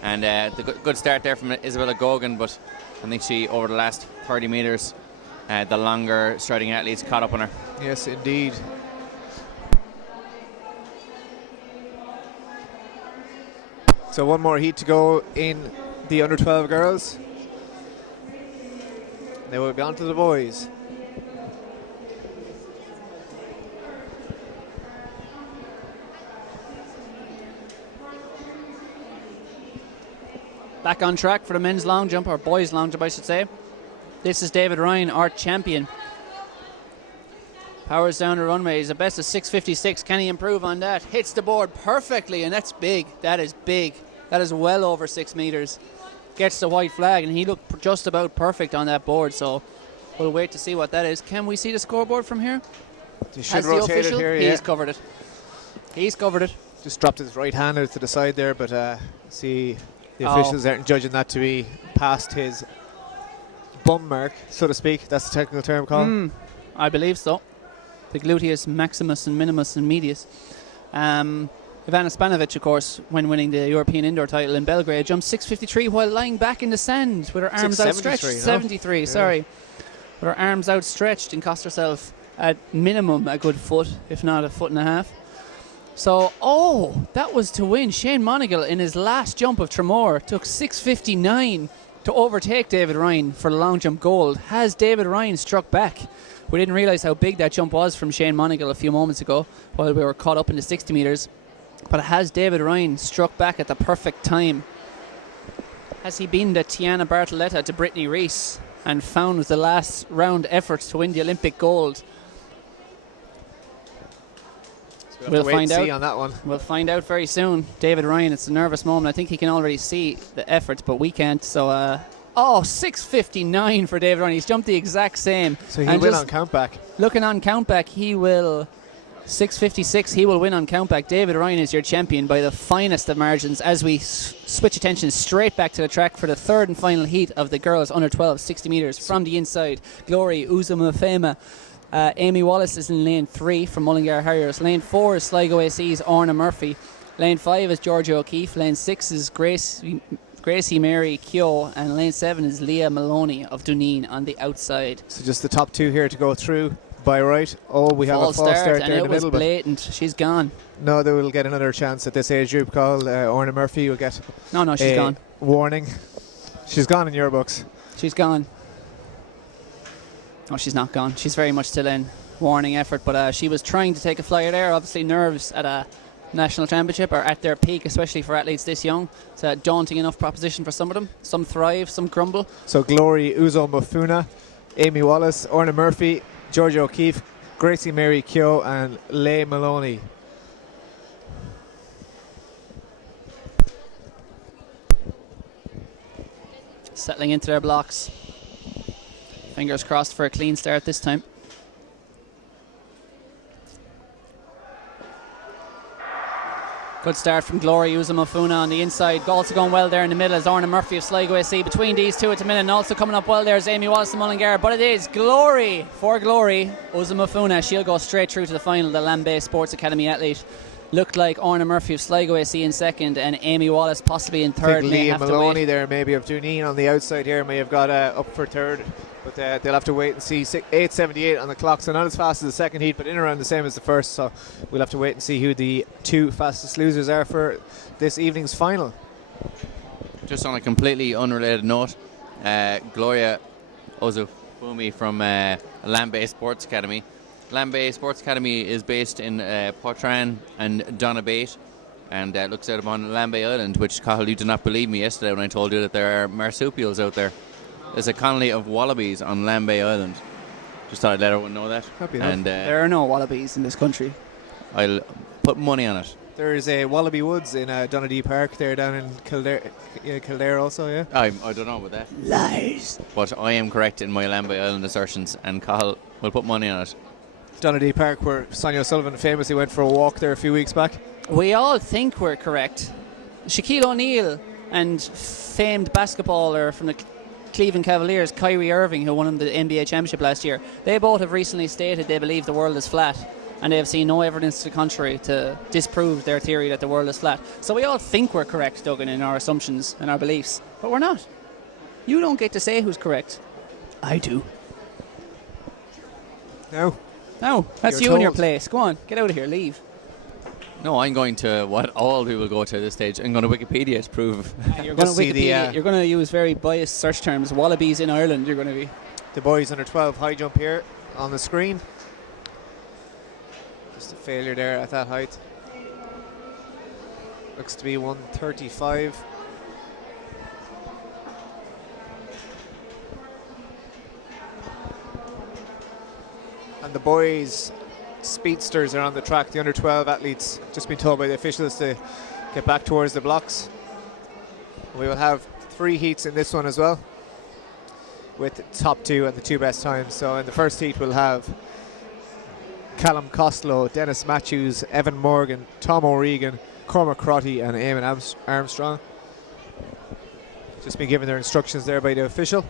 And the good start there from Isabella Gogan, but I think she, over the last 30 metres, the longer striding athletes caught up on her. Yes, indeed. So one more heat to go in the under 12 girls. They will be on to the boys. Back on track for the men's long jump, or boys long jump I should say. This is David Ryan, our champion. Powers down the runway. He's a best of 6:56. Can he improve on that? Hits the board perfectly, and that's big. That is big. That is well over 6 meters. Gets the white flag, and he looked just about perfect on that board, so we'll wait to see what that is. Can we see the scoreboard from here? You should rotate it here, yeah. He's covered it. He's covered it. Just dropped his right hand out to the side there, but see, the officials aren't judging that to be past his bum mark, so to speak. That's the technical term called. I believe so. The gluteus maximus and minimus and medius. Ivana Spanovic, of course, when winning the European indoor title in Belgrade, jumped 6:53 while lying back in the sand with her arms outstretched. 73, sorry. With her arms outstretched, and cost herself at minimum a good foot, if not a foot and a half. So, that was to win. Shane Monagle in his last jump of Tremor took 6:59 to overtake David Ryan for the long jump gold. Has David Ryan struck back? We didn't realise how big that jump was from Shane Monagle a few moments ago while we were caught up in the 60 metres. But has David Ryan struck back at the perfect time? Has he been the Tiana Bartoletta to Brittany Reese and found the last round efforts to win the Olympic gold? We'll find out on that one. We'll find out very soon. David Ryan, it's a nervous moment. I think he can already see the efforts, but we can't. So, 6:59 for David Ryan. He's jumped the exact same. So he'll win on countback. Looking on countback, he will 6:56. He will win on countback. David Ryan is your champion by the finest of margins. As we switch attention straight back to the track for the third and final heat of the girls under 12, 60 meters from the inside. Glory Uzumafema. Amy Wallace is in lane 3 from Mullingar Harriers. Lane 4 is Sligo AC's Orna Murphy. Lane 5 is Georgia O'Keefe. Lane 6 is Gracie Mary Keogh. And lane 7 is Leah Maloney of Duneen on the outside. So just the top two here to go through by right. We have a false start there in the middle. And it was blatant. She's gone. No, they will get another chance at this age group called Orna Murphy will get No, she's gone. Warning. She's gone in your books. She's gone. No, she's not gone. She's very much still in. Warning effort, but she was trying to take a flyer there. Obviously nerves at a national championship are at their peak, especially for athletes this young. It's a daunting enough proposition for some of them. Some thrive, some crumble. So Glory Uzo Mafuna, Amy Wallace, Orna Murphy, Georgia O'Keefe, Gracie Mary Keogh and Leigh Maloney. Settling into their blocks. Fingers crossed for a clean start this time. Good start from Glory Uzumafuna on the inside. Also going well there in the middle is Orna Murphy of Sligo AC. Between these two at the minute, and also coming up well there is Amy Wallace and Mullingar. But it is Glory for Glory Uzumafuna. She'll go straight through to the final. The Lambay Sports Academy athlete. Looked like Orna Murphy of Sligo AC in second and Amy Wallace possibly in third. Leah Maloney there maybe of Duneen on the outside here may have got up for third. But they'll have to wait and see. 8:78 on the clock, so not as fast as the second heat, but in around the same as the first. So we'll have to wait and see who the two fastest losers are for this evening's final. Just on a completely unrelated note, Gloria Ozufumi from Lambay Sports Academy. Lambay Sports Academy is based in Portrane and Donabate, and looks out upon Lambay Island, which, Cathal, you did not believe me yesterday when I told you that there are marsupials out there. There's a colony of wallabies on Lambay Island. Just thought I'd let everyone know that. And there are no wallabies in this country. I'll put money on it. There is a Wallaby Woods in Donadee Park there down in Kildare also, yeah? I don't know about that. Lies. But I am correct in my Lambay Island assertions, and Cathal will put money on it. Donadee Park, where Sonia O'Sullivan famously went for a walk there a few weeks back. We all think we're correct. Shaquille O'Neal and famed basketballer from the Cleveland Cavaliers, Kyrie Irving, who won the NBA championship last year, they both have recently stated they believe the world is flat, and they have seen no evidence to the contrary to disprove their theory that the world is flat. So we all think we're correct, Duggan, in our assumptions and our beliefs, but we're not. You don't get to say who's correct. I do. No. No, that's You're you in your told. place. Go on, get out of here, leave. No, I'm going to what all people go to at this stage. I'm going to Wikipedia to prove. You're going to see the, Wikipedia. You're going to use very biased search terms. Wallabies in Ireland. You're going to be. the boys under 12 high jump here on the screen. Just a failure there at that height. Looks to be 135. And the boys speedsters are on the track. The under 12 athletes just been told by the officials to get back towards the blocks. We will have 3 heats in this one as well, with the top 2 and the 2 best times. So in the first heat we'll have Callum Costello, Dennis Matthews, Evan Morgan, Tom O'Regan, Cormac Crotty and Eamon Armstrong. Just been given their instructions there by the official.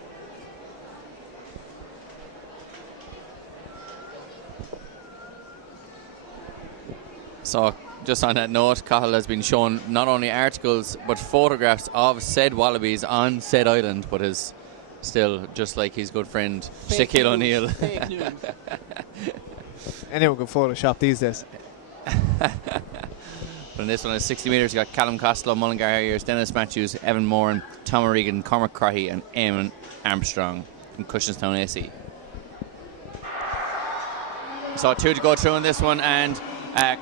So, just on that note, Cahill has been shown not only articles but photographs of said wallabies on said island, but is still just like his good friend Shaquille O'Neal. Anyone can Photoshop these days. But in this one, at 60 metres, you got Callum Costello, Mullingar Harriers, Dennis Matthews, Evan Moran, Tom O'Regan, Cormac Crotty, and Eamon Armstrong from Cushenstown AC. So 2 to go through in this one, and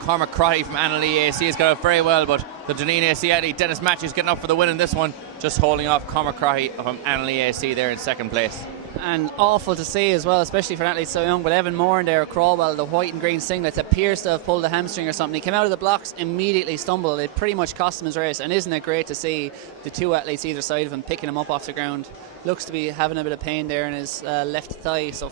Cormac Crotty from Annalee AC has got out very well, but the Dunedin AC athlete Dennis Matthews getting up for the win in this one, just holding off Cormac Crotty from Annalee AC there in second place. And awful to see as well, especially for an athlete so young. But Evan Moran there, Crawwell, the white and green singlet, appears to have pulled a hamstring or something. He came out of the blocks, immediately stumbled. It pretty much cost him his race. And isn't it great to see the 2 athletes either side of him picking him up off the ground? Looks to be having a bit of pain there in his left thigh. So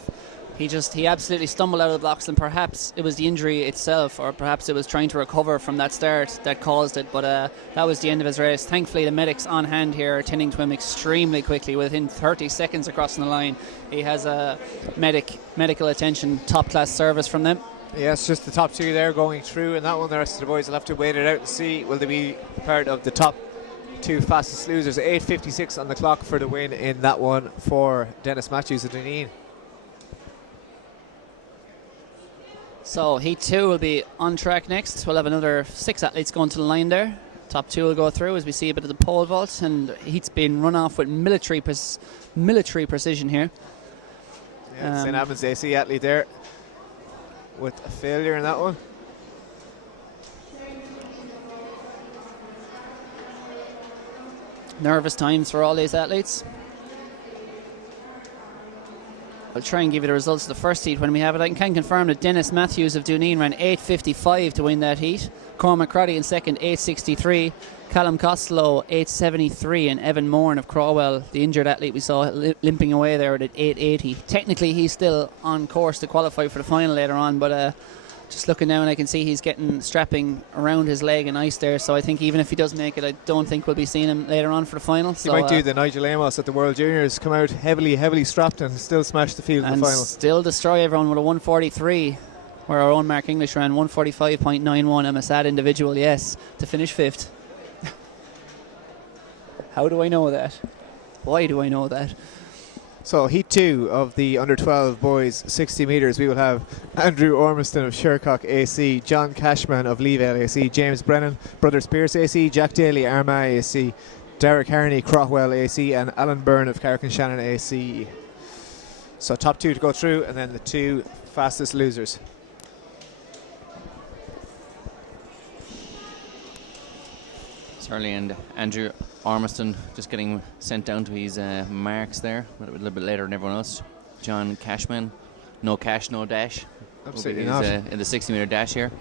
he absolutely stumbled out of the blocks, and perhaps it was the injury itself, or perhaps it was trying to recover from that start that caused it. But that was the end of his race. Thankfully, the medics on hand here are tending to him extremely quickly. Within 30 seconds of crossing the line, he has a medical attention, top class service from them. Yes, just the top 2 there going through, and that one the rest of the boys will have to wait it out and see will they be part of the top 2 fastest losers. 8:56 on the clock for the win in that one for Dennis Matthews of Dunedin. So Heat 2 will be on track next. We'll have another 6 athletes going to the line there. Top 2 will go through as we see a bit of the pole vault, and Heat's been run off with military precision here. Yeah, St. Albans AC athlete there with a failure in that one. Nervous times for all these athletes. I'll try and give you the results of the first heat when we have it. I can confirm that Dennis Matthews of Dunedin ran 8:55 to win that heat. Cormac Crotty in second, 8:63. Callum Costello, 8:73. And Evan Moran of Crawwell, the injured athlete we saw limping away there, at 8:80. Technically, he's still on course to qualify for the final later on, but just looking down, I can see he's getting strapping around his leg and ice there. So I think even if he does make it, I don't think we'll be seeing him later on for the final. He might do the Nigel Amos at the World Juniors, come out heavily strapped and still smash the field in the final. Still destroy everyone with a 1:43, where our own Mark English ran 1:45.91. I'm a sad individual, yes, to finish 5th. How do I know that? Why do I know that? So heat 2 of the under 12 boys 60 metres, we will have Andrew Ormiston of Shercock AC, John Cashman of Leevale AC, James Brennan, Brothers Pierce AC, Jack Daly Armagh AC, Derek Harney Craughwell AC, and Alan Byrne of Carrick-on-Shannon AC. So top 2 to go through, and then the 2 fastest losers. Surly and Andrew Ormiston just getting sent down to his marks there a little bit later than everyone else. John Cashman, no cash, no dash. Absolutely not. In the 60 metre dash here.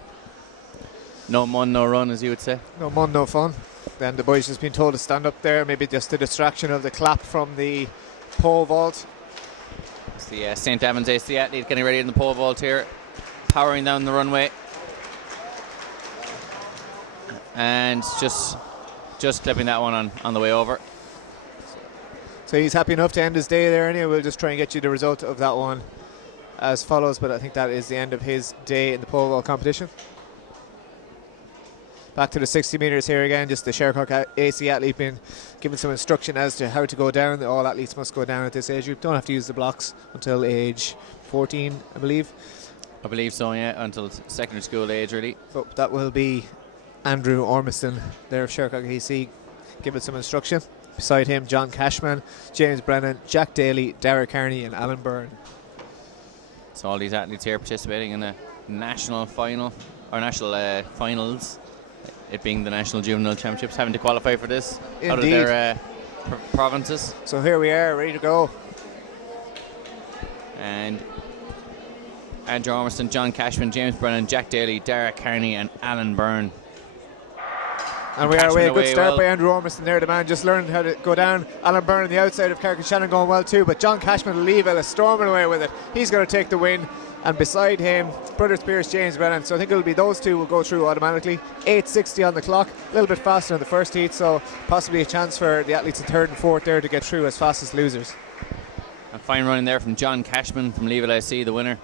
No mun, no run, as you would say. No mun, no fun. Then the boys just been told to stand up there, maybe just a distraction of the clap from the pole vault. It's the St. Albans AC athlete getting ready in the pole vault here, powering down the runway. And just clipping that one on the way over. So he's happy enough to end his day there anyway. We'll just try and get you the result of that one as follows, but I think that is the end of his day in the pole vault competition. Back to the 60 metres here again, just the Shercock AC athlete being given some instruction as to how to go down. All athletes must go down at this age group. Don't have to use the blocks until age 14, I believe. I believe so, yeah, until secondary school age, really. So that will be Andrew Ormiston there of Shercock AC giving some instruction. Beside him, John Cashman, James Brennan, Jack Daly, Derek Carney and Alan Byrne. So all these athletes here participating in a national final, or national finals, it being the National Juvenile Championships, having to qualify for this out of Indeed. their provinces. So here we are, ready to go. And Andrew Ormiston, John Cashman, James Brennan, Jack Daly, Derek Carney and Alan Byrne. And we are away. A good away start well by Andrew Ormiston there. The man just learned how to go down. Alan Byrne on the outside of Carrick Shannon going well too. But John Cashman will leave it, storming away with it. He's going to take the win. And beside him, Brother Spears, James Brennan. So I think it'll be those two will go through automatically. 8:60 on the clock. A little bit faster in the first heat. So possibly a chance for the athletes in third and fourth there to get through as fast as losers. A fine running there from John Cashman from Leaville SC, the winner.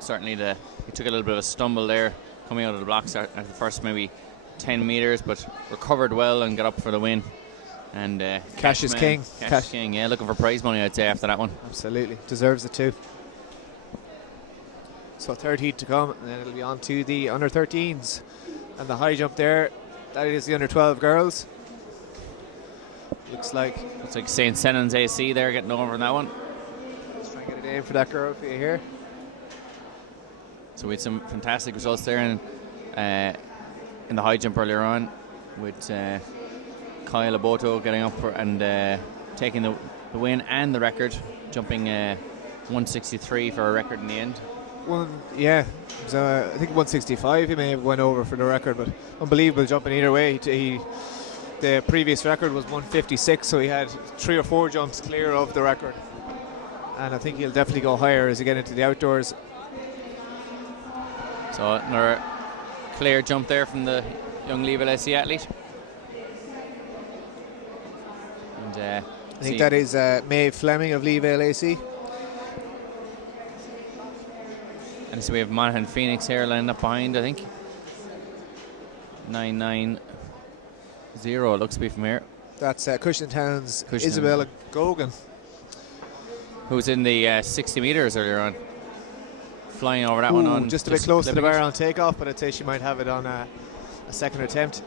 Certainly he took a little bit of a stumble there coming out of the blocks at the first maybe 10 metres, but recovered well and got up for the win. And Cash is king. Cash is king, yeah, looking for prize money, I'd say, after that one. Absolutely, deserves it too. So third heat to come, and then it'll be on to the under 13s. And the high jump there, that is the under 12 girls. Looks like St. Senan's AC there getting over on that one. let's try and get a name for that girl for you here. So we had some fantastic results there in the high jump earlier on, with Kyle Aboto getting up and taking the win and the record, jumping 163 for a record in the end. Yeah, so I think 165 he may have went over for the record, but unbelievable jumping either way. The previous record was 156, so he had 3 or 4 jumps clear of the record, and I think he'll definitely go higher as he get into the outdoors. So another clear jump there from the young Leaville SC athlete. And I think that is Maeve Fleming of Leaville AC. And so we have Monaghan Phoenix here lined up behind, I think. 990 it looks to be from here. That's Cushing Town's Isabella Gogan, who's in the 60 metres earlier on. Flying over that one on. Just a bit close to the clipping bar it. on takeoff, but I'd say she might have it on a second attempt.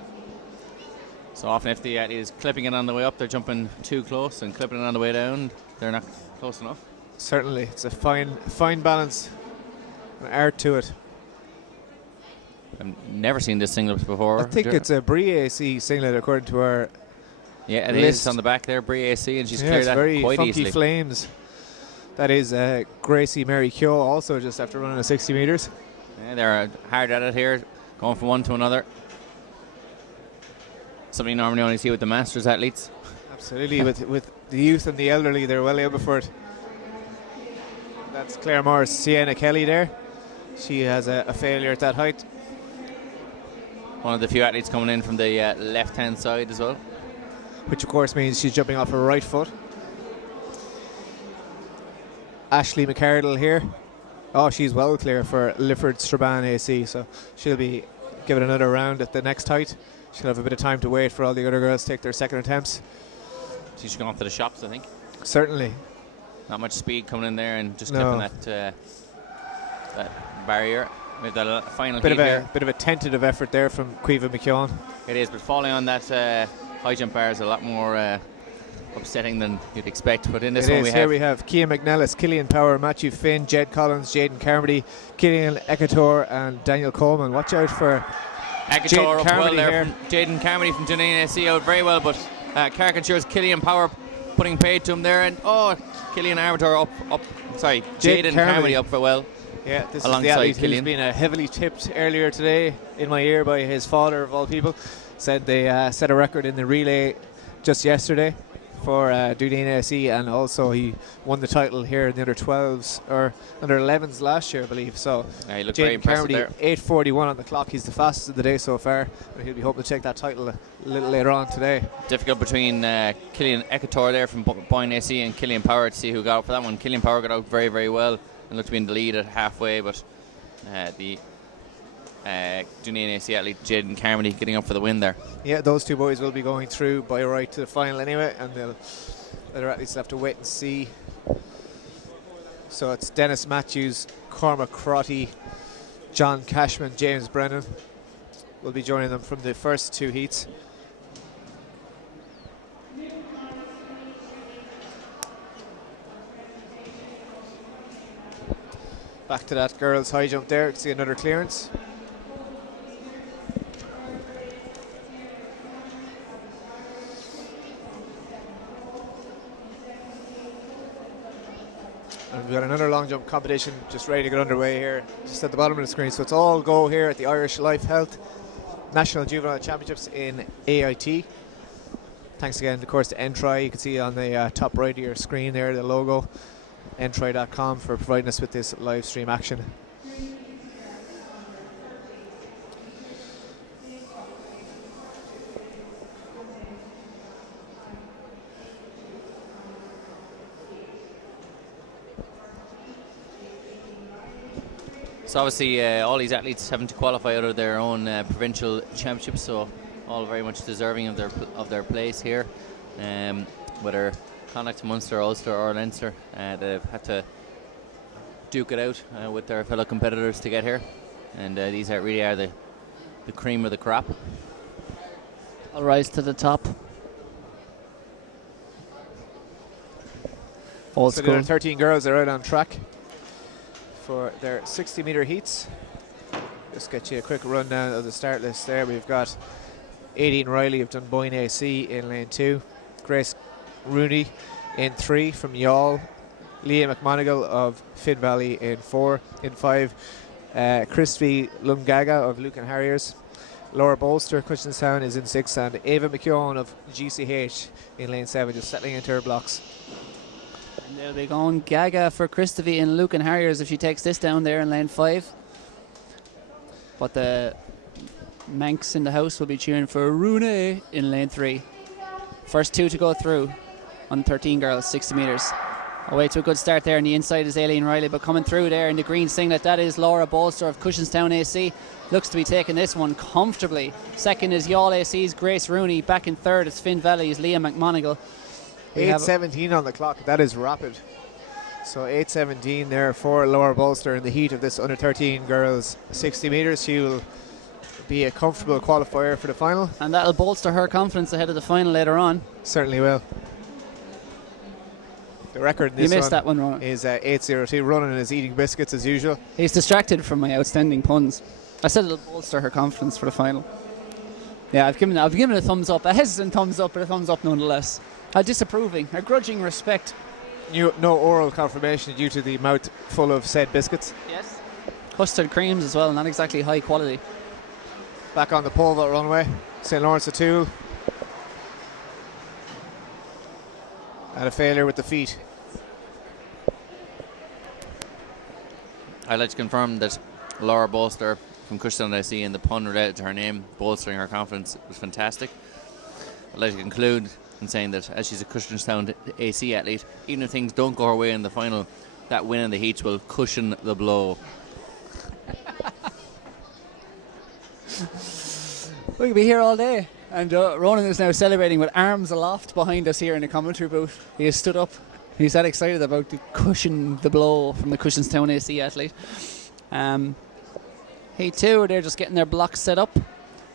So often if the athlete is clipping it on the way up, they're jumping too close, and clipping it on the way down, they're not close enough. Certainly, it's a fine balance, an art to it. I've never seen this singlet before. I think it's a Brie AC singlet according to our it list. is. It's on the back there, Brie AC, and she's Yeah, cleared it's that very quite funky easily. flames. That is Gracie Mary Keogh, also just after running a 60 metres. Yeah, they're hard at it here, going from one to another. Something you normally only see with the Masters athletes. Absolutely, with the youth and the elderly, they're well able for it. That's Claire Morris, Sienna Kelly there. She has a failure at that height. One of the few athletes coming in from the left-hand side as well. Which of course means she's jumping off her right foot. Ashley McCardle here. Oh, she's well clear for Lifford Strabane AC, so she'll be given another round at the next height. She'll have a bit of time to wait for all the other girls to take their second attempts. She's going to the shops, I think. Certainly. Not much speed coming in there and just No. clipping that barrier. With the final Bit heat of here. a tentative effort there from Quiva McKeown. It is, but falling on that high jump bar is a lot more upsetting than you'd expect. But in this It one is. Here we have Kia McNellis, Killian Power, Matthew Finn, Jed Collins, Jaden Carmody, Killian Ekator and Daniel Coleman. Watch out for Agator Jaden up well Carmody there here. from Jaden Carmody from Dunedin SC out very well, but Carrickenshire's Killian Power putting paid to him there, and Killian Arbiter up sorry, Jaden Carmody up for well. Yeah, this is alongside the athlete who's Killian. been heavily tipped earlier today in my ear by his father of all people. Said they set a record in the relay just yesterday for Dunedin SE, and also he won the title here in the under 12s or under 11s last year, I believe. So He looked very Jaden impressive Carmody, there. 8:41 on the clock. He's the fastest of the day so far, and he'll be hoping to take that title a little later on today. Difficult between Killian Ekator there from Boyne AC and Killian Power to see who got out for that one. Killian Power got out very, very well and looked to be in the lead at halfway, but the Dunedin AC athlete Jaden Carmody getting up for the win there. Yeah, those two boys will be going through by right to the final anyway, and they'll other athletes have to wait and see. So it's Dennis Matthews, Cormac Crotty, John Cashman, James Brennan, will be joining them from the first 2 heats. Back to that girls' high jump there. See another clearance. And we've got another long jump competition just ready to get underway here, just at the bottom of the screen. So it's all go here at the Irish Life Health National Juvenile Championships in AIT. Thanks again, of course, to Entry. You can see on the top right of your screen there the logo, entry.com, for providing us with this live stream action. So obviously all these athletes having to qualify out of their own provincial championships, so all very much deserving of their place here. Whether Connacht, Munster, Ulster or Leinster, they've had to duke it out with their fellow competitors to get here, and these really are the cream of the crop. I'll rise to the top. Old So school. the 13 girls are out on track for their 60-metre heats. Just get you a quick rundown of the start list there. We've got Aideen Riley of Dunboyne AC in lane 2, Grace Rooney in 3 from Youghal, Leah McMonigal of Finn Valley in 4. In 5, Christy Lungaga of Lucan Harriers, Laura Bolster, Cushinstown, is in 6, and Ava McKeown of GCH in lane 7, just settling into her blocks. And they'll be going Gaga for Christophe in Lucan Harriers if she takes this down there in lane 5. But the Manx in the house will be cheering for Rooney in lane 3. First 2 to go through on 13 girls, 60 metres. Away to a good start there, and the inside is Aileen Riley, but coming through there in the green singlet, that is Laura Bolster of Cushinstown AC. Looks to be taking this one comfortably. Second is Youghal AC's Grace Rooney. Back in third is Finn Valley's Leah McMonigal. 8:17 on the clock, that is rapid. So 8:17 there for Laura Bolster in the heat of this under 13 girls 60 metres. She will be a comfortable qualifier for the final. And that'll bolster her confidence ahead of the final later on. Certainly will. The record in You this missed that one, Ronan. is 8:02. Ronan is eating biscuits as usual. He's distracted from my outstanding puns. I said it'll bolster her confidence for the final. Yeah, I've given it a thumbs up, a hesitant thumbs up, but a thumbs up nonetheless. A disapproving, a grudging respect. No oral confirmation due to the mouth full of said biscuits. Yes. Custard creams as well, not exactly high quality. Back on the pole vault runway, St. Lawrence O'Toole. And a failure with the feet. I'd like to confirm that Laura Bolster from Cushinstown AC, and the pun related to her name, bolstering her confidence, was fantastic. I'd like to conclude in saying that as she's a Cushinstown AC athlete, even if things don't go her way in the final, that win in the heats will cushion the blow. We could be here all day. And Ronan is now celebrating with arms aloft behind us here in the commentary booth. He has stood up. He's that excited about the cushion the blow from the Cushinstown AC athlete. Heat 2, they're just getting their blocks set up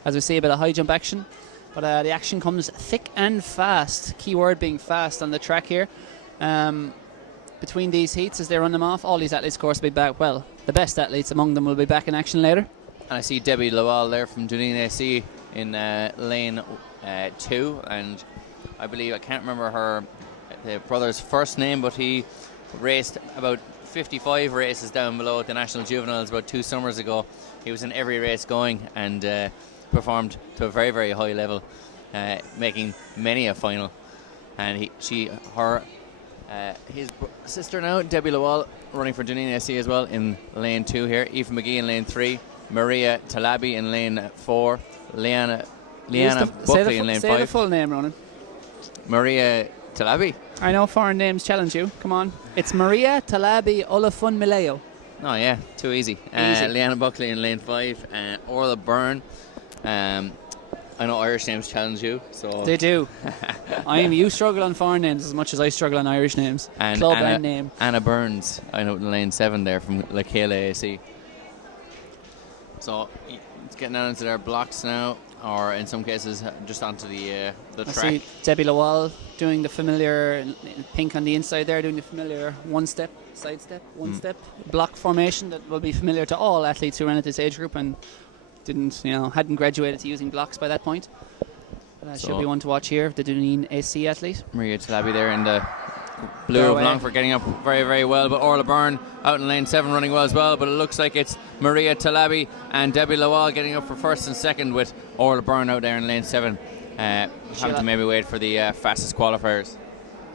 as we see a bit of high jump action. But the action comes thick and fast. Key word being fast on the track here. Between these heats as they run them off, all these athletes, of course, will be back. Well, the best athletes among them will be back in action later. And I see Debbie Lowell there from Juvenile AC in lane 2, and I believe, I can't remember the brother's first name, but he raced about 55 races down below at the National Juveniles about 2 summers ago. He was in every race going and performed to a very, very high level, making many a final. And his sister now, Debbie Lowell, running for Juvenile AC as well in lane 2 here. Aoife McGee in lane 3, Maria Talabi in lane 4, Leanna Buckley in lane 5. Say the full name, Ronan. Maria Talabi. I know foreign names challenge you. Come on. It's Maria Talabi Olafun Mileo. Oh yeah, too easy. Leanna Buckley in lane 5, Orla Byrne. I know Irish names challenge you, so they do. You struggle on foreign names as much as I struggle on Irish names. And Club and name. Anna Burns, I know, in lane 7 there from Lakela AC. So it's getting down into their blocks now, or in some cases just onto the I track. see Debbie Lawal doing the familiar pink on the inside there, doing the familiar one step, side step, one step block formation that will be familiar to all athletes who ran at this age group and hadn't graduated to using blocks by that point. That should be one to watch here, the Dunedin AC athlete. Maria Talabi there in the blue of Longford getting up very, very well, but Orla Byrne out in lane 7 running well as well, but it looks like it's Maria Talabi and Debbie Lawal getting up for first and second, with Orla Byrne out there in lane 7 having to maybe wait for the fastest qualifiers.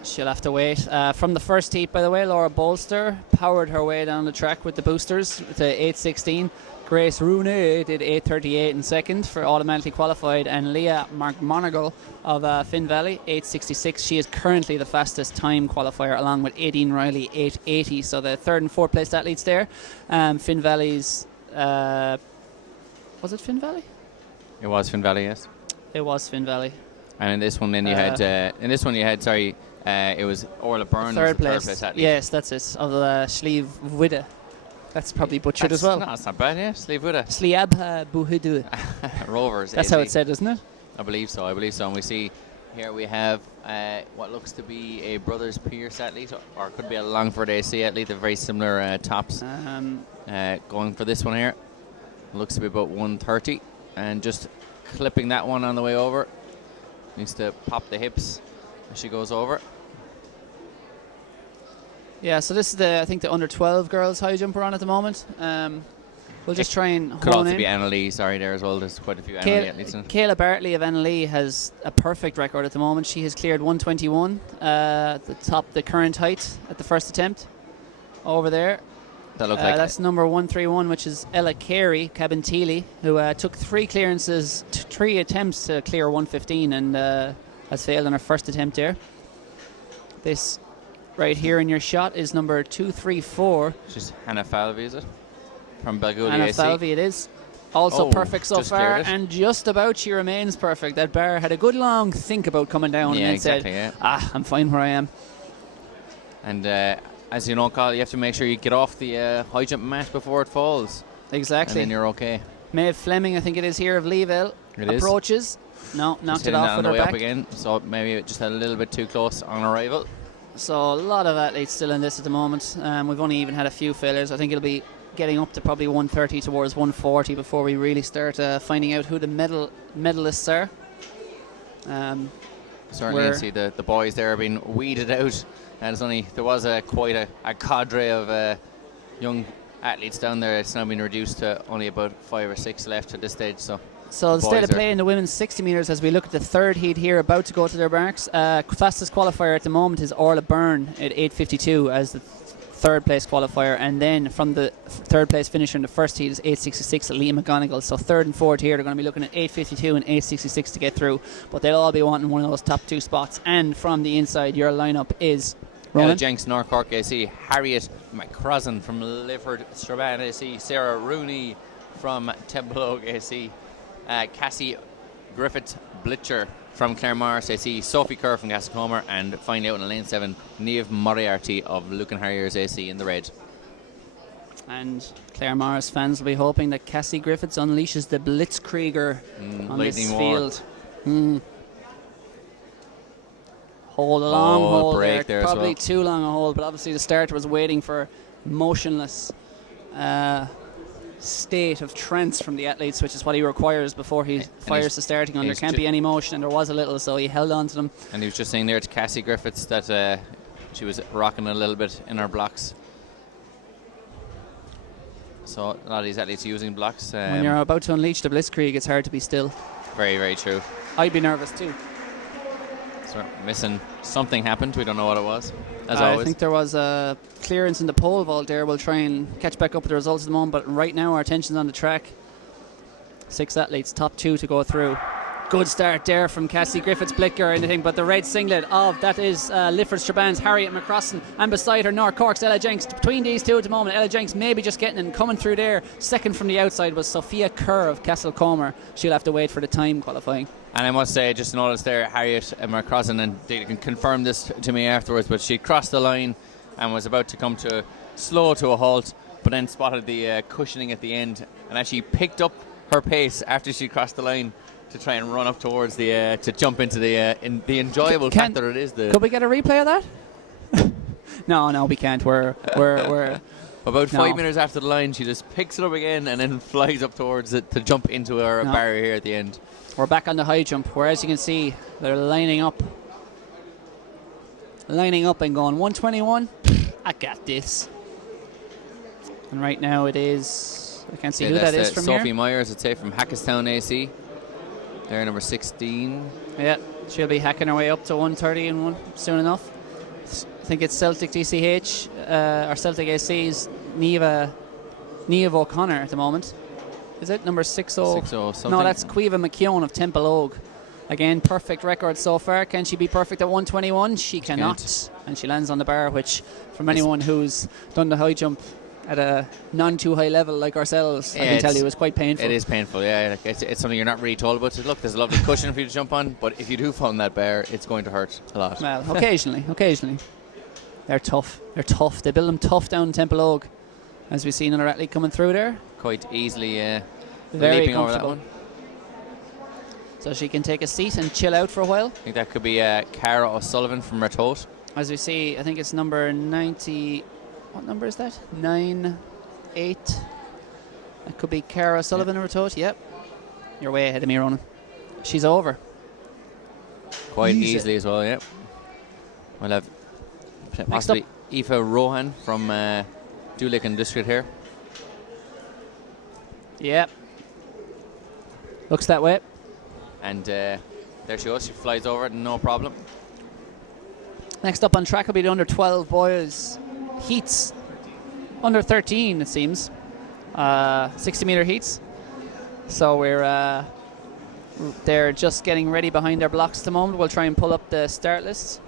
She'll have to wait. From the first heat, by the way, Laura Bolster powered her way down the track with the boosters to 8:16. Grace Rooney did 8:38 in second for automatically qualified, and Leah McMonagle of Finn Valley 8:66. She is currently the fastest time qualifier, along with Aideen Riley 8:80. So the third and fourth placed athletes there. Finn Valley's was it Finn Valley? It was Finn Valley, yes. It was Finn Valley. And in this one, then you had it was Orla Byrne Third was the place. third place athlete. Yes, that's it. Of Slieve Wida. That's probably butchered as well. No, it's not bad, yeah. Sleeve with it. Sliab Buhidu. Rovers. That's how it's said, isn't it? I believe so. And we see here we have what looks to be a Brothers Pierce athlete, or could be a Longford AC athlete. They're very similar tops. Going for this one here. Looks to be about 130, and just clipping that one on the way over. Needs to pop the hips as she goes over. Yeah, so this is I think the under 12 girls high jumper on at the moment. We'll just try and could hone also in. be Anna Lee, sorry, there as well. There's quite a few Anna Lee athletes in it. Kayla Bartley of Anna Lee has a perfect record at the moment. She has cleared 121, the current height at the first attempt. Over there. That looked like that's number 131, which is Ella Carey Cabinteely, who took 3 attempts to clear 115 and has failed on her first attempt there. This right here in your shot is number 234. She's Hannah Falvey, is it? From Balgully Hannah AC. Falvey it is. Also perfect so just far, cleared it. and just about she remains perfect. That bar had a good long think about coming down and then said, I'm fine where I am. And as you know, Carl, you have to make sure you get off the high jump mat before it falls. Exactly. And then you're okay. Maeve Fleming, I think it is here, of Leeville, approaches. No, knocked it off with her way back. up again, so maybe just a little bit too close on arrival. So a lot of athletes still in this at the moment. We've only even had a few failures. I think it'll be getting up to probably 130 towards 140 before we really start finding out who the medalists are. Certainly, you see the boys there are being weeded out, and there was quite a cadre of young athletes down there. It's now been reduced to only about 5 or 6 left at this stage. So the state of play in the women's 60 metres as we look at the third heat here, about to go to their marks. Fastest qualifier at the moment is Orla Byrne at 8:52 as the third place qualifier, and then from the third place finisher in the first heat is 8:66 Liam McGonigal. So third and fourth here, they're going to be looking at 8:52 and 8:66 to get through, but they'll all be wanting one of those top 2 spots. And from the inside, your lineup is Ella Jenks, North Cork AC, Harriet McCrossan from Lifford Strabane AC, Sarah Rooney from Temple AC, Cassie Griffith Blitcher from Claremorris AC, Sophie Kerr from Gascomer, and finally out in lane 7, Niamh Moriarty of Lucan Harriers AC in the red. And Claremorris fans will be hoping that Cassie Griffiths unleashes the Blitzkrieger on this field. Hold a long hold break there probably as well. too long a hold, but obviously the starter was waiting for motionless state of trance from the athletes, which is what he requires before he fires the starting gun. There can't be any motion, and there was a little, so he held on to them. And he was just saying there to Cassie Griffiths that she was rocking a little bit in her blocks. So a lot of these athletes using blocks. When you're about to unleash the Blitzkrieg, it's hard to be still. Very, very true. I'd be nervous too. So missing something happened. We don't know what it was. As always. I think there was a clearance in the pole vault there. We'll try and catch back up with the results at the moment, but right now our attention's on the track. 6 athletes, top 2 to go through. Good start there from Cassie Griffiths Blicker, anything but the red singlet of that is Lifford Straban's Harriet McCrossan, and beside her North Cork's Ella Jenks. Between these two at the moment, Ella Jenks maybe just getting and coming through there. Second from the outside was Sophia Kerr of Castlecomer. She'll have to wait for the time qualifying. And I must say, just noticed there, Harriet McCrossan, and they can confirm this to me afterwards, but she crossed the line and was about to come to slow to a halt, but then spotted the cushioning at the end and actually picked up her pace after she crossed the line to try and run up towards the to jump into the enjoyable fact that it is the. Could we get a replay of that? No, we can't. We're About 5 minutes after the line, she just picks it up again and then flies up towards it to jump into her barrier here at the end. We're back on the high jump, where as you can see, they're lining up and going 121. I got this. And right now it is, I can't see who that is from Sophie here. Myers, I'd say, from Hackestown AC. They're number 16. Yeah, she'll be hacking her way up to 130 and one soon enough. I think it's Celtic DCH, or Celtic AC's Niamh O'Connor at the moment. Is it number 60? 60 something. No, that's Cueva McKeown of Temple Ogue. Again, perfect record so far. Can she be perfect at 121? She cannot. And she lands on the bar, which from anyone who's done the high jump at a non-too high level like ourselves, I can tell you, it's quite painful. It is painful, yeah. Like it's something you're not really told about. So look, there's a lovely cushion for you to jump on, but if you do fall on that bar, it's going to hurt a lot. Well, occasionally. They're tough. They build them tough down in Temple Ogue. As we've seen another athlete coming through there. Quite easily Very leaping over that comfortable. one. So she can take a seat and chill out for a while. I think that could be Cara O'Sullivan from Ratoath. As we see, I think it's number 90. What number is that? 9-8. That could be Cara O'Sullivan in Ratoath. Yep. You're way ahead of me, Ronan. She's over. Quite easily as well, yep. We'll have possibly Aoife Rohan from Doolican District here. Yep. Looks that way. And there she goes. She flies over it, no problem. Next up on track will be the under 12 boys heats. Under 13, it seems. 60 meter heats. So they're just getting ready behind their blocks at the moment. We'll try and pull up the start list.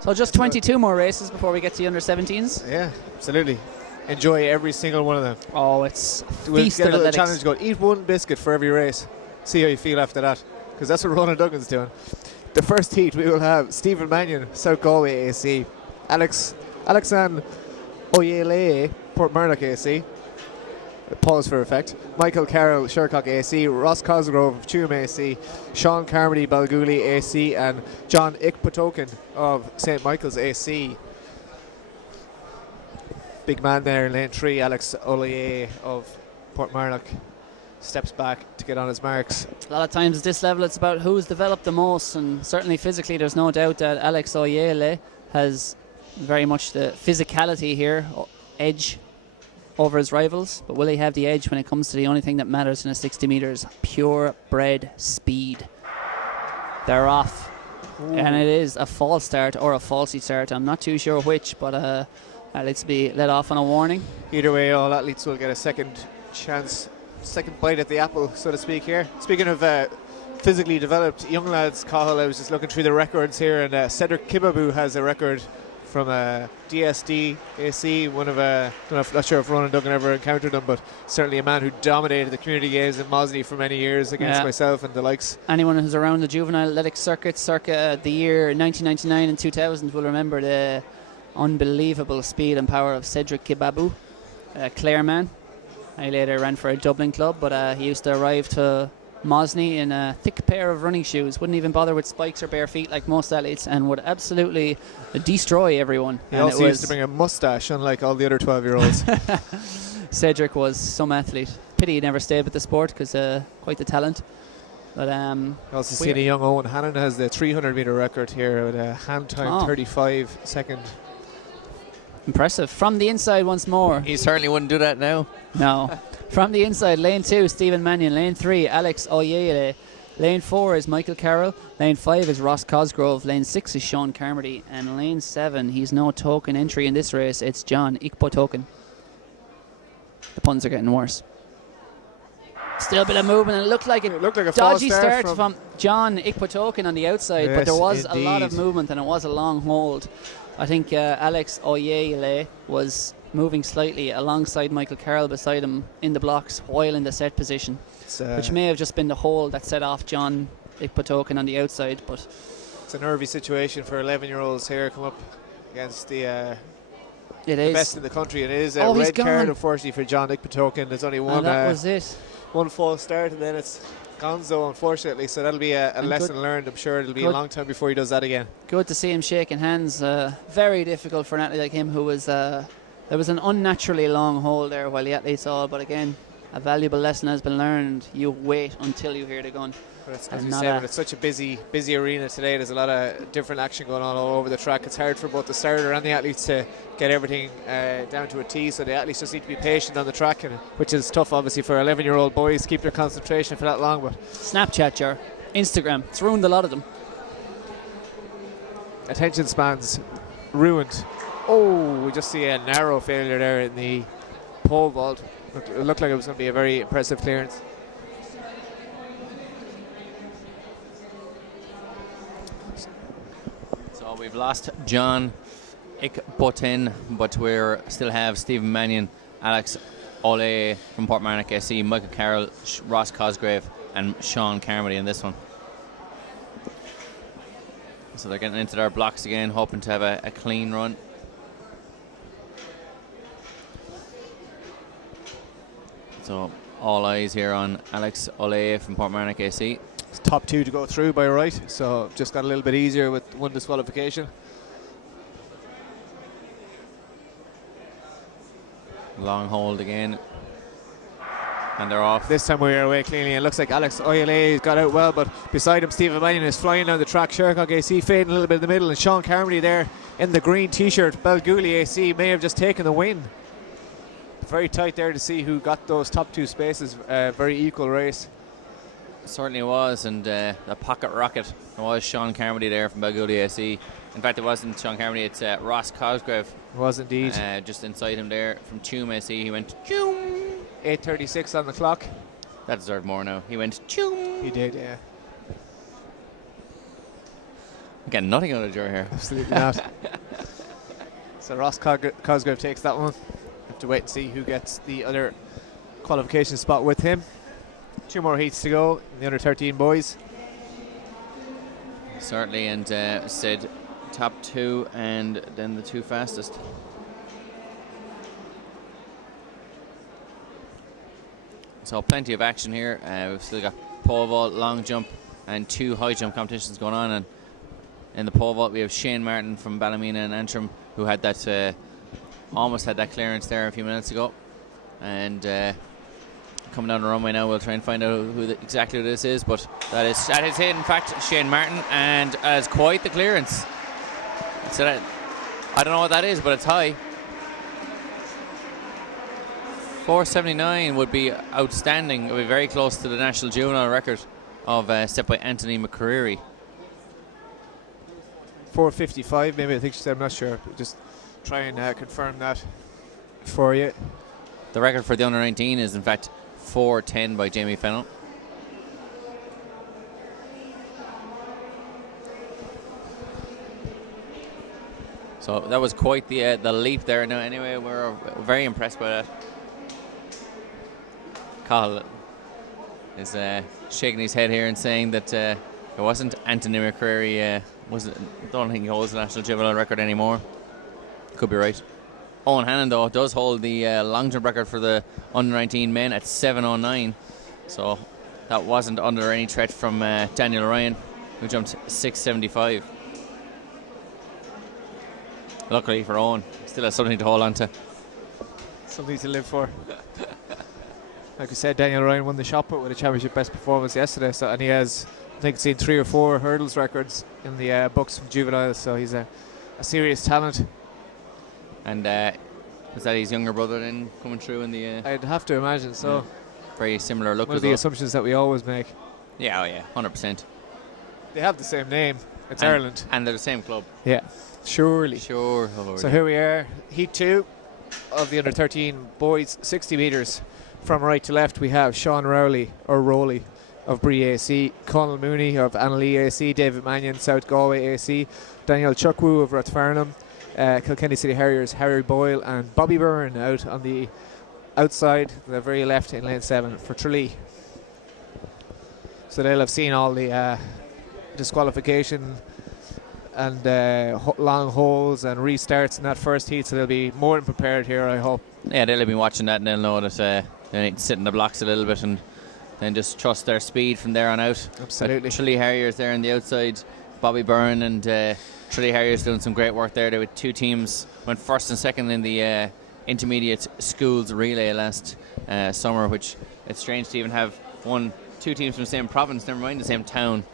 So just 22 more races before we get to the under 17s. Yeah, absolutely. Enjoy every single one of them. Oh, it's a We'll feast get of a little athletics. challenge going. Eat one biscuit for every race. See how you feel after that. Because that's what Ronan Duggan's doing. The first heat we will have Stephen Mannion, South Galway AC. Alexandre Oyele, Port Murdoch AC. Pause for effect. Michael Carroll, Shercock AC. Ross Cosgrove of Tuam AC. Sean Carmody, Balgooley AC. And John Ikpotoken of St. Michael's AC. Big man there in lane 3, Alex Ollier of Port Murdoch. Steps back to get on his marks. A lot of times at this level it's about who's developed the most, and certainly physically there's no doubt that Alex Oyele has very much the physicality here, edge over his rivals, but will he have the edge when it comes to the only thing that matters in a 60 metres, purebred speed. They're off. Ooh. And it is a false start or a falsy start, I'm not too sure which, but let's be let off on a warning. Either way, all athletes will get a second chance, second bite at the apple, so to speak here. Speaking of physically developed young lads, Cahill, I was just looking through the records here, and Cedric Kibabu has a record from DSD AC, one of not sure if Ronan Duggan ever encountered him, but certainly a man who dominated the community games in Mosney for many years against myself and the likes. Anyone who's around the juvenile athletic circuit circa the year 1999 and 2000 will remember the unbelievable speed and power of Cedric Kibabu, Clare man. He later ran for a Dublin club, but he used to arrive to Mosney in a thick pair of running shoes, wouldn't even bother with spikes or bare feet like most athletes, and would absolutely destroy everyone. He also used to bring a moustache, unlike all the other 12-year-olds. Cedric was some athlete. Pity he never stayed with the sport, because quite the talent. But also seen a young Owen Hannon has the 300 metre record here with a hand time 35 second. Impressive. From the inside once more. He certainly wouldn't do that now. No. From the inside, lane 2, Stephen Mannion. Lane 3, Alex Oyele. Lane 4 is Michael Carroll. Lane 5 is Ross Cosgrove. Lane 6 is Sean Carmody. And lane 7, he's no token entry in this race. It's John Ikpotoken. The puns are getting worse. Still a bit of movement, and it looked like a dodgy start from John Ikpotoken on the outside, yes, but there was indeed a lot of movement and it was a long hold. I think Alex Oyele was moving slightly alongside Michael Carroll beside him in the blocks while in the set position, which may have just been the hole that set off John Ikpatokin on the outside. But it's a nervy situation for 11-year-olds here, come up against the it best in the country. It is a red card, unfortunately, for John Ikpatokin. There's only one. That was it. One false start, and then it's Gonzo, unfortunately. So that'll be a lesson learned. I'm sure it'll be a long time before he does that again. Good to see him shaking hands. Very difficult for an athlete like him, who was there was an unnaturally long hole there while the athletes all. But again, a valuable lesson has been learned. You wait until you hear the gun. As we said, it's such a busy arena today. There's a lot of different action going on all over the track. It's hard for both the starter and the athletes to get everything down to a T, so the athletes just need to be patient on the track, which is tough obviously for 11-year-old boys, keep their concentration for that long. But Snapchat, Instagram, it's ruined a lot of them. Attention spans ruined. Oh, we just see a narrow failure there in the pole vault. It looked like it was going to be a very impressive clearance. So we've lost John Ikpatokin, but we still have Stephen Mannion, Alex Ole from Portmarnock SC, Michael Carroll, Ross Cosgrave and Sean Carmody in this one. So they're getting into their blocks again, hoping to have a clean run. So all eyes here on Alex Ole from Portmarnock SC. It's top two to go through by right, so just got a little bit easier with one disqualification. Long hold again, and they're off. This time we're away cleanly. It looks like Alex Oyele got out well, but beside him Stephen Mannion is flying down the track. Shercock AC fading a little bit in the middle, and Sean Carmody there in the green t-shirt. Balgooley AC may have just taken the win. Very tight there to see who got those top two spaces. Very equal race. Certainly was, and the pocket rocket was Sean Carmody there from Balgooley SE. In fact, it wasn't Sean Carmody, it's Ross Cosgrave. It was indeed. Just inside him there from Tume SE. He went choom. 8:36 on the clock. That deserved more now. He went choom. He did, yeah. Again, nothing out of Joe here. Absolutely not. So Ross Cosgrave takes that one. Have to wait and see who gets the other qualification spot with him. 2 more heats to go in the under 13 boys. Certainly, and said top 2 and then the 2 fastest. So plenty of action here. We've still got pole vault, long jump and 2 high jump competitions going on. And in the pole vault we have Shane Martin from Ballymena and Antrim, who had that almost had that clearance there a few minutes ago. And coming down the runway now, we'll try and find out exactly who this is, but that is it, in fact, Shane Martin, and as quite the clearance. So that, I don't know what that is, but it's high. 479 would be outstanding. It would be very close to the national juvenile record of set by Anthony McCreary. 4:55 maybe, I think she said, I'm not sure. Just try and confirm that for you. The record for the under 19 is in fact 4:10 by Jamie Fennell. So that was quite the leap there. Now, anyway, we're very impressed by that. Cathal is shaking his head here and saying that it wasn't Anthony McCreary. Don't think he holds the national juvenile record anymore. Could be right. Owen Hannon, though, does hold the long jump record for the under 19 men at 7:09. So that wasn't under any threat from Daniel Ryan, who jumped 6:75. Luckily for Owen, still has something to hold on to. Something to live for. Like I said, Daniel Ryan won the shot put with a championship best performance yesterday, so, and he has, I think, seen 3 or 4 hurdles records in the books from Juvenile, so he's a serious talent. And was that his younger brother then coming through in the... I'd have to imagine so. Very similar look. One of the assumptions that we always make. Yeah, 100%. They have the same name. It's Ireland. And they're the same club. Yeah, surely. Sure. So here we are, Heat 2 of the under 13 boys, 60 metres. From right to left, we have Sean Rowley of Bree AC, Conal Mooney of Annalee AC, David Mannion, South Galway AC, Daniel Chuckwu of Rathfarnham, Kilkenny City Harriers, Harry Boyle and Bobby Byrne out on the outside, the very left in lane 7 for Tralee. So they'll have seen all the disqualification and long holes and restarts in that first heat, so they'll be more than prepared here, I hope. Yeah, they'll be watching that and they'll know that they need to sit in the blocks a little bit and then just trust their speed from there on out. Absolutely. Tralee Harriers there on the outside, Bobby Byrne and Tralee Harriers doing some great work there. They were 2 teams, went first and second in the intermediate schools relay last summer, which it's strange to even have 2 teams from the same province, never mind the same town,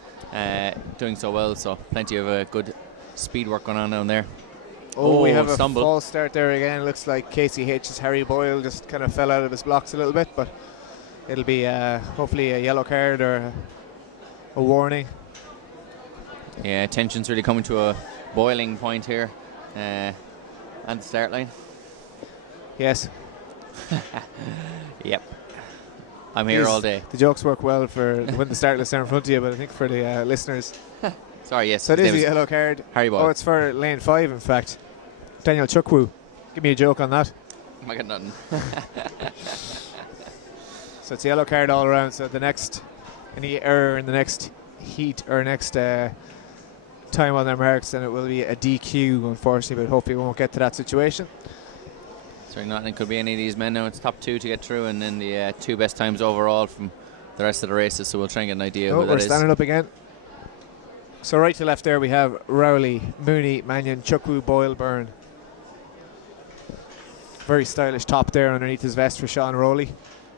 doing so well. So plenty of good speed work going on down there. We have a stumble. false start there again. Looks like KCH's Harry Boyle just kind of fell out of his blocks a little bit, but it'll be hopefully a yellow card or a warning. Yeah, tension's really coming to a boiling point here at the start line. Yes. Yep. I'm here all day. The jokes work well for when the start list are in front of you, but I think for the listeners. Sorry, yes. So it is a yellow card. Harry Boyle. Oh, it's for lane 5, in fact. Daniel Chukwu. Give me a joke on that. I got nothing. So it's a yellow card all around. So the next, any error in the next heat or next time on their marks, then it will be a DQ, unfortunately, but hopefully we won't get to that situation. Sorry, nothing. It could be any of these men now. It's top 2 to get through, and then the 2 best times overall from the rest of the races. So we'll try and get an idea. We're standing up again. So right to left there we have Rowley, Mooney, Mannion, Chukwu, Boyle, Byrne. Very stylish top there underneath his vest for Sean Rowley.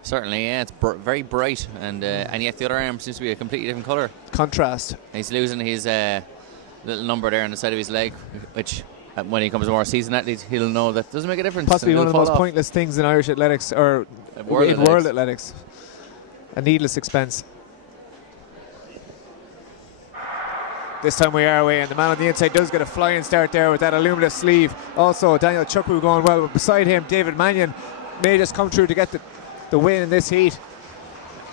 Certainly, yeah. It's very bright, and yet the other arm seems to be a completely different colour. Contrast. He's losing his little number there on the side of his leg, which when he becomes a more seasoned athlete, he'll know that doesn't make a difference. Possibly one of the most pointless things in Irish athletics, or world athletics. A needless expense. This time we are away, and the man on the inside does get a flying start there with that aluminum sleeve. Also, Daniel Chukwu going well, but beside him, David Mannion may just come through to get the win in this heat.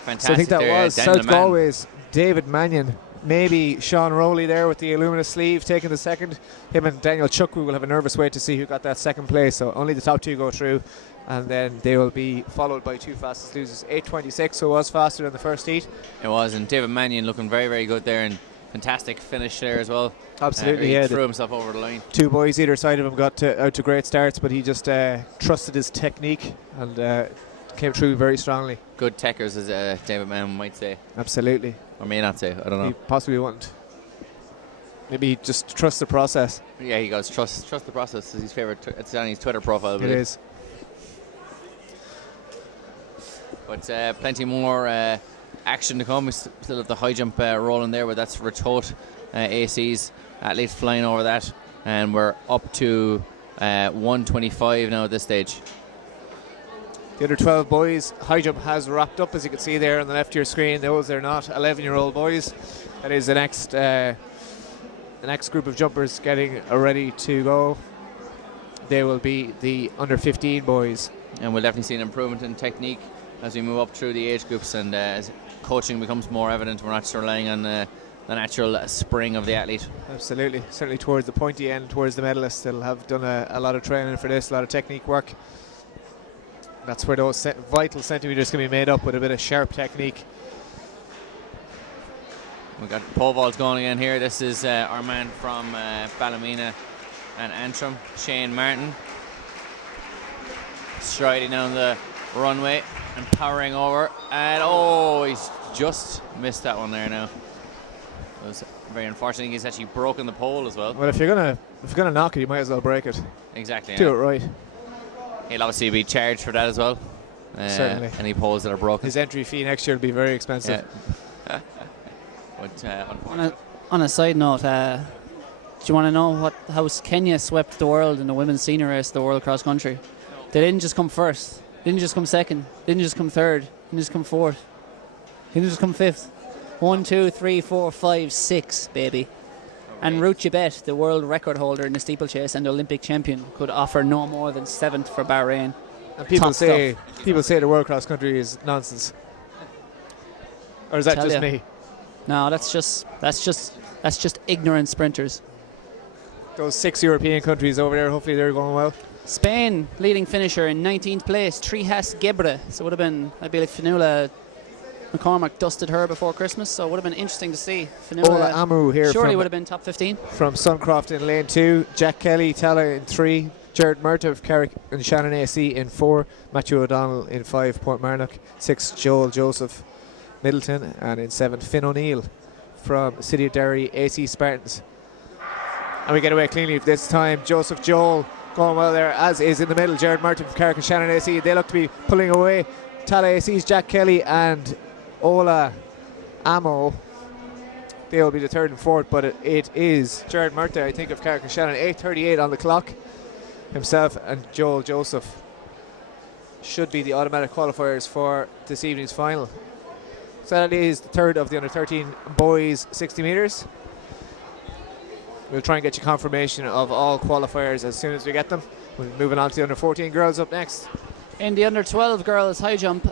Fantastic. So I think that there, was Daniel South Galway's David Mannion. Maybe Sean Rowley there with the alumina sleeve taking the second. Him and Daniel Chukwu will have a nervous wait to see who got that second place. So only the top 2 go through, and then they will be followed by 2 fastest losers. 8:26, so it was faster than the first heat. It was, and David Mannion looking very, very good there, and fantastic finish there as well. Absolutely, he yeah. threw himself over the line. 2 boys either side of him got out to great starts, but he just trusted his technique and came through very strongly. Good techers, as David Mannion might say. Absolutely. Or may not say, I don't know. He possibly wouldn't. Maybe just trust the process. Yeah, he goes, trust the process is his favourite. It's on his Twitter profile. It is. But plenty more action to come. We still have the high jump rolling there, but that's Ratote AC's athletes flying over that, and we're up to 125 now at this stage. The other 12 boys, high jump has wrapped up, as you can see there on the left of your screen. Those are not 11-year-old boys. That is the next group of jumpers getting ready to go. They will be the under 15 boys. And we'll definitely see an improvement in technique as we move up through the age groups, and as coaching becomes more evident, we're not just relying on the natural spring of the athlete. Absolutely. Certainly towards the pointy end, towards the medalists, they'll have done a lot of training for this, a lot of technique work. That's where those vital centimetres can be made up with a bit of sharp technique. We've got pole vaults going again here. This is our man from Ballymena and Antrim, Shane Martin, striding down the runway and powering over, and he's just missed that one there now. It was very unfortunate. He's actually broken the pole as well. Well, if you're gonna knock it, you might as well break it. Exactly. Do it right. He'll obviously be charged for that as well. Certainly. Any poles that are broken. His entry fee next year will be very expensive. Yeah. But, on a side note, do you want to know how Kenya swept the world in the women's senior race, the World Cross Country? They didn't just come first, didn't just come second, didn't just come third, didn't just come fourth, didn't just come fifth. 1, 2, 3, 4, 5, 6, baby. And Ruth Jebet, the world record holder in the steeplechase and Olympic champion, could offer no more than 7th for Bahrain. And people say the World Cross Country is nonsense. Or is that just me? No, that's just ignorant sprinters. Those 6 European countries over there, hopefully they're going well. Spain leading finisher in 19th place, Trijas Gebre. So it would have been, I believe Fionnuala McCormack dusted her before Christmas, so it would have been interesting to see. Ola Amu here surely would have been top 15. From Suncroft in lane 2, Jack Kelly, Tala in 3, Jared Murta of Carrick and Shannon AC in 4, Matthew O'Donnell in 5, Port Marnock, 6, Joel Joseph Middleton, and in 7, Finn O'Neill from City of Derry AC Spartans. And we get away cleanly this time. Joseph Joel going well there, as is in the middle Jared Murta from Carrick and Shannon AC. They look to be pulling away. Tala AC's Jack Kelly and Ola Amo, they'll be the 3rd and 4th, but it is Jared Murta, I think, of Carrick and Shannon, 8:38 on the clock. Himself and Joel Joseph should be the automatic qualifiers for this evening's final. So that is the 3rd of the under 13 boys 60 metres. We'll try and get you confirmation of all qualifiers as soon as we get them. We're moving on to the under 14 girls up next. In the under 12 girls high jump,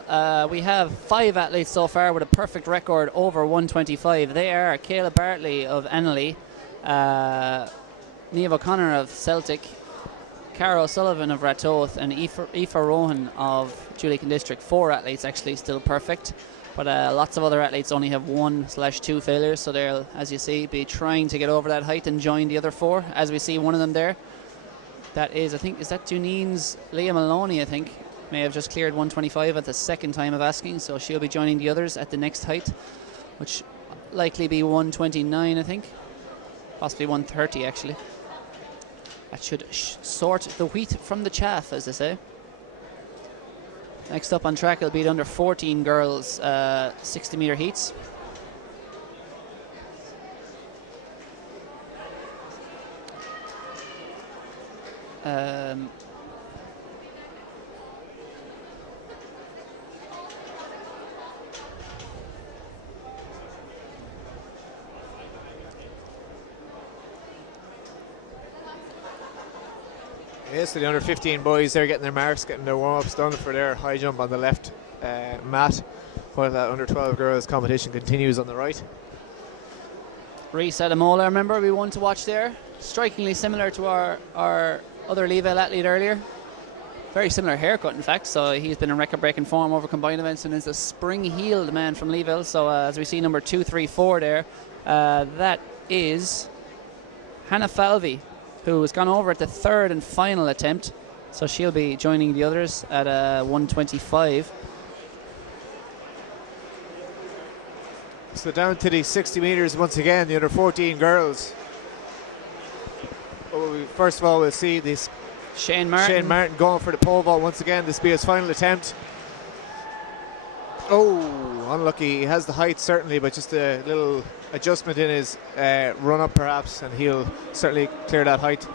we have 5 athletes so far with a perfect record over 125. They are Kayla Bartley of Annally, Niamh O'Connor of Celtic, Cara O'Sullivan of Ratoath, and Aoife Rohan of Julican District. 4 athletes actually still perfect, but lots of other athletes only have 1/2 failures, so they'll, as you see, be trying to get over that height and join the other 4, as we see one of them there. That is, I think, is that Junine's Leah Maloney, I think. May have just cleared 125 at the second time of asking, so she'll be joining the others at the next height, which likely be 129, I think, possibly 130 actually. That should sort the wheat from the chaff, as they say. Next up on track will be the under 14 girls 60 metre heats. Yes, so the under 15 boys, they're getting their marks, getting their warm-ups done for their high jump on the left mat, while that under 12 girls competition continues on the right. Reese Adamola, remember, we won to watch there. Strikingly similar to our other Leavelle athlete earlier. Very similar haircut, in fact, so he's been in record-breaking form over combined events and is a spring-heeled man from Leavelle. So as we see number 234 there, that is Hannah Falvey, who has gone over at the 3rd and final attempt, so she'll be joining the others at 125. So down to the 60 metres once again, the under 14 girls. First of all, we'll see this Shane Martin going for the pole vault once again. This will be his final attempt. Oh, unlucky. He has the height certainly, but just a little adjustment in his run up perhaps, and he'll certainly clear that height.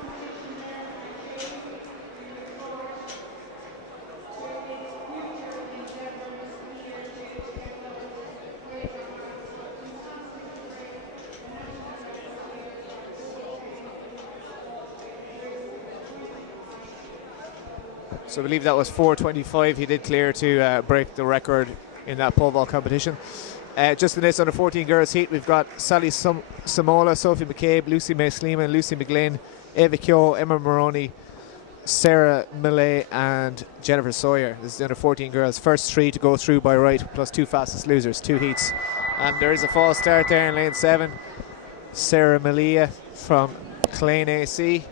So I believe that was 4:25. He did clear to break the record in that pole vault competition. Just in this under 14 girls heat, we've got Sally Samola, Sophie McCabe, Lucy May Sleeman, Lucy McGlynn, Eva Kyo, Emma Maroney, Sarah Millay, and Jennifer Sawyer. This is the under 14 girls. First 3 to go through by right, plus 2 fastest losers, 2 heats. And there is a false start there in lane 7. Sarah Malia from Clane AC.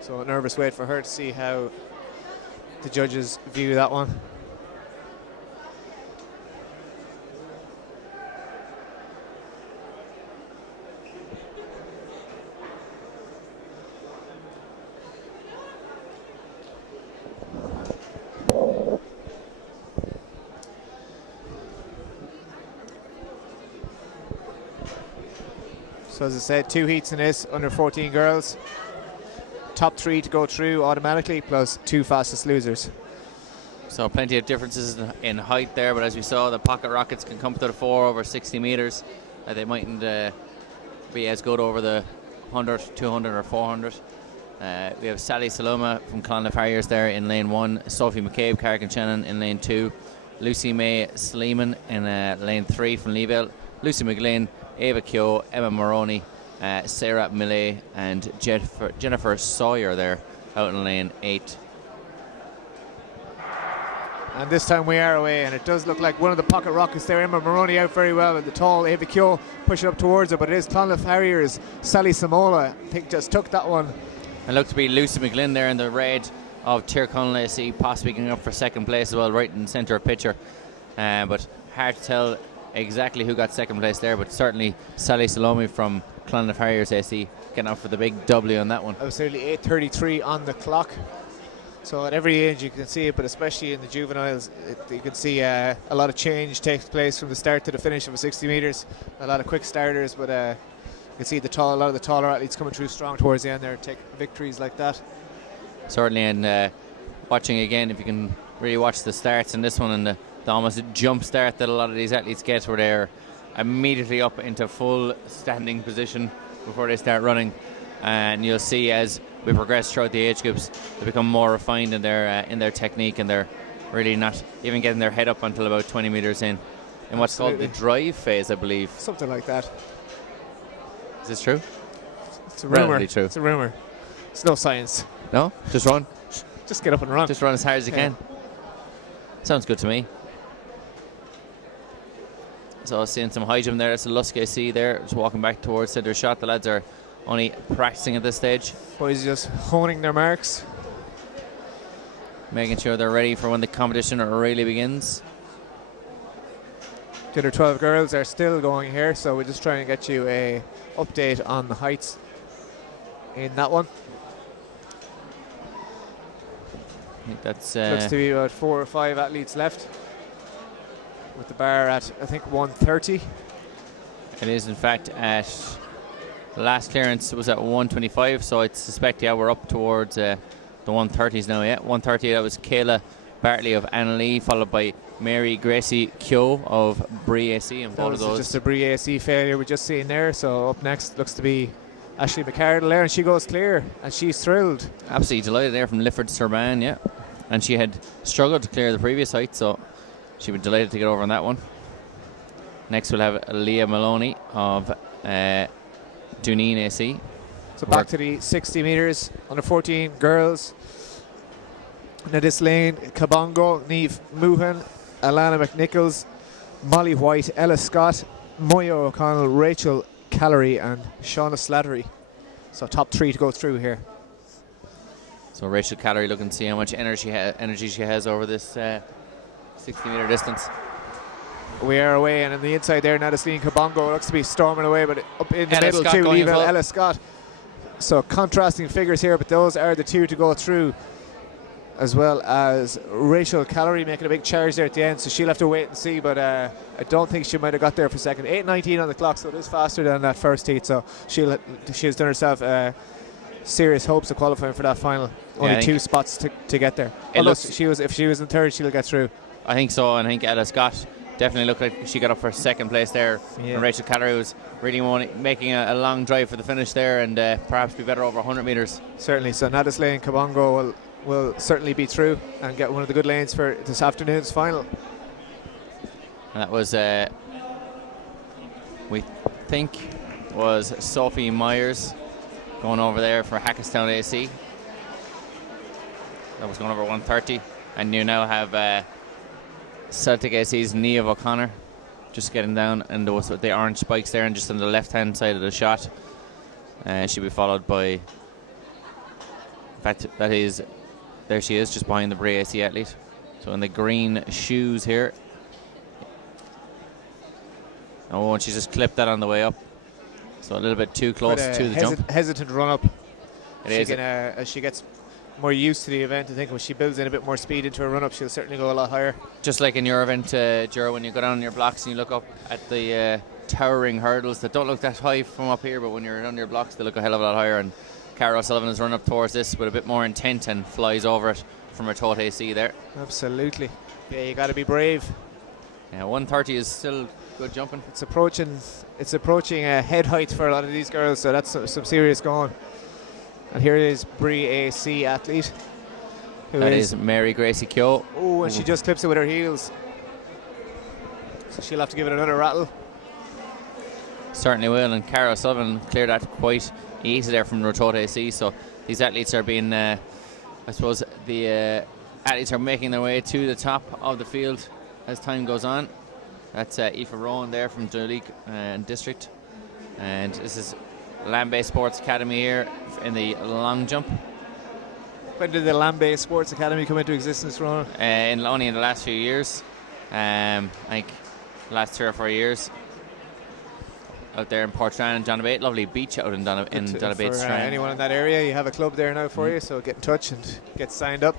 So a nervous wait for her to see how the judges view that one. So as I said, 2 heats in this, under 14 girls. Top 3 to go through automatically, plus 2 fastest losers. So plenty of differences in height there, but as we saw, the pocket rockets can come to the 4 over 60 metres. They mightn't be as good over the 100, 200 or 400. We have Sally Saloma from Clonla Farriers there in lane 1, Sophie McCabe, Carrick and Shannon in lane 2, Lucy May Sleeman in lane 3 from Leavelle, Lucy McGlynn, Ava Keogh, Emma Moroney, Sarah Millay, and Jennifer Sawyer there out in lane 8. And this time we are away, and it does look like one of the pocket rockets there. Emma Moroney out very well, and the tall Ava Keogh pushing up towards her, but it is Clonliffe Harriers. Sally Samola, I think, just took that one. And looked to be Lucy McGlynn there in the red of Tyrconnell AC, possibly going up for second place as well, right in the centre of picture. But hard to tell exactly who got second place there, but certainly Sally Salome from Clonliffe Harriers AC getting up for the big W on that one. Absolutely, 8:33 on the clock. So at every age you can see it, but especially in the juveniles, you can see a lot of change takes place from the start to the finish of a 60 metres. A lot of quick starters, but you can see a lot of the taller athletes coming through strong towards the end there, take victories like that. Certainly, and watching again, if you can really watch the starts in this one and the almost jump start that a lot of these athletes get, where they're immediately up into full standing position before they start running. And you'll see as we progress throughout the age groups, they become more refined in their technique, and they're really not even getting their head up until about 20 metres in what's called the drive phase, I believe. Something like that. Is this true? It's a rumour. Relatively true. It's a rumour. It's no science. No? Just run? Just get up and run. Just run as hard as you can. Sounds good to me. So seeing some high jump there. That's the Lusk AC there, just walking back towards centre shot. The lads are only practicing at this stage. Boys just honing their marks, making sure they're ready for when the competition really begins. The other 12 girls are still going here, so we're just trying to get you a update on the heights in that one. I think that's looks to be about 4 or 5 athletes left, with the bar at I think 130. It is in fact at the last clearance was at 125, so I suspect we're up towards the 130s now. 130. That was Kayla Bartley of Annalee, followed by Mary Gracie Keogh of Bree AC, and both of those just a Bree AC failure we're just seeing there. So up next looks to be Ashley McCardle there, and she goes clear, and she's thrilled. Absolutely delighted there from Lifford Serban, and she had struggled to clear the previous height, so she'd be delighted to get over on that one. Next we'll have Leah Maloney of Duneen AC. So back to the 60 metres, under 14 girls. Now this lane, Kabongo, Niamh Moohan, Alana McNichols, Molly White, Ella Scott, Moya O'Connell, Rachel Callery and Shauna Slattery. So top 3 to go through here. So Rachel Callery looking to see how much energy she has over this 60 metre distance. We are away, and on the inside there, Nadisleen Kabongo looks to be storming away, but up in the Ella middle Scott too, going as well. Ella Scott. So contrasting figures here, but those are the 2 to go through, as well as Rachel Callery making a big charge there at the end, so she'll have to wait and see, but I don't think she might have got there for second. 8:19 on the clock, so it is faster than that first heat, so she's done herself serious hopes of qualifying for that final. Only 2 spots to get there. Although if she was in third, she'll get through. I think so, and I think Ella Scott definitely looked like she got up for second place there. Yeah. And Rachel Callery was really making a long drive for the finish there, and perhaps be better over 100 metres. Certainly, so Nadisleen Kabongo will certainly be through and get one of the good lanes for this afternoon's final. And that was, we think, was Sophie Myers going over there for Hackestown AC. That was going over 130. And you now have Celtic AC's Niamh O'Connor just getting down, and there was the orange spikes there, and just on the left-hand side of the shot. She'll be followed by, in fact, there she is, just behind the Bray AC athlete. So in the green shoes here. Oh, and she's just clipped that on the way up. So a little bit too close to the jump. Hesitant run up. It is. As she gets more used to the event, I think when she builds in a bit more speed into her run up, she'll certainly go a lot higher. Just like in your event, Ger, when you go down on your blocks and you look up at the towering hurdles that don't look that high from up here, but when you're on your blocks, they look a hell of a lot higher. And Cara O'Sullivan has run up towards this with a bit more intent and flies over it from her Tote AC there. Absolutely. Yeah, you got to be brave. Yeah, 130 is still good jumping. It's approaching head height for a lot of these girls, so that's some serious going. And here is Bree AC athlete. That is Mary Gracie Keogh. Oh, and she just clips it with her heels. So she'll have to give it another rattle. Certainly will, and Cara Sullivan cleared that quite easy there from Rotote AC. So these athletes are being, I suppose, the athletes are making their way to the top of the field as time goes on. That's Aoife Rowan there from Duleek District, and this is Land-Based Sports Academy here in the long jump. When did the Land-Based Sports Academy come into existence, Ronan? Only in the last few years, I think the last 3 or 4 years. Out there in Portstrand and Donabate, lovely beach out in Donabate Strand. Anyone in that area, you have a club there now for you, so get in touch and get signed up.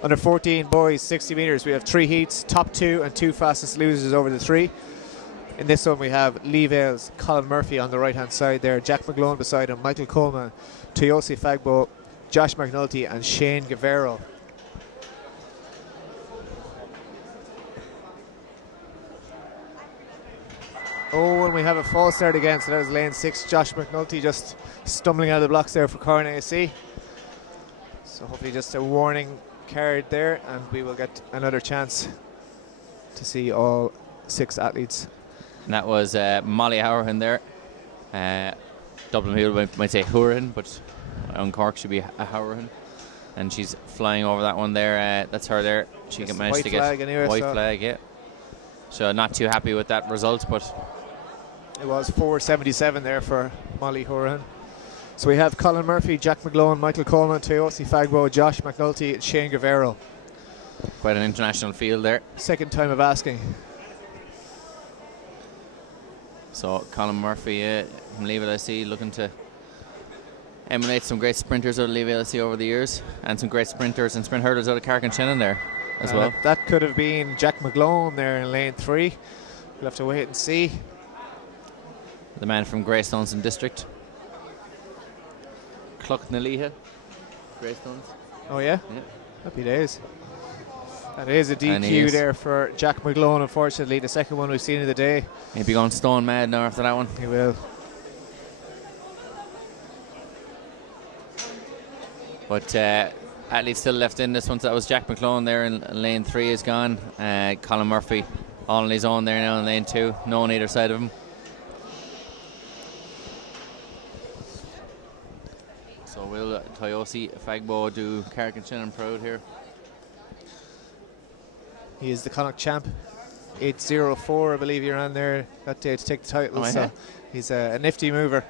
Under 14 boys, 60 metres. We have 3 heats, top 2 and 2 fastest losers over the 3. In this one we have Lee Vale's Colin Murphy on the right hand side there, Jack McGlone beside him, Michael Coleman, Toyosi Fagbo, Josh McNulty and Shane Guevara. Oh, and we have a false start again, so that was lane 6. Josh McNulty just stumbling out of the blocks there for Corn AC. So hopefully just a warning card there, and we will get another chance to see all 6 athletes. And that was Molly Howerhan there. Dublin people might say Hourihan, but on Cork should be a Howerhan. And she's flying over that one there. That's her there. She Just managed to get anyway, white so flag, yeah. So not too happy with that result, but it was 4:77 there for Molly Horan. So we have Colin Murphy, Jack McGlone, Michael Coleman, Toyosi Fagbo, Josh McNulty and Shane Guevara. quite an international field there. Second time of asking. So Colin Murphy from Leave LSE looking to emanate some great sprinters out of Leave LSE over the years, and some great sprinters and sprint hurdlers out of Carrick-on-Shannon there as well. That could have been Jack McGlone there in lane 3. We'll have to wait and see. The man from Greystones District. Clucknaliha, Greystones. Oh yeah? Yeah. Happy days. That is a DQ there for Jack McGlone, unfortunately. The second one we've seen of the day. He'll be going stone mad now after that one. He will. But athletes still left in this one. So that was Jack McClone there in lane 3 is gone. Colin Murphy all on his own there now in lane 2. No one either side of him. So will Toyosi Fagbo do Carrick-on-Shannon proud here? He is the Connacht champ. 8:04, I believe you're on there that day to take the title. Oh, so yeah. he's a nifty mover.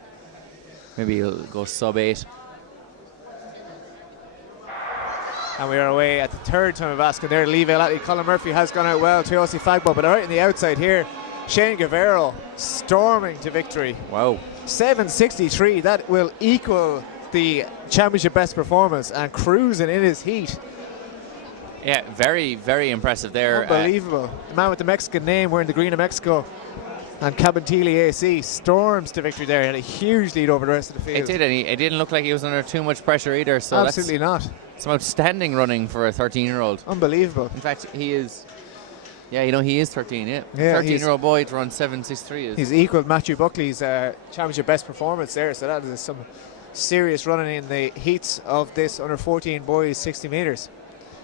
Maybe he'll go sub 8. And we are away at the third time of asking there. Leavale athlete Colin Murphy has gone out well. Toyosi Fagbo, but right on the outside here, Shane Guevara storming to victory. Wow. 7:63. That will equal the championship best performance and cruising in his heat. Yeah, very, very impressive there. Unbelievable. The man with the Mexican name wearing the green of Mexico. And Cabinteely AC storms to victory there. He had a huge lead over the rest of the field. It did, and it didn't look like he was under too much pressure either. So absolutely not. Some outstanding running for a 13-year-old. Unbelievable. In fact, he is. Yeah, you know, he is 13. Yeah, yeah 13-year-old boy to run 7:63 is. He's equaled Matthew Buckley's championship best performance there. So that is some serious running in the heats of this under 14 boys 60 metres.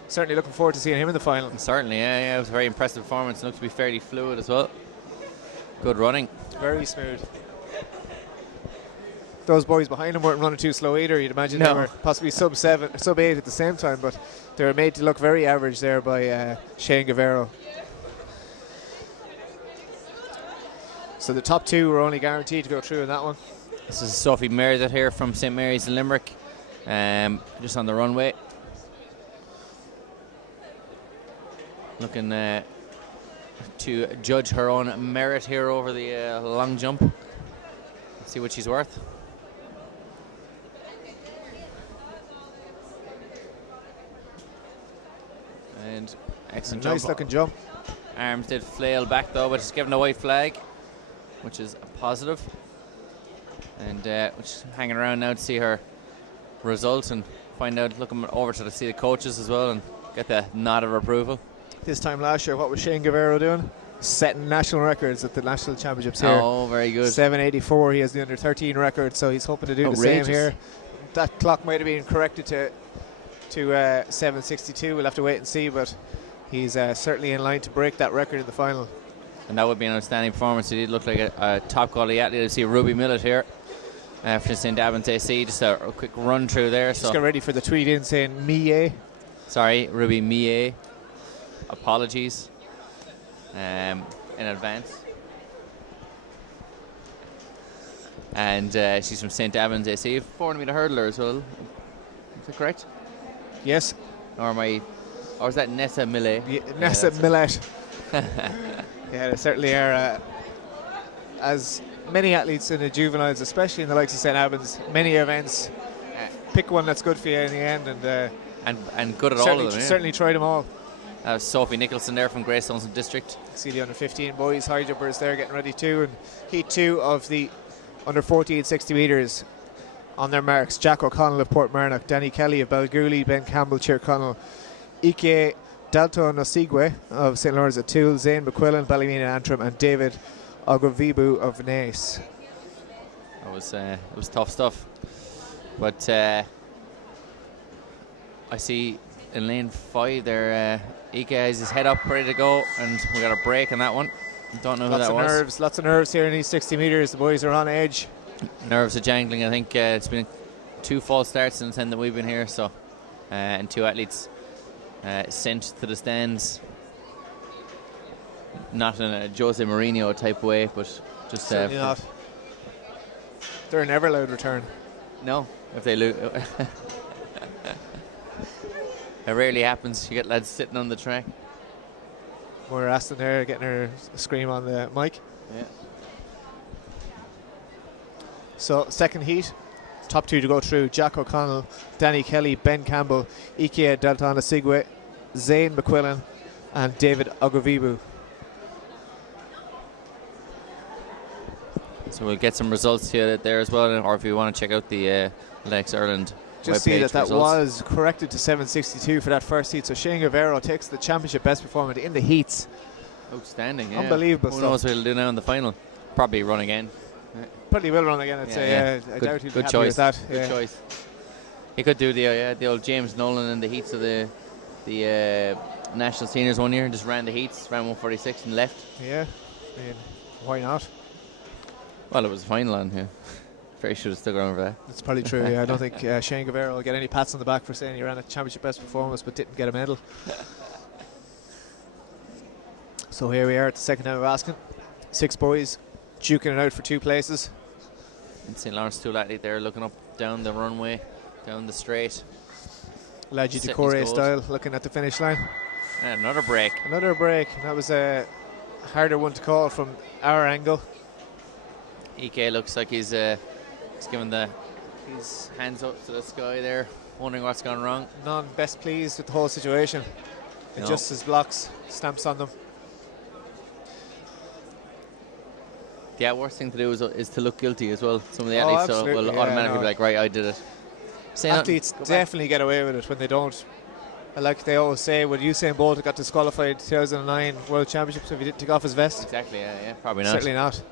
Certainly looking forward to seeing him in the final. Certainly, yeah, it was a very impressive performance. Looked to be fairly fluid as well. Good running. Very smooth. Those boys behind him weren't running too slow either. You'd imagine No. they were possibly sub 8 at the same time, but they were made to look very average there by Shane Guevara. So the top 2 were only guaranteed to go through in that one. This is Sophie Meredith here from St Mary's in Limerick, just on the runway. Looking to judge her own merit here over the long jump. See what she's worth. And excellent jump. Nice looking jump. Arms did flail back though, but she's given a white flag, which is a positive. And we're just hanging around now to see her results and find out, looking over to see the coaches as well and get the nod of approval. This time last year, what was Shane Guevara doing? Setting national records at the national championships here. Oh, very good. 7:84. He has the under 13 record, so he's hoping to do Outrageous. the same here. That clock might have been corrected to 7:62. We'll have to wait and see, but he's certainly in line to break that record in the final. And that would be an outstanding performance. He did look like a top quality athlete. I see Ruby Millet here for St. Albans AC. Just a quick run through there. Just get ready for the tweet in saying Mie. Sorry, Ruby Mie. Apologies in advance. And she's from St. Albans AC, 400 metre hurdler as well. Is that correct? Yes. Or is that Nessa Millet? Yeah, Nessa Millet. Yeah, they certainly are. As many athletes in the juveniles, especially in the likes of St. Albans, many events, pick one that's good for you in the end, and good at all of them. Yeah. Certainly try them all. Sophie Nicholson there from Greystones District. See the under 15 boys high jumpers there getting ready too, and heat 2 of the under 14 60 metres. On their marks, Jack O'Connell of Portmarnock, Danny Kelly of Balgooley, Ben Campbell, Chirconnell, Ike Dalton Osigwe of St. Lawrence at Toole, Zane McQuillan, Ballymena Antrim, and David Ogovibu of Naas. It was tough stuff. But I see in lane 5 there, Ike has his head up, ready to go, and we got a break on that one. Don't know who that was. Lots of nerves here in these 60 metres. The boys are on edge. Nerves are jangling. I think it's been 2 false starts since then that we've been here, so and 2 athletes sent to the stands, not in a Jose Mourinho type way, but just certainly not. They're never allowed return. No, if they lose. It rarely happens. You get lads sitting on the track. Moira Aston there getting her scream on the mic. Yeah. So second heat, top 2 to go through: Jack O'Connell, Danny Kelly, Ben Campbell, Ike Dalton Osigwe, Zane McQuillan, and David Ogovibu. So we'll get some results here there as well, or if you want to check out the Lex Ireland just see that was corrected to 762 for that first heat. So Shane Guevara takes the championship best performance in the heats. Outstanding, yeah. Unbelievable Who stuff. knows what he'll do now in the final? Probably run again. Probably will run again, I'd say. I doubt he'll be happy with that. Good choice. He could do the old James Nolan in the heats of the national seniors one year, and just ran the heats, ran 146 and left. Yeah, I mean, why not? Well, it was a final on here. Very should have stuck around for that. That's probably true. Yeah, I don't think Shane Guevara will get any pats on the back for saying he ran a championship best performance but didn't get a medal. So here we are at the second time of asking. 6 boys duking it out for 2 places. And St. Lawrence Tool athlete there looking up down the runway, down the straight. Lagi Decore style, looking at the finish line. And another break. Another break. That was a harder one to call from our angle. Ike looks like he's giving his hands up to the sky there, wondering what's gone wrong. None best pleased with the whole situation. Adjusts his blocks, stamps on them. Yeah, worst thing to do is to look guilty as well. Some of the athletes will automatically be like, right, I did it. Athletes definitely get away with it when they don't. Like they always say, when Usain Bolt got disqualified 2009 World Championships if he didn't take off his vest. Exactly, yeah, probably not. Certainly not.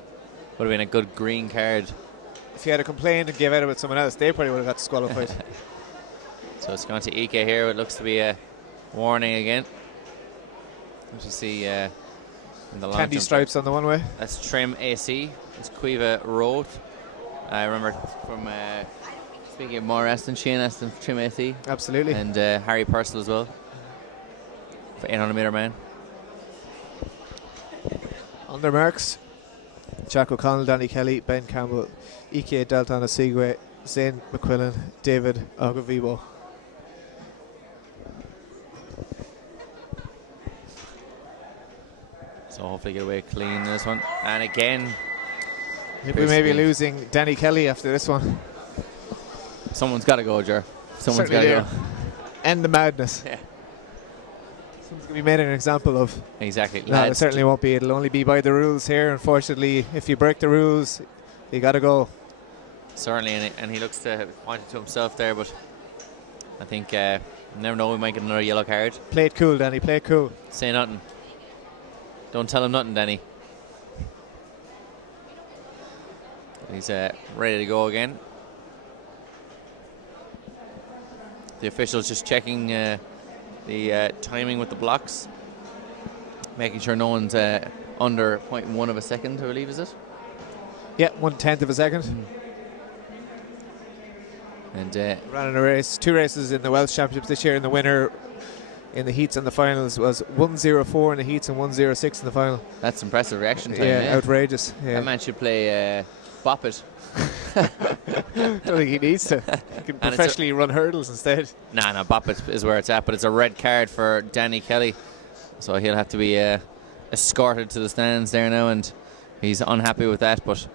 Would have been a good green card. If he had complained and gave out with someone else, they probably would have got disqualified. So it's gone to Ike here. It looks to be a warning again. As you see in the long candy stripes on the one way. That's Trim AC. It's Cueva Road. I remember from speaking of more Aston, Shane Aston, Trim AC. Absolutely. And Harry Purcell as well for 800 metre man. On their marks, Jack O'Connell, Danny Kelly, Ben Campbell, Ike Dalton Osigwe, Zane McQuillan, David Ogovibo. So hopefully get away clean in this one. And again, we may be losing Danny Kelly after this one. Someone's got to go, Ger. Someone's got to go. End the madness. Yeah. Someone's going to be made an example of. Exactly. No, it certainly won't be. It'll only be by the rules here. Unfortunately, if you break the rules, you got to go. Certainly, and he looks to point it to himself there, but I think you never know, we might get another yellow card. Play it cool, Danny. Play it cool. Say nothing. Don't tell him nothing, Danny. He's ready to go again. The officials just checking the timing with the blocks, making sure no one's under 0.1 of a second, I believe, is it? Yeah, 1/10 of a second. And Ran in a race, 2 races in the Welsh Championships this year, and the winner in the heats and the finals was 1:04 in the heats and 1:06 in the final. that's impressive reaction time. Yeah, outrageous. Yeah. That man should play Bop It. Don't think he needs to. He can professionally run hurdles instead. No, Bop It is where it's at, but it's a red card for Danny Kelly, so he'll have to be escorted to the stands there now, and he's unhappy with that, but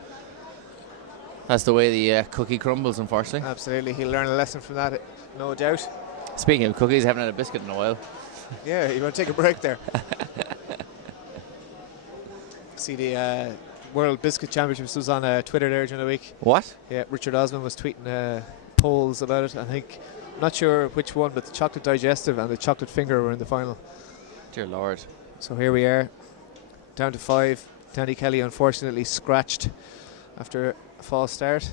that's the way the cookie crumbles, unfortunately. Absolutely, he'll learn a lesson from that, no doubt. Speaking of cookies, I haven't had a biscuit in a while. Yeah, you want to take a break there. See, the World Biscuit Championships was on Twitter there during the week. What? Yeah, Richard Osman was tweeting polls about it. I think, I'm not sure which one, but the chocolate digestive and the chocolate finger were in the final. Dear Lord. So here we are, down to 5. Danny Kelly unfortunately scratched after a false start.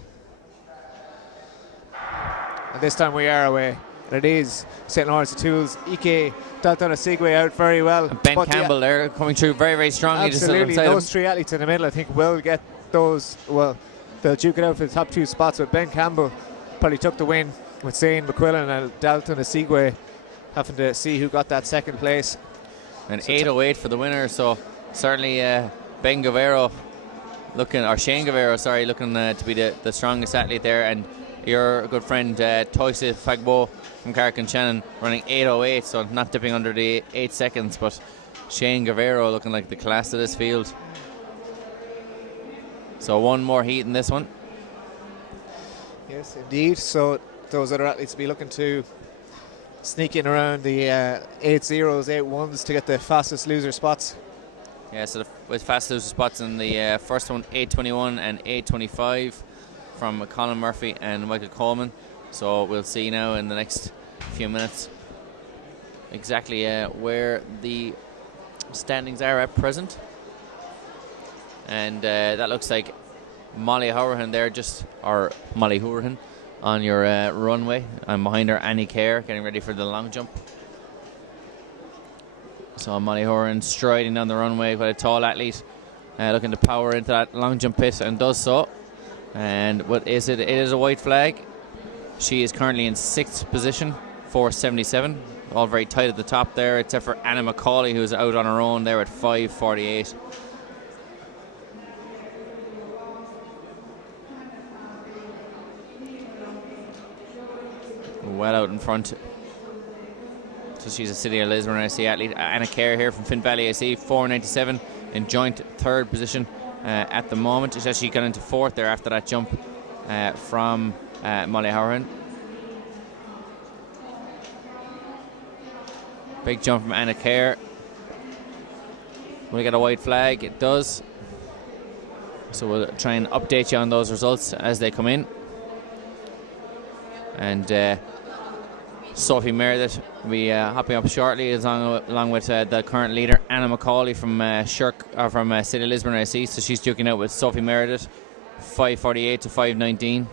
And this time we are away. And it is St. Lawrence O'Toole's Ike Dalton Sigwe out very well. And Ben Campbell there coming through very, very strongly. Absolutely, just those 3 athletes in the middle I think will get those, well, they'll duke it out for the top 2 spots, but Ben Campbell probably took the win with Zane McQuillan and Dalton Sigwe having to see who got that second place. And 8:08 for the winner, so certainly Shane Guevara, looking to be the strongest athlete there, and your good friend Toyse Fagbo from Carrick-on-Shannon running 8:08, so not dipping under the 8 seconds, but Shane Guevara looking like the class of this field. So one more heat in this one. Yes, indeed. So those other athletes will be looking to sneak in around the 8-0s, 8-1s to get the fastest loser spots. Yeah, so with fast loser spots in the first one, 8:21 and 8:25 from Colin Murphy and Michael Coleman. So we'll see now in the next few minutes exactly where the standings are at present. And that looks like Molly Hourihan there, Molly Hourihan on your runway. I'm behind her, Annie Kerr, getting ready for the long jump. So Molly Hourihan striding down the runway, quite a tall athlete, looking to power into that long jump pit, and does so. And what is it? It is a white flag. She is currently in 6th position, 4:77. All very tight at the top there, except for Anna McCauley, who's out on her own there at 5:48. Well out in front. So she's a City of Lisbon IC athlete. Anna Kerr here from Finn Valley IC, 4:97 in joint 3rd position at the moment. She's actually got into 4th there after that jump from Molly Hourihan. Big jump from Anna Kerr. Will we get a white flag? It does. So we'll try and update you on those results as they come in. And Sophie Meredith will be hopping up shortly, along with the current leader Anna McCauley from from City of Lisbon IC. So she's duking out with Sophie Meredith, 5:48 to 5:19,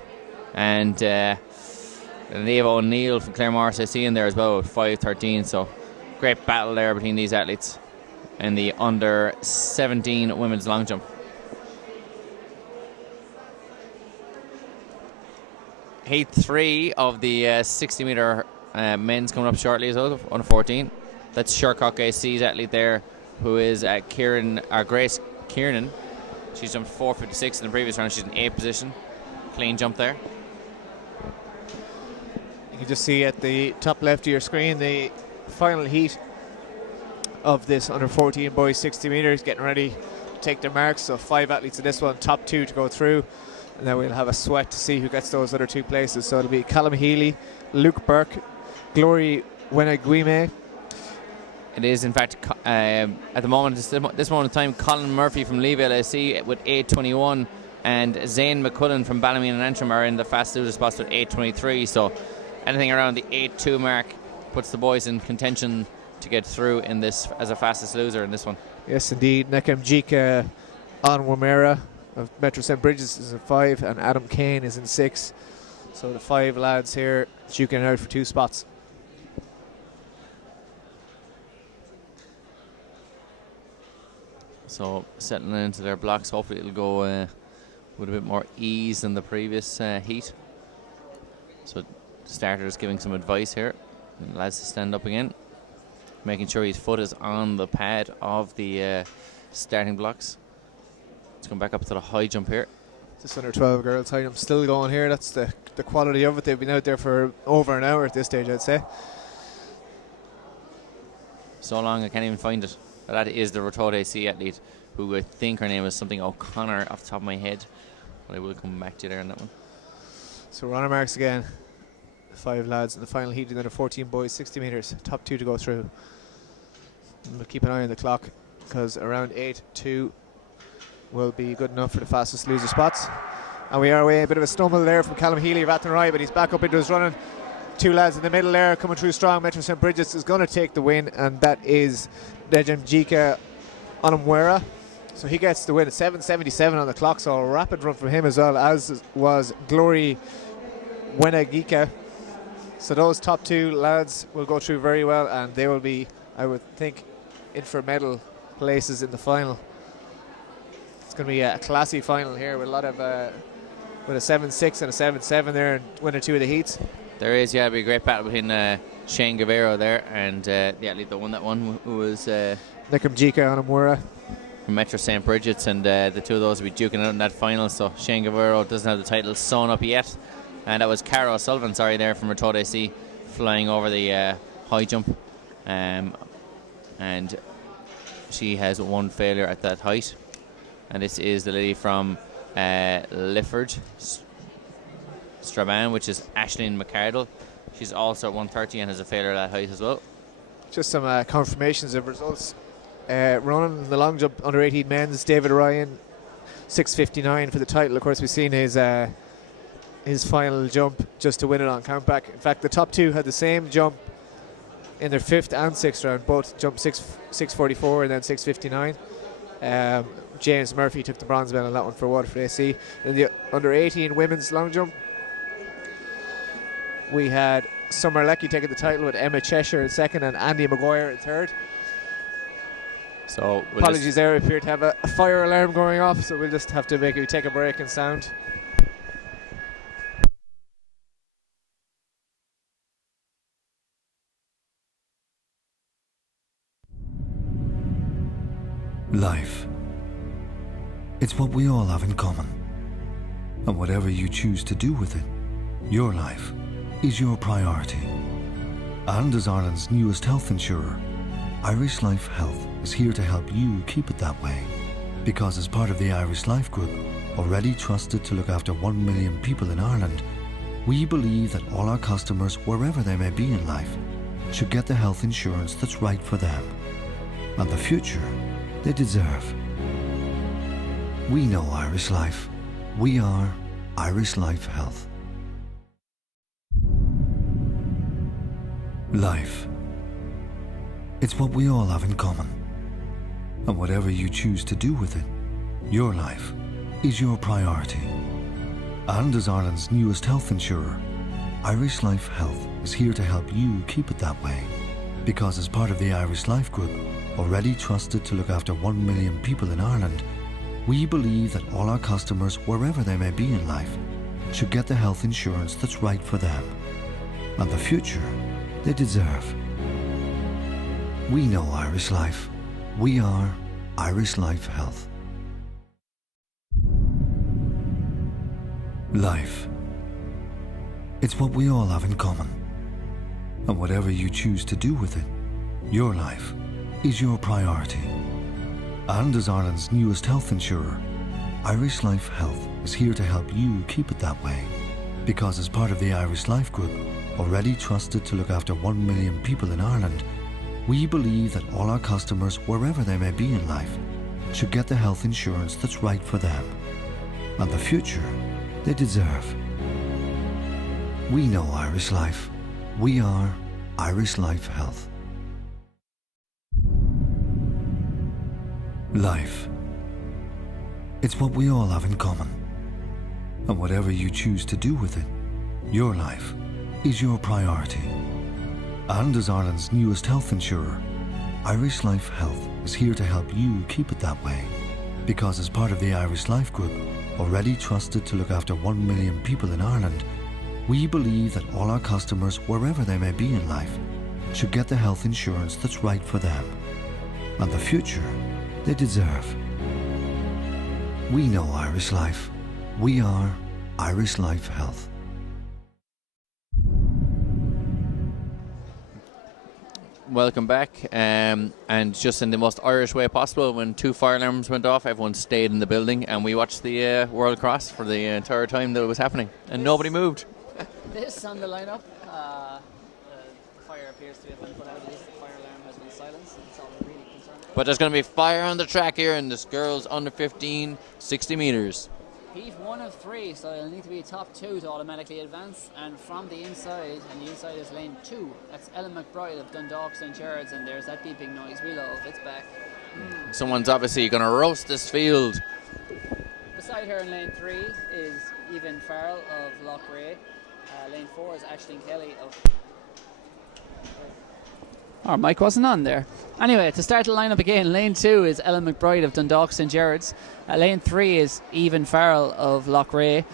and Neva O'Neill from Claremorris IC in there as well with 5:13. So great battle there between these athletes in the under 17 women's long jump. Heat 3 of the 60 metre men's coming up shortly as well, under 14. That's Shercock AC's athlete there, who is Grace Kiernan. She's jumped 4:56 in the previous round. She's in 8th position. Clean jump there. You can just see at the top left of your screen the final heat of this under 14 boys 60 metres, getting ready to take their marks. So 5 athletes in this one, top 2 to go through. And then we'll have a sweat to see who gets those other 2 places. So it'll be Callum Healy, Luke Burke, Glory Wenaguime. It is, in fact, at the moment, this moment in time, Colin Murphy from Leeville SC with 8:21, and Zane McCullen from Ballymena and Antrim are in the fast loser spots with 8:23. So anything around the 8:2 mark puts the boys in contention to get through in this as a fastest loser in this one. Yes, indeed. Nekem Jika Onwamera of Metro St. Bridges is in 5, and Adam Kane is in 6. So the 5 lads here duking out for 2 spots. So So settling into their blocks, hopefully it'll go with a bit more ease than the previous heat. So starters giving some advice here. And lads to stand up again, making sure his foot is on the pad of the starting blocks. Let's come back up to the high jump here. This under 12 girls high jump still going here. That's the quality of it. They've been out there for over an hour at this stage, I'd say. So long I can't even find it. But that is the Rotode AC athlete, who I think her name is something O'Connor off the top of my head. But I will come back to you there on that one. So we're on our marks again. 5 lads in the final heat, under 14 boys, 60 metres, top 2 to go through. And we'll keep an eye on the clock, because around 8:02 will be good enough for the fastest loser spots. And we are away, a bit of a stumble there from Callum Healy of Athenry, but he's back up into his running. 2 lads in the middle there coming through strong. Metro St. Bridget's is going to take the win, and that is Dejemjika Onamwera. So he gets the win at 7:77 on the clock, so a rapid run from him as well, as was Glory Wenagika. So those top 2 lads will go through very well, and they will be, I would think, in for medal places in the final. It's going to be a classy final here with a lot of with a 7-6 and a 7-7 there, and winner 2 of the heats. There is, yeah, it'll be a great battle between Shane Guevara there and the athlete that won that one, who was Dejemjika Onamwera from Metro St. Bridget's, and the two of those will be duking out in that final. So Shane Guevara doesn't have the title sewn up yet, and that was Cara O'Sullivan, there from Rotode AC, flying over the high jump, and she has one failure at that height. And this is the lady from Lifford Strabane, which is Aisling McCardle. She's also at 130 and has a failure at that height as well. Just some confirmations of results. Running the long jump under 18 men's, David Ryan, 6:59 for the title. Of course, we've seen his final jump just to win it on countback. In fact, the top 2 had the same jump in their 5th and 6th round. Both jumped 6:44 and then 6:59. James Murphy took the bronze medal on that one for Waterford AC. In the under 18 women's long jump, we had Summer Leckie taking the title with Emma Cheshire in 2nd and Andy Maguire in 3rd. So apologies there, we appear to have a fire alarm going off, so we'll just have to take a break in sound. Life. It's what we all have in common. And whatever you choose to do with it, your life is your priority. And as Ireland's newest health insurer, Irish Life Health is here to help you keep it that way. Because as part of the Irish Life Group, already trusted to look after 1 million people in Ireland, we believe that all our customers, wherever they may be in life, should get the health insurance that's right for them and the future they deserve. We know Irish Life. We are Irish Life Health. Life. It's what we all have in common. And whatever you choose to do with it, your life is your priority. And as Ireland's newest health insurer, Irish Life Health is here to help you keep it that way. Because as part of the Irish Life Group, already trusted to look after 1 million people in Ireland, we believe that all our customers, wherever they may be in life, should get the health insurance that's right for them and the future they deserve. We know Irish Life. We are Irish Life Health. Life. It's what we all have in common. And whatever you choose to do with it, your life is your priority. And as Ireland's newest health insurer, Irish Life Health is here to help you keep it that way. Because as part of the Irish Life Group, already trusted to look after 1 million people in Ireland, we believe that all our customers, wherever they may be in life, should get the health insurance that's right for them and the future they deserve. We know Irish Life. We are Irish Life Health. Life. It's what we all have in common. And whatever you choose to do with it, your life is your priority. And as Ireland's newest health insurer, Irish Life Health is here to help you keep it that way. Because as part of the Irish Life Group, already trusted to look after 1 million people in Ireland, we believe that all our customers, wherever they may be in life, should get the health insurance that's right for them and the future they deserve. We know Irish Life. We are Irish Life Health. Welcome back, and just in the most Irish way possible, when 2 fire alarms went off, everyone stayed in the building and we watched the World Cross for the entire time that it was happening, and nobody moved. This on the lineup, the fire appears to have been put out, at least the fire alarm has been silenced. It's all really concerning. But there's going to be fire on the track here, and this girl's under 15, 60 metres. Heat 1 of 3, so you'll need to be top 2 to automatically advance. And from the inside, and the inside is lane 2. That's Ellen McBride of Dundalk St. Gerard's, and there's that beeping noise we love. It's back. Someone's obviously going to roast this field. Beside her in lane 3 is Evan Farrell of Loughrea. Lane 4 is Aisling Kelly of... Our mic wasn't on there. Anyway, to start the lineup again, lane 2 is Ellen McBride of Dundalk St. Gerard's. Lane 3 is Evan Farrell of Loughrea.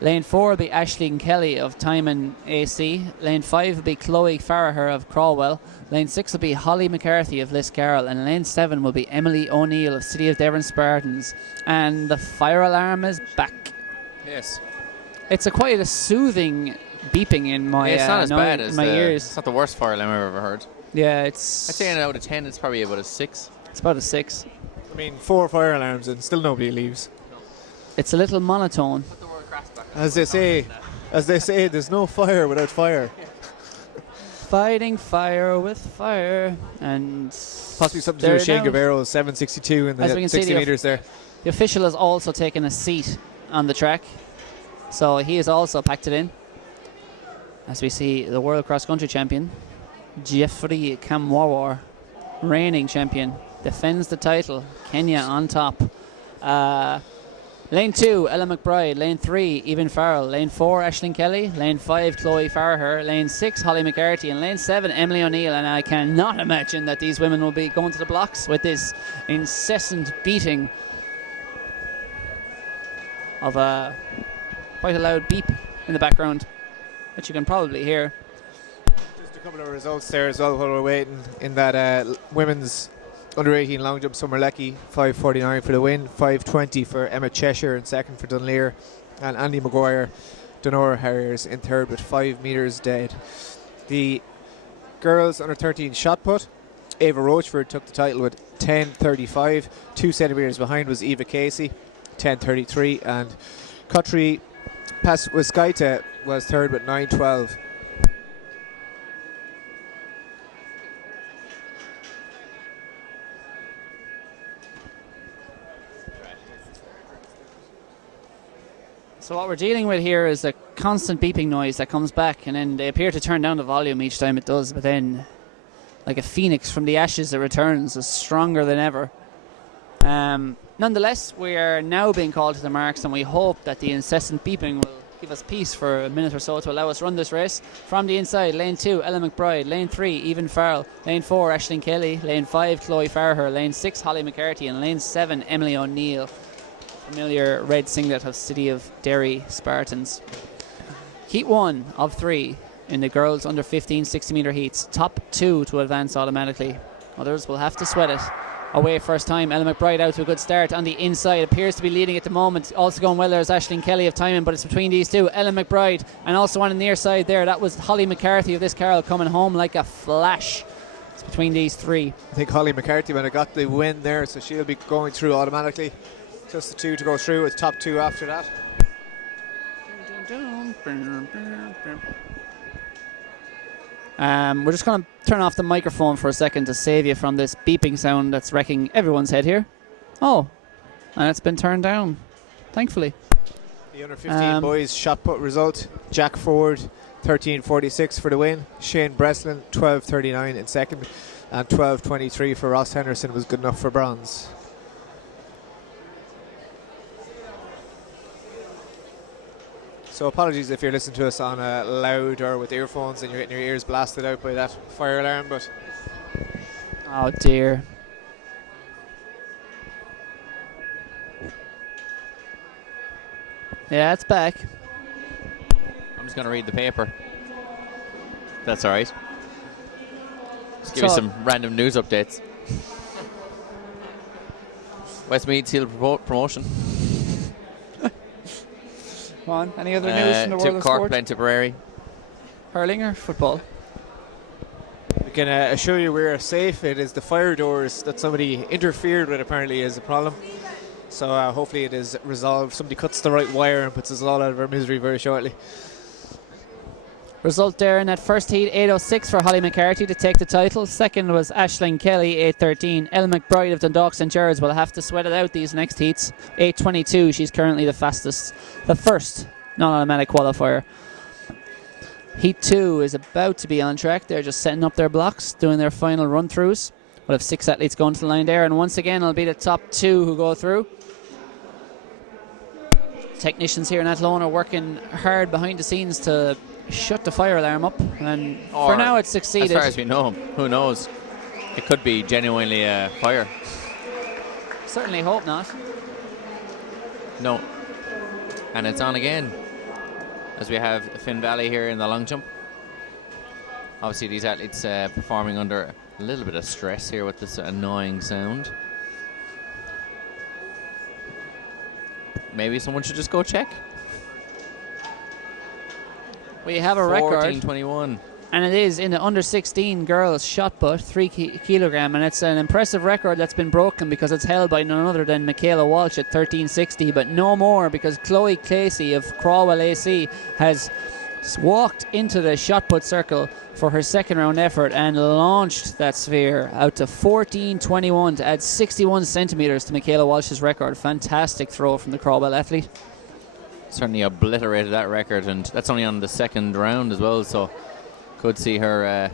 Lane 4 will be Aisling Kelly of Timon AC. Lane 5 will be Chloe Farraher of Crawwell. Lane 6 will be Holly McCarthy of Liscarroll. And lane 7 will be Emily O'Neill of City of Devon Spartans. And the fire alarm is back. Yes. It's quite a soothing beeping in my, it's not as bad as my ears. It's not the worst fire alarm I've ever heard. Yeah, it's... I'd say out of 10, it's probably about a 6. It's about a 6. I mean, 4 fire alarms and still nobody leaves. It's a little monotone. As they say, there's no fire without fire. Fighting fire with fire, and possibly something to do with Shane Guevara, 762 in the 60 metres there. The official has also taken a seat on the track, so he has also packed it in. As we see the World Cross Country Champion, Jeffrey Kamwawar, reigning champion, defends the title. Kenya on top. Lane 2, Ella McBride. Lane 3, Evan Farrell. Lane 4, Aisling Kelly. Lane 5, Chloe Farraher. Lane 6, Holly McCarthy. And Lane 7, Emily O'Neill. And I cannot imagine that these women will be going to the blocks with this incessant beating of quite a loud beep in the background, which you can probably hear. Just a couple of results there as well while we're waiting. In that women's under 18 long jump, Summer Leckie, 5:49 for the win, 5:20 for Emma Cheshire in second for Dunleer, and Andy Maguire, Donora Harriers in third with 5 metres dead. The girls under 13 shot put, Ava Roachford took the title with 10:35. 2 centimetres behind was Eva Casey, 10:33, and Kotri Paswiskaita was third with 9:12. So what we're dealing with here is a constant beeping noise that comes back, and then they appear to turn down the volume each time it does, but then, like a phoenix from the ashes, it returns as stronger than ever. Nonetheless, we are now being called to the marks, and we hope that the incessant beeping will give us peace for a minute or so to allow us run this race. From the inside, lane 2, Ella McBride. Lane 3, Evan Farrell. Lane 4, Aisling Kelly. Lane 5, Chloe Farraher. Lane 6, Holly McCarthy. And lane 7, Emily O'Neill. Familiar red singlet of City of Derry Spartans. Heat 1 of 3 in the girls under 15 60 metre heats. Top 2 to advance automatically. Others will have to sweat it. Away first time, Ella McBride out to a good start on the inside, appears to be leading at the moment. Also going well there is Aisling Kelly of Timon, but it's between these two, Ella McBride, and also on the near side there, that was Holly McCarthy of this Carol coming home like a flash. It's between these three. I think Holly McCarthy might have got the win there, so she'll be going through automatically. Just the 2 to go through, with top 2 after that. We're just going to turn off the microphone for a second to save you from this beeping sound that's wrecking everyone's head here. Oh, and it's been turned down, thankfully. The under 15 boys shot put result: Jack Ford 13:46 for the win, Shane Breslin 12:39 in second, and 12:23 for Ross Henderson was good enough for bronze. So apologies if you're listening to us on a loud or with earphones and you're getting your ears blasted out by that fire alarm, but oh dear. Yeah, it's back. I'm just going to read the paper. That's all right. Just give you some random news updates. Westmead Seal promotion. Come on, any other news from the world of Cork sport? playing Tipperary. Hurling or football? We can assure you we're safe. It is the fire doors that somebody interfered with apparently is a problem. So hopefully it is resolved. Somebody cuts the right wire and puts us all out of our misery very shortly. Result there in that first heat, 8:06 for Holly McCarthy to take the title. Second was Aisling Kelly, 8:13. Elle McBride of Dundalk St. Gerard's will have to sweat it out these next heats. 8:22, she's currently the fastest. The first non-automatic qualifier. Heat 2 is about to be on track. They're just setting up their blocks, doing their final run-throughs. We'll have 6 athletes going to the line there, and once again it'll be the top 2 who go through. Technicians here in Athlone are working hard behind the scenes to shut the fire alarm up, and for now it's succeeded. As far as we know, who knows? It could be genuinely a fire. Certainly hope not. No. And it's on again, as we have Finn Valley here in the long jump. Obviously these athletes performing under a little bit of stress here with this annoying sound. Maybe someone should just go check. We have a record, 14:21. and it is in the under 16 girls shot put, 3 kilogram, and it's an impressive record that's been broken because it's held by none other than Michaela Walsh at 13:60, but no more because Chloe Casey of Crawwell AC has walked into the shot put circle for her second round effort and launched that sphere out to 14:21 to add 61 centimetres to Michaela Walsh's record. Fantastic throw from the Crawwell athlete. Certainly obliterated that record, and that's only on the second round as well, so could see her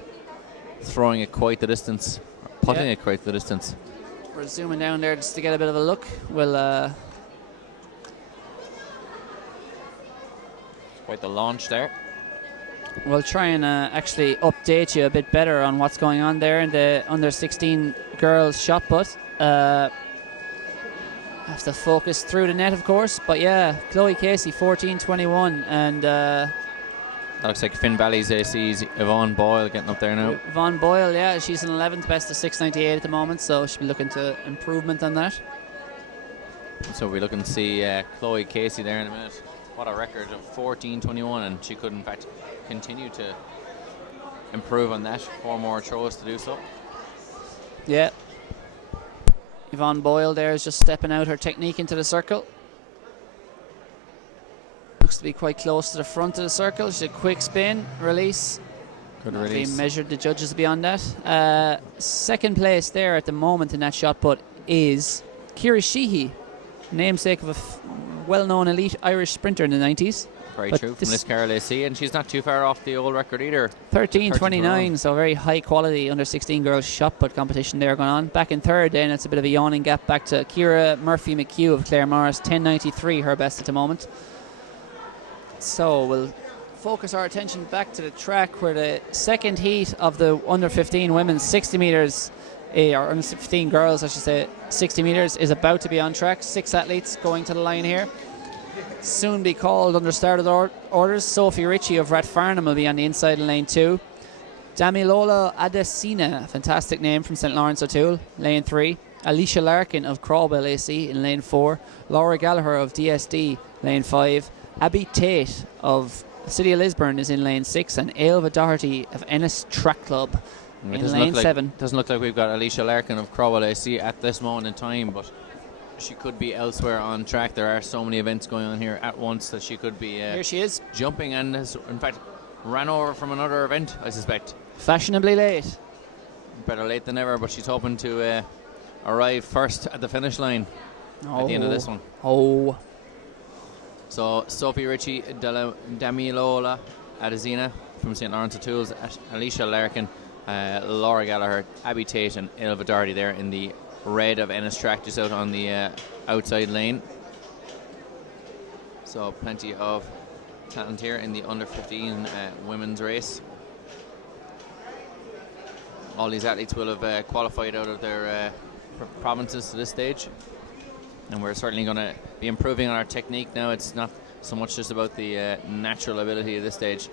throwing it quite the distance, or putting it quite the distance. We're zooming down there just to get a bit of a look. Quite the launch there. We'll try and actually update you a bit better on what's going on there in the under 16 girls shot put. Have to focus through the net, of course, but yeah, Chloe Casey 14:21, and that looks like Finn Valley's AC's Yvonne Boyle getting up there now. Yvonne Boyle, yeah, she's an 11th best of 6:98 at the moment, so she'll be looking to improvement on that. So we're looking to see Chloe Casey there in a minute. What a record of 14:21, and she could in fact continue to improve on that. 4 more throws to do so. Yeah. Yvonne Boyle there is just stepping out her technique into the circle. Looks to be quite close to the front of the circle. She's a quick spin, release. Good release. Being measured, the judges beyond that. Second place there at the moment in that shot put is Kira Sheehy, namesake of a well-known elite Irish sprinter in the 90s. Very But true from this Liscarroll AC, and she's not too far off the old record either. 13:29, so very high quality under 16 girls shot put competition there going on. Back in third then, it's a bit of a yawning gap back to Ciara Murphy McHugh of Clare Morris, 10:93 her best at the moment. So we'll focus our attention back to the track where the second heat of the under 15 women's 60 metres, or under 15 girls I should say, 60 metres is about to be on track. 6 athletes going to the line here. Soon be called under started orders. Sophie Ritchie of Rathfarnham will be on the inside in lane 2. Damilola Adesina, fantastic name from St. Lawrence O'Toole, lane 3. Alicia Larkin of Crawwell AC in lane 4. Laura Gallagher of DSD, lane 5. Abby Tate of City of Lisburn is in lane 6. And Ailva Doherty of Ennis Track Club in lane 7. Doesn't look like we've got Alicia Larkin of Crawwell AC at this moment in time, but she could be elsewhere on track. There are so many events going on here at once that she could be here she is, jumping, and has in fact ran over from another event, I suspect. Fashionably late. Better late than never, but she's hoping to arrive first at the finish line at the end of this one. So Sophie Ritchie, Damilola Adesina from St. Lawrence O'Toole's, Alicia Larkin, Laura Gallagher, Abby Tate and Ailva Doherty there in the red of Ennis Track, just out on the outside lane. So plenty of talent here in the under 15 women's race. All these athletes will have qualified out of their provinces to this stage, and we're certainly going to be improving on our technique now. It's not so much just about the natural ability at this stage.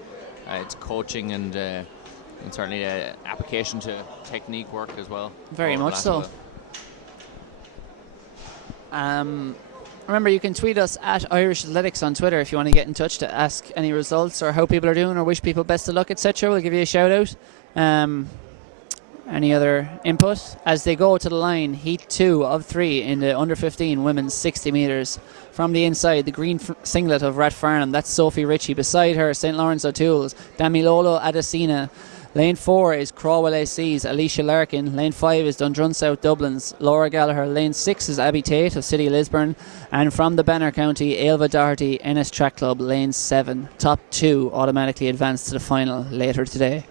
It's coaching and certainly application to technique work as well. Very much so. Remember, you can tweet us at Irish Athletics on Twitter if you want to get in touch to ask any results or how people are doing or wish people best of luck, etc. We'll give you a shout out. Any other input? As they go to the line, heat 2 of 3 in the under 15 women's 60 metres. From the inside, the green singlet of Rathfarnham, that's Sophie Ritchie. Beside her, St. Lawrence O'Toole's Damilolo Adesina. Lane 4 is Crawwell AC's Alicia Larkin. Lane 5 is Dundrun South Dublin's Laura Gallagher. Lane 6 is Abby Tate of City Lisburn. And from the Banner County, Ailva Doherty, NS Track Club, Lane 7. Top 2 automatically advance to the final later today.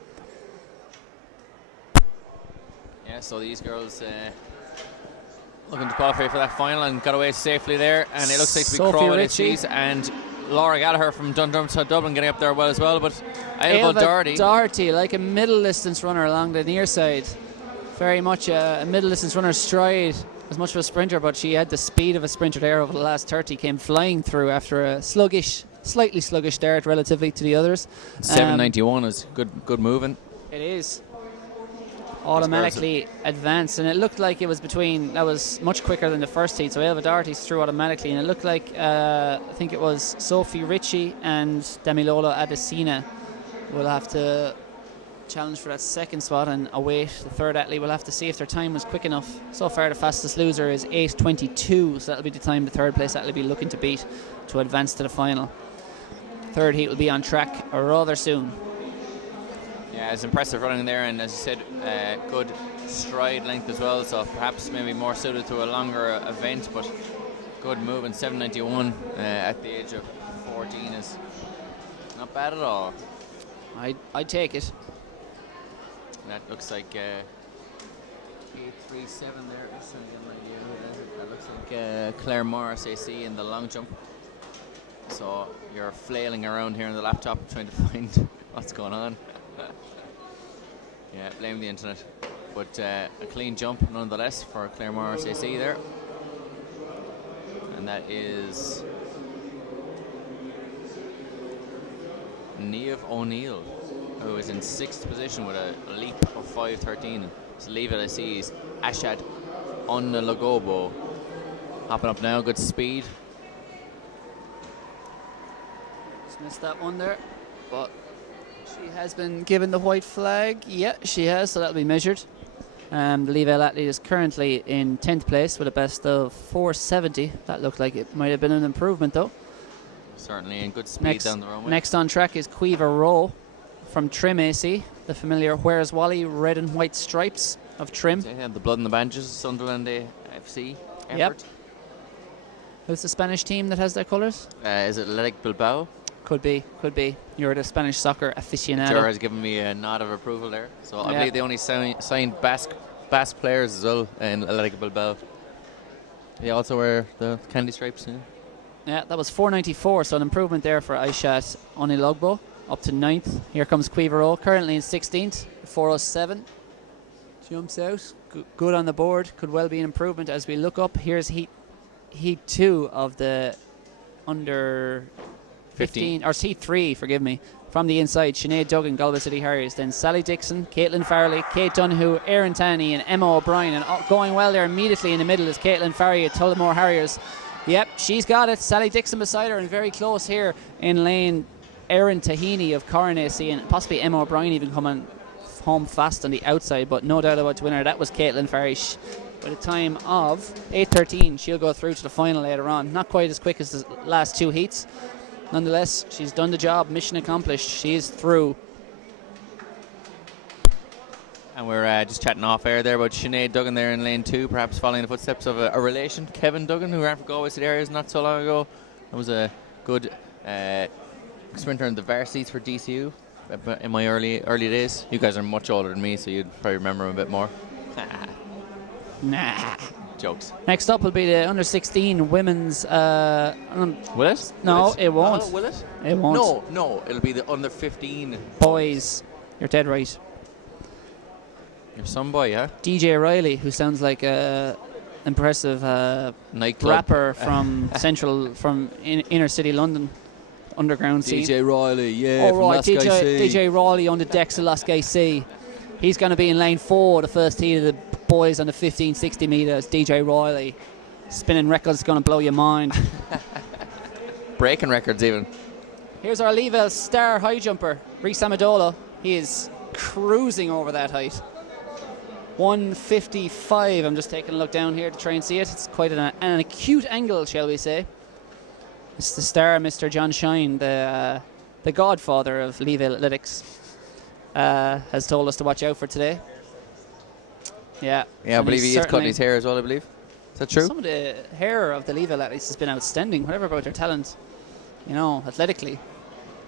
Yeah, so these girls looking to qualify for that final and got away safely there. And it looks like to be Sophie Crawley Ritchie and Laura Gallagher from Dundrum South Dublin getting up there well as well. But Ailva Doherty, like a middle distance runner along the near side. Very much a middle distance runner stride, as much of a sprinter, but she had the speed of a sprinter there over the last 30. Came flying through after a slightly sluggish start relatively to the others. 791 is good moving. It is. Automatically advanced, and it looked like it was that was much quicker than the first heat, so Ailva Doherty's through automatically, and it looked like I think it was Sophie Ritchie and Damilolo Adesina will have to challenge for that second spot and await the third athlete. We'll have to see if their time was quick enough. So far the fastest loser is 8:22, so that'll be the time the third place athlete will be looking to beat to advance to the final. Third heat will be on track rather soon. Yeah, it's impressive running there, and as you said, good stride length as well, so perhaps maybe more suited to a longer event, but good move. And 791 at the age of 14 is not bad at all. I'd take it. That looks like 837 there. That looks like Claire Morris AC in the long jump. So you're flailing around here on the laptop trying to find what's going on. Yeah, blame the internet. But a clean jump nonetheless for Claire Morris AC there. And that is Niamh O'Neill, who is in 6th position with a leap of 5:13. So leave it, I see, is Ashad Onalagobo. Hopping up now, good speed. Just missed that one there, but she has been given the white flag. Yeah, she has, so that'll be measured. The Leavale athlete is currently in 10th place with a best of 470. That looked like it might have been an improvement though. Certainly in good speed down the runway. Next on track is Quiva Rowe from Trim AC, the familiar Where's Wally red and white stripes of Trim. Yeah, the blood and the bandages, Sunderland FC effort. Yep. Who's the Spanish team that has their colours? Is it Athletic Bilbao? Could be. You're the Spanish soccer aficionado. Jura has given me a nod of approval there. So I believe they only signed Basque players as well in Athletic Bilbao. They also wear the candy stripes. Yeah, that was 494, so an improvement there for Aishat Onilogbo, up to 9th. Here comes Quiva Rowe, currently in 16th, 407. Jumps out, good on the board, could well be an improvement as we look up. Here's heat 2 of the under 15, or heat 3, forgive me. From the inside, Sinead Duggan, Galway City Harriers, then Sally Dixon, Caitlin Farley, Kate Donoghue, Erin Tanney and Emma O'Brien, and going well there immediately in the middle is Caitlin Farley at Tullamore Harriers. Yep, she's got it. Sally Dixon beside her, and very close here in lane Erin Tahini of Corrin AC, and possibly Emma O'Brien even coming home fast on the outside, but no doubt about the winner. That was Caitlin Farley with a time of 8:13. She'll go through to the final later on. Not quite as quick as the last 2 heats. Nonetheless, she's done the job. Mission accomplished. She's through. And we're just chatting off air there about Sinead Duggan there in lane 2, perhaps following the footsteps of a relation, Kevin Duggan, who ran for Galway City Harriers not so long ago. That was a good sprinter in the varsities for DCU in my early days. You guys are much older than me, so you'd probably remember him a bit more. Nah. Jokes. Next up will be the under 16 women's. Will it? No, it won't. Oh, will it? It won't. No, it'll be the under 15 boys. You're dead right. You're some boy, yeah? DJ Riley, who sounds like a impressive nightclub rapper from inner city London. underground scene. DJ Riley, yeah, Oh, right, DJ Riley on the decks of Lusk AC. He's going to be in lane 4, the first heat of the boys on the 15-60 metres. DJ Riley. Spinning records going to blow your mind. Breaking records even. Here's our Leavelle star high jumper, Rhys Amendola. He is cruising over that height. 155. I'm just taking a look down here to try and see it. It's quite an acute angle, shall we say. It's the star, Mr. John Shine, the godfather of Leavelle Athletics, has told us to watch out for today. Yeah. Yeah, I believe he is cutting his hair as well, I believe. Is that true? Some of the hair of the Leavelle athletes has been outstanding, whatever about their talent, athletically,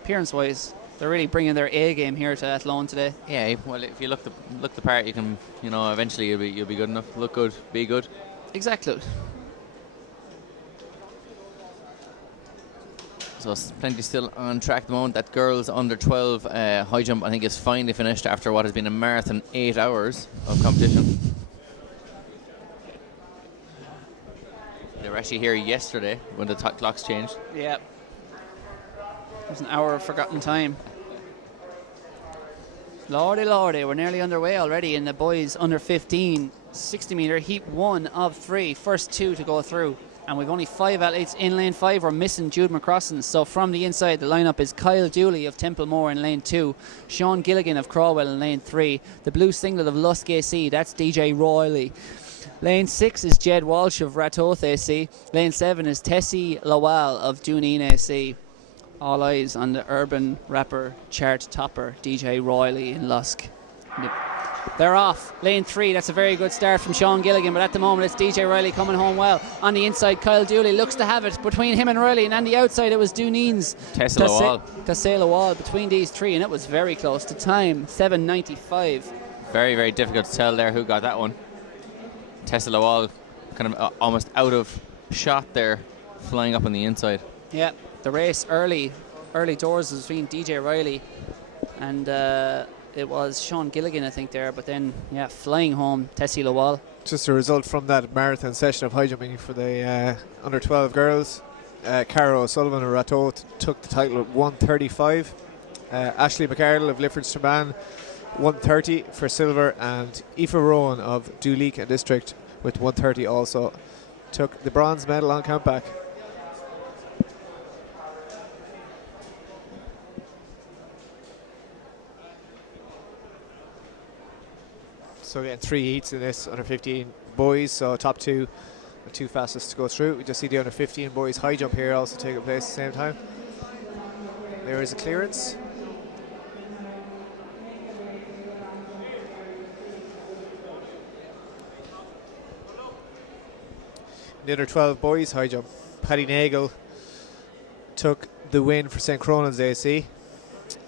appearance-wise. They're really bringing their A game here to Athlone today. Yeah, well, if you look the part, you can, eventually you'll be good enough. Look good, be good. Exactly. So it's plenty still on track at the moment. That girls under 12 high jump, I think, is finally finished after what has been a marathon 8 hours of competition. They were actually here yesterday when the clocks changed. Yeah. It was an hour of forgotten time. Lordy, we're nearly underway already in the boys under 15 60 metre heat 1 of 3. First 2 to go through. And we've only 5 athletes in lane 5. We're missing Jude McCrossan. So from the inside, the lineup is Kyle Dooley of Templemore in lane 2. Sean Gilligan of Crawwell in lane 3. The blue singlet of Lusk AC, that's DJ Riley. Lane 6 is Jed Walsh of Ratoath AC. Lane 7 is Tessie Lawal of Duneen AC. All eyes on the urban rapper chart topper DJ Riley in Lusk. They're off. Lane 3, that's a very good start from Sean Gilligan, but at the moment it's DJ Riley coming home well. On the inside, Kyle Dooley looks to have it between him and Riley, and on the outside it was Duneen's Tessie Lawal between these three, and it was very close to time, 7:95. Very, very difficult to tell there who got that one. Tessie Lawal kind of almost out of shot there, flying up on the inside. Yeah, the race early doors was between DJ Riley and it was Sean Gilligan, I think, there, but then, flying home, Tessie Lawal. Just a result from that marathon session of high jumping for the under 12 girls. Cara O'Sullivan of Ratoath took the title at 1:35. Ashley McArdle of Lifford Strabane 1:30 for silver, and Aoife Rowan of Duleek and District with 1:30 also took the bronze medal on countback. So again, 3 heats in this under 15 boys, so top 2, the 2 fastest to go through. We just see the under 15 boys high jump here also taking place at the same time. There is a clearance. The under 12 boys high jump, Paddy Nagel took the win for St. Cronan's AC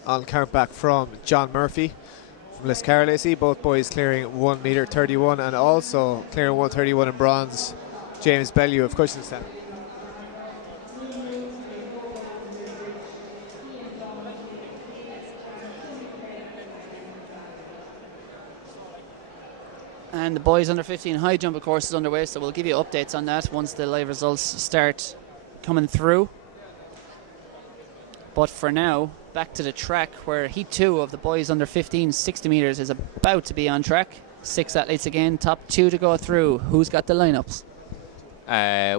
on countback from John Murphy from Liscarroll AC. Both boys clearing 1:31 and also clearing 1:31 in bronze, James Bellew of Cushenstown. And the boys under 15 high jump, of course, is underway, so we'll give you updates on that once the live results start coming through. But for now, back to the track where heat 2 of the boys under 15 60 metres is about to be on track. 6 athletes again, top 2 to go through. Who's got the lineups?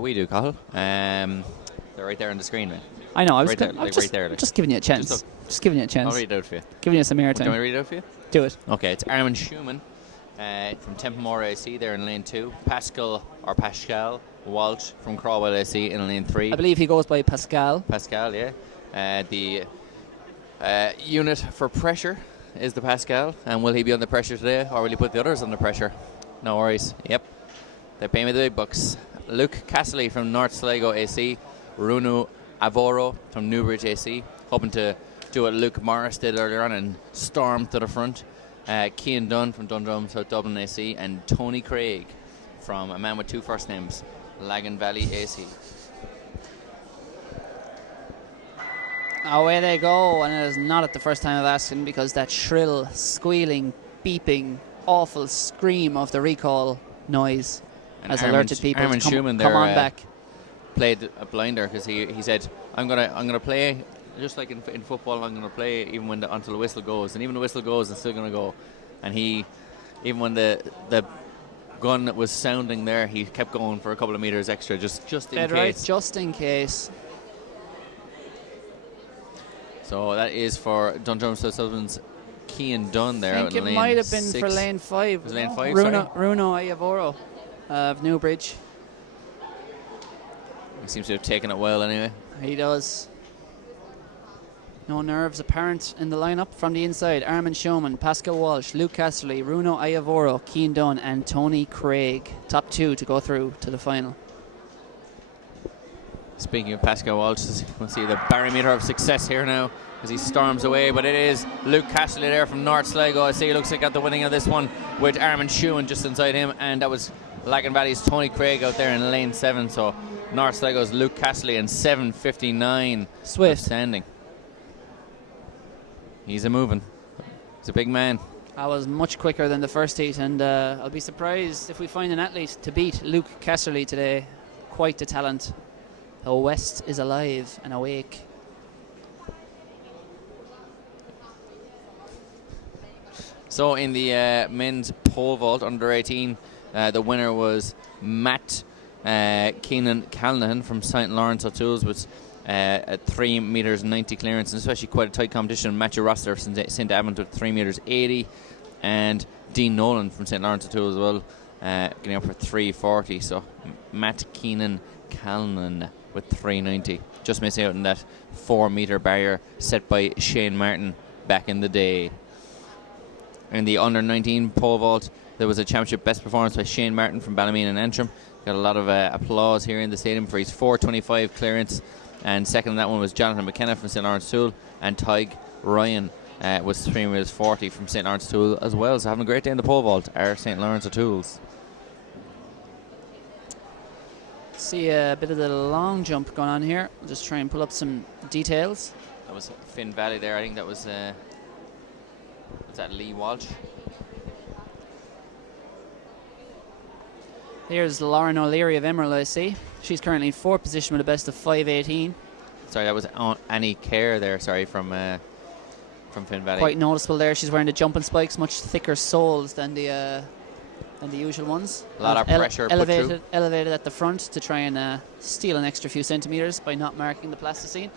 We do, Cathal. They're right there on the screen, man. I know, I was right there. Just giving you a chance. Just giving you a chance. I'll read it out for you. Giving you some airtime. Do you want me to read it out for you? Do it. Okay, it's Armin Schumann from Templemore AC there in lane 2. Pascal Walsh from Crawwell AC in lane 3. I believe he goes by Pascal. Pascal, yeah. The unit for pressure is the Pascal. And will he be under pressure today, or will he put the others under pressure? No worries. Yep. They pay me the big bucks. Luke Castley from North Sligo AC. Bruno Avoro from Newbridge AC. Hoping to do what Luke Morris did earlier on and storm to the front. Cian Dunn from Dundrum, South Dublin AC. And Tony Craig from a man with 2 first names, Lagan Valley AC. Away they go, and it is not at the first time of asking, because that shrill, squealing, beeping, awful scream of the recall noise has alerted people to come on back. Played a blinder because he said, I'm gonna play just like in football, I'm going to play even when until the whistle goes, and even the whistle goes, it's still going to go. And he, even when the gun was sounding there, he kept going for a couple of meters extra, just in case. Right, just in case. So that is for Dundrum Sullivan's Cian Dunn there. I think it might have been 6. for lane 5. Was it lane 5, Runo Iavoro of Newbridge. He seems to have taken it well anyway. He does. No nerves apparent in the lineup from the inside. Armin Showman, Pascal Walsh, Luke Casterly, Runo Iavoro, Cian Dunn and Tony Craig. Top 2 to go through to the final. Speaking of Pascal Walsh, we'll see the barometer of success here now as he storms away, but it is Luke Casterly there from North Sligo. I see he looks like got the winning of this one with Armin Shewin just inside him, and that was Lagan Valley's Tony Craig out there in lane 7. So North Sligo's Luke Casterly in 7:59. Swift. Standing. He's a moving. He's a big man. I was much quicker than the first heat, and I'll be surprised if we find an athlete to beat Luke Casterly today. Quite the talent. The West is alive and awake. So in the men's pole vault under 18, the winner was Matt Keenan Calnahan from St. Lawrence O'Toole's with at 3 meters 90 clearance, and especially quite a tight competition. Matthew Rossler from St. Amand with 3 meters 80, and Dean Nolan from St. Lawrence O'Toole as well, getting up for 340. So Matt Keenan Calnan with 390, just missing out on that 4 meter barrier set by Shane Martin back in the day. In the under 19 pole vault, there was a championship best performance by Shane Martin from Ballymena and Antrim. Got a lot of applause here in the stadium for his 425 clearance. And second on that one was Jonathan McKenna from St. Lawrence Tool, and Tig Ryan was 3 meters 40 from St. Lawrence Tool as well. So having a great day in the pole vault are St. Lawrence O'Toole's. See a bit of the long jump going on here. I'll just try and pull up some details. That was Finn Valley there. I think that was that Lee Walsh. Here's Lauren O'Leary of Emerald, I see. She's currently in 4th position with a best of 5:18. Sorry, that was Annie Kerr there. Sorry, from Finn Valley. Quite noticeable there. She's wearing the jumping spikes, much thicker soles than the usual ones. A lot of pressure put through. Elevated at the front to try and steal an extra few centimetres by not marking the plasticine.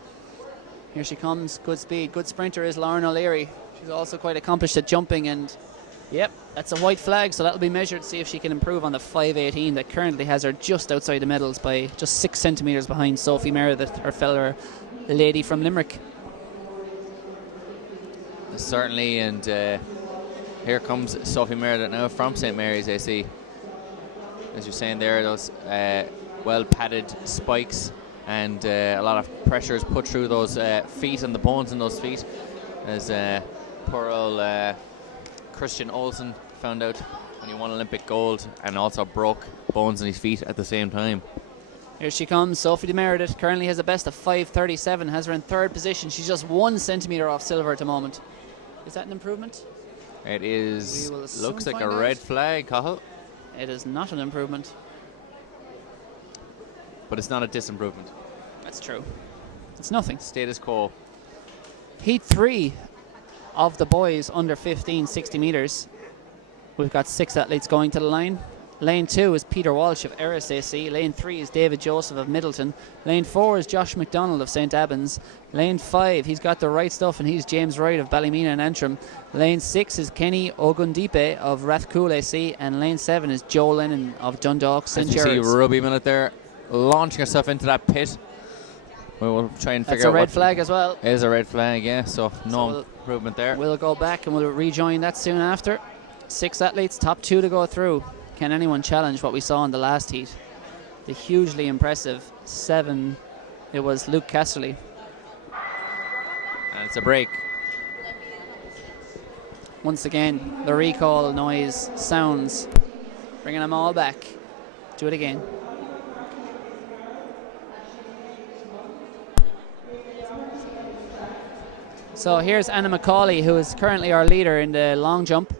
Here she comes, good speed, good sprinter is Lauren O'Leary. She's also quite accomplished at jumping, and yep, that's a white flag, so that'll be measured, see if she can improve on the 5:18 that currently has her just outside the medals by just 6 centimetres behind Sophie Meredith, her fellow lady from Limerick. Certainly, and here comes Sophie Meredith now from St. Mary's AC. As you're saying there, those well padded spikes, and a lot of pressure is put through those feet and the bones in those feet, as poor old Christian Olsen found out when he won Olympic gold and also broke bones in his feet at the same time. Here she comes, Sophie de Meredith currently has a best of 5:37, has her in 3rd position. She's just 1 centimetre off silver at the moment. Is that an improvement? It is. We will soon Looks like a find red out. flag, Cahill, It is not an improvement. but it's not a disimprovement. That's true. It's nothing. Status quo. Heat 3 of the boys under 15, 60 metres. We've got 6 athletes going to the line. Lane 2 is Peter Walsh of Eris AC. Lane 3 is David Joseph of Middleton. Lane 4 is Josh McDonald of St. Albans. Lane 5, he's got the right stuff, and he's James Wright of Ballymena and Antrim. Lane 6 is Kenny Ogundipe of Rathcoole AC. And Lane 7 is Joe Lennon of Dundalk St. As you see Gerard's. Ruby Millett there launching herself into that pit. We will try and That's figure a out red what flag as well. It is a red flag, yeah, so no we'll- improvement there. We'll go back and we'll rejoin that soon after. 6 athletes, top 2 to go through. Can anyone challenge what we saw in the last heat? The hugely impressive 7, it was Luke Casterly. And it's a break. Once again, the recall noise sounds, bringing them all back. Do it again. So here's Anna McCauley, who is currently our leader in the long jump.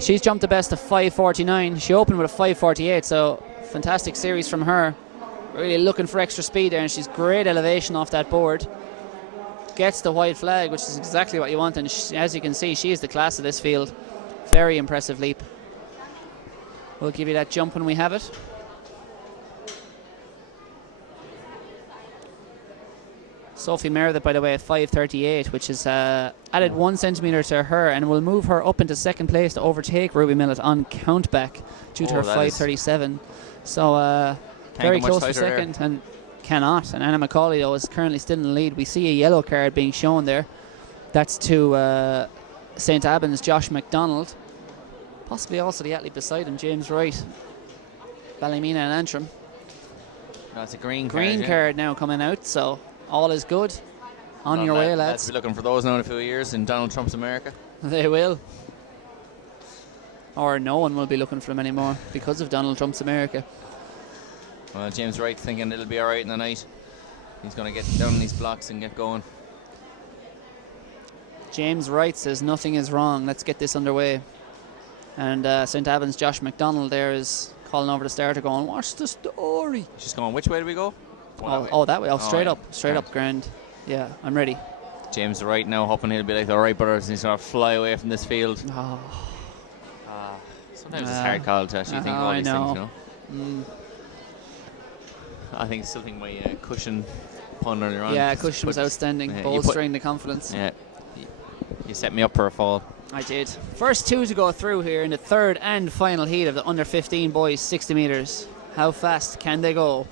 She's jumped the best of 5:49. She opened with a 5:48, so fantastic series from her. Really looking for extra speed there, and she's great elevation off that board. gets the white flag, which is exactly what you want. And as you can see, she is the class of this field. Very impressive leap. We'll give you that jump when we have it. Sophie Meredith, by the way, at 5:38, which is added 1 centimetre to her, and will move her up into second place to overtake Ruby Millett on countback due to her 5:37. So very close for second, and cannot. And Anna Macaulay, though, is currently still in the lead. We see a yellow card being shown there. That's to St. Albans' Josh McDonald. Possibly also the athlete beside him, James Wright, Ballymena and Antrim. That's a green card now coming out, so all is good. On your way, lads. We'll be looking for those now in a few years in Donald Trump's America. They will. Or no one will be looking for them anymore because of Donald Trump's America. Well, James Wright thinking it'll be alright in the night. He's going to get down these blocks and get going. James Wright says nothing is wrong. Let's get this underway. And St. Albans' Josh McDonald there is calling over the starter going, what's the story? She's going, which way do we go? That way. Straight up. Straight up, grand. Yeah, I'm ready. James Wright now hoping he'll be like the Wright brothers and he's going to fly away from this field. Sometimes it's hard call to actually think of all these things, you know. I still think my cushion pun earlier on. Yeah, cushion was outstanding, bolstering the confidence. Yeah, you set me up for a fall. I did. First two to go through here in the third and final heat of the under 15 boys 60 metres. How fast can they go?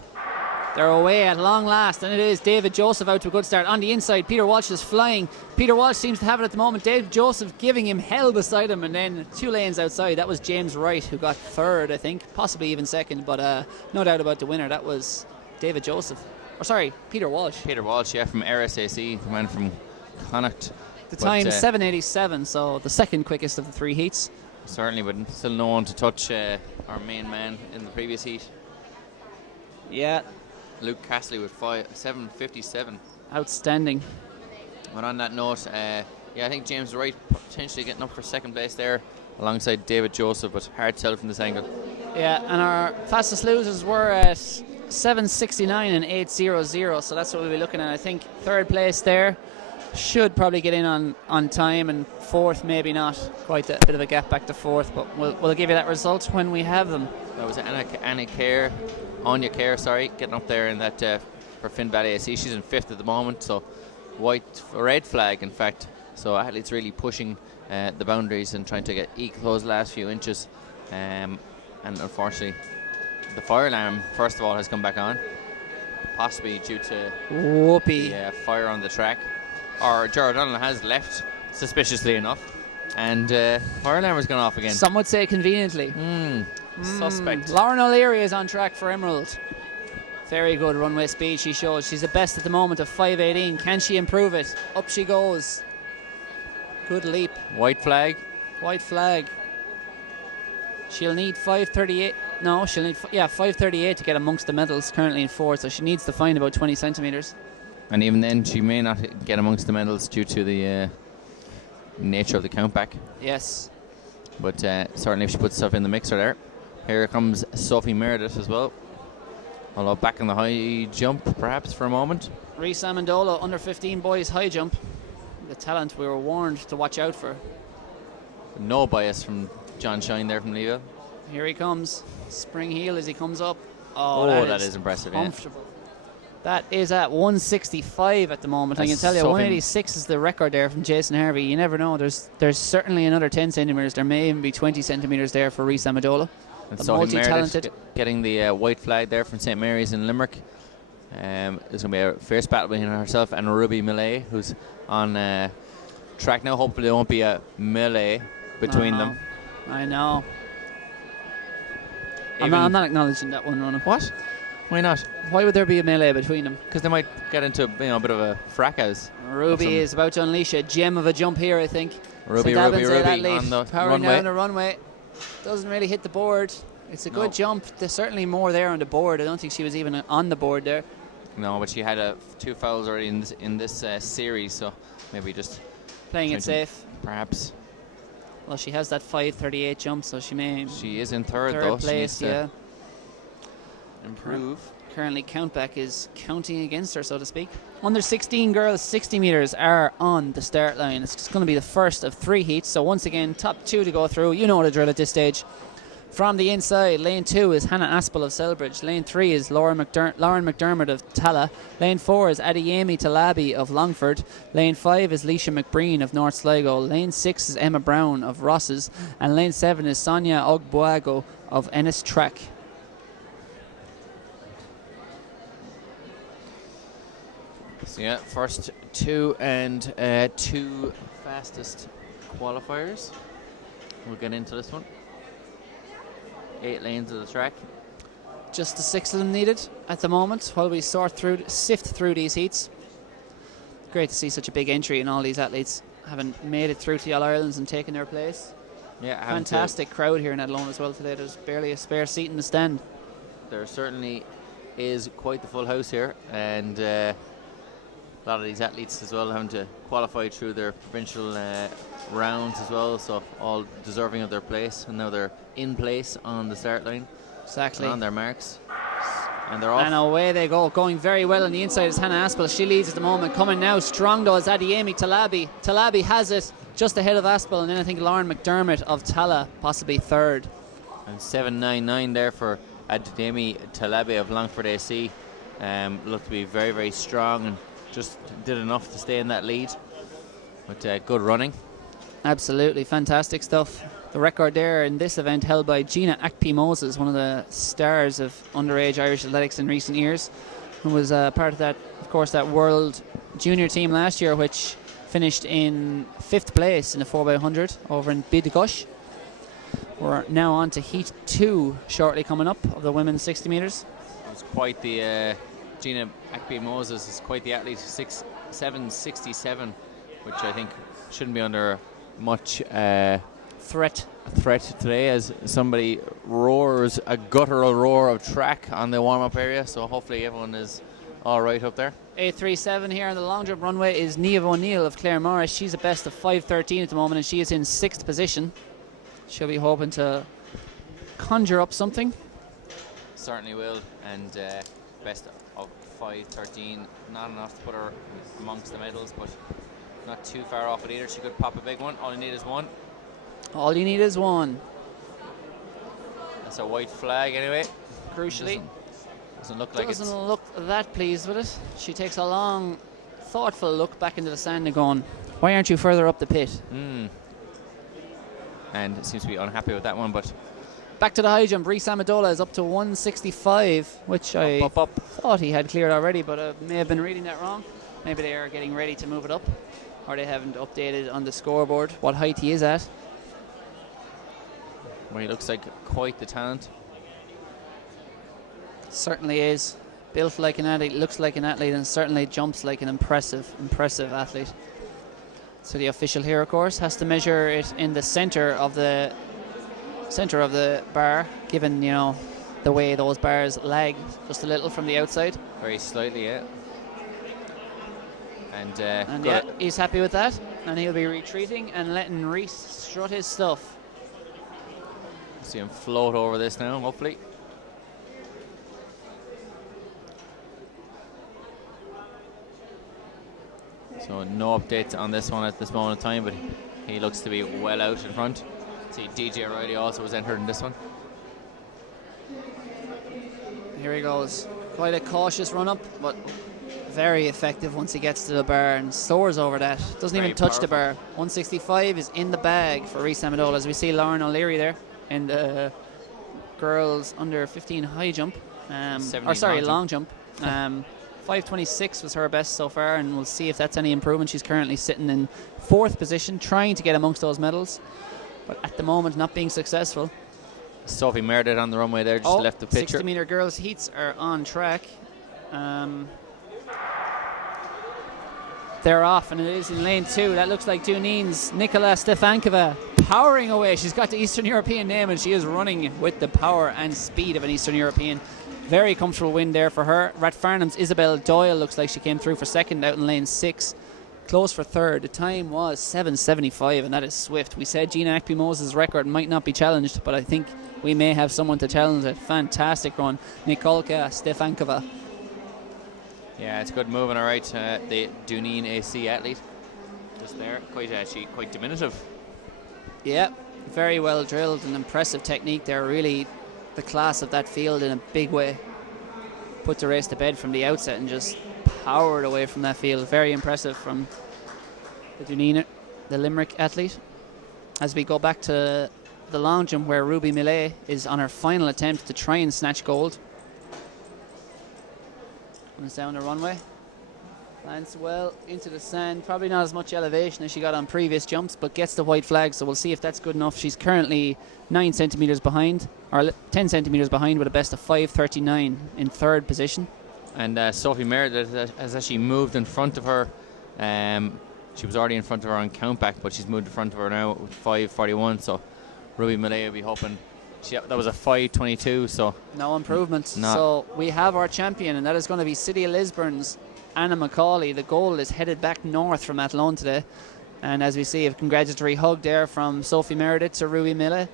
They're away at long last, and it is David Joseph out to a good start. On the inside, Peter Walsh is flying. Peter Walsh seems to have it at the moment. David Joseph giving him hell beside him, and then 2 lanes outside. That was James Wright, who got third, I think, possibly even second, but no doubt about the winner. That was David Joseph. Or sorry, Peter Walsh. Peter Walsh, yeah, from RSAC, went from Connacht. The time 7:87, so the second quickest of the 3 heats. Certainly, but still no one to touch our main man in the previous heat. Yeah. Luke Castley with 7:57. Outstanding. But on that note, I think James Wright potentially getting up for second place there alongside David Joseph, but hard to tell from this angle. Yeah, and our fastest losers were at 7:69 and 8:00, so that's what we'll be looking at. I think third place there should probably get in on time, and fourth maybe not. Quite a bit of a gap back to fourth, but we'll give you that result when we have them. That was Anya Kerr, getting up there in that for Finn Valley AC. She's in fifth at the moment, so red flag in fact. So athletes really pushing the boundaries and trying to eke those last few inches. And unfortunately, the fire alarm first of all has come back on, possibly due to the fire on the track. Or Gerard O'Donnell has left, suspiciously enough, and fire alarm has gone off again. Some would say conveniently. Suspect. Lauren O'Leary is on track for Emerald. Very good runway speed she shows. She's the best at the moment of 5:18. Can she improve it? Up she goes. Good leap. White flag. White flag. She'll need 5:38. No, she'll need 5:38 to get amongst the medals. Currently in fourth, so she needs to find about 20 centimetres. And even then, she may not get amongst the medals due to the nature of the countback. Yes. But certainly if she puts herself in the mixer there. Here comes Sophie Meredith as well. Although back in the high jump, perhaps, for a moment. Reese Amendola, under 15 boys high jump. The talent we were warned to watch out for. No bias from John Shine there from Leaville. Here he comes. Spring heel as he comes up. Oh, that is impressive. Comfortable. Yeah. That is at 165 at the moment. I can tell you, 186 is the record there from Jason Harvey. You never know. There's certainly another 10 centimetres. There may even be 20 centimetres there for Reese Amendola. And so multi-talented. Getting the white flag there from St. Mary's in Limerick. There's going to be a fierce battle between herself and Ruby Millet, who's on track now. Hopefully there won't be a melee between them. I know. I'm not acknowledging that one, Ronan. What? Why not? Why would there be a melee between them? Because they might get into a bit of a fracas. Ruby is about to unleash a gem of a jump here, I think. Ruby on the powering runway. down the runway. Doesn't really hit the board. It's a good jump. There's certainly more there on the board. I don't think she was even on the board there. No, but she had 2 fouls already in this series, so maybe just playing it safe. Perhaps. Well, she has that 5:38 jump, so she may. She is in third place, though. Yeah. Improve. Currently, Countback is counting against her, so to speak. Under 16 girls 60 metres are on the start line. It's just going to be the first of 3 heats. So once again, top 2 to go through. You know the drill at this stage. From the inside, lane 2 is Hannah Aspel of Selbridge. Lane 3 is Lauren McDermott of Tala. Lane 4 is Adeyemi Talabi of Longford. Lane 5 is Leisha McBreen of North Sligo. Lane 6 is Emma Brown of Rosses. And lane 7 is Sonia Ogbuago of Ennis Track. So yeah, first 2 and 2 fastest qualifiers. We'll get into this one. 8 lanes of the track. Just the 6 of them needed at the moment while we sift through these heats. Great to see such a big entry in all these athletes having made it through to the All-Irelands and taken their place. Yeah, fantastic crowd here in Athlone as well today. There's barely a spare seat in the stand. There certainly is quite the full house here, and a lot of these athletes as well having to qualify through their provincial rounds as well, so all deserving of their place, and now they're in place on the start line. Exactly. On their marks. And they're off. And away they go. Going very well on the inside is Hannah Aspel. She leads at the moment. Coming now strong though is Adeyemi Talabi. Talabi has it just ahead of Aspel, and then I think Lauren McDermott of Tala possibly third. And 7.99 there for Adeyemi Talabi of Longford AC. Looked to be very, very strong and just did enough to stay in that lead. But good running. Absolutely fantastic stuff. The record there in this event held by Gina Akpi-Moses, one of the stars of underage Irish athletics in recent years, who was part of that, of course, that world junior team last year, which finished in 5th place in the 4x100 over in Bydgoszcz. We're now on to Heat 2 shortly coming up of the women's 60 metres. It's quite the Gina Akpi-Moses is quite the athlete, 7.67, which I think shouldn't be under much threat today, as somebody roars a guttural roar of track on the warm-up area, so hopefully everyone is all right up there. 8.37 here on the long jump runway is Niamh O'Neill of Clare Morris. She's a best of 5.13 at the moment, and she is in 6th position. She'll be hoping to conjure up something. Certainly will, and best of 5.13, not enough to put her amongst the medals, but not too far off it either. She could pop a big one. All you need is one. All you need is one. That's a white flag anyway. Crucially. Doesn't look like it. Doesn't look that pleased with it. She takes a long, thoughtful look back into the sand and going, why aren't you further up the pit? And seems to be unhappy with that one, but back to the high jump. Reece Amendola is up to 165, which I thought he had cleared already, but I may have been reading that wrong. Maybe they are getting ready to move it up, or they haven't updated on the scoreboard what height he is at. Well, he looks like quite the talent. Certainly is. Built like an athlete, looks like an athlete, and certainly jumps like an impressive athlete. So the official here, of course, has to measure it in the center of the bar, given, you know, the way those bars lag just a little from the outside. Very slightly, yeah. And yeah, he's happy with that, and he'll be retreating and letting Reece strut his stuff. See him float over this now, hopefully. So no updates on this one at this moment in time, but he looks to be well out in front. See, DJ Riley also was entered in this one. Here he goes. Quite a cautious run up, but very effective once he gets to the bar and soars over that. Doesn't even touch the bar. 165 is in the bag for Reece Amendola, as we see Lauren O'Leary there in the girls under 15 high jump. Long jump. 5.26 was her best so far, and we'll see if that's any improvement. She's currently sitting in 4th position, trying to get amongst those medals, but at the moment not being successful. Sophie Meredith on the runway there, just left the picture. 60 metre girls heats are on track. They're off, and it is in lane 2. That looks like Duneen's Nicola Stefankova powering away. She's got the Eastern European name, and she is running with the power and speed of an Eastern European. Very comfortable win there for her. Rathfarnham's Isabel Doyle looks like she came through for 2nd out in lane 6. close for third. The time was 7:75, and that is swift. We said Gina Akpi-Moses' record might not be challenged, but I think we may have someone to challenge it. Fantastic run. Nikolka Stefankova. Yeah, it's good moving, all right. The Juvenile AC athlete. Just there. Quite diminutive. Yeah, very well drilled and impressive technique there. Really the class of that field in a big way. Put the race to bed from the outset and just powered away from that field. Very impressive from the Dunina, the Limerick athlete. As we go back to the long jump where Ruby Millet is on her final attempt to try and snatch gold. Comes down the runway. Lands well into the sand. Probably not as much elevation as she got on previous jumps, but gets the white flag, so we'll see if that's good enough. She's currently 9 centimetres behind, or 10 centimetres behind, with a best of 5:39 in third position. And Sophie Meredith has actually moved in front of her. She was already in front of her on countback, but she's moved in front of her now with 5:41. So Ruby Millet will be hoping. That was a 5:22, so no improvement. So we have our champion, and that is going to be City of Lisbon's Anna Macaulay. The goal is headed back north from Athlone today. And as we see, a congratulatory hug there from Sophie Meredith to Ruby Millet.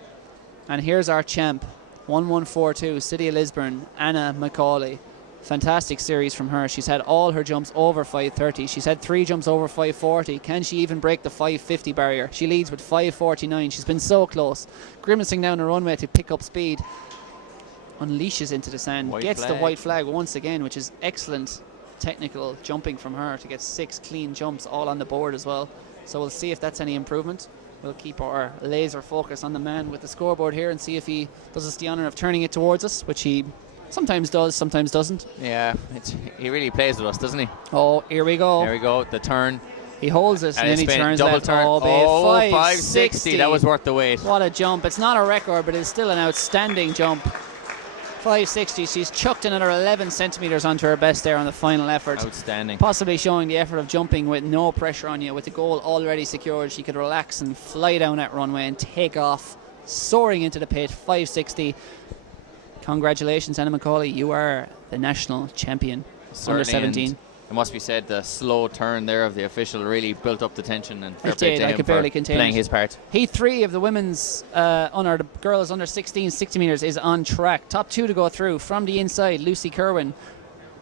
And here's our champ, 1142, City of Lisbon, Anna Macaulay. Fantastic series from her. She's had all her jumps over 5:30. She's had 3 jumps over 5:40. Can she even break the 5:50 barrier? She leads with 5:49. She's been so close. Grimacing down the runway to pick up speed. Unleashes into the sand. Gets the white flag once again, which is excellent technical jumping from her to get 6 clean jumps all on the board as well. So we'll see if that's any improvement. We'll keep our laser focus on the man with the scoreboard here and see if he does us the honour of turning it towards us, which he sometimes does, sometimes doesn't. Yeah, he really plays with us, doesn't he? Oh, here we go. There we go, the turn. He holds it and then he turns double left. turn. Oh, 560. That was worth the wait. What a jump. It's not a record, but it's still an outstanding jump. 560. She's chucked another 11 centimetres onto her best there on the final effort. Outstanding. Possibly showing the effort of jumping with no pressure on you. With the goal already secured, she could relax and fly down that runway and take off, soaring into the pit. 560. Congratulations, Anna Macaulay. You are the national champion. Certainly, under 17. It must be said, the slow turn there of the official really built up the tension, and fair It play did. to I him could for barely contain playing it. his part. Heat 3 of the women's the girls under 16 60 metres is on track. Top 2 to go through. From the inside, Lucy Kerwin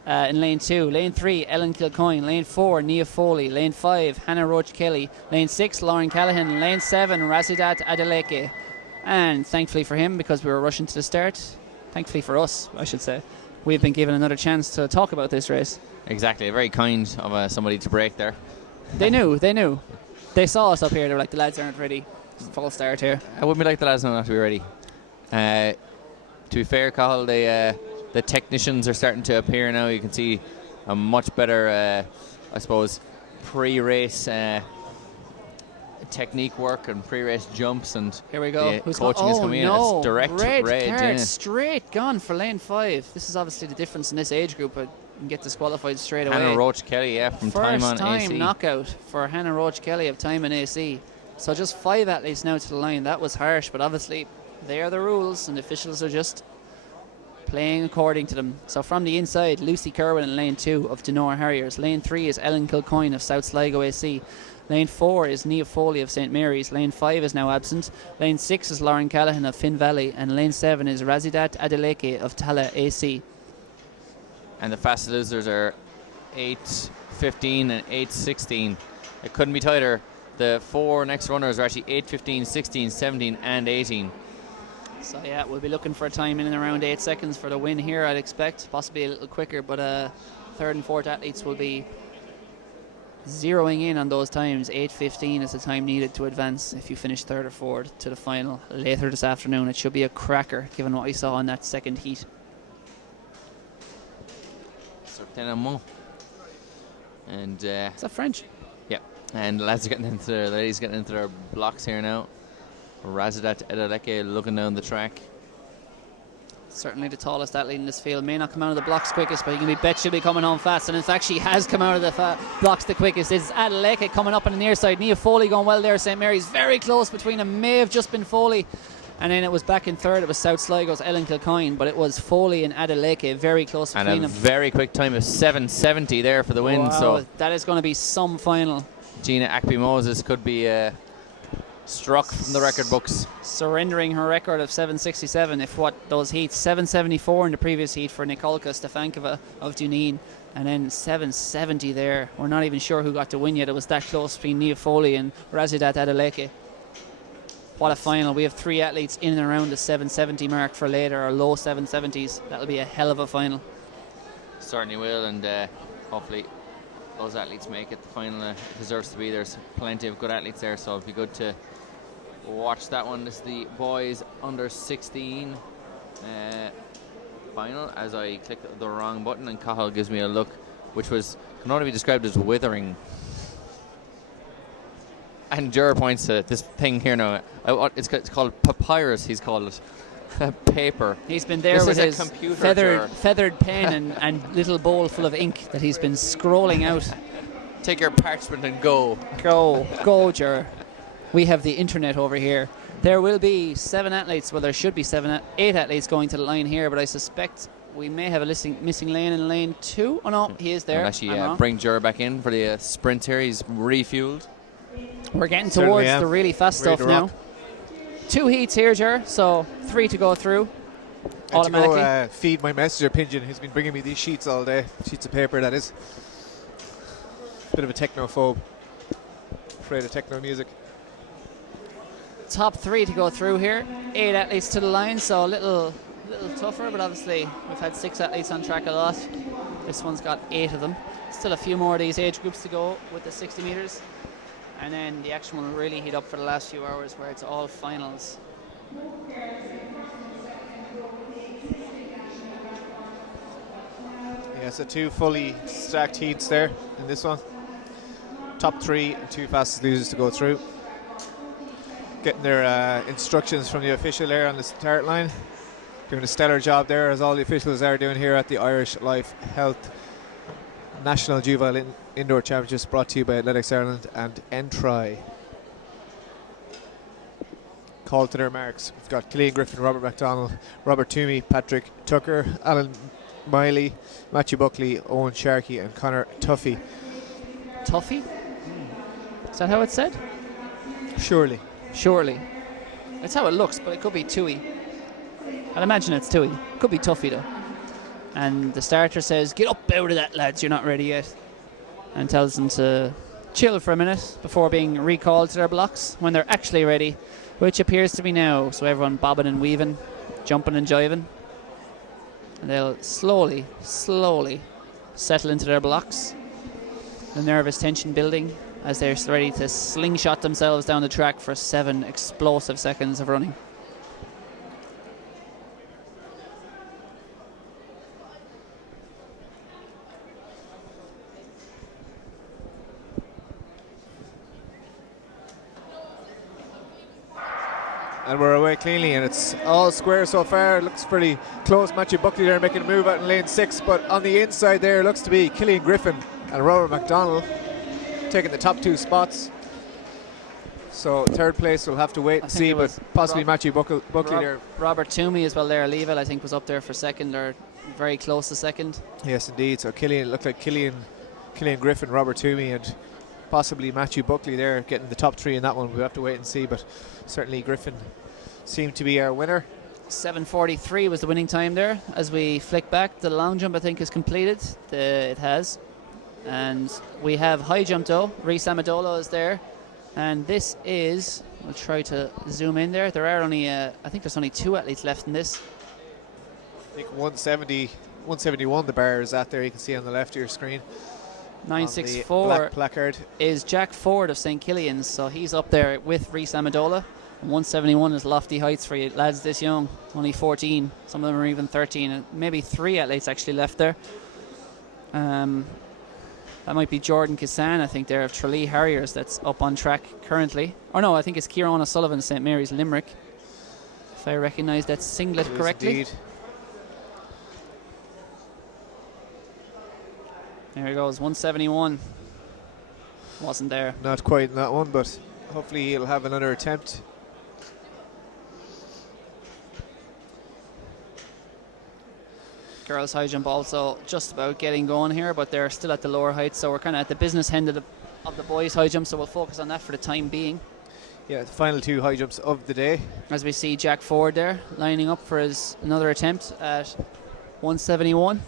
in lane 2. Lane 3, Ellen Kilcoyne. Lane 4, Nia Foley. Lane 5, Hannah Roach Kelly. Lane 6, Lauren Callahan. Lane 7, Razidat Adeleke. And thankfully for him, because we were rushing to the start, thankfully for us, I should say, we've been given another chance to talk about this race. Exactly, very kind of somebody to break there. They knew. They saw us up here. They were like, the lads aren't ready. False start here. I wouldn't be like the lads not to be ready. To be fair, Cathal, the technicians are starting to appear now. You can see a much better, I suppose, pre-race technique work and pre-race jumps, and here we go. The coaching is coming in. It's direct red card, yeah. Straight gone for lane 5. This is obviously the difference in this age group, but you can get disqualified straight away. Hannah Roach Kelly, yeah, from Time on AC. First time knockout for Hannah Roach Kelly of Time on AC. So just 5 athletes now to the line. That was harsh, but obviously they are the rules, and the officials are just playing according to them. So from the inside, Lucy Kerwin in lane 2 of Denora Harriers. Lane 3 is Ellen Kilcoyne of South Sligo AC. Lane 4 is Nia Foley of St Mary's. Lane 5 is now absent. Lane 6 is Lauren Callahan of Finn Valley. And lane 7 is Razidat Adeleke of Tala AC. And the fastest losers are 8:15 and 8:16. It couldn't be tighter. The 4 next runners are actually 8:15, 16, 17 and 18. So yeah, we'll be looking for a time in and around 8 seconds for the win here, I'd expect. Possibly a little quicker, but third and fourth athletes will be zeroing in on those times. 8:15 is the time needed to advance if you finish third or fourth to the final later this afternoon. It should be a cracker given what we saw in that second heat. Certainement. And is that French? Yeah. And the ladies getting into their blocks here now. Razidat Adeleke looking down the track. Certainly the tallest athlete in this field. May not come out of the blocks quickest, but you can bet she'll be coming on fast. And in fact, she has come out of the blocks the quickest. It's Adeleke coming up on the near side. Nia Foley going well there. St Mary's very close between them. May have just been Foley. And then it was back in third. It was South Sligo's Ellen Kilcoyne, but it was Foley and Adeleke very close between them. And a very quick time of 7:70 there for the win. Wow, so that is going to be some final. Gina Akpi-Moses could be struck from the record books. Surrendering her record of 7:67 if what those heats, 7:74 in the previous heat for Nikolka Stefankova of Juvenile, and then 7:70 there. We're not even sure who got to win yet. It was that close between Nia Foley and Razidat Adeleke. What a final. We have 3 athletes in and around the 7:70 mark for later, or low 7:70s. That'll be a hell of a final. Certainly will, and hopefully those athletes make it. The final deserves to be. There's plenty of good athletes there, so it'll be good to watch that one. This is the boys under 16 final, as I click the wrong button and Cahill gives me a look which can only be described as withering. And Ger points to this thing here now. It's called papyrus, he's called it. Paper. He's been there this with is his feathered pen and little bowl full of ink that he's been scrolling out. Take your parchment and go. Go, Ger. We have the internet over here. There will be 7 athletes. Well, there should be 8 athletes going to the line here, but I suspect we may have a missing lane in lane 2. Oh no, he is there. I'll actually bring Ger back in for the sprint here. He's refueled. We're getting towards the really fast stuff now. 2 heats here, Ger, so 3 to go through automatically. To go, feed my messenger pigeon, who's been bringing me these sheets all day. Sheets of paper, that is. Bit of a technophobe. Afraid of techno music. Top 3 to go through here. 8 athletes to the line, so a little tougher, but obviously we've had 6 athletes on track a lot. This one's got 8 of them. Still a few more of these age groups to go with the 60 metres. And then the action will really heat up for the last few hours where it's all finals. Yeah, so 2 fully stacked heats there in this one. Top 3 and 2 fastest losers to go through. Getting their instructions from the official there on the start line. Doing a stellar job there, as all the officials are doing here at the Irish Life Health National Juvenile Indoor Championships, brought to you by Athletics Ireland and Entry. Call to their marks. We've got Cillian Griffin, Robert McDonald, Robert Toomey, Patrick Tucker, Alan Miley, Matthew Buckley, Owen Sharkey and Connor Tuffy. Tuffy? Is that how it's said? Surely. That's how it looks, but it could be Tui. I'd imagine it's Tui. Could be Tuffy though. And the starter says, "Get up out of that, lads, you're not ready yet." And tells them to chill for a minute before being recalled to their blocks when they're actually ready, which appears to be now. So everyone bobbing and weaving, jumping and jiving. And they'll slowly settle into their blocks. The nervous tension building as they're ready to slingshot themselves down the track for 7 explosive seconds of running. And we're away cleanly, and it's all square so far. It looks pretty close. Matthew Buckley there making a move out in lane 6, but on the inside there looks to be Cillian Griffin and Robert McDonald taking the top 2 spots. So third place we'll have to wait and see, but possibly Matthew Buckley there. Robert Toomey as well there. Leavell I think was up there for second, or very close to second. Yes, indeed. So Cillian, looked like Cillian Griffin, Robert Toomey and possibly Matthew Buckley there getting the top 3 in that one. We'll have to wait and see, but certainly Griffin seemed to be our winner. 7:43 was the winning time there. As we flick back, the long jump I think is completed. It has. And we have high jump though. Reece Amendola is there. And this is, we'll try to zoom in there. There are only, I think there's only 2 athletes left in this. I think 171 the bar is at there. You can see on the left of your screen. 964 placard is Jack Ford of St. Killian's, so he's up there with Reece Amendola. And 171 is lofty heights for you lads this young, only 14. Some of them are even 13, and maybe 3 athletes actually left there. That might be Jordan Kissan, I think, there of Tralee Harriers that's up on track currently. Or no, I think it's Kieran O'Sullivan, St. Mary's Limerick, if I recognise that singlet correctly. Indeed. There he goes, 171. Wasn't there. Not quite in that one, but hopefully he'll have another attempt. Girls high jump also just about getting going here, but they're still at the lower heights, so we're kind of at the business end of the boys' high jump, so we'll focus on that for the time being. Yeah, the final 2 high jumps of the day. As we see Jack Ford there lining up for his another attempt at 171.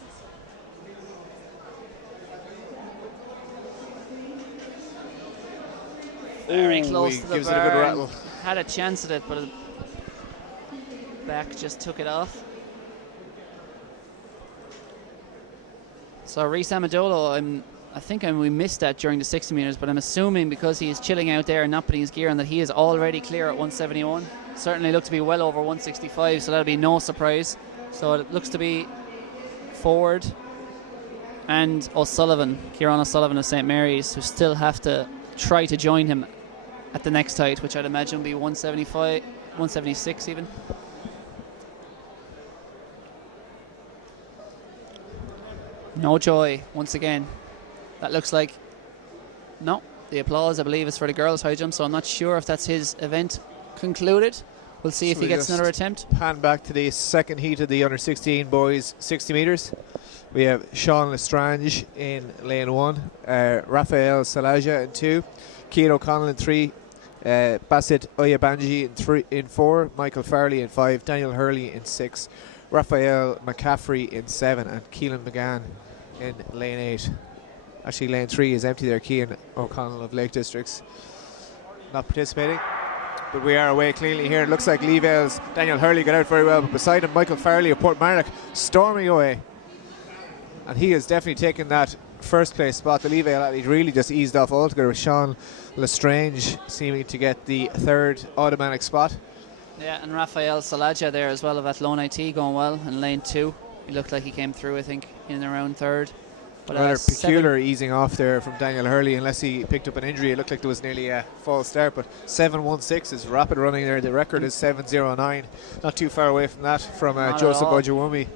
Very close he to the gives it a bar good and rattle. had a chance at it, but back just took it off. So Reece Amendola, I think we missed that during the 60 metres, but I'm assuming because he's chilling out there and not putting his gear on that he is already clear at 171. Certainly looked to be well over 165, so that'll be no surprise. So it looks to be Ford and Kieran O'Sullivan of St Mary's, who still have to try to join him at the next height, which I'd imagine will be 175, 176 even. No joy once again. That looks like no. The applause, I believe, is for the girls' high jump, so I'm not sure if that's his event concluded. We'll see if he gets another attempt. Pan back to the second heat of the under 16 boys 60 metres. We have Sean Lestrange in lane 1, Raphael Salaja in 2, Keane O'Connell in 3, Basit Oyebanji in 4, Michael Farley in 5, Daniel Hurley in 6, Raphael McCaffrey in 7, and Keelan McGann in lane 8. Actually, lane 3 is empty there. Keane O'Connell of Lake Districts not participating. But we are away cleanly here. It looks like Lee Vale's Daniel Hurley got out very well, but beside him Michael Farley of Portmarnock storming away. And he has definitely taken that first place spot. The Lee Vale athlete really just eased off altogether, with Sean Lestrange seeming to get the third automatic spot. Yeah, and Raphael Salaja there as well of Athlone IT going well in lane 2. He looked like he came through, I think, in and around third. But rather peculiar easing off there from Daniel Hurley, unless he picked up an injury. It looked like there was nearly a false start, but 7.16 is rapid running there. The record is 7.09, not too far away from that from Joseph Ojawumi.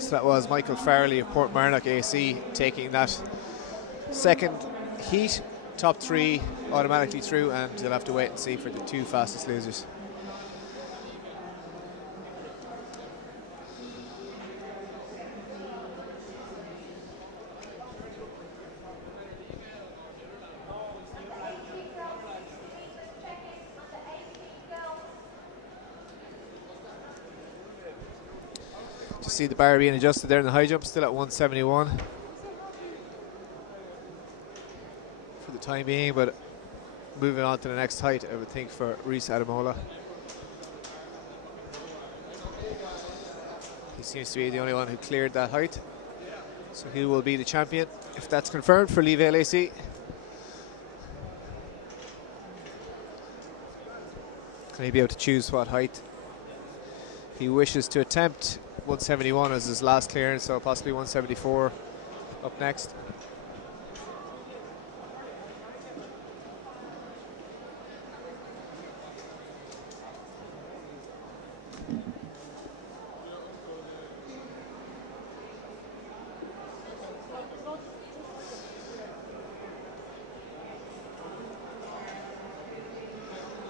So that was Michael Farley of Portmarnock AC taking that second heat. Top 3 automatically through, and you'll have to wait and see for the 2 fastest losers. To see the bar being adjusted there in the high jump, still at 171 for the time being, but moving on to the next height, I would think, for Reece Adamola. He seems to be the only one who cleared that height, so he will be the champion if that's confirmed for Lee Vale AC. Can he be able to choose what height he wishes to attempt? 171 as his last clearance, so possibly 174 up next.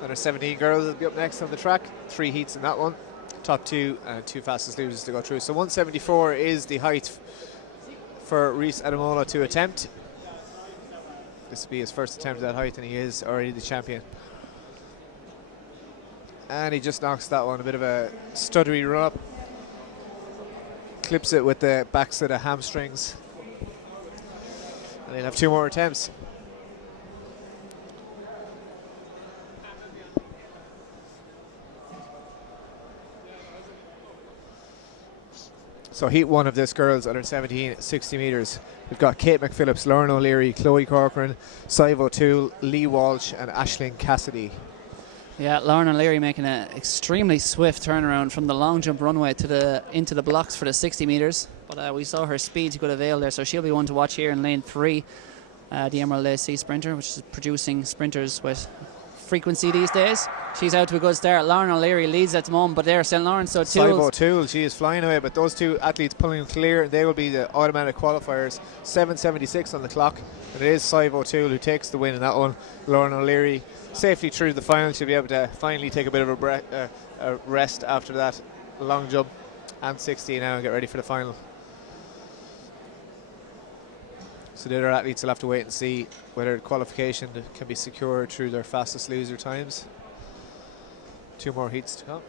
Under 17 girls will be up next on the track. 3 heats in that one. Top 2 and 2 fastest losers to go through. So 174 is the height for Reece Adamola to attempt. This will be his first attempt at that height, and he is already the champion. And he just knocks that one, a bit of a stuttery run up. Clips it with the backs of the hamstrings. And he'll have 2 more attempts. So heat 1 of this girls under 17 60 metres. We've got Kate McPhillips, Lauren O'Leary, Chloe Corcoran, Sive O'Toole, Lee Walsh and Aisling Cassidy. Yeah, Lauren O'Leary making an extremely swift turnaround from the long jump runway to into the blocks for the 60 metres. But we saw her speed to good avail there, so she'll be one to watch here in lane 3. The Emerald AC Sprinter, which is producing sprinters with frequency these days. She's out to a good start. Lauren O'Leary leads at the moment, but there's St Lawrence Sive O'Toole, she is flying away, but those 2 athletes pulling clear, they will be the automatic qualifiers. 7.76 on the clock, and it is Sive O'Toole who takes the win in that one. Lauren O'Leary safely through the final. She'll be able to finally take a bit of a rest after that long jump. and 60 now and get ready for the final. So the other athletes will have to wait and see whether qualification can be secured through their fastest loser times. 2 more heats to come.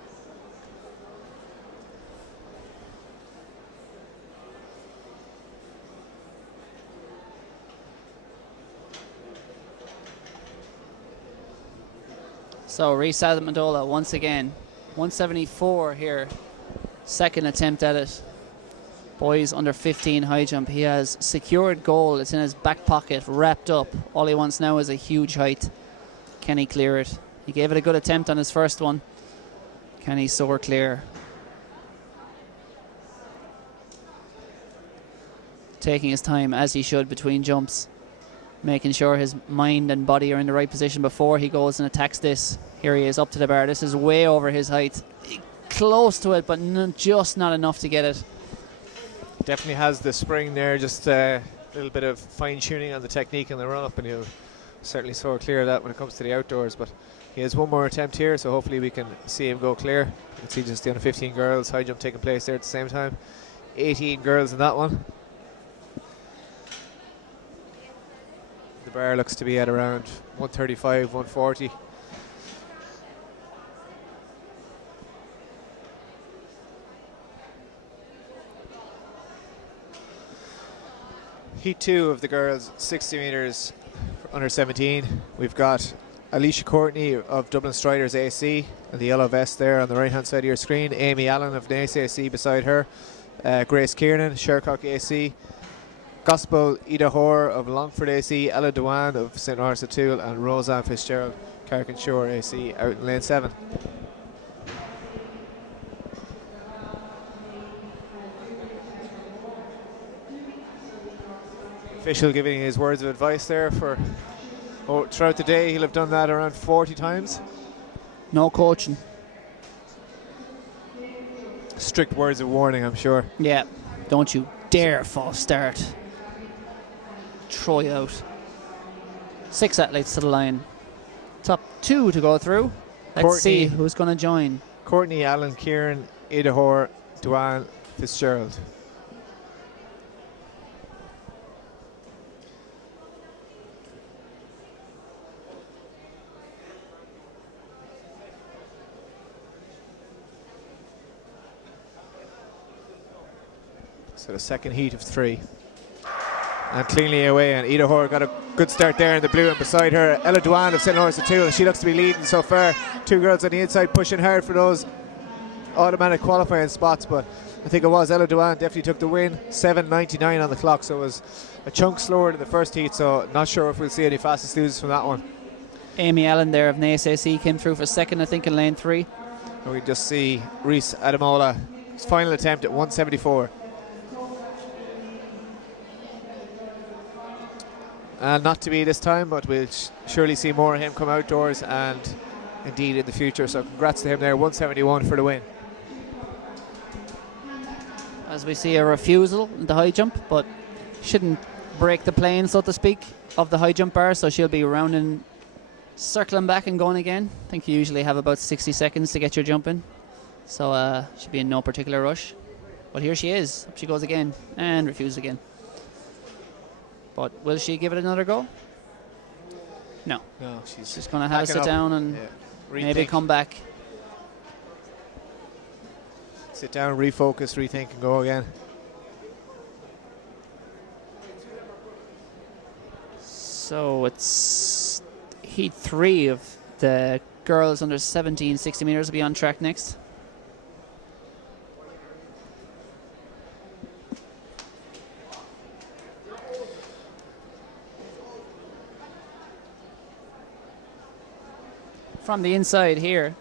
So Rhys Amendola once again, 174 here, second attempt at it. Boys under 15 high jump. He has secured goal. It's in his back pocket, wrapped up. All he wants now is a huge height. Can he clear it? He gave it a good attempt on his first one. Can he soar clear? Taking his time as he should between jumps, making sure his mind and body are in the right position before he goes and attacks this. Here he is up to the bar. This is way over his height. Close to it, but just not enough to get it. Definitely has the spring there, just a little bit of fine tuning on the technique and the run up, and he'll certainly soar clear of that when it comes to the outdoors. But he has one more attempt here, so hopefully we can see him go clear. You can see just the under 15 girls high jump taking place there at the same time. 18 girls in that one. The bar looks to be at around 135, 140. Heat 2 of the girls, 60 metres under 17. We've got Alicia Courtney of Dublin Striders AC and the yellow vest there on the right hand side of your screen. Amy Allen of Naas AC beside her. Grace Kiernan, Shercock AC. Gospel Ida Hoare of Longford AC. Ella Dewan of St. Lawrence O'Toole, and Roseanne Fitzgerald, Carrick-on-Shore AC out in lane 7. Official giving his words of advice there for throughout the day. He'll have done that around 40 times. No coaching. Strict words of warning, I'm sure. Yeah, don't you dare false start. Throw you out. 6 athletes to the line. Top 2 to go through. Let's see who's going to join. Courtney, Allen, Kieran, Ida Hoare, Duane, Fitzgerald. So the second heat of 3. And cleanly away, and Ida Hoare got a good start there in the blue, and beside her Ella Dewan of St. Lawrence O'Toole. She looks to be leading so far. 2 girls on the inside pushing hard for those automatic qualifying spots, but I think it was Ella Dewan definitely took the win. 7:99 on the clock, so it was a chunk slower than the first heat, so not sure if we'll see any fastest losers from that one. Amy Allen there of Naas AC came through for second, I think, in lane 3. And we just see Rhys Amendola, his final attempt at 174. And not to be this time, but we'll surely see more of him come outdoors and indeed in the future. So congrats to him there, 171 for the win. As we see a refusal in the high jump, but shouldn't break the plane, so to speak, of the high jump bar. So she'll be rounding, circling back and going again. I think you usually have about 60 seconds to get your jump in. So she'll be in no particular rush. But here she is. Up she goes again and refuses again. But will she give it another go? No. No, she's just going to have a sit down and maybe come back. Sit down, refocus, rethink, and go again. So it's heat 3 of the girls under 17 60 metres will be on track next. From the inside here,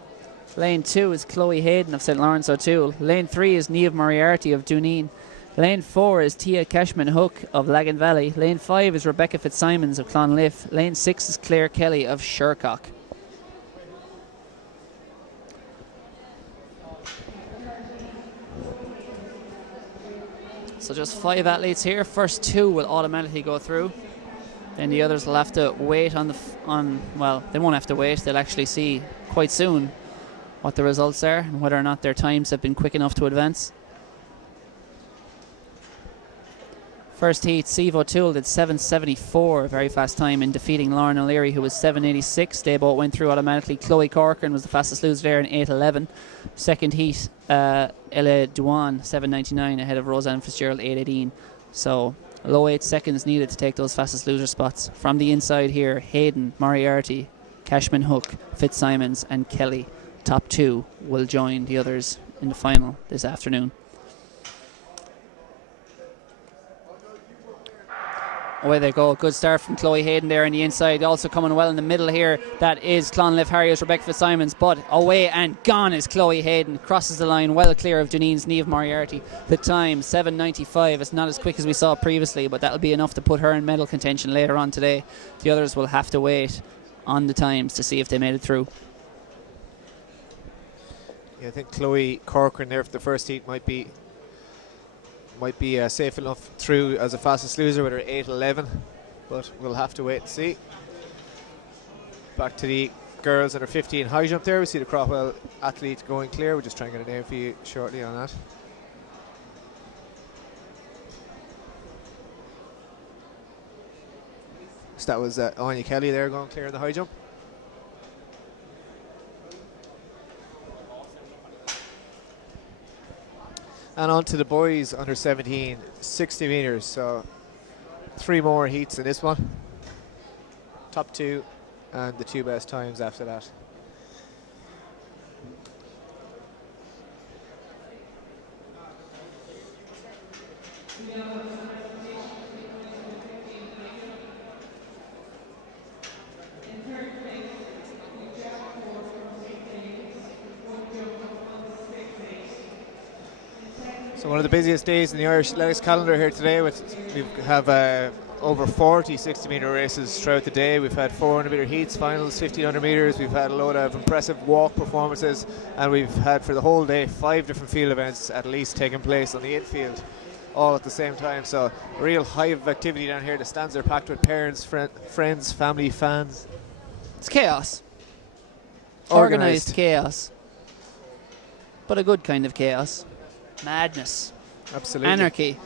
lane 2 is Chloe Hayden of St. Lawrence O'Toole. Lane 3 is Niamh Moriarty of Duneen. Lane 4 is Tia Cashman-Hook of Lagan Valley. Lane 5 is Rebecca Fitzsimons of Clonliffe. Lane 6 is Claire Kelly of Shercock. So just 5 athletes here. First 2 will automatically go through. Then the others will have to wait well, they won't have to wait. They'll actually see quite soon what the results are and whether or not their times have been quick enough to advance. First heat, Steve O'Toole did 7.74, a very fast time in defeating Lauren O'Leary, who was 7.86. They both went through automatically. Chloe Corcoran was the fastest loser there in 8.11. Second heat, Ella Duan, 7.99, ahead of Roseanne Fitzgerald, 8.18. So low 8 seconds needed to take those fastest loser spots. From the inside here, Hayden, Moriarty, Cashman Hook, Fitzsimons and Kelly. Top 2 will join the others in the final this afternoon. Away they go. Good start from Chloe Hayden there on the inside. Also coming well in the middle here. That is Clonliffe Harriers, Rebecca Fitzsimons. But away and gone is Chloe Hayden. Crosses the line well clear of Janine's Niamh Moriarty. The time, 7.95. It's not as quick as we saw previously, but that'll be enough to put her in medal contention later on today. The others will have to wait on the times to see if they made it through. Yeah, I think Chloe Corcoran there for the first heat might be safe enough through as a fastest loser with her 8.11, but we'll have to wait and see. Back to the girls and her 15 high jump there. We see the Cropwell athlete going clear. We'll just try and get a name for you shortly on that. So that was Anya Kelly there going clear in the high jump. And on to the boys under 17, 60 metres. So 3 more heats in this one. Top 2 and the 2 best times after that. So one of the busiest days in the Irish athletics calendar here today. We have over 40 60-metre races throughout the day. We've had 400-metre heats, finals, 1500 metres. We've had a load of impressive walk performances, and we've had for the whole day 5 different field events at least taking place on the infield, all at the same time. So a real hive of activity down here. The stands are packed with parents, friends, family, fans. It's chaos. Organised chaos. But a good kind of chaos. Madness. Absolutely. Anarchy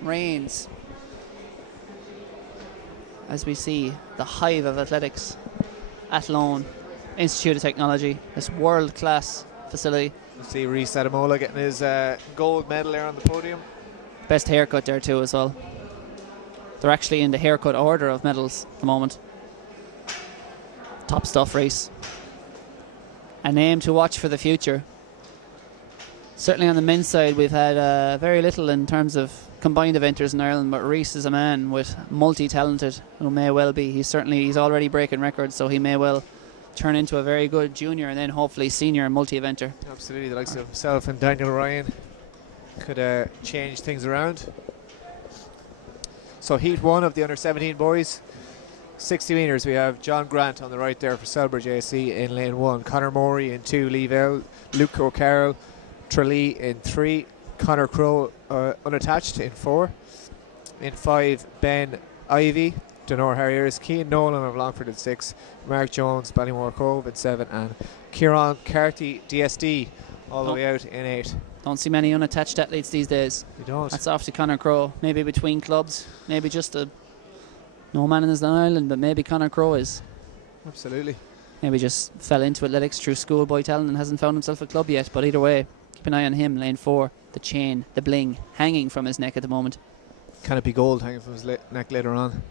reigns as we see the hive of athletics at Lone Institute of Technology, this world-class facility. You see Rhys Adamola getting his gold medal there on the podium. Best haircut there too as well. They're actually in the haircut order of medals at the moment. Top stuff, Rhys. A name to watch for the future. Certainly on the men's side, we've had very little in terms of combined eventers in Ireland, but Rhys is a man with multi-talented who may well be. He's already breaking records, so he may well turn into a very good junior and then hopefully senior multi-eventer. Absolutely, the likes of himself and Daniel Ryan could change things around. So heat 1 of the under 17 boys, 60 metres. We have John Grant on the right there for Selbridge AC in lane 1, Conor Morey in 2, Lee Vell, Luke O'Carroll, Tralee in 3, Conor Crowe unattached in 4. In 5, Ben Ivy, Denore Harriers, Cian Nolan of Longford in 6, Mark Jones, Ballymore Cove in 7, and Kieran Carty, DSD, all the way out in 8. Don't see many unattached athletes these days. You don't. That's off to Conor Crowe. Maybe between clubs, maybe just no man in his own island, but maybe Conor Crowe is. Absolutely. Maybe just fell into athletics through schoolboy talent and hasn't found himself a club yet, but either way, keep an eye on him, lane 4, the chain, the bling, hanging from his neck at the moment. Can it be gold hanging from his neck later on?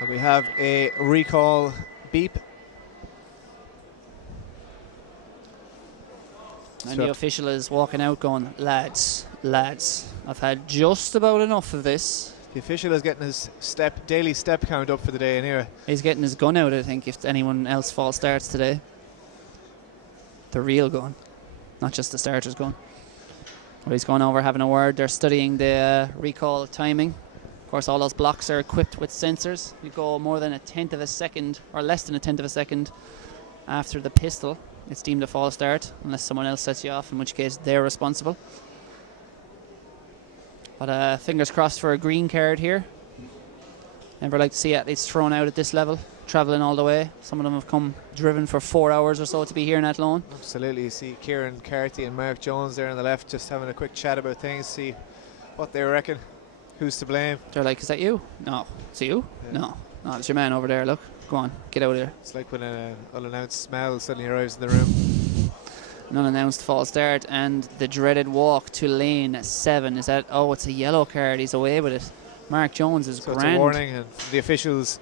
And we have a recall beep. And the official is walking out going, lads, I've had just about enough of this. The official is getting his daily step count up for the day anyway. He's getting his gun out, I think, if anyone else false starts today. The real gun, not just the starter's gun. Well, he's going over having a word. They're studying the recall timing. Of course, all those blocks are equipped with sensors. You go more than a tenth of a second, or less than a tenth of a second after the pistol, it's deemed a false start, unless someone else sets you off, in which case they're responsible. But fingers crossed for a green card here. Never like to see athletes thrown out at this level, travelling all the way. Some of them have come driven for 4 hours or so to be here in Athlone. Absolutely. You see Kieran Carty and Mark Jones there on the left just having a quick chat about things, see what they reckon, Who's to blame? They're like, is that you? No. Is it you? No. No, it's your man over there. Look, go on, get out of there. It's like when an unannounced smell suddenly arrives in the room. An unannounced false start, and the dreaded walk to lane 7. Is that? Oh, it's a yellow card. He's away with it. Mark Jones is So grand. it's a warning, and from the officials'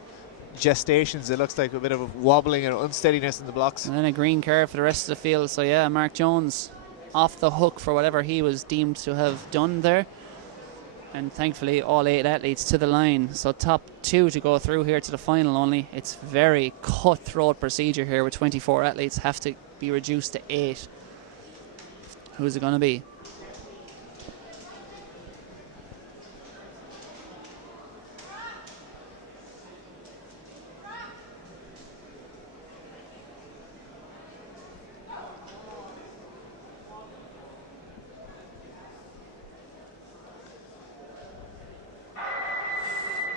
gestations, it looks like a bit of a wobbling and unsteadiness in the blocks. And then a green card for the rest of the field. So yeah, Mark Jones off the hook for whatever he was deemed to have done there. And thankfully all 8 athletes to the line. So top 2 to go through here to the final only. It's very cutthroat procedure here with 24 athletes have to be reduced to 8. Who's it going to be?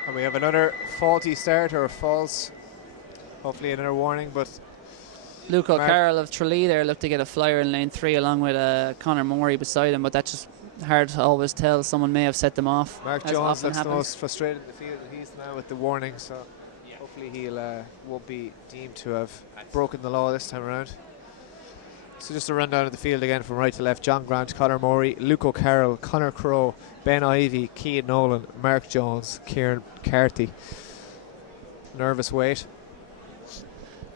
And we have another faulty start, or false, hopefully another warning, but Luke Mark- O'Carroll of Tralee there looked to get a flyer in lane 3 along with Conor Morey beside him, but that's just hard to always tell. Someone may have set them off. Mark as Jones often looks the happens. most frustrated in the field, and he's now with the warning, so hopefully he'll won't be deemed to have broken the law this time around. So just a rundown of the field again from right to left: John Grant, Conor Morey, Luke O'Carroll, Conor Crowe, Ben Ivey, Cian Nolan, Mark Jones, Kieran Carthy. Nervous wait.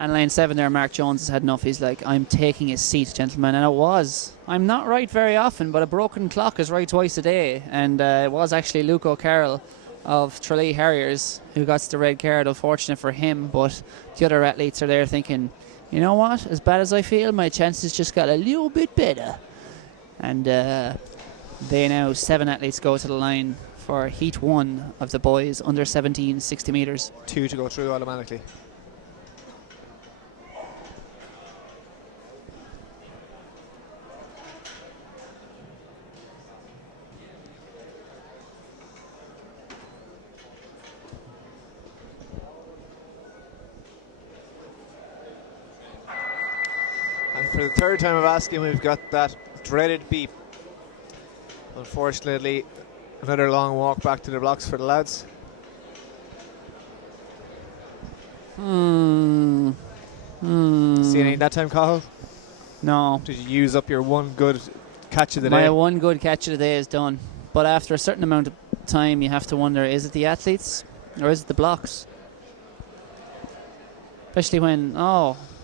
And lane 7 there, Mark Jones has had enough. He's like, I'm taking his seat, gentlemen. And it was. I'm not right very often, but a broken clock is right twice a day. And it was actually Luke O'Carroll of Tralee Harriers who got the red card. Unfortunate for him, but the other athletes are there thinking, you know what, as bad as I feel, my chances just got a little bit better. And they now, 7 athletes go to the line for heat 1 of the boys under 17 60 metres. 2 to go through automatically. And for the third time of asking, we've got that dreaded beep. Unfortunately, another long walk back to the blocks for the lads. Hmm. See anything that time, Cahill? No. Did you use up your one good catch of the My day? one good catch of the day is done. But after a certain amount of time, you have to wonder, is it the athletes or is it the blocks? Especially when,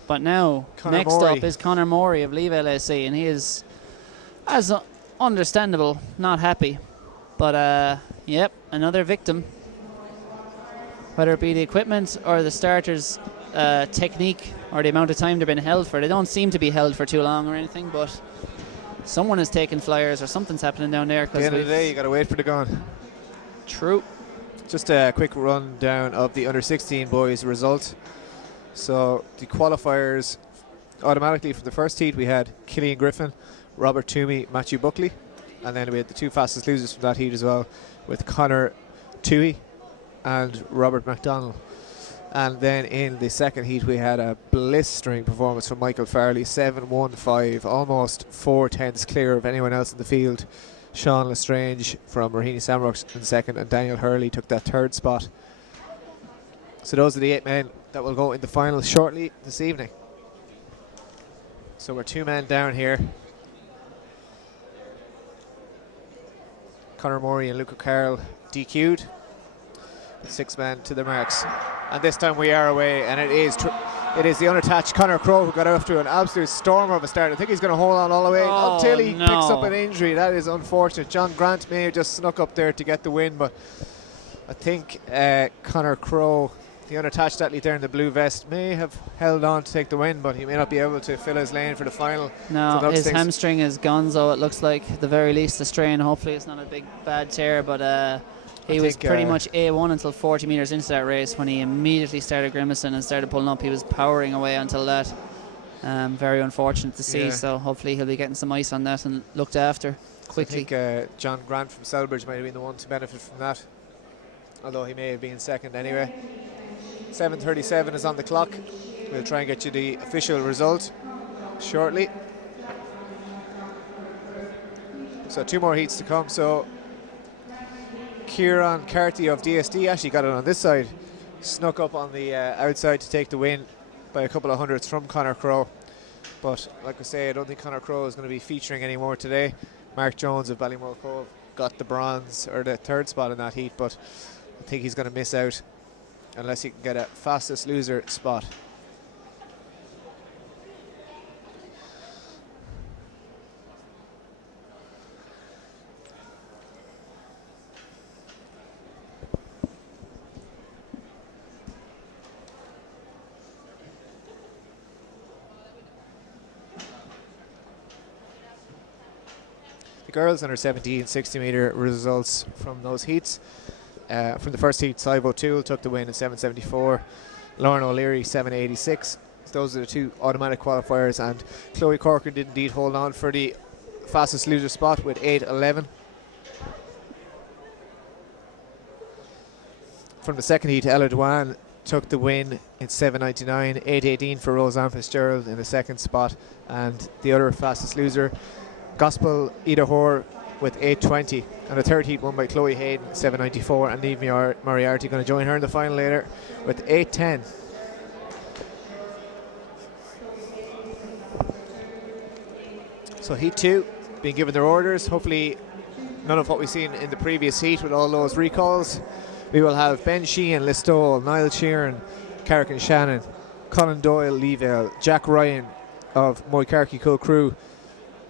but now, Conor next Morey. up is Conor Morey of Leave LSE, and he is, as understandable, not happy. But, yep, another victim. Whether it be the equipment or the starters' technique or the amount of time they've been held for. They don't seem to be held for too long or anything, but someone is taking flyers or something's happening down there. At the end of the day, you got to wait for the gun. True. Just a quick rundown of the under 16 boys' result. So the qualifiers automatically for the first heat, we had Killian Griffin, Robert Toomey, Matthew Buckley, and then we had the 2 fastest losers from that heat as well, with Connor Toohey and Robert McDonald. And then in the second heat, we had a blistering performance from Michael Farley, 7-1-5, almost 4 tenths clear of anyone else in the field. Sean Lestrange from Raheny Samrocks in second, and Daniel Hurley took that 3rd spot. So those are the 8 men that will go in the final shortly this evening. So we're 2 men down here. Conor Morey and Luke O'Carroll DQ'd. 6 men to the marks. And this time we are away, and it is the unattached Conor Crowe who got off to an absolute storm of a start. I think he's going to hold on all the way until he picks up an injury. That is unfortunate. John Grant may have just snuck up there to get the win, but I think Conor Crowe, the unattached athlete there in the blue vest, may have held on to take the win, but he may not be able to fill his lane for the final. No, So his things- hamstring is gonzo, it looks like. At the very least, a strain. Hopefully it's not a big bad tear, but he was think, pretty much A1 until 40 metres into that race, when he immediately started grimacing and started pulling up. He was powering away until that. Very unfortunate to see, Yeah. so hopefully he'll be getting some ice on that and looked after quickly. I think John Grant from Selbridge might have been the one to benefit from that, although he may have been second anyway. 7:37 is on the clock. We'll try and get you the official result shortly. So 2 more heats to come. So Kieran Carty of DSD actually got it on this side. Snuck up on the outside to take the win by a couple of hundredths from Conor Crowe. But like I say, I don't think Conor Crowe is going to be featuring anymore today. Mark Jones of Ballymoor Cove got the bronze or the third spot in that heat, but I think he's going to miss out unless he can get a fastest loser spot. Girls under 17 60 metre results from those heats. From the first heat, Sive O'Toole took the win at 7.74, Lauren O'Leary 7.86. Those are the two automatic qualifiers, and Chloe Corcoran did indeed hold on for the fastest loser spot with 8.11. From the second heat, Ella Dwan took the win in 7.99, 8.18 for Roseanne Fitzgerald in the second spot, and the other fastest loser, Gospel Ida Hoare with 8.20, and the third heat won by Chloe Hayden 7.94, and Neve Moriarty going to join her in the final later with 8.10. So heat 2 being given their orders. Hopefully none of what we've seen in the previous heat with all those recalls. We will have Ben Sheehan, Listowel, Niall Sheeran, Carrick and Shannon, Colin Doyle, Leavale, Jack Ryan of Moycarkey Cool Crew,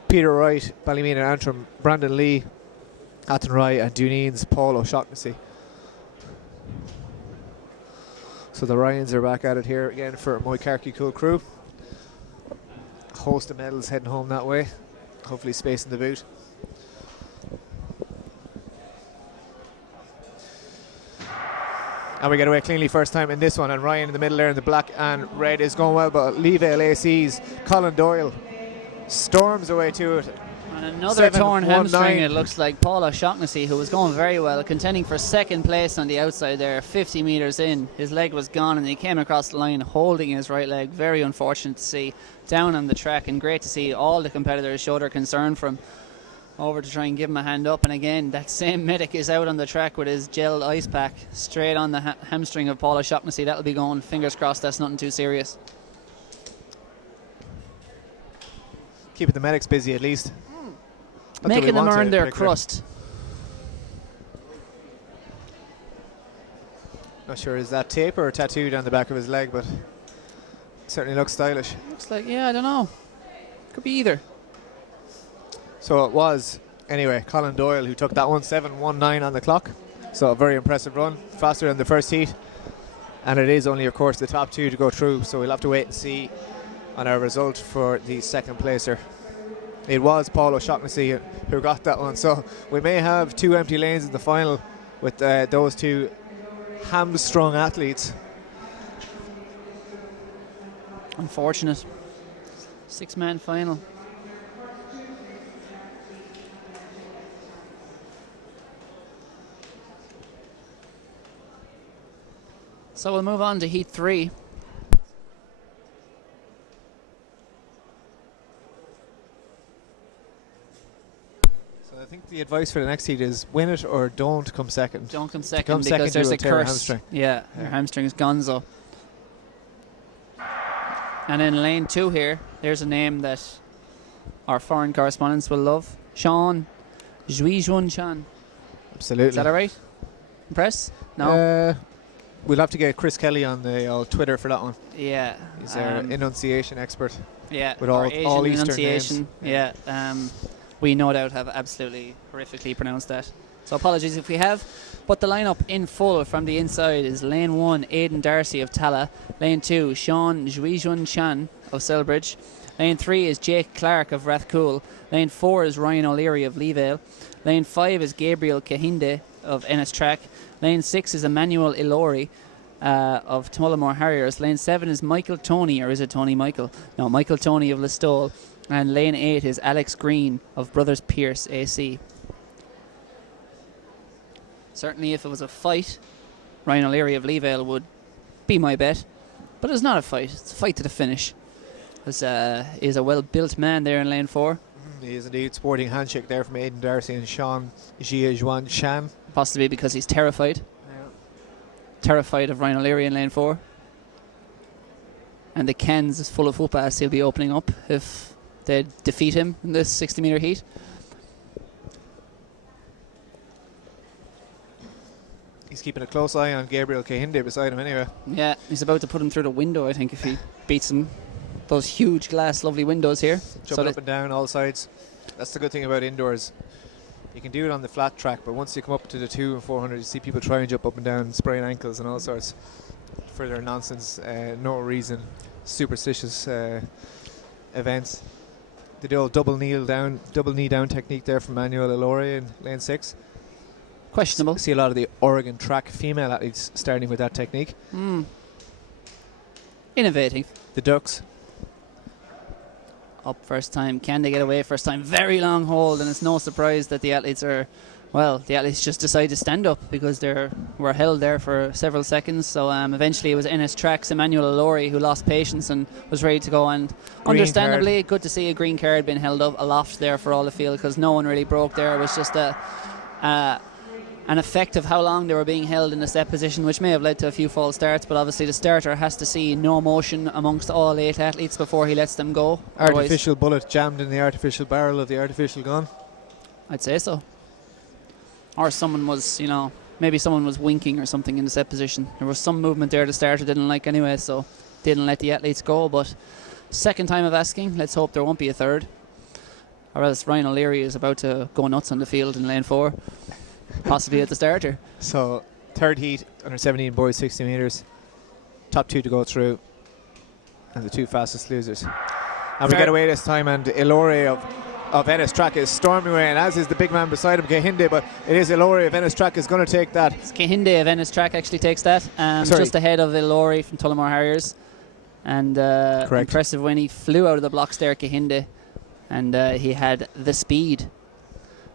Peter Wright, Ballymena and Antrim, Brandon Lee, Athenry and Duneen's Paul O'Shaughnessy. So the Ryans are back at it here again for Moycarkey Cool Crew. A host of medals heading home that way. Hopefully space in the boot. And we get away cleanly first time in this one, and Ryan in the middle there in the black and red is going well, but Leavale AC's Colin Doyle storms away to it. And another torn hamstring, it looks like. Paul O'Shaughnessy, who was going very well, contending for second place on the outside there, 50 metres in. His leg was gone and he came across the line holding his right leg. Very unfortunate to see down on the track, and great to see all the competitors show their concern for him over to try and give him a hand up. And again, that same medic is out on the track with his gel ice pack straight on the hamstring of Paul O'Shaughnessy. That'll be going. Fingers crossed that's nothing too serious. Keeping the medics busy at least. Making them earn their crust. Not sure, is that tape or tattooed on the back of his leg, but it certainly looks stylish. Looks like, yeah, I don't know. Could be either. So it was, anyway, Colin Doyle who took that one, 7.19 on the clock. So a very impressive run, faster than the first heat. And it is only, of course, the top two to go through, so we'll have to wait and see on our result for the second placer. It was Paul O'Shaughnessy who got that one, so we may have two empty lanes in the final with those two hamstrung athletes. Unfortunate. 6-man final. So we'll move on to Heat 3. I think the advice for the next heat is win it or don't come second. Don't come second come because second, there's a tear curse. Hamstring. Yeah, your hamstring is gonzo. And in lane 2 here, there's a name that our foreign correspondents will love. Sean Juijun Chan. Absolutely. Is that all right? Impress? No? We'll have to get Chris Kelly on the old Twitter for that one. Yeah. He's our enunciation expert. Yeah. With all Eastern enunciation. names. Yeah. We no doubt have absolutely horrifically pronounced that. So apologies if we have. But the lineup in full from the inside is lane 1, Aidan Darcy of Tala. Lane 2, Sean Juijun Chan of Selbridge. Lane 3 is Jake Clark of Rathcoole. Lane 4 is Ryan O'Leary of Leavale. Lane 5 is Gabriel Kahinde of Ennistrack. Lane 6 is Emmanuel Ilori of Tullamore Harriers. Lane 7 is Michael Tony, or is it Tony Michael? No, Michael Tony of Listowel. And lane 8 is Alex Green of Brothers Pierce AC. Certainly if it was a fight, Ryan O'Leary of Leavale would be my bet. But it's not a fight, it's a fight to the finish. There's is a well-built man there in lane 4. He is indeed. Sporting handshake there from Aidan Darcy and Sean Jia Juan Shan. Possibly because he's terrified. Terrified of Ryan O'Leary in lane 4. And the Kens is full of footpaths he'll be opening up if they defeat him in this 60-metre heat. He's keeping a close eye on Gabriel Kahinde beside him anyway. Yeah, he's about to put him through the window, I think, if he beats him. Those huge glass, lovely windows here. Jumping up and down all sides. That's the good thing about indoors. You can do it on the flat track, but once you come up to the 200 and 400, you see people try and jump up and down, spraying ankles and all sorts. Further nonsense, no reason, superstitious events. The old double knee down technique there from Manuel Elore in lane 6. Questionable. See a lot of the Oregon track female athletes starting with that technique. Innovative. The Ducks. Up first time. Can they get away first time? Very long hold, and it's no surprise that the athletes just decide to stand up because they were held there for several seconds. So eventually it was NS Track's Emmanuel Elore who lost patience and was ready to go. And Green understandably, card. good to see a green card being held up aloft there for all the field because no one really broke there. It was just an effect of how long they were being held in the step position, which may have led to a few false starts, but obviously the starter has to see no motion amongst all 8 athletes before he lets them go. Artificial bullet jammed in the artificial barrel of the artificial gun. I'd say so. Or someone was, maybe someone was winking or something in the step position. There was some movement there the starter didn't like anyway, so didn't let the athletes go. But second time of asking, let's hope there won't be a third. Or else Ryan O'Leary is about to go nuts on the field in lane 4. Possibly at the starter. So third heat, under 17 boys, 60 metres. Top 2 to go through. And the 2 fastest losers. And we get away this time, and Elore of Ennis Track is storming away, and as is the big man beside him, Kahinde, but it is Elore of Ennis Track is going to take that. It's Kahinde of Ennis Track actually takes that. Just ahead of Elore from Tullamore Harriers. And impressive when he flew out of the blocks there, Kahinde. And he had the speed.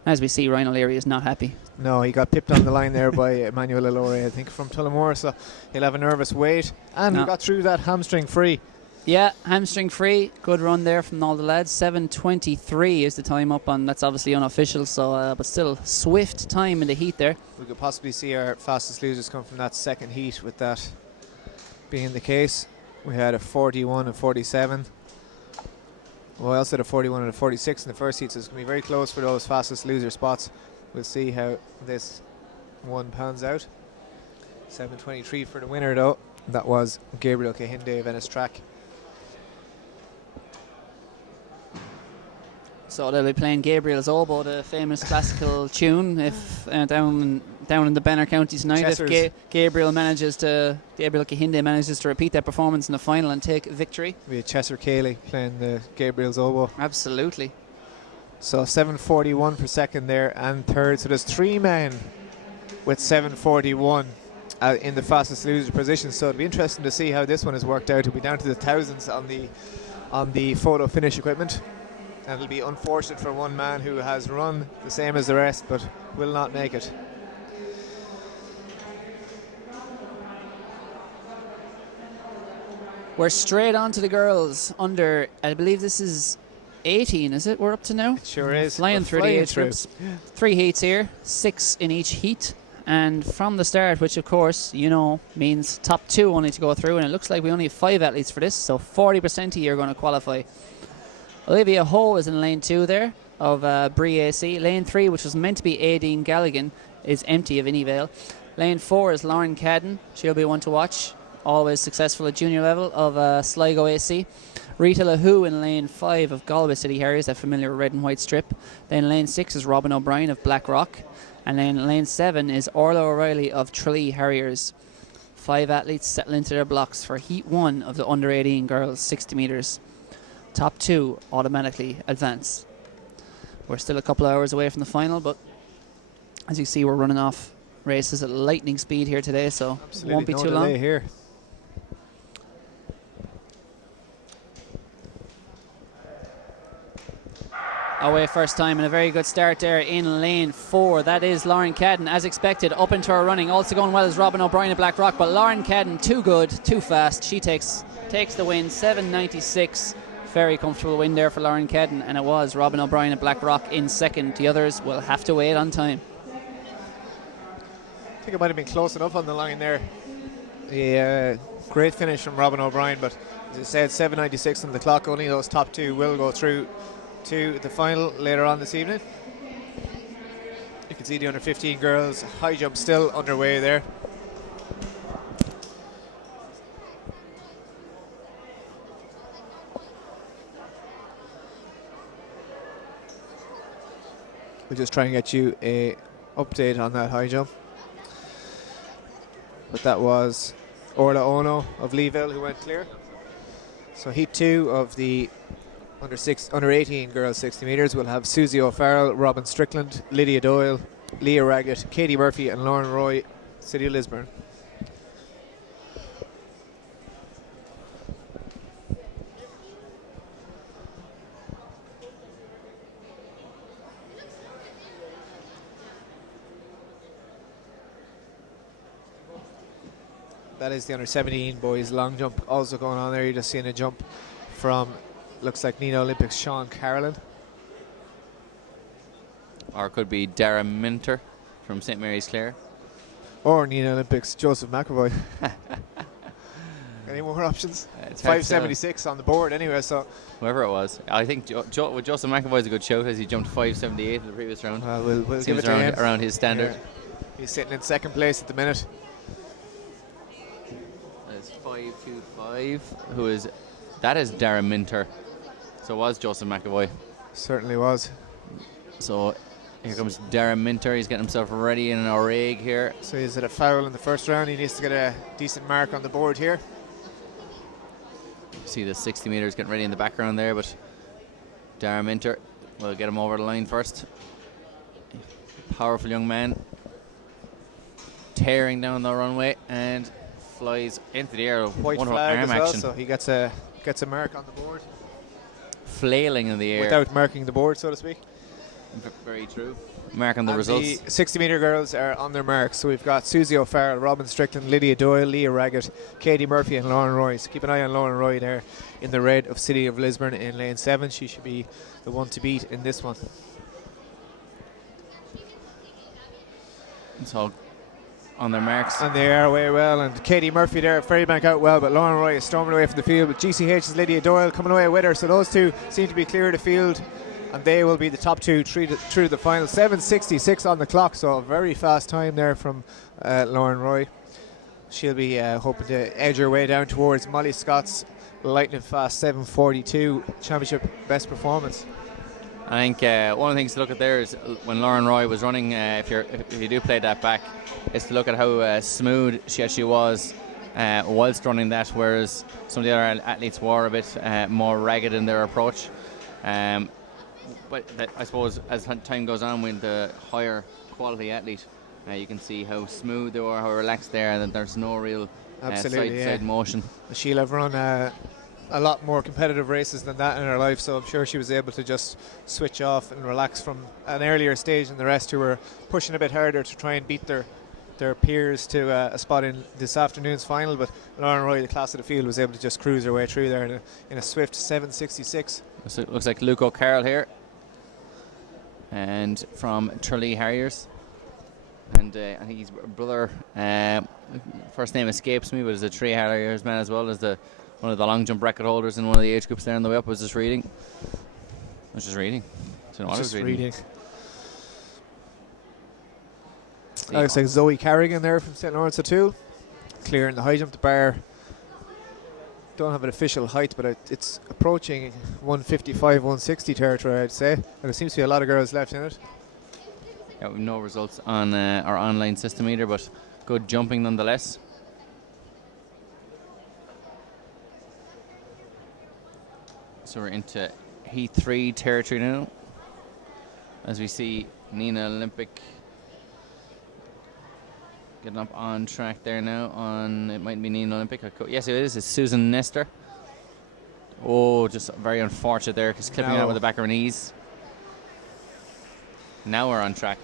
As we see, Ryan O'Leary is not happy. No, he got pipped on the line there by Emmanuel Elore, I think, from Tullamore, so he'll have a nervous wait. And we got through that hamstring free. Yeah, hamstring free. Good run there from all the lads. 7:23 is the time up on. That's obviously unofficial, so but still swift time in the heat there. We could possibly see our fastest losers come from that second heat with that being the case. We had a 41 and 47. Well, I also had a 41 and a 46 in the first heat, so it's going to be very close for those fastest loser spots. We'll see how this one pans out. 7:23 for the winner, though. That was Gabriel Kahinde of Ennis Track. So they'll be playing Gabriel's Oboe, the famous classical tune, if down in the Banner County tonight. If Gabriel Kahinde manages to repeat that performance in the final and take victory. We had Chesser Cayley playing the Gabriel's Oboe. Absolutely. So 7:41 per second there and third. So there's 3 men with 7:41 in the fastest loser position. So it'll be interesting to see how this one has worked out. It'll be down to the thousands on the photo finish equipment. And it'll be unfortunate for one man who has run the same as the rest but will not make it. We're straight on to the girls under, I believe this is 18, is it? We're up to now? It sure is. Flying through the age groups. 3 heats here, 6 in each heat. And from the start, which of course, means top 2 only to go through. And it looks like we only have 5 athletes for this, so 40% of you are going to qualify. Olivia Ho is in lane 2 there of Bree AC. Lane 3, which was meant to be Aideen Galligan, is empty of Inivale. Lane 4 is Lauren Cadden. She'll be one to watch. Always successful at junior level of Sligo AC. Rita Lahoo in lane 5 of Galway City Harriers, that familiar red and white strip. Then lane 6 is Robin O'Brien of Blackrock. And then lane 7 is Orla O'Reilly of Tralee Harriers. 5 athletes settle into their blocks for heat 1 of the under 18 girls, 60 metres. Top 2 automatically advance. We're still a couple of hours away from the final, but as you see, we're running off races at lightning speed here today, so it won't be too long. Here. Away first time, and a very good start there in lane 4. That is Lauren Cadden, as expected, up into her running. Also going well is Robin O'Brien at Blackrock, but Lauren Cadden, too good, too fast. She takes the win, 7:96. Very comfortable win there for Lauren Kedden, and it was Robin O'Brien at Blackrock in second. The others will have to wait on time. I think it might have been close enough on the line there. A great finish from Robin O'Brien, but as I said, 7:96 on the clock. Only those top two will go through to the final later on this evening. You can see the under 15 girls high jump still underway there. We'll just try and get you a update on that high jump. But that was Orla Ono of Leeville who went clear. So heat 2 of the under 18 girls 60 metres will have Susie O'Farrell, Robin Strickland, Lydia Doyle, Leah Raggett, Katie Murphy and Lauren Roy, City of Lisburn. That is the under 17 boys long jump also going on there. You're just seeing a jump from, looks like Nina Olympics Sean Carolyn. Or it could be Dara Minter from St Mary's Clare. Or Nina Olympics Joseph McAvoy. Any more options? It's hard to 576 on the board anyway, so. Whoever it was. I think Joseph McAvoy is a good shout as he jumped 578 in the previous round. We'll give it to him. Around his standard. Yeah. He's sitting in second place at the minute. That's 525. That is Darren Minter. So it was Joseph McAvoy. Certainly was. So here comes Darren Minter. He's getting himself ready in an O'Reig here. So he's at a foul in the first round. He needs to get a decent mark on the board here. See the 60 metres getting ready in the background there, but Darren Minter will get him over the line first. Powerful young man. Tearing down the runway and flies into the air. White wonderful flag arm as well, action. so he gets a mark on the board. Flailing in the air. Without marking the board, so to speak. Very true. Mark on the and results. The 60 metre girls are on their marks. So we've got Susie O'Farrell, Robin Strickland, Lydia Doyle, Leah Raggett, Katie Murphy and Lauren Roy. So keep an eye on Lauren Roy there in the red of City of Lisburn in lane 7. She should be the one to beat in this one. So on their marks. And they are away well. And Katie Murphy there, Ferrybank out well, but Lauren Roy is storming away from the field. But GCH's Lydia Doyle coming away with her. So those two seem to be clear of the field. And they will be the top two through to the final. 7:66 on the clock, so a very fast time there from Lauren Roy. She'll be hoping to edge her way down towards Molly Scott's lightning fast 7:42 championship best performance. I think one of the things to look at there is when Lauren Roy was running, if you do play that back, is to look at how smooth she actually was whilst running that, whereas some of the other athletes were a bit more ragged in their approach. But I suppose as time goes on with the higher quality athlete, you can see how smooth they were, how relaxed they are, and that there's no real side motion. She'll have run a lot more competitive races than that in her life, so I'm sure she was able to just switch off and relax from an earlier stage than the rest who were pushing a bit harder to try and beat their peers to a spot in this afternoon's final. But Lauren Roy, the class of the field, was able to just cruise her way through there in a swift 7:66. So it looks like Luke O'Carroll here, and from Tralee Harriers, and I think his brother, first name escapes me, but is a Tralee Harriers man as well as one of the long jump record holders in one of the age groups there on the way up. I was just reading. I don't know what I was reading. Looks like Zoe Carrigan there from St Lawrence O'Toole, clearing the high jump. The bar don't have an official height, but it's approaching 155, 160 territory, I'd say. And there seems to be a lot of girls left in it. Yeah, we have no results on our online system either, but good jumping nonetheless. So we're into Heat 3 territory now, as we see Nina Olympic getting up on track there now. It might be Nina Olympic. Yes, it is. It's Susan Nestor. Oh, just very unfortunate there, because clipping out with the back of her knees. Now we're on track.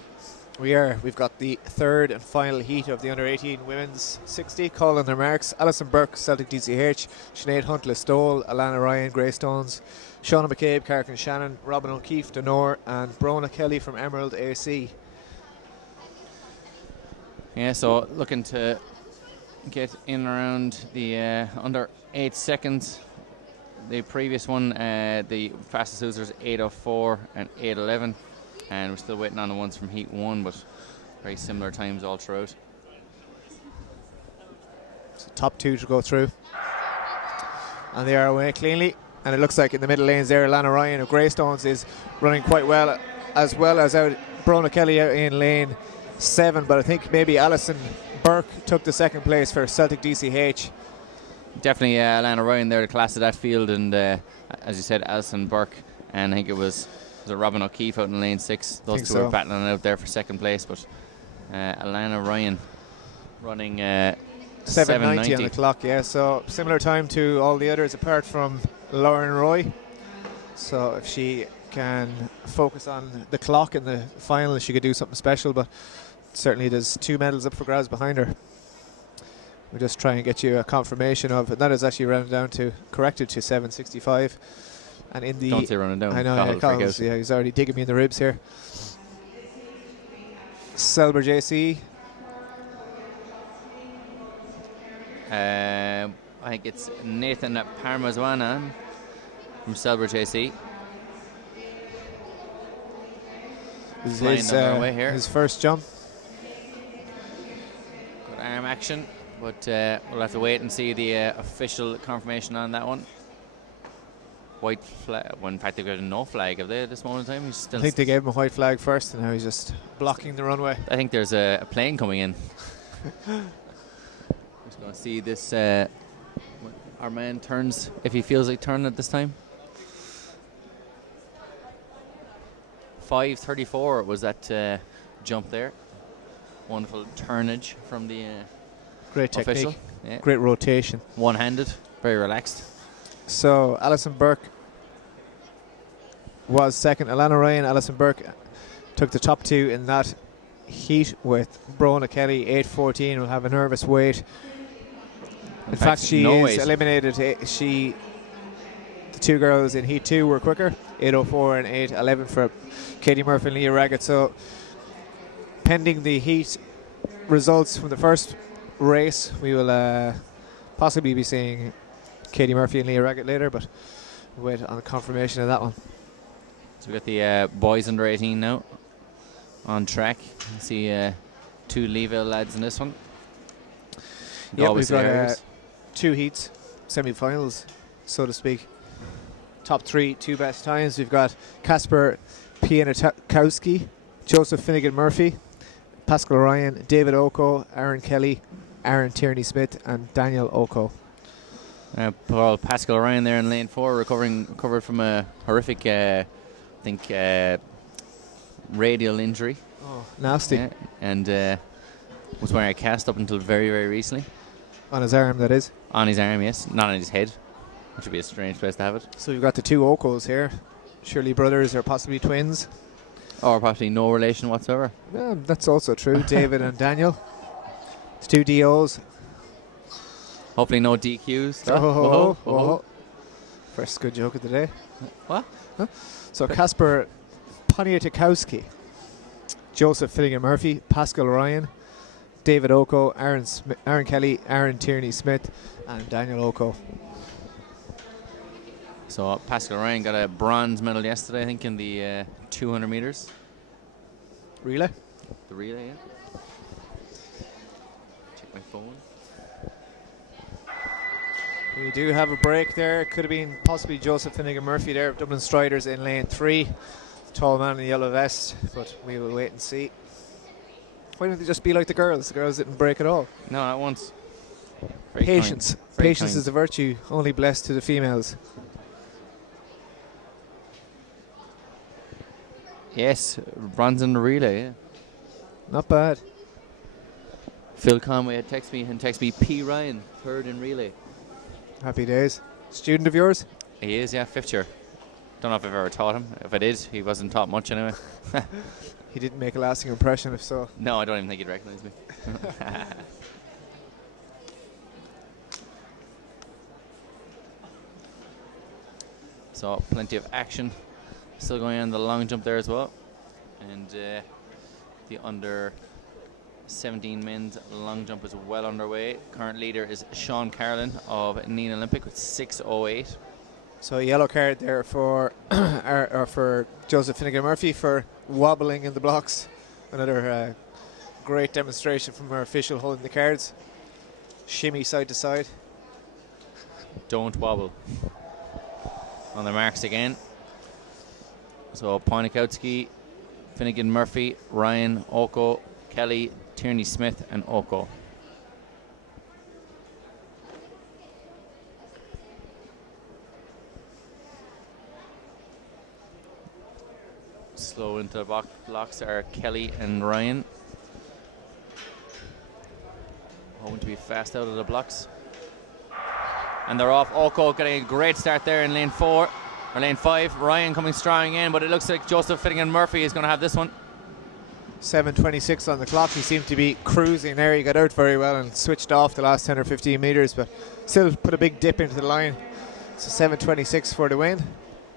We've got the third and final heat of the under-18 women's 60. Calling their marks: Alison Burke, Celtic DCH; Sinead Hunt, Listowel; Alana Ryan, Greystones; Shauna McCabe, Carrick and Shannon; Robin O'Keefe, Donore; and Brona Kelly from Emerald AC. Yeah, so looking to get in around the under 8 seconds. The previous one, the fastest losers 8:04 and 8:11, and we're still waiting on the ones from Heat 1, but very similar times all throughout. So top two to go through, and they are away cleanly. And it looks like in the middle lanes there, Alana Ryan of Greystones is running quite well as out Brona Kelly out in lane 7. But I think maybe Alison Burke took the second place for Celtic DCH. Definitely Alana Ryan there, the class of that field, and as you said, Alison Burke, and I think it was Robin O'Keefe out in lane 6. Those two were battling out there for second place, but Alana Ryan running 7:90 on the clock, yeah. So similar time to all the others apart from Lauren Roy. So if she can focus on the clock in the final, she could do something special, but certainly there's 2 medals up for grabs behind her. We'll just try and get you a confirmation of it. That is actually rounded down to, corrected to 7:65. And in the... Don't say running down. I know, yeah, he's already digging me in the ribs here. Selber JC. I think it's Nathan Parmazwana from Selber JC. This is his first jump. Good arm action, but we'll have to wait and see the official confirmation on that one. White flag. Well, in fact, they've got no flag, have they, at this moment in time? He's still I think they gave him a white flag first, and now he's just blocking the runway. I think there's a plane coming in. Just going to see this. Our man turns, if he feels like turning at this time. 5:34 was that jump there. Wonderful turnage from the great technique, official. Yeah. Great rotation. One-handed, very relaxed. So Alison Burke was second. Alana Ryan, Alison Burke took the top 2 in that heat with Brona Kelly. 8:14 will have a nervous wait. In fact, she is eliminated. The 2 girls in heat 2 were quicker. 8:04 and 8:11 for Katie Murphy and Leah Raggett. So pending the heat results from the first race, we will possibly be seeing Katie Murphy and Leah Raggett later, but we'll wait on confirmation of that one. So we've got the boys under 18 now on track. You see 2 Leeville lads in this one. Yeah, we've got 2 heats, semi-finals, so to speak. Top 3, 2 best times. We've got Kasper Pianikowski, Joseph Finnegan Murphy, Pascal Ryan, David Oko, Aaron Kelly, Aaron Tierney-Smith, and Daniel Oko. Paul Pascal Ryan there in lane 4, recovered from a horrific, radial injury. Oh, nasty. Yeah, and was wearing a cast up until very, very recently. On his arm, that is. On his arm, yes. Not on his head, which would be a strange place to have it. So we've got the 2 Okos here. Surely brothers or possibly twins. Or possibly no relation whatsoever. Yeah, that's also true. David and Daniel. It's 2 DOs. Hopefully no DQs. First good joke of the day. What? Huh? So Kasper Poniatkowski, Joseph Finnegan Murphy, Pascal Ryan, David Oko, Aaron Kelly, Aaron Tierney-Smith, and Daniel Oko. So Pascal Ryan got a bronze medal yesterday, I think, in the 200 meters. Relay? The relay, yeah. Check my phone. We do have a break there. Could have been possibly Joseph Finnegan Murphy there of Dublin Striders in lane 3. Tall man in the yellow vest, but we will wait and see. Why don't they just be like the girls? The girls didn't break at all. No, not once. Patience. Patience is a virtue only blessed to the females. Yes, bronze in the relay, yeah. Not bad. Phil Conway had texted me P. Ryan, 3rd in relay. Happy days. Student of yours? He is, yeah, 5th year. Don't know if I've ever taught him. If I did, he wasn't taught much anyway. he didn't make a lasting impression, if so. No, I don't even think he'd recognise me. So plenty of action still going on in the long jump there as well. And the under 17 men's long jump is well underway. Current leader is Sean Carlin of Neen Olympic with 6:08. So a yellow card there for for Joseph Finnegan Murphy for wobbling in the blocks. Another great demonstration from our official holding the cards. Shimmy side to side. Don't wobble. On their marks again. So Ponikowski, Finnegan Murphy, Ryan, Oko, Kelly, Tierney Smith and Oko. Slow into the blocks are Kelly and Ryan. Hoping to be fast out of the blocks. And they're off. Oko getting a great start there in lane 4 or lane 5. Ryan coming strong in, but it looks like Joseph Finnegan Murphy is going to have this one. 7:26 on the clock. He seemed to be cruising there. He got out very well and switched off the last 10 or 15 metres, but still put a big dip into the line. So 7:26 for the win.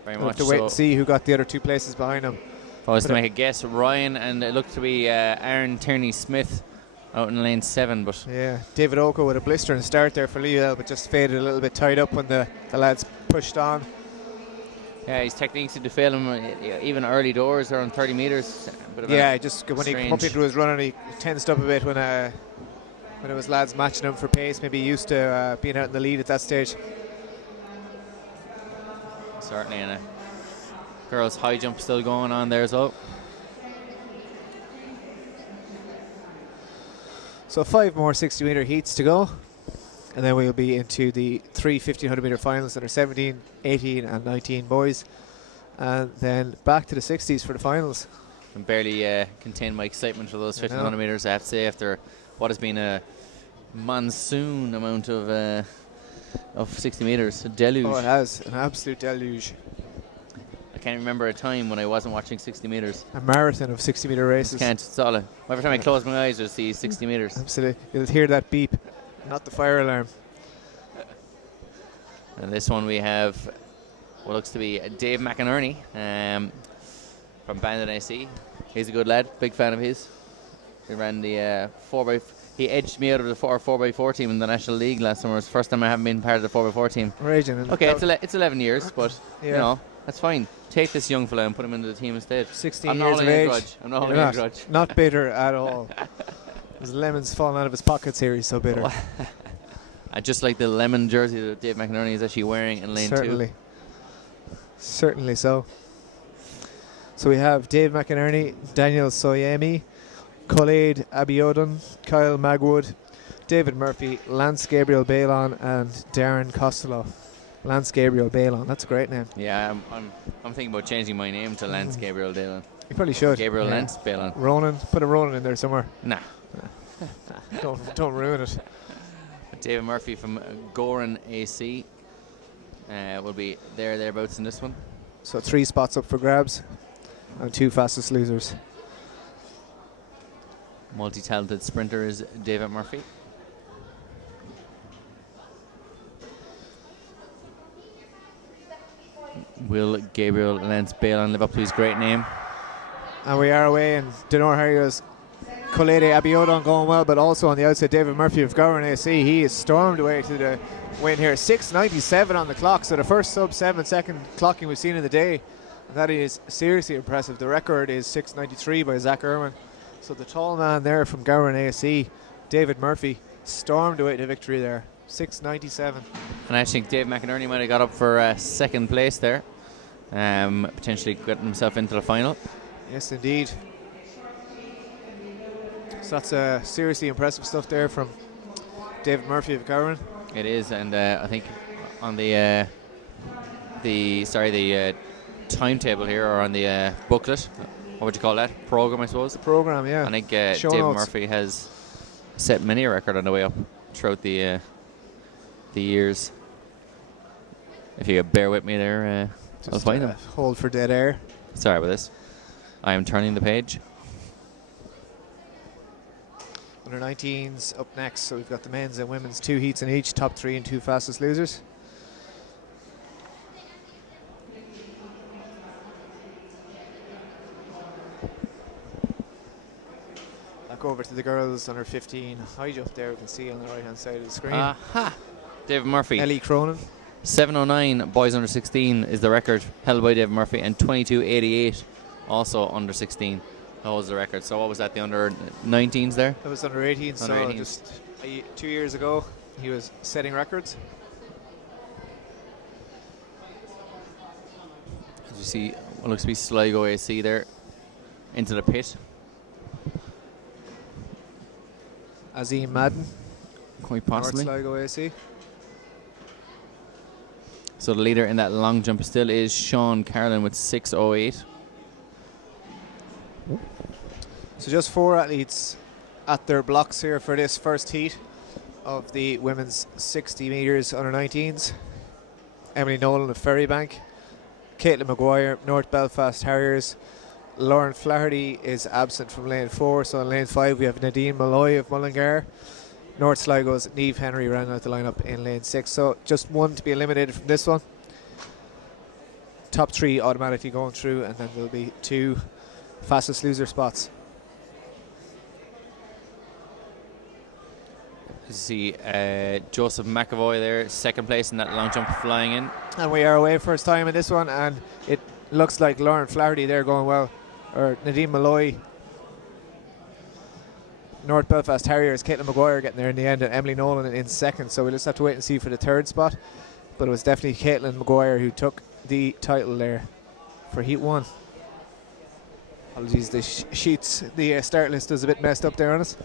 Very We'll much have to wait so. and see who got the other 2 places behind him. If I was to make a guess, Ryan, and it looked to be Aaron Tierney Smith out in lane 7, but Yeah, David Oko with a blistering start there for Leo, but just faded a little bit tied up when the lads pushed on. yeah, his techniques seem to fail him even early doors around 30 metres. Yeah, just when he came up into his run, he tensed up a bit when it was lads matching him for pace. Maybe used to being out in the lead at that stage. Certainly, and a girls' high jump still going on there as well. So 5 more 60-metre heats to go, and then we'll be into the 3 1500-metre finals that are 17, 18 and 19 boys, and then back to the 60s for the finals. I can barely contain my excitement for those 1500 metres, I have to say, after what has been a monsoon amount of 60 metres, a deluge. Oh, it has, an absolute deluge. I can't remember a time when I wasn't watching 60 metres. A marathon of 60-metre races. Can't. It's all every time I close my eyes, I see 60 metres. Absolutely. You'll hear that beep, not the fire alarm. And this one we have what looks to be Dave McInerney from Bandon AC. He's a good lad, big fan of his. He ran the 4x. He edged me out of the 4x4 team in the National League last summer. It's the first time I haven't been part of the 4x4 team. Raging. Okay, it's 11 years, but Yeah. you know, that's fine. Take this young fella and put him into the team instead. 16 I'm not years of holding a age. grudge. I'm not You're holding a grudge. Not bitter at all. There's lemons falling out of his pockets here. He's so bitter. I just like the lemon jersey that Dave McInerney is actually wearing in lane 2. Certainly so. So we have Dave McInerney, Daniel Soyemi, Khaled Abiodun, Kyle Magwood, David Murphy, Lance Gabriel Balon, and Darren Costello. Lance Gabriel Balon, that's a great name. Yeah, I'm thinking about changing my name to Lance Gabriel Dillon. You probably should. Gabriel Lance Balon. Ronan, put a Ronan in there somewhere. Nah. Don't ruin it. David Murphy from Goran AC will be thereabouts in this one. So 3 spots up for grabs and 2 fastest losers. Multi-talented sprinter is David Murphy. Will Gabriel Lance Balon live up to his great name? And we are away in Denor Harriers. Khaled Abiodun going well, but also on the outside, David Murphy of Gowan AC. He is stormed away to the win here. 6:97 on the clock, so the first sub 7 second clocking we've seen in the day. And that is seriously impressive. The record is 6:93 by Zach Irwin. So the tall man there from Gowan AC, David Murphy, stormed away to victory there. 6:97. And I think Dave McInerney might have got up for second place there, potentially getting himself into the final. Yes, indeed. So that's seriously impressive stuff there from David Murphy of Gowan. It is, and I think on the timetable here, or on the booklet, what would you call that? Program, I suppose. Program, yeah. I think Show David notes. Murphy has set many a record on the way up throughout the years. If you bear with me there, I'll Just, find them. hold for dead air. Sorry about this. I am turning the page. Under 19s up next, so we've got the men's and women's 2 heats in each, top 3 and 2 fastest losers. Back over to the girls under 15 high jump there, we can see on the right hand side of the screen. Aha! David Murphy. Ellie Cronin. 7:09 boys under 16 is the record held by David Murphy, and 22:88 also under 16. That was the record. So what was that, the under 19s there? That was under 18, Under so 18s. just 2 years ago he was setting records. As you see, what looks to be Sligo AC there into the pit. Azim Madden, Quite North possibly. Sligo AC. So the leader in that long jump still is Sean Carlin with 6:08. So just 4 athletes at their blocks here for this first heat of the women's 60 metres under 19s. Emily Nolan of Ferrybank, Caitlin Maguire, North Belfast Harriers. Lauren Flaherty is absent from lane 4, so in lane 5 we have Nadine Malloy of Mullingar. North Sligo's Niamh Henry rounding out the lineup in lane 6, so just one to be eliminated from this one. Top 3 automatically going through, and then there'll be 2 fastest loser spots. You see Joseph McAvoy there, second place in that long jump, flying in. And we are away first time in this one, and it looks like Lauren Flaherty there going well, or Nadine Malloy. North Belfast Harriers, Caitlin Maguire getting there in the end, and Emily Nolan in second, so we'll just have to wait and see for the third spot. But it was definitely Caitlin Maguire who took the title there for Heat 1. Apologies, the sheets, the start list was a bit messed up there on us.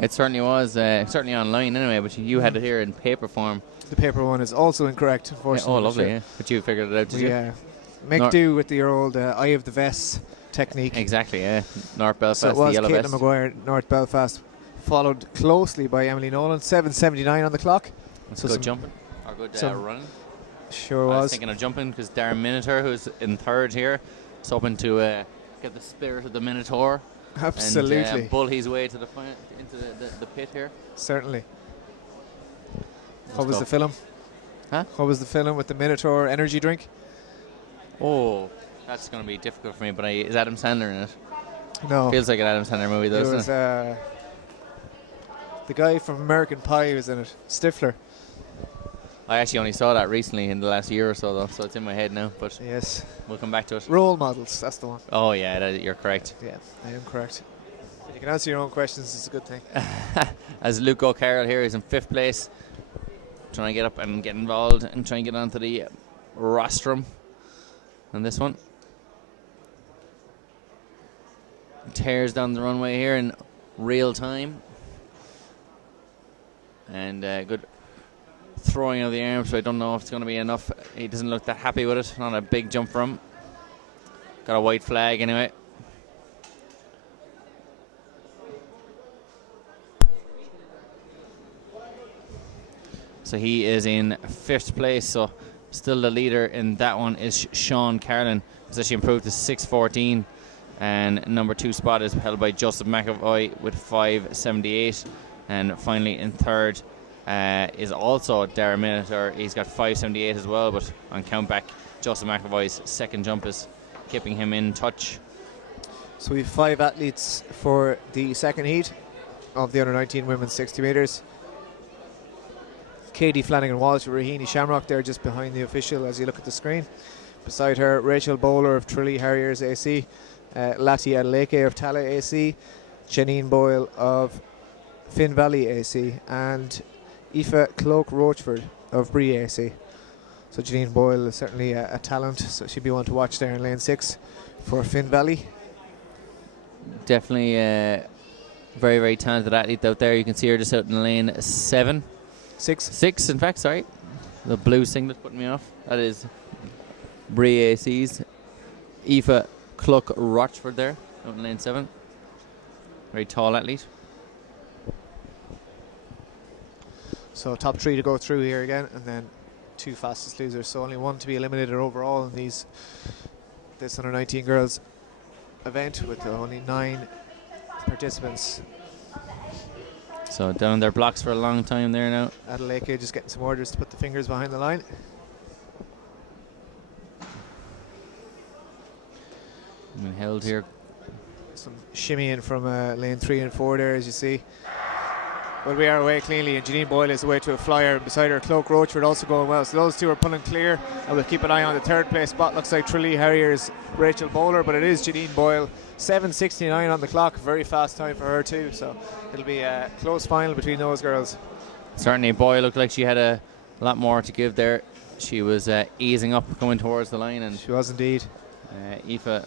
It certainly was, certainly online anyway, but you had it here in paper form. The paper one is also incorrect, Yeah, unfortunately. oh, lovely, yeah. But you figured it out, did you? Yeah. Make do with your old eye of the vest technique. Exactly, yeah. North Belfast, So it was the yellow Caitlin vest. Maguire, North Belfast, followed closely by Emily Nolan. 7:79 on the clock. That's So good some- jumping, or good some- running. Sure I was was. thinking of jumping because Darren Minotaur, who's in third here, is hoping to get the spirit of the Minotaur. Absolutely. And bull his way to the into the pit here. Certainly. Let's What was go. the film? Huh? What was the film with the Minotaur energy drink? Oh, that's going to be difficult for me, but is Adam Sandler in it? No. Feels like an Adam Sandler movie, It though, was doesn't it? the guy from American Pie was in it. Stifler. I actually only saw that recently in the last year or so, though, so it's in my head now, but Yes. we'll come back to it. Role models. That's the one. Oh, yeah, you're correct. Yeah, I am correct. If you can answer your own questions, it's a good thing. As Luke O'Carroll here is in fifth place, trying to get up and get involved and try and get onto the rostrum on this one. Tears down the runway here in real time. And good throwing of the arms, so I don't know if it's going to be enough. He doesn't look that happy with it. Not a big jump for him. Got a white flag anyway. So he is in fifth place, so still the leader in that one is Sean Carlin. He's actually improved to 6:14, and number 2 spot is held by Joseph McAvoy with 5:78, and finally in third is also Darren Minotaur. He's got 5:78 as well, but on countback, Joseph McAvoy's second jump is keeping him in touch. So we have 5 athletes for the second heat of the under 19 women's 60 metres. Katie Flanagan Walsh, Rahini Shamrock there just behind the official as you look at the screen. Beside her, Rachel Bowler of Tralee Harriers AC, Lati Adeleke of Tala AC, Janine Boyle of Finn Valley AC, and Aoife Cloak Rochford of Bree AC. So Janine Boyle is certainly a talent, so she'd be one to watch there in lane 6 for Finn Valley. Definitely very, very talented athlete out there. You can see her just out in lane 7. 6, in fact, sorry. The blue singlet putting me off. That is Bree AC's Aoife Cluck Rochford there, out in lane 7. Very tall athlete. So top 3 to go through here again, and then 2 fastest losers. So only 1 to be eliminated overall in this under 19 girls event with only 9 participants. So down their blocks for a long time there now. Adelaide just getting some orders to put the fingers behind the line. Been held here. Some shimmying from lane 3 and 4 there, as you see. But we are away cleanly, and Janine Boyle is away to a flyer, and beside her Cloak Roachford also going well. So those two are pulling clear, and we'll keep an eye on the third place spot. Looks like Tralee Harrier's Rachel Bowler, but it is Janine Boyle. 7:69 on the clock, very fast time for her too. So it'll be a close final between those girls. Certainly, Boyle looked like she had a lot more to give there. She was easing up, coming towards the line, and She was indeed. Aoife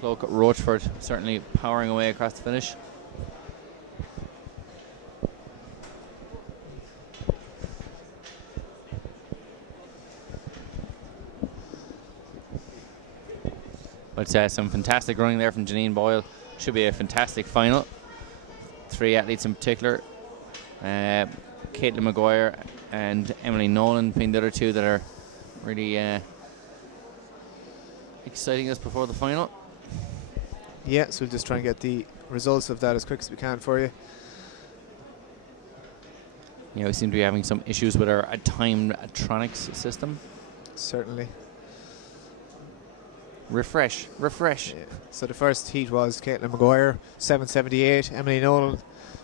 Cloak Roachford certainly powering away across the finish. But some fantastic running there from Janine Boyle. Should be a fantastic final. 3 athletes in particular. Caitlin Maguire and Emily Nolan being the other two that are really exciting us before the final. Yeah, so we'll just try and get the results of that as quick as we can for you. Yeah, we seem to be having some issues with our timetronics system. Certainly. Refresh. Yeah. So the first heat was Caitlin Maguire, 7:78, Emily Nolan,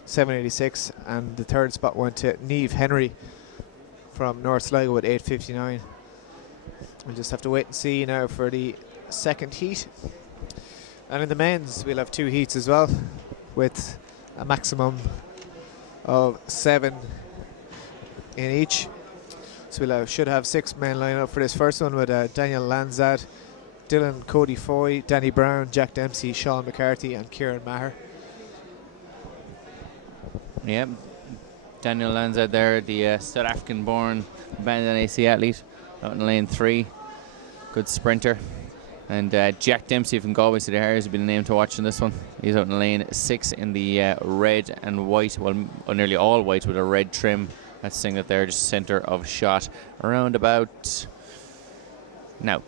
7:86, and the third spot went to Niamh Henry from North Sligo with 8:59. We'll just have to wait and see now for the second heat. And in the men's, we'll have 2 heats as well, with a maximum of 7 in each. So we'll should have 6 men line up for this first one with Daniel Lanzad, Dylan Cody Foy, Danny Brown, Jack Dempsey, Sean McCarthy and Kieran Maher. Yep. Daniel Lanza there, the South African born Bandon AC athlete out in lane 3. Good sprinter. And Jack Dempsey from Galway City Harriers has been a name to watch in this one. He's out in lane 6 in the red and white, well nearly all white with a red trim. That's saying that they're just centre of shot around about now.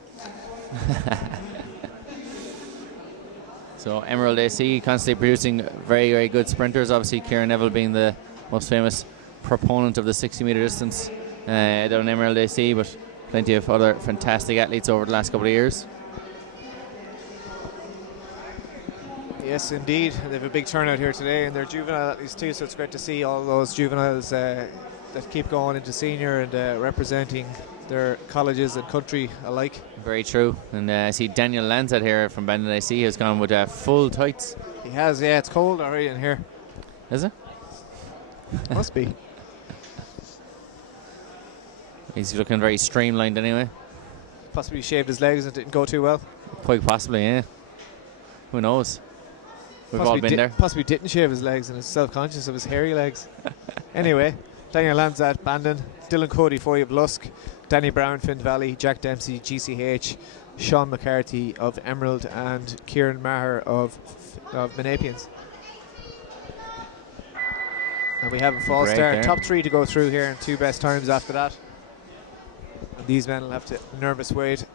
So Emerald AC constantly producing very, very good sprinters. Obviously Kieran Neville being the most famous proponent of the 60-metre distance down in Emerald AC, but plenty of other fantastic athletes over the last couple of years. Yes, indeed. They have a big turnout here today, and they're juvenile athletes too, so it's great to see all those juveniles that keep going into senior and representing their colleges and country alike. Very true. And I see Daniel Lanzad here from Bandon AC has gone with full tights. He has, yeah. It's cold already in here. Is it? Must be. He's looking very streamlined anyway. Possibly shaved his legs and it didn't go too well. Quite possibly, yeah. Who knows? We've all been there. Possibly didn't shave his legs and is self-conscious of his hairy legs. Anyway, Daniel Lanzad, Bandon, Dylan Cody, Foy of Lusk, Danny Brown, Finn Valley, Jack Dempsey, GCH, Sean McCarthy of Emerald, and Kieran Maher of Menapians. And we have a false start. There. Top 3 to go through here and 2 best times after that. And these men will have to nervous wait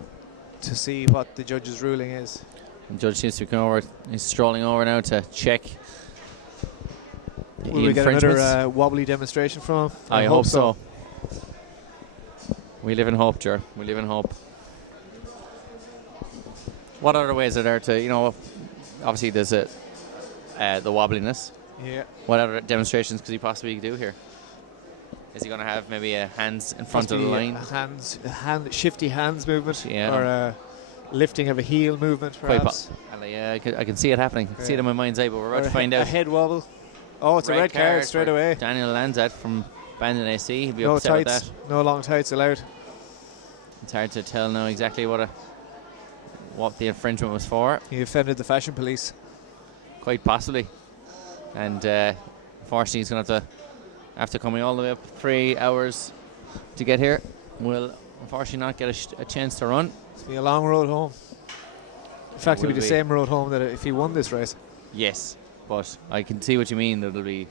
to see what the judge's ruling is. The judge seems to be coming over. He's strolling over now to check. Will we get another wobbly demonstration from him? I hope so. We live in hope, Ger. We live in hope. What other ways are there to, obviously there's the wobbliness. Yeah. What other demonstrations could he possibly do here? Is he going to have maybe a hands in front of the line? Shifty hands movement, yeah. Or a lifting of a heel movement, perhaps. I can see it happening. I can see it in my mind's eye, but we're about to find out. A head wobble. Oh, it's a red card straight away. Daniel Lanzad from Bandon AC. He'll be no upset tights, with that. no long tights allowed. It's hard to tell now exactly what the infringement was for. He offended the fashion police. Quite possibly. And unfortunately he's going to have to coming all the way up 3 hours to get here. Will unfortunately not get a chance to run. It's be a long road home. In fact, it'll be the same road home that if he won this race. Yes, but I can see what you mean. It'll be,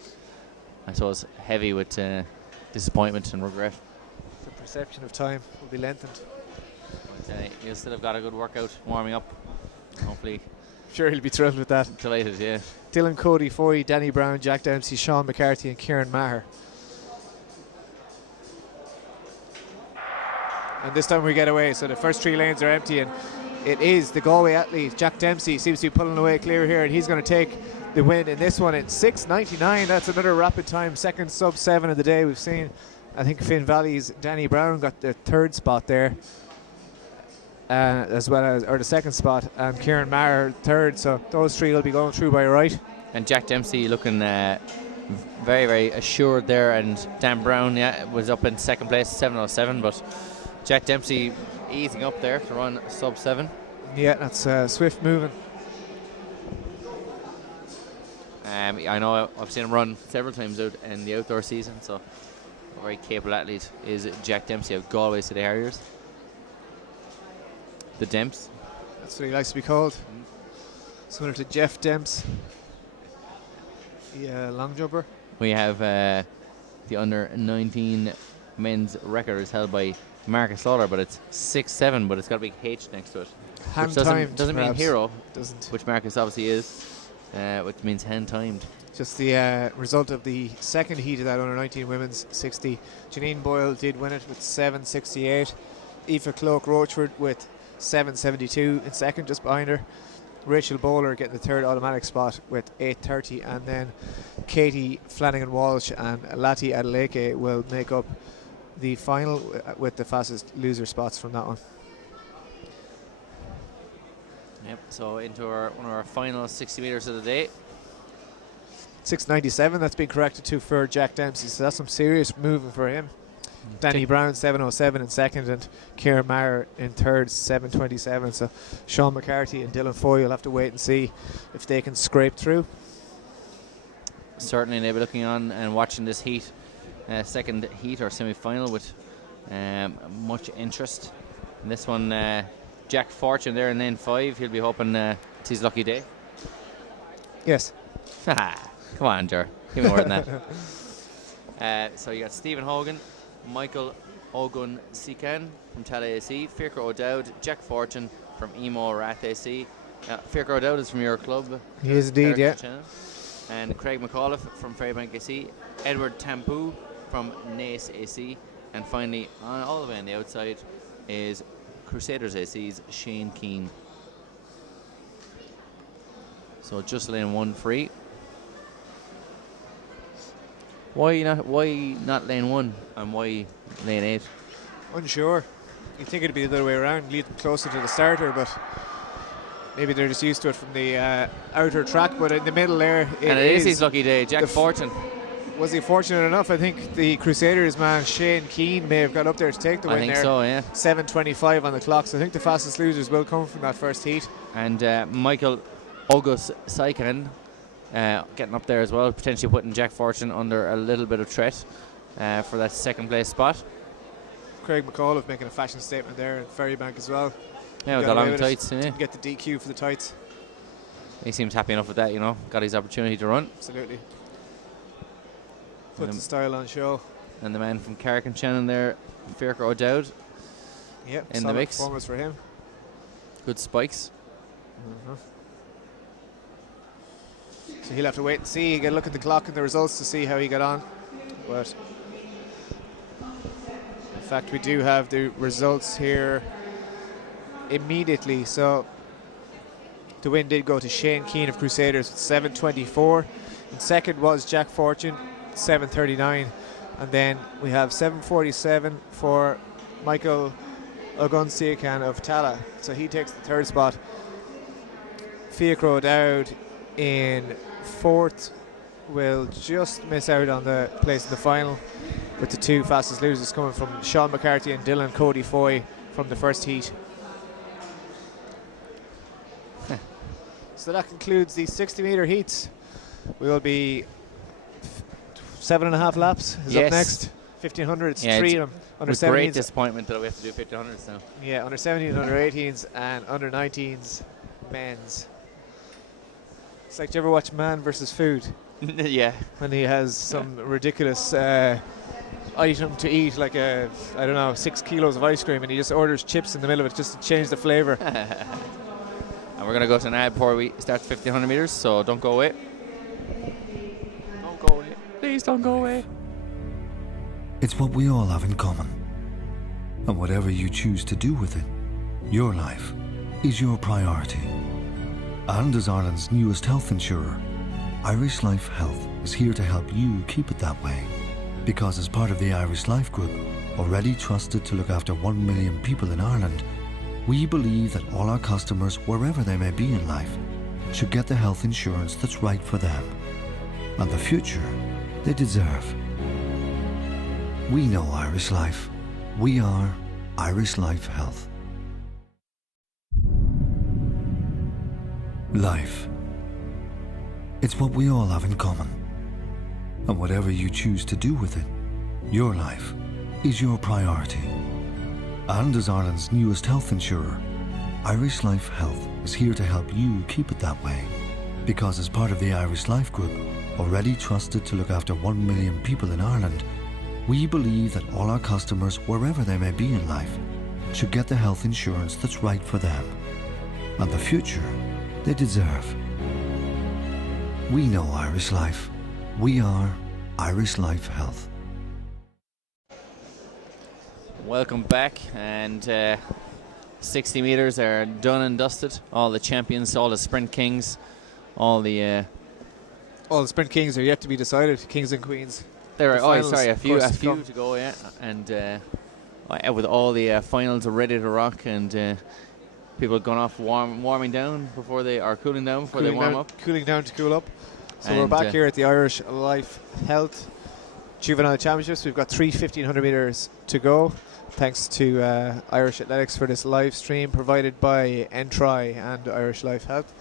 I suppose, heavy with disappointment and regret. The perception of time will be lengthened. But you'll still have got a good workout warming up. Hopefully Sure, he'll be thrilled with that. Delighted, yeah. Dylan Cody Foy, Danny Brown, Jack Dempsey, Sean McCarthy and Kieran Maher. And this time we get away, so the first 3 lanes are empty, and it is the Galway athlete, Jack Dempsey, seems to be pulling away clear here, and he's going to take the win in this one in 6:99. That's another rapid time, second sub-7 of the day. We've seen, I think, Finn Valley's Danny Brown got the 3rd spot there, as well as, or the 2nd spot, and Kieran Maher 3rd, so those 3 will be going through by right. And Jack Dempsey looking very, very assured there, and Dan Brown, was up in 2nd place, 7:07, but Jack Dempsey easing up there to run sub-7. Yeah, that's swift moving. I know I've seen him run several times out in the outdoor season, so a very capable athlete is Jack Dempsey of Galway City Harriers. The Demps. That's what he likes to be called. Similar to Jeff Demps, the long jumper. We have the under-19 men's record is held by Marcus Lawler, but it's 6-7, but it's got a big H next to it. Hand Which timed, doesn't mean perhaps. hero, Doesn't. which Marcus obviously is, which means hand timed. Just the result of the second heat of that under 19 women's 60. Janine Boyle did win it with 7:68. Aoife Cloak Rochford with 7:72 in second, just behind her. Rachel Bowler getting the 3rd automatic spot with 8:30, and then Katie Flanagan Walsh and Lati Adeleke will make up the final with the fastest loser spots from that one. Yep. So into one of our final 60 meters of the day. 6:97, that's been corrected to for Jack Dempsey, so that's some serious moving for him. Danny Brown 7:07 in second, and Kieran Maher in 3rd, 7:27. So Sean McCarthy and Dylan Foy will have to wait and see if they can scrape through. Certainly they'll be looking on and watching this heat, second heat or semi-final, with much interest. In this one, Jack Fortune there in lane 5. He'll be hoping it's his lucky day. Yes. Come on, Ger. Give me more than that. So you got Stephen Hogan, Michael Ogun Sikan from Tala AC, Fiacre O'Dowd, Jack Fortune from Emo Rath AC. Fiacre O'Dowd is from your club. He is indeed, yeah. Channel. And Craig McAuliffe from Fairbank AC, Edward Tampu from Nace AC, and finally, all the way on the outside, is Crusaders AC's Shane Keane. So just lane 1 free. Why not lane 1 and why lane 8? Unsure. You'd think it'd be the other way around, lead them closer to the starter, but maybe they're just used to it from the outer track. But in the middle there, it is his lucky day. Jack Fortune. Was he fortunate enough? I think the Crusaders man Shane Keane may have got up there to take the win. I think there. so, yeah. 7:25 on the clock, so I think the fastest losers will come from that first heat. And Michael August Saikan getting up there as well, potentially putting Jack Fortune under a little bit of threat for that 2nd place spot. Craig McAuliffe making a fashion statement there in Ferrybank as well. Yeah, with the long tights. Yeah. Didn't get the DQ for the tights. He seems happy enough with that, got his opportunity to run. Absolutely. Put the style on show. And the man from Carrick and Shannon there, Fiacre O'Dowd. Yep, in the mix. Performance for him. Good spikes. So he'll have to wait and see, get a look at the clock and the results to see how he got on. But in fact, we do have the results here immediately. So the win did go to Shane Keane of Crusaders with 7:24. In second was Jack Fortune, 7:39. And then we have 7:47 for Michael Ogunsiakan of Tala. So he takes the 3rd spot. Fiacre O'Dowd in 4th will just miss out on the place in the final, with the 2 fastest losers coming from Sean McCarthy and Dylan Cody Foy from the first heat. So that concludes the 60-metre heats. We will be 7.5 laps is up next. 1500, it's 3 of them. Under 17s. Great disappointment that we have to do 1500s now. Yeah, under 17s, under 18s, and under 19s men's. It's like, do you ever watch Man vs. Food? Yeah. When he has some ridiculous item to eat, like 6 kilos of ice cream, and he just orders chips in the middle of it just to change the flavour. And we're going to go to an ad before we start 1500 metres, so don't go away. Don't go away. Please don't go away. It's what we all have in common. And whatever you choose to do with it, your life is your priority. And as Ireland's newest health insurer, Irish Life Health is here to help you keep it that way. Because as part of the Irish Life Group, already trusted to look after 1 million people in Ireland, we believe that all our customers, wherever they may be in life, should get the health insurance that's right for them and the future they deserve. We know Irish Life. We are Irish Life Health. Life. It's what we all have in common. And whatever you choose to do with it, your life is your priority. And as Ireland's newest health insurer, Irish Life Health is here to help you keep it that way. Because as part of the Irish Life Group, already trusted to look after 1 million people in Ireland, we believe that all our customers, wherever they may be in life, should get the health insurance that's right for them and the future they deserve. We know Irish Life. We are Irish Life Health. Welcome back, and 60 metres are done and dusted. All the champions, all the sprint kings, all the sprint kings are yet to be decided. Kings and queens. There The are finals, a of few course, to come. to go, yeah, and with all the finals are ready to rock, and people have gone off warming down before they are cooling down before they warm up. Cooling down to cool up. So And, we're back here at the Irish Life Health Juvenile Championships. We've got 3 1500 metres to go. Thanks to Irish Athletics for this live stream provided by Entry and Irish Life Health.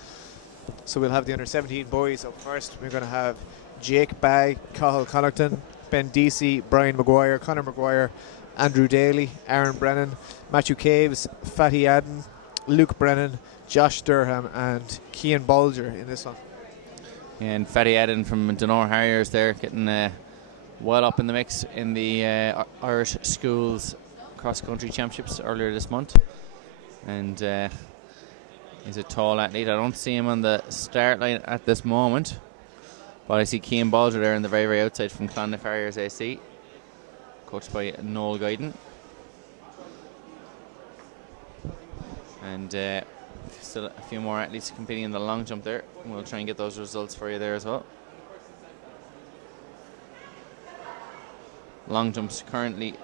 So we'll have the under 17 boys up first. We're going to have Jake Bagg, Cathal Connaughton, Ben Deasy, Brian Maguire, Conor Maguire, Andrew Daly, Aaron Brennan, Matthew Caves, Fatty Adden, Luke Brennan, Josh Durham and Cian Bolger in this one. And Fatty Adden from Dunor Harriers there, getting well up in the mix in the Irish Schools Cross-Country Championships earlier this month. And he's a tall athlete. I don't see him on the start line at this moment, but I see Cian Bolger there in the very, very outside from Clondiff Harriers AC, coached by Noel Guyton. And still a few more athletes competing in the long jump there. We'll try and get those results for you there as well. Long jumps currently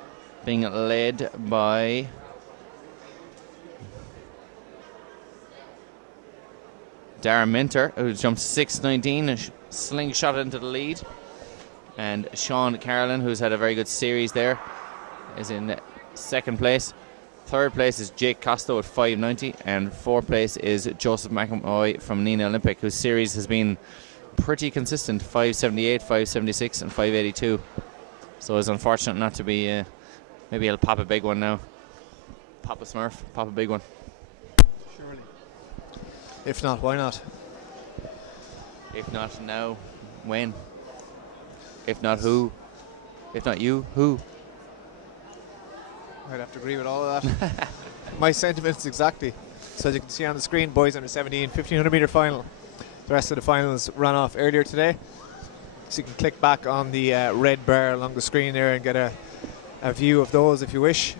being led by Darren Minter, who jumped 6.19 and slingshot into the lead. And Sean Carlin, who's had a very good series there, is in second place. Third place is Jake Costo at 5.90, and fourth place is Joseph McEvoy from Nina Olympic, whose series has been pretty consistent, 5.78, 5.76 and 5.82. So it's unfortunate not to be, maybe he'll pop a big one now. Pop a Smurf, pop a big one. Surely. If not, why not? If not now, when? If not who? If not you, who? I'd have to agree with all of that. My sentiments exactly. So as you can see on the screen, boys under 17, 1500 metre final. The rest of the finals ran off earlier today. So you can click back on the red bar along the screen there and get a view of those if you wish.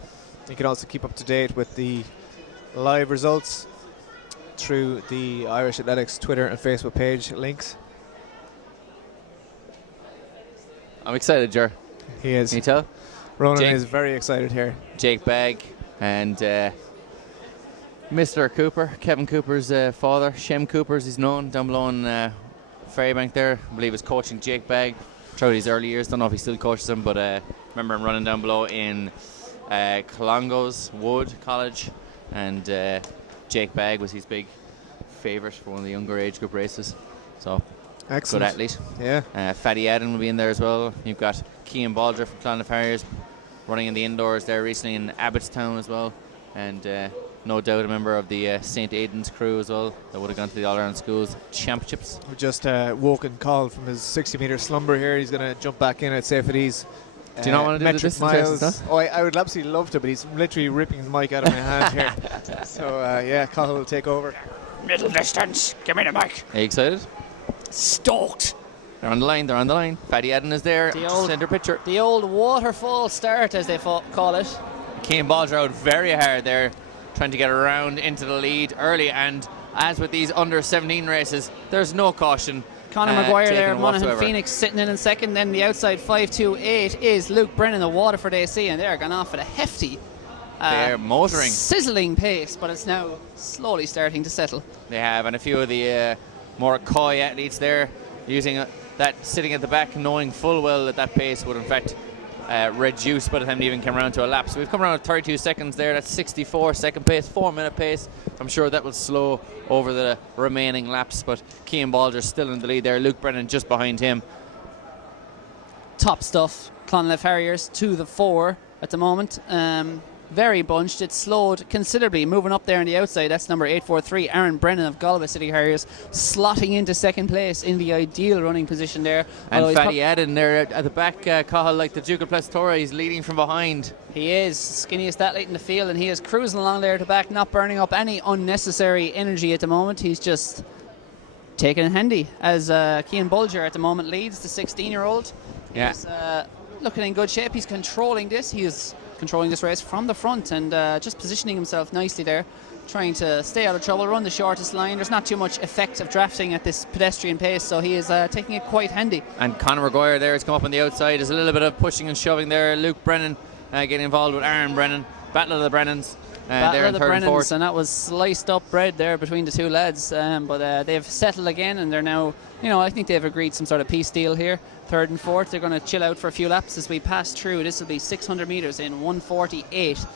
You can also keep up to date with the live results through the Irish Athletics Twitter and Facebook page links. I'm excited, Ger. He is. Can you tell? Ronan Jake. is very excited here. Jake Bagg and Mr. Cooper, Kevin Cooper's father, Shem Cooper as he's known, down below in Ferrybank there. I believe he was coaching Jake Bagg throughout his early years. Don't know if he still coaches him, but remember him running down below in Colongos Wood College, and Jake Bagg was his big favourite for one of the younger age group races. So Excellent. good athlete. Yeah. Fatty Adden will be in there as well. You've got Cian Bolger from Clondiff Harriers running in the indoors there recently in Abbottstown as well, and no doubt a member of the St. Aidan's crew as well that would have gone to the All-Ireland Schools Championships. We've just woken Carl from his 60 metre slumber here. He's going to jump back in, I'd say, for these Do you not want to do the metric distance races miles. stuff? Oh, I would absolutely love to, but he's literally ripping the mic out of my hand here. So, yeah, Carl will take over. middle distance. Give me the mic. Are you excited? Stoked. They're on the line. Fatty Adam is there. Centre picture. The old waterfall start, as they call it. Cian Baldry out very hard there, trying to get around into the lead early. And as with these under 17 races, there's no caution. Conor Maguire there, taken Monaghan whatsoever. Phoenix sitting in second. Then the outside 5-2-8 is Luke Brennan, the Waterford AC, and they're gone off at a hefty, They're motoring. sizzling pace, but it's now slowly starting to settle. They have, and a few of the more coy athletes there using that sitting at the back, knowing full well that pace would in fact reduce by the time they even come around to a lap. So we've come around at 32 seconds there. That's 64 second pace, 4-minute pace. I'm sure that will slow over the remaining laps, but Cian Baldry still in the lead there. Luke Brennan just behind him. Top stuff. Clonliffe Harriers to the 4 at the moment. Very bunched. It slowed considerably. Moving up there on the outside, that's number 843, Aaron Brennan of Galway City Harriers, slotting into second place in the ideal running position there. And Fatty Adam there at the back, Cahill, like the Duke of Plastora, he's leading from behind. He is skinniest athlete in the field, and he is cruising along there at the back, not burning up any unnecessary energy at the moment. He's just taking it handy as Cian Baldry at the moment leads, the 16-year-old. Yeah. He's looking in good shape. He's controlling this. He is controlling this race from the front and just positioning himself nicely there, trying to stay out of trouble, run the shortest line. There's not too much effect of drafting at this pedestrian pace, so he is taking it quite handy. And Conor Maguire there has come up on the outside. There's a little bit of pushing and shoving there. Luke Brennan getting involved with Aaron Brennan. Battle of the Brennans. Battle there of in the third and Brennans, fourth. and that was sliced up bread there between the two lads, but they've settled again, and they're now, I think they've agreed some sort of peace deal here. Third and fourth, they're going to chill out for a few laps as we pass through. This will be 600 metres in 1:48.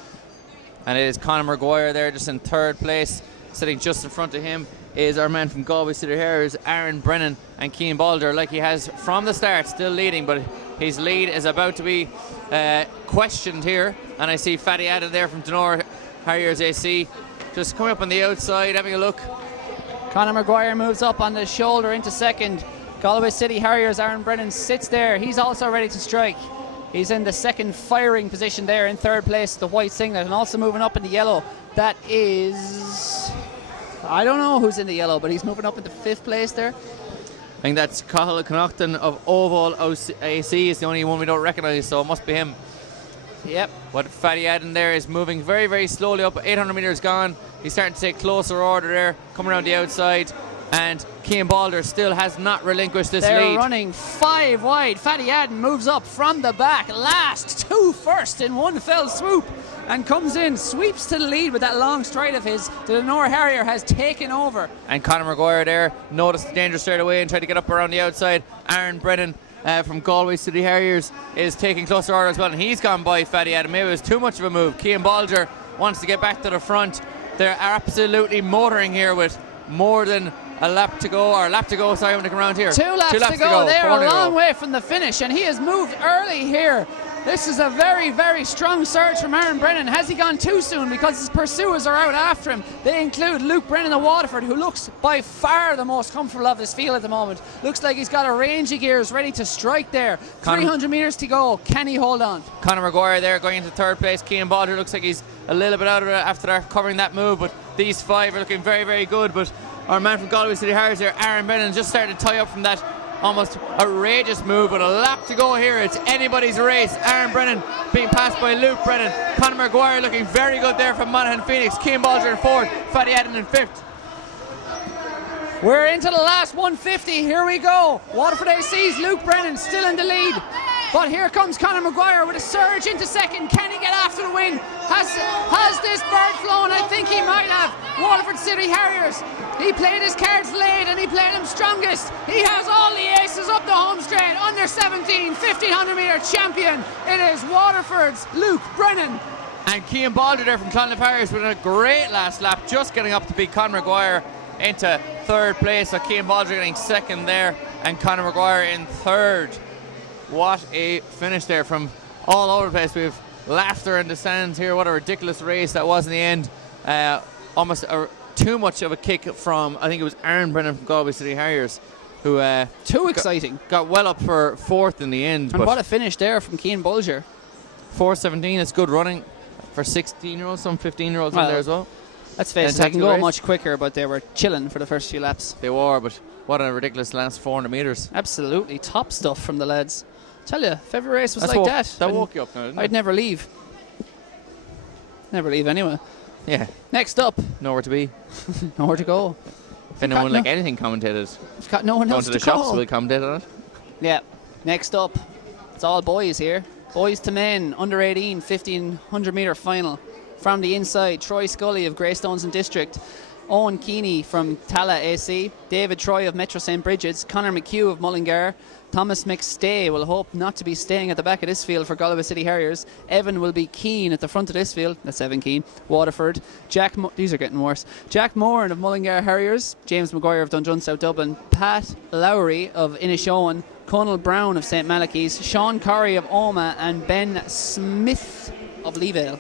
And it is Conor Maguire there just in third place. Sitting just in front of him is our man from Galway City Harriers, Aaron Brennan, and Cian Baldry, like he has from the start, still leading, but his lead is about to be questioned here. And I see Fatty Adam there from Donore Harriers AC just coming up on the outside, having a look. Conor Maguire moves up on the shoulder into second. Galway City Harriers, Aaron Brennan sits there. He's also ready to strike. He's in the second firing position there in third place, the white singlet, and also moving up in the yellow. That is, I don't know who's in the yellow, but he's moving up into fifth place there. I think that's Cahill Connaughton of Oval AC is the only one we don't recognise, so it must be him. Yep. But Fatty Adam there is moving very, very slowly up. 800 metres gone. He's starting to take closer order there, coming around the outside. And Cian Baldry still has not relinquished this They're lead. running 5 wide. Fatty Adam moves up from the back, last 2 first in one fell swoop, and comes in, sweeps to the lead with that long stride of his. The Donore Harrier has taken over. And Conor Maguire there noticed the danger straight away and tried to get up around the outside. Aaron Brennan from Galway City Harriers is taking closer order as well, and he's gone by Fatty Adam. Maybe it was too much of a move. Cian Baldry wants to get back to the front. They're absolutely motoring here with more than a lap to go, when they come around here. 2 laps to go. They're a long way from the finish, and he has moved early here. This is a very, very strong surge from Aaron Brennan. Has he gone too soon? Because his pursuers are out after him. They include Luke Brennan of Waterford, who looks by far the most comfortable of this field at the moment. Looks like he's got a range of gears ready to strike there. 300 metres to go. Can he hold on? Conor Maguire there going into third place. Cian Baldry looks like he's a little bit out of it after covering that move, but these 5 are looking very, very good. But our man from Galway City Harriers here, Aaron Brennan, just started to tie up from that almost outrageous move, with a lap to go here. It's anybody's race. Aaron Brennan being passed by Luke Brennan. Conor Maguire looking very good there from Monaghan Phoenix. Cian Baldry in fourth, Fatty Adam in fifth. We're into the last 150. Here we go. Waterford AC's Luke Brennan still in the lead. But here comes Conor Maguire with a surge into second. Can he get after the win? Has this bird flown? I think he might have. Waterford City Harriers. He played his cards late and he played them strongest. He has all the aces up the home straight. Under 17, 1500 metre champion. It is Waterford's Luke Brennan. And Cian Baldry there from Clonliffe Harriers with a great last lap, just getting up to beat Conor Maguire into third place. So Cian Baldry getting second there, and Conor Maguire in third. What a finish there from all over the place. We have laughter in the stands here. What a ridiculous race that was in the end. Almost too much of a kick from, I think it was Aaron Brennan from Galway City Harriers, who Too exciting. got well up for fourth in the end. And but what a finish there from Cian Baldry. 4:17, it's good running for 16-year-olds, some 15-year-olds in there as well. Let's face it, they can go much quicker, but they were chilling for the first few laps. They were, but what a ridiculous last 400 metres. Absolutely top stuff from the lads. Tell you, if every race was that woke you up now, didn't it? I'd never leave. Never leave anyway. Yeah. Next up, Nowhere to be. nowhere to go. If anyone would like anything commentated, We've got no one going else to the to shops, go. we'll commentate on it. Yeah. Next up, it's all boys here. Boys to men, under 18, 1500 metre final. From the inside, Troy Scully of Greystones and District, Owen Keeney from Tala AC, David Troy of Metro St. Bridget's, Conor McHugh of Mullingar, Thomas McStay will hope not to be staying at the back of this field for Galway City Harriers. Evan will be Keane at the front of this field. That's Evan Keane. Waterford. These are getting worse. Jack Moran of Mullingar Harriers. James Maguire of Dundrum South Dublin. Pat Lowry of Inishowen. Conal Brown of St. Malachy's. Sean Corrie of Omagh. And Ben Smith of Leevale.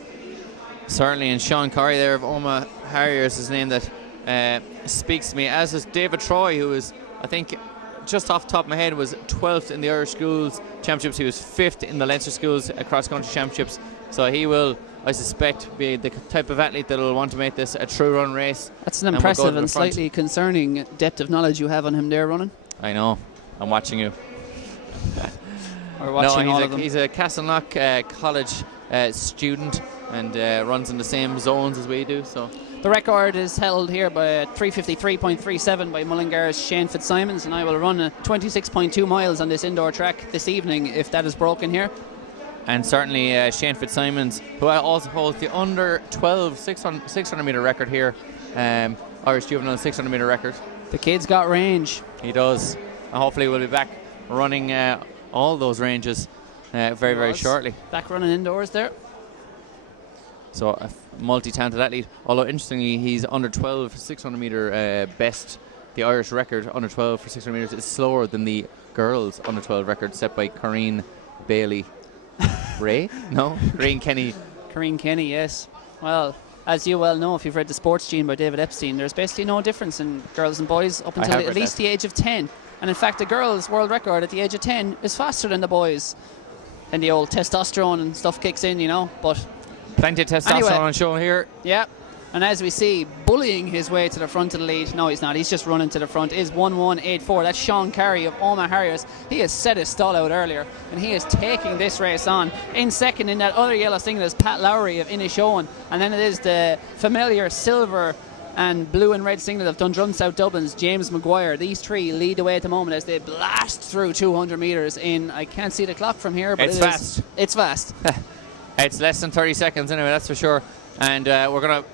Certainly, and Sean Corrie there of Omagh Harriers is a name that speaks to me, as is David Troy, who is, I think, just off the top of my head, was 12th in the Irish Schools Championships. He was 5th in the Leinster Schools Cross-Country Championships. So he will, I suspect, be the type of athlete that will want to make this a true run race. That's an impressive and slightly concerning depth of knowledge you have on him there, running. I know. I'm watching you. We're watching all of them. He's a Castleknock College student and runs in the same zones as we do. So the record is held here by 3:53.37 by Mullingar's Shane Fitzsimons, and I will run 26.2 miles on this indoor track this evening if that is broken here. And certainly Shane Fitzsimons, who also holds the under 12 600 metre record here, Irish Juvenile 600 metre record. The kid's got range. He does. And hopefully we'll be back running all those ranges very shortly. Back running indoors there. So a multi-talented athlete, although interestingly he's under 12 600 metre best. The Irish record under 12 for 600 metres is slower than the girls under 12 record set by Corrine Bailey Ray? No? Corrine Kenny. Corrine Kenny, yes. Well, as you well know if you've read The Sports Gene by David Epstein, there's basically no difference in girls and boys up until at least the age of 10. And in fact the girls' world record at the age of 10 is faster than the boys. And the old testosterone and stuff kicks in, you know, but plenty of testosterone on show here. Yeah. And as we see, bullying his way to the front of the lead. No, he's not. He's just running to the front. Is 1184. That's Sean Carey of Omagh Harriers. He has set his stall out earlier, and he is taking this race on. In second, in that other yellow singlet, is Pat Lowry of Inishowen. And then it is the familiar silver and blue and red singlet of Dundrum South Dublin's James Maguire. These three lead the way at the moment as they blast through 200 metres in, I can't see the clock from here, but it's fast. It's fast. It's less than 30 seconds anyway, that's for sure. And we're going to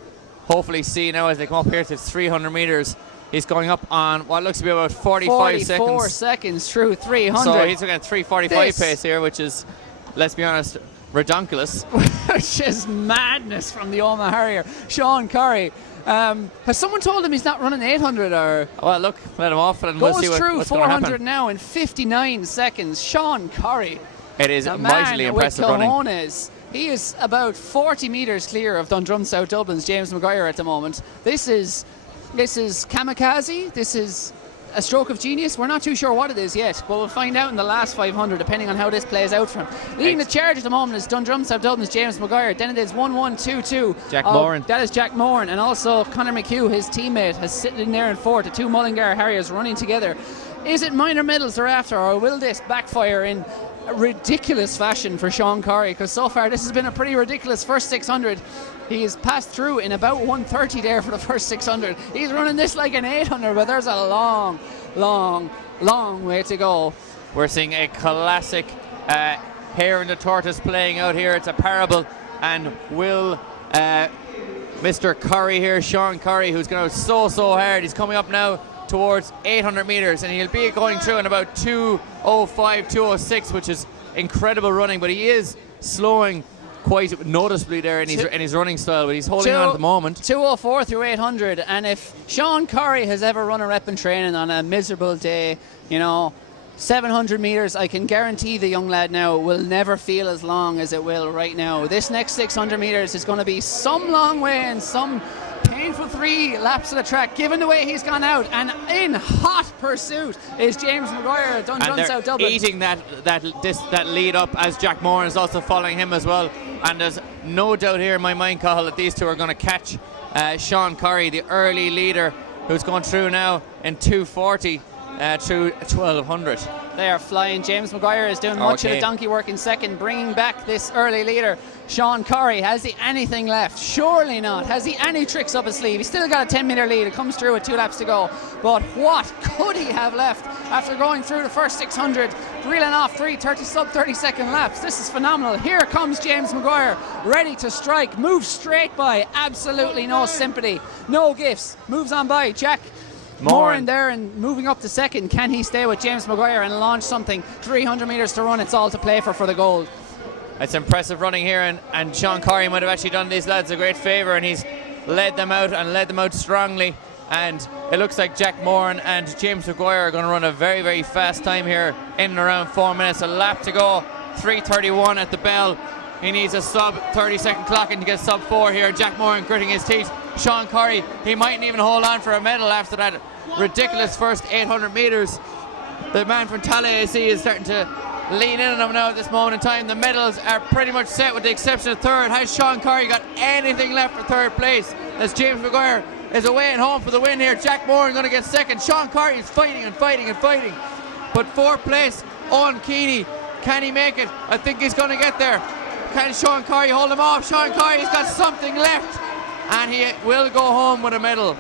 hopefully see now as they come up here to 300 metres. He's going up on what looks to be about 44 seconds through 300. So he's looking at 3:45 pace here, which is, let's be honest, redonkulous. Which is madness from the Omagh Harrier. Sean Corrie. Has someone told him he's not running 800 or? Well, look, let him off and we'll see through what's going to happen. 400 now in 59 seconds. Sean Corrie. It is mightily impressive running. He is about 40 metres clear of Dundrum South Dublin's James Maguire at the moment. This is kamikaze. This is a stroke of genius. We're not too sure what it is yet, but we'll find out in the last 500 depending on how this plays out for him. Leading the charge at the moment is Dundrum South Dublin's James Maguire. Then it is 1122. Jack Moran. That is Jack Moran, and also Conor McHugh, his teammate, has sitting in there in fourth. The two Mullingar Harriers running together. Is it minor medals they're after, or will this backfire in ridiculous fashion for Sean Corrie? Because so far this has been a pretty ridiculous first 600. He has passed through in about 1:30 there for the first 600. He's running this like an 800, but there's a long way to go. We're seeing a classic Hare and the Tortoise playing out here. It's a parable, and will Mr. Corrie here, Sean Corrie, who's going so hard, he's coming up now towards 800 metres, and he'll be going through in about 2:05, 2:06, which is incredible running, but he is slowing quite noticeably there in his running style, but he's holding on at the moment. 2:04 through 800, and if Sean Corrie has ever run a rep in training on a miserable day, 700 metres, I can guarantee the young lad now will never feel as long as it will right now. This next 600 metres is going to be some long way and some painful 3 laps of the track, given the way he's gone out. And in hot pursuit is James Maguire, Dundrum South Dublin. Eating that lead up as Jack Moran is also following him as well. And there's no doubt here in my mind, Cathal, that these two are going to catch Sean Curry, the early leader, who's going through now in 2:40 through 1200. They are flying. James Maguire is doing much of the donkey work in second, bringing back this early leader. Sean Curry, has he anything left? Surely not. Has he any tricks up his sleeve? He's still got a 10-metre lead. It comes through with 2 laps to go. But what could he have left after going through the first 600, reeling off 3 sub-30-second laps? This is phenomenal. Here comes James Maguire, ready to strike. Moves straight by. Absolutely no sympathy. No gifts. Moves on by. Jack Moran there and moving up to second. Can he stay with James Maguire and launch something? 300 metres to run. It's all to play for the gold. It's impressive running here, and Sean Curry might have actually done these lads a great favour, and he's led them out strongly. And it looks like Jack Moran and James Maguire are going to run a very, very fast time here in and around 4 minutes. A lap to go. 3:31 at the bell. He needs a sub 30-second clock and to get sub 4 here. Jack Moran gritting his teeth. Sean Curry, he mightn't even hold on for a medal after that ridiculous first 800 metres. The man from Tallahassee is starting to lean in on him now at this moment in time. The medals are pretty much set with the exception of third. Has Sean Curry got anything left for third place? As James Maguire is away at home for the win here. Jack Moran going to get second. Sean Curry is fighting and fighting and fighting. But fourth place, Owen Keeney. Can he make it? I think he's going to get there. Can Sean Curry hold him off? Sean Curry's got something left, and he will go home with a medal.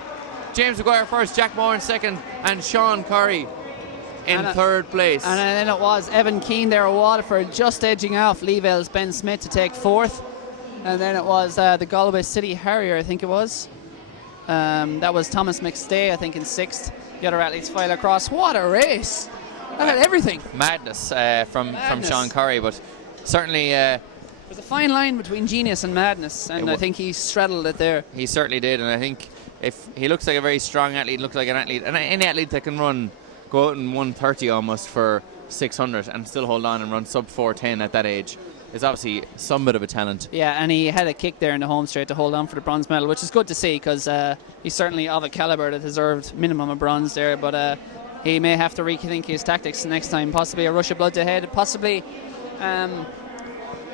James Maguire first, Jack Moran second, and Sean Curry in third place. And then it was Evan Keane there of Waterford just edging off Leavell's Ben Smith to take fourth. And then it was the Galway City Harrier, I think it was. That was Thomas McStay, I think, in sixth. The other athletes file across. What a race! That had everything. Madness from Sean Curry, but certainly... There's a fine line between genius and madness, and I think he straddled it there. He certainly did, and I think if he looks like a very strong athlete, looks like an athlete, and any athlete that can go out in 1:30 almost for 600 and still hold on and run sub 4:10 at that age is obviously some bit of a talent. Yeah, and he had a kick there in the home straight to hold on for the bronze medal, which is good to see because he's certainly of a calibre that deserved minimum of bronze there, but he may have to rethink his tactics next time. Possibly a rush of blood ahead, possibly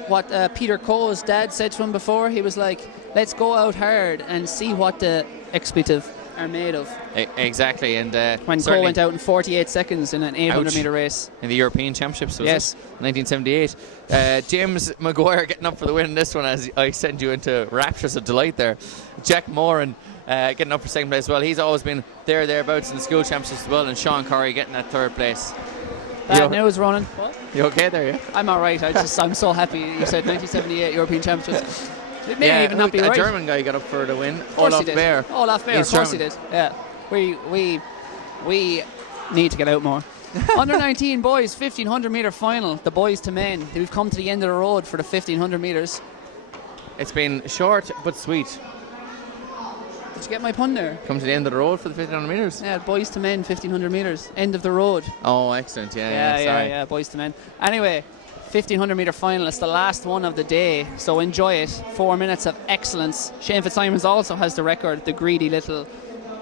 what Peter Coe's dad said to him before. He was like, let's go out hard and see what the expletive are made of. Exactly, and when Coe went out in 48 seconds in an 800 metre race in the European Championships, was yes, it? 1978. James Maguire getting up for the win in this one, as I sent you into raptures of delight there. Jack Moran getting up for second place as well. He's always been thereabouts in the school championships as well, and Sean Curry getting that third place. Bad news, Ronan. What? You okay there, yeah? I'm alright. I'm so happy you said 1978 European Championships. It may even not be a right. German guy got up for the win. Olaf Bear. Olaf Bear, of course he did. Yeah. We need to get out more. Under 19 boys, 1500 metre final. The boys to men. We've come to the end of the road for the 1500 metres. It's been short but sweet. Did you get my pun there? Come to the end of the road for the 1500 metres. Yeah, boys to men, 1500 metres. End of the road. Oh, excellent. Yeah, boys to men. Anyway, 1500 metre final. It's the last one of the day, so enjoy it. 4 minutes of excellence. Shane Fitzsimons also has the record, the greedy little.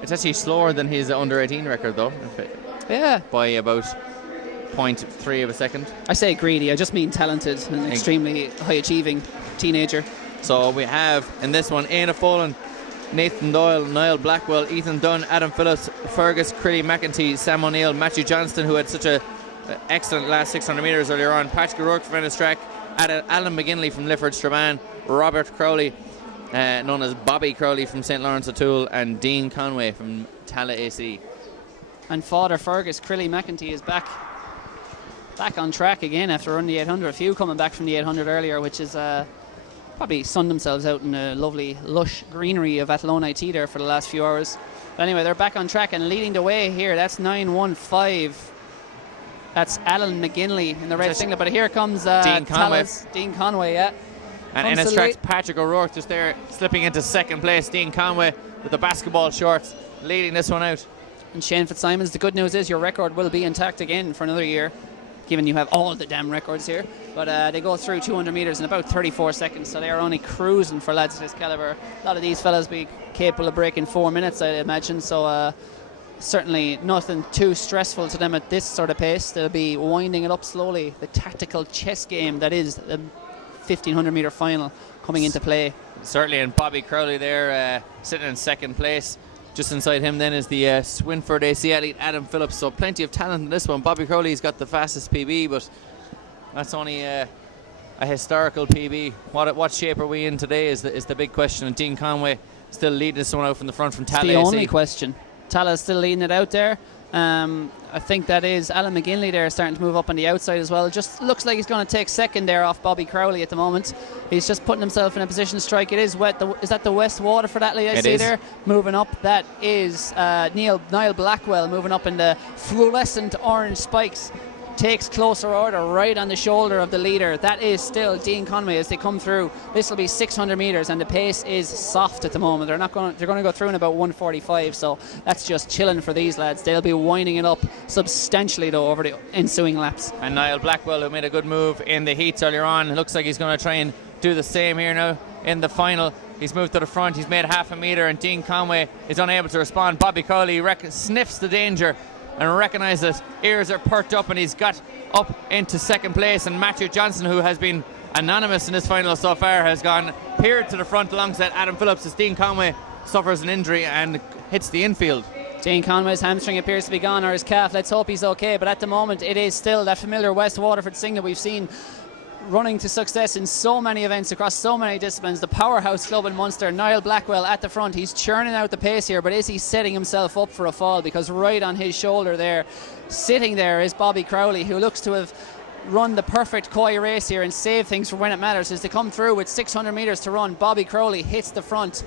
It's actually slower than his under 18 record, though. Yeah. By about 0.3 of a second. I say greedy, I just mean talented and extremely high achieving teenager. So we have in this one Éanna Folan, Nathan Doyle, Niall Blackwell, Ethan Dunn, Adam Phillips, Fergus, Crilly McEntee, Sam O'Neill, Matthew Johnston, who had such a excellent last 600 metres earlier on, Patrick O'Rourke from Ennistrack, Alan McGinley from Lifford Strabane, Robert Crowley, known as Bobby Crowley from St Lawrence O'Toole, and Dean Conway from Tallahassee. And Father Fergus, Crilly McEntee is back on track again after running the 800. A few coming back from the 800 earlier, which is probably sunned themselves out in a lovely lush greenery of Athlone IT there for the last few hours. But anyway, they're back on track and leading the way here. That's 9:15. That's Alan McGinley in the red singlet. But here comes Dean Conway. Dean Conway, yeah. And Ennistrack's Patrick O'Rourke just there slipping into second place. Dean Conway with the basketball shorts leading this one out. And Shane Fitzsimons, the good news is your record will be intact again for another year, given you have all the damn records here. But they go through 200 metres in about 34 seconds, so they are only cruising for lads of this calibre. A lot of these fellas be capable of breaking 4 minutes, I imagine, so certainly nothing too stressful to them at this sort of pace. They'll be winding it up slowly. The tactical chess game that is the 1500 metre final coming into play. Certainly, and Bobby Crowley there sitting in second place. Just inside him then is the Swinford AC athlete Adam Phillips. So plenty of talent in this one. Bobby Crowley's got the fastest PB, but that's only a historical PB. What shape are we in today is the big question. And Dean Conway still leading this one out from the front from Tala. It's the only question. Tala's still leading it out there. I think that is Alan McGinley there starting to move up on the outside as well. Just looks like he's going to take second there off Bobby Crowley at the moment. He's just putting himself in a position to strike. It is wet. Is that the West Waterford athlete I see there? Moving up. That is Niall Blackwell moving up in the fluorescent orange spikes. Takes closer order right on the shoulder of the leader. That is still Dean Conway as they come through. This will be 600 metres and the pace is soft at the moment. They're going to go through in about 1:45, so that's just chilling for these lads. They'll be winding it up substantially though over the ensuing laps. And Niall Blackwell, who made a good move in the heats earlier on, it looks like he's going to try and do the same here now in the final. He's moved to the front, he's made half a metre, and Dean Conway is unable to respond. Bobby Crowley sniffs the danger and recognises ears are perked up, and he's got up into second place. And Matthew Johnson, who has been anonymous in this final so far, has gone peered to the front alongside Adam Phillips as Dean Conway suffers an injury and hits the infield. Dean Conway's hamstring appears to be gone, or his calf. Let's hope he's okay, but at the moment it is still that familiar West Waterford singlet we've seen running to success in so many events across so many disciplines. The powerhouse club in Munster. Niall Blackwell at the front. He's churning out the pace here, but is he setting himself up for a fall? Because right on his shoulder there, sitting there, is Bobby Crowley, who looks to have run the perfect coy race here and save things for when it matters. As they come through with 600 metres to run, Bobby Crowley hits the front.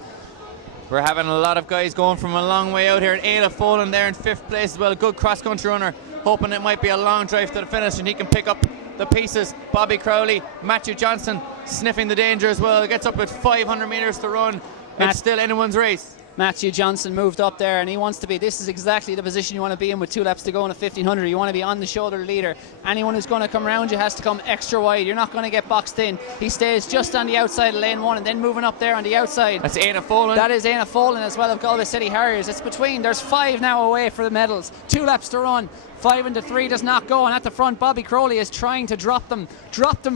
We're having a lot of guys going from a long way out here. Ayla Folan there in fifth place as well. A good cross-country runner, hoping it might be a long drive to the finish and he can pick up the pieces. Bobby Crowley, Matthew Johnson sniffing the danger as well. It gets up with 500 metres to run. It's still anyone's race. Matthew Johnson moved up there and he wants to be, this is exactly the position you want to be in with 2 laps to go in a 1500. You want to be on the shoulder leader. Anyone who's going to come around you has to come extra wide. You're not going to get boxed in. He stays just on the outside of lane 1 and then moving up there on the outside. That's Aina Folan. That is Aina Folan as well of Galway City Harriers. It's between, there's 5 now away for the medals. 2 laps to run. 5 into 3 does not go, and at the front Bobby Crowley is trying to drop them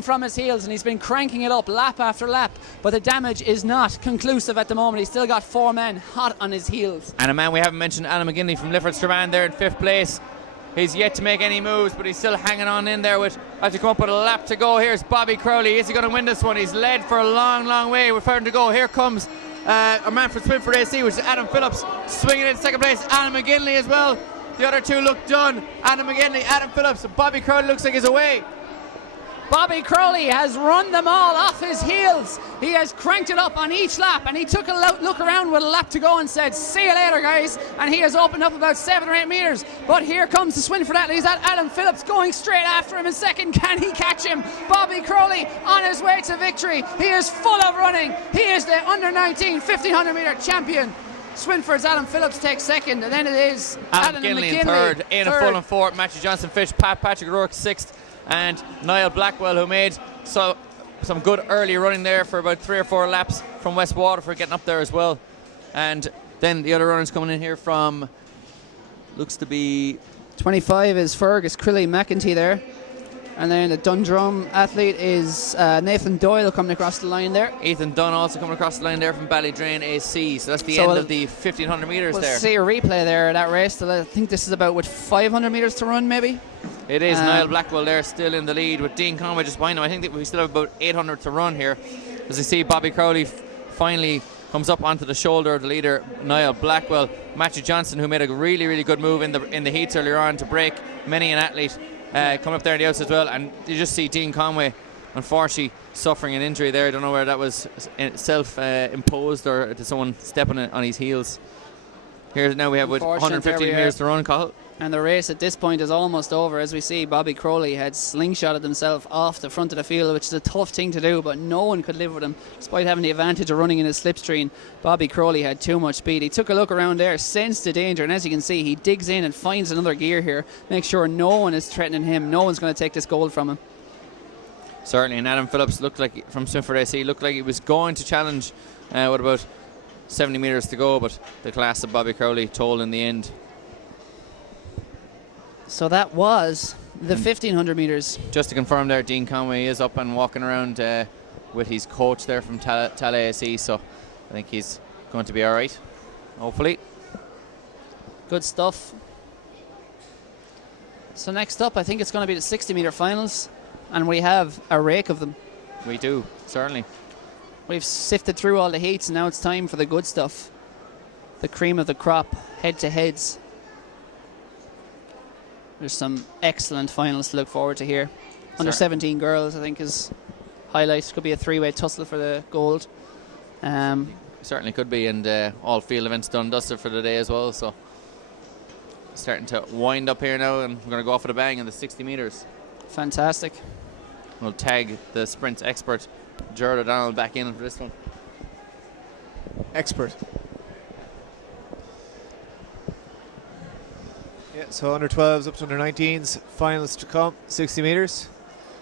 from his heels, and he's been cranking it up lap after lap, but the damage is not conclusive at the moment. He's still got 4 men hot on his heels. And a man we haven't mentioned, Alan McGinley from Lifford Strabane there in 5th place. He's yet to make any moves, but he's still hanging on in there with, as he come up with a lap to go. Here's Bobby Crowley. Is he going to win this one? He's led for a long, long way. We're starting to go. Here comes a man from Swinford AC, which is Adam Phillips, swinging in 2nd place. Alan McGinley as well. The other 2 look done. Adam McGinley, Adam Phillips, and Bobby Crowley looks like he's away. Bobby Crowley has run them all off his heels. He has cranked it up on each lap, and he took a look around with a lap to go and said, see you later guys, and he has opened up about 7 or 8 metres. But here comes the Swinford athlete. He's at Adam Phillips going straight after him in second. Can he catch him? Bobby Crowley on his way to victory. He is full of running. He is the under 19 1500 metre champion. Swinford's Adam Phillips takes second, and then it is Alan McGinley in third, Aina Folan fourth, Matthew Johnson fifth, Patrick O'Rourke sixth, and Niall Blackwell, who made some good early running there for about 3 or 4 laps from West Waterford, getting up there as well. And then the other runners coming in here from, looks to be 25 is Fergus Crilly McEntee there. And then the Dundrum athlete is Nathan Doyle coming across the line there. Ethan Dunn also coming across the line there from Ballydrain AC. So that's the end of the 1500 metres there. We'll see a replay there of that race. I think this is about, with 500 metres to run maybe? It is. Niall Blackwell there still in the lead with Dean Conway just behind him. I think that we still have about 800 to run here. As you see, Bobby Crowley finally comes up onto the shoulder of the leader, Niall Blackwell. Matthew Johnson, who made a really, really good move in the heats earlier on to break many an athlete, coming up there on the outside as well. And you just see Dean Conway, unfortunately, suffering an injury there. I don't know whether that was self-imposed or did someone step on his heels. Here now we have with 115 metres to run, Cathal. And the race at this point is almost over. As we see, Bobby Crowley had slingshotted himself off the front of the field, which is a tough thing to do, but no one could live with him. Despite having the advantage of running in his slipstream, Bobby Crowley had too much speed. He took a look around there, sensed the danger, and as you can see, he digs in and finds another gear here. Makes sure no one is threatening him. No one's going to take this gold from him. Certainly, and Adam Phillips looked like, from Swinford AC, looked like he was going to challenge with about 70 metres to go, but the class of Bobby Crowley told in the end. So that was The 1500 metres. Just to confirm there, Dean Conway is up and walking around with his coach there from Tal ASE, so I think he's going to be all right, hopefully. Good stuff. So next up, I think it's going to be the 60 metre finals, and we have a rake of them. We do, certainly. We've sifted through all the heats, and now it's time for the good stuff. The cream of the crop, head-to-heads. There's some excellent finals to look forward to here. Under 17 girls, I think, is highlight. Could be a three-way tussle for the gold. Certainly could be, and all field events done dusted for the day as well, so starting to wind up here now, and we're going to go off with a bang in the 60 metres. Fantastic. We'll tag the sprint expert Gerard O'Donnell back in for this one. Expert. Yeah, so under 12s up to under 19s, finals to come, 60 metres.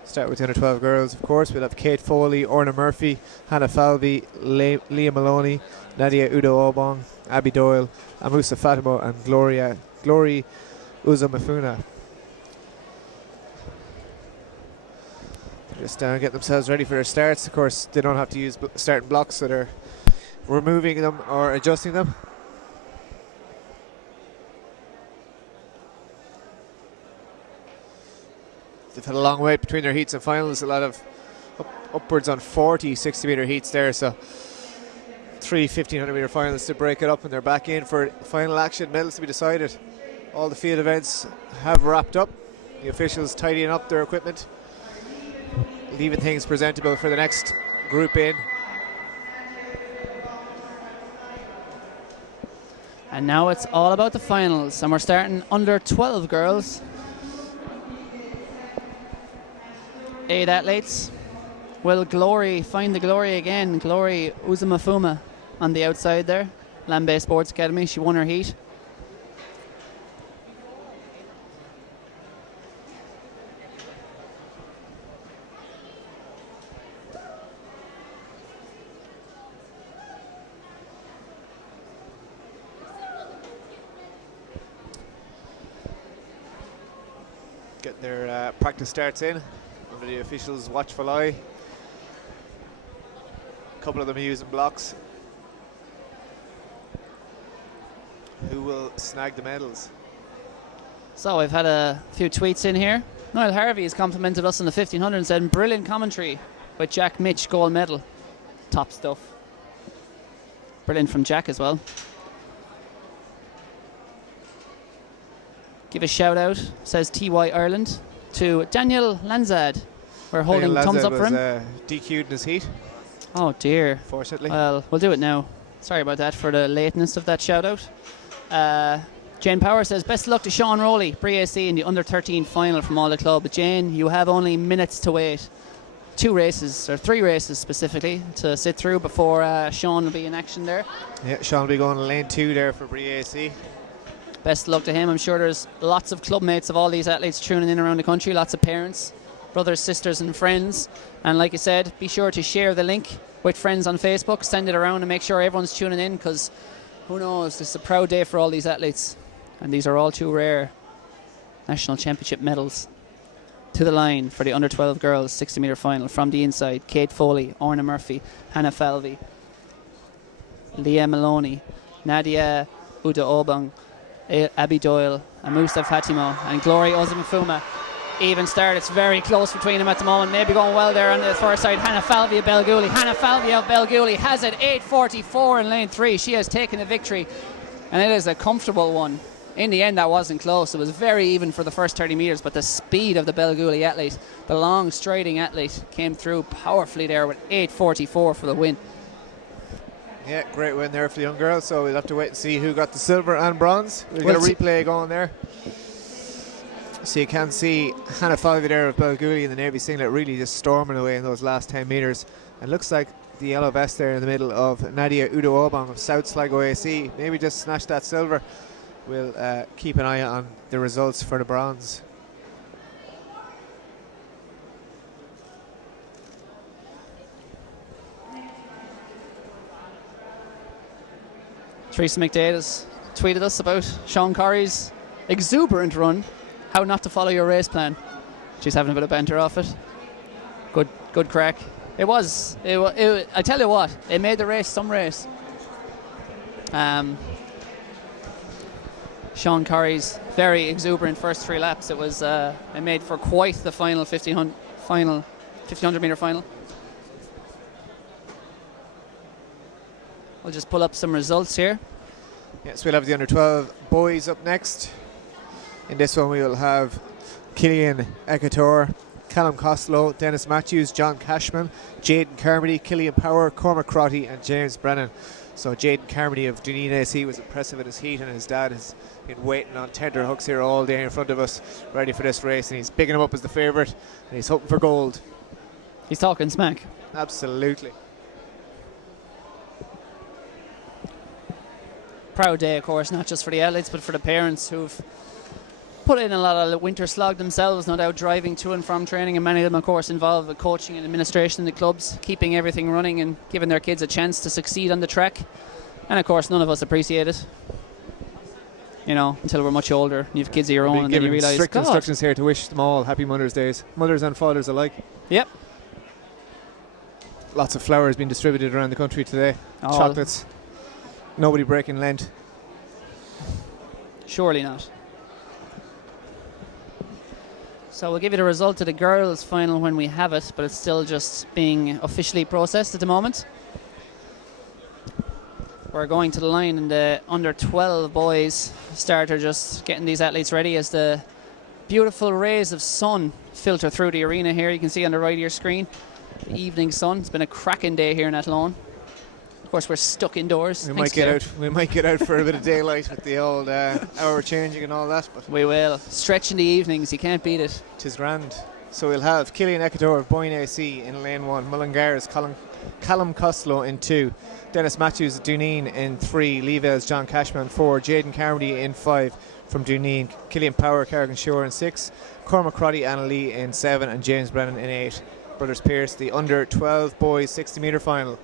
Start with the under 12 girls, of course. We'll have Kate Foley, Orna Murphy, Hannah Falvey, Leah Maloney, Nadia Udo Obong, Abby Doyle, Amusa Fatima, and Glory Uzamafuna. They're just getting themselves ready for their starts. Of course, they don't have to use starting blocks, so they're removing them or adjusting them. They've had a long wait between their heats and finals. A lot of upwards on 40 60 metre heats there, so 3 1500 metre finals to break it up, and they're back in for final action. Medals to be decided. All the field events have wrapped up. The officials tidying up their equipment, leaving things presentable for the next group in. And now it's all about the finals, and we're starting under 12 girls. 8 athletes. Will Glory find the glory again? Glory Uzumafuma on the outside there. Lambay Sports Academy, she won her heat. Getting their practice starts in under the officials' watchful eye. A couple of them using blocks. Who will snag the medals? So I've had a few tweets in here. Niall Harvey has complimented us on the 1500 and said, brilliant commentary with Jack Mitch, gold medal. Top stuff. Brilliant from Jack as well. Give a shout out, says TY Ireland, to Daniel Lanzad. We're holding thumbs up for him. DQ'd in his heat. Oh dear. Fortunately. Well, we'll do it now. Sorry about that for the lateness of that shout out. Jane Power says, best of luck to Sean Rowley, Brie AC in the under 13 final from all the club. Jane, you have only minutes to wait. 2 races, or 3 races specifically, to sit through before Sean will be in action there. Yeah, Sean will be going to lane 2 there for Brie AC. Best of luck to him. I'm sure there's lots of club mates of all these athletes tuning in around the country, lots of parents, brothers, sisters and friends. And like I said, be sure to share the link with friends on Facebook, send it around and make sure everyone's tuning in, because who knows, this is a proud day for all these athletes. And these are all 2 rare national championship medals. To the line for the under 12 girls 60 metre final from the inside, Kate Foley, Orna Murphy, Hannah Falvey, Leah Maloney, Nadia Uda Obong, Abby Doyle, Amusa Fatima and Glory Ozamafuma. Even start, it's very close between them at the moment. Maybe going well there on the far side. Hannah Falvey of Belgooly. Hannah Falvey of Belgooly has it 8:44 in lane 3. She has taken the victory, and it is a comfortable one. In the end, that wasn't close. It was very even for the first 30 metres, but the speed of the Belgooly athlete, the long striding athlete, came through powerfully there with 8:44 for the win. Yeah, great win there for the young girls, so we'll have to wait and see who got the silver and bronze. We'll get a replay going there. So you can see Hannah Falvey there of Belgooly in the navy singlet really just storming away in those last 10 metres. And looks like the yellow vest there in the middle of Nadia Udo Obong of South Sligo AC maybe just snatched that silver. We'll keep an eye on the results for the bronze. Teresa McDade has tweeted us about Sean Corrie's exuberant run, how not to follow your race plan. She's having a bit of banter off it. Good crack. It was. I tell you what, it made the race some race. Sean Curry's very exuberant first 3 laps. It was. It made for quite the final 1500 meter final. We'll just pull up some results here. Yes, we'll have the under 12 boys up next. In this one, we will have Killian Eketor, Callum Costello, Dennis Matthews, John Cashman, Jaden Carmody, Killian Power, Cormac Crotty, and James Brennan. So Jaden Carmody of Dunedin AC was impressive in his heat, and his dad has been waiting on tender hooks here all day in front of us, ready for this race, and he's bigging him up as the favourite, and he's hoping for gold. He's talking smack. Absolutely. Proud day, of course, not just for the athletes, but for the parents who've put in a lot of winter slog themselves, no doubt, driving to and from training, and many of them, of course, involved with coaching and administration in the clubs, keeping everything running and giving their kids a chance to succeed on the track. And, of course, none of us appreciate it, until we're much older and you have kids of your own, and then you realise, strict instructions here to wish them all happy Mother's Days, mothers and fathers alike. Yep. Lots of flowers being distributed around the country today. Oh. Chocolates. Nobody breaking Lent. Surely not. So we'll give you the result of the girls' final when we have it, but it's still just being officially processed at the moment. We're going to the line in the under 12 boys starter, just getting these athletes ready as the beautiful rays of sun filter through the arena here. You can see on the right of your screen the evening sun. It's been a cracking day here in Athlone. Of course, we're stuck indoors. We might get out for a bit of daylight with the old hour changing and all that. But we will. Stretch in the evenings, you can't beat it. 'Tis grand. So we'll have Killian Eketor of Boyne AC in lane 1, Mullingar's Callum Costello in 2, Dennis Matthews of Dunedin in 3, Leavell's John Cashman 4, Jaden Carmody in 5 from Dunedin, Killian Power, Carrigan Shore in 6, Cormac Crotty, Anna Lee in 7, and James Brennan in 8. Brothers Pearce, the under 12 boys 60 metre final.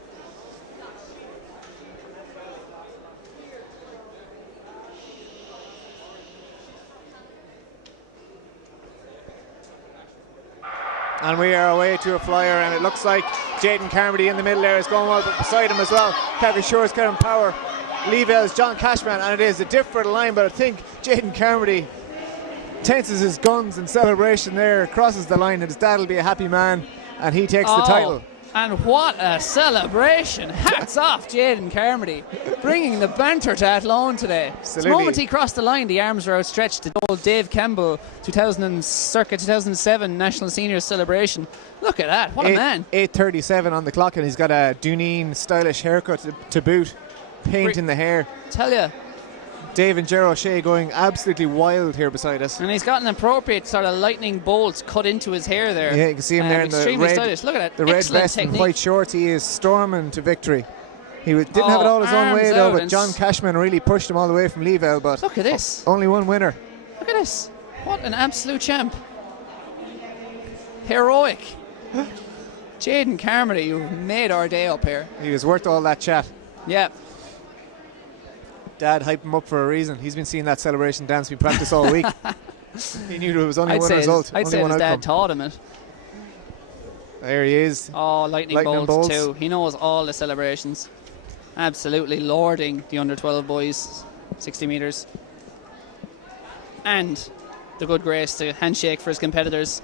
And we are away to a flyer, and it looks like Jaden Carmody in the middle there is going well, but beside him as well, Carrigan Shore's Karen Power, Leavell's John Cashman, and it is a different line, but I think Jaden Carmody tenses his guns in celebration there, crosses the line, and his dad will be a happy man, and he takes the title. And what a celebration. Hats off Jaden Carmody, bringing the banter to Athlone today. Absolutely. The moment he crossed the line, the arms were outstretched. The old Dave Campbell circa 2007 National Seniors celebration. Look at that, what a man. 8:37 on the clock, and he's got a Dunedin stylish haircut to boot, paint in the hair. Tell you. Dave and Ger O'Shea going absolutely wild here beside us. And he's got an appropriate sort of lightning bolt cut into his hair there. Yeah, you can see him there in the extremely red, stylish. Look at that. the red Excellent vest technique. and white shorts. He is storming to victory. He didn't have it all his own arms way though, out but and John Cashman really pushed him all the way from Leavell. But look at this. Only one winner. Look at this. What an absolute champ. Heroic. Jaden Carmody, you've made our day up here. He was worth all that chat. Yeah. Dad hyped him up for a reason. He's been seeing that celebration dance we practiced all week. He knew there was only one result. I'd say one his outcome. dad taught him it. There he is. Oh, lightning bolts too. He knows all the celebrations. Absolutely lording the under 12 boys 60 metres. And the good grace to handshake for his competitors,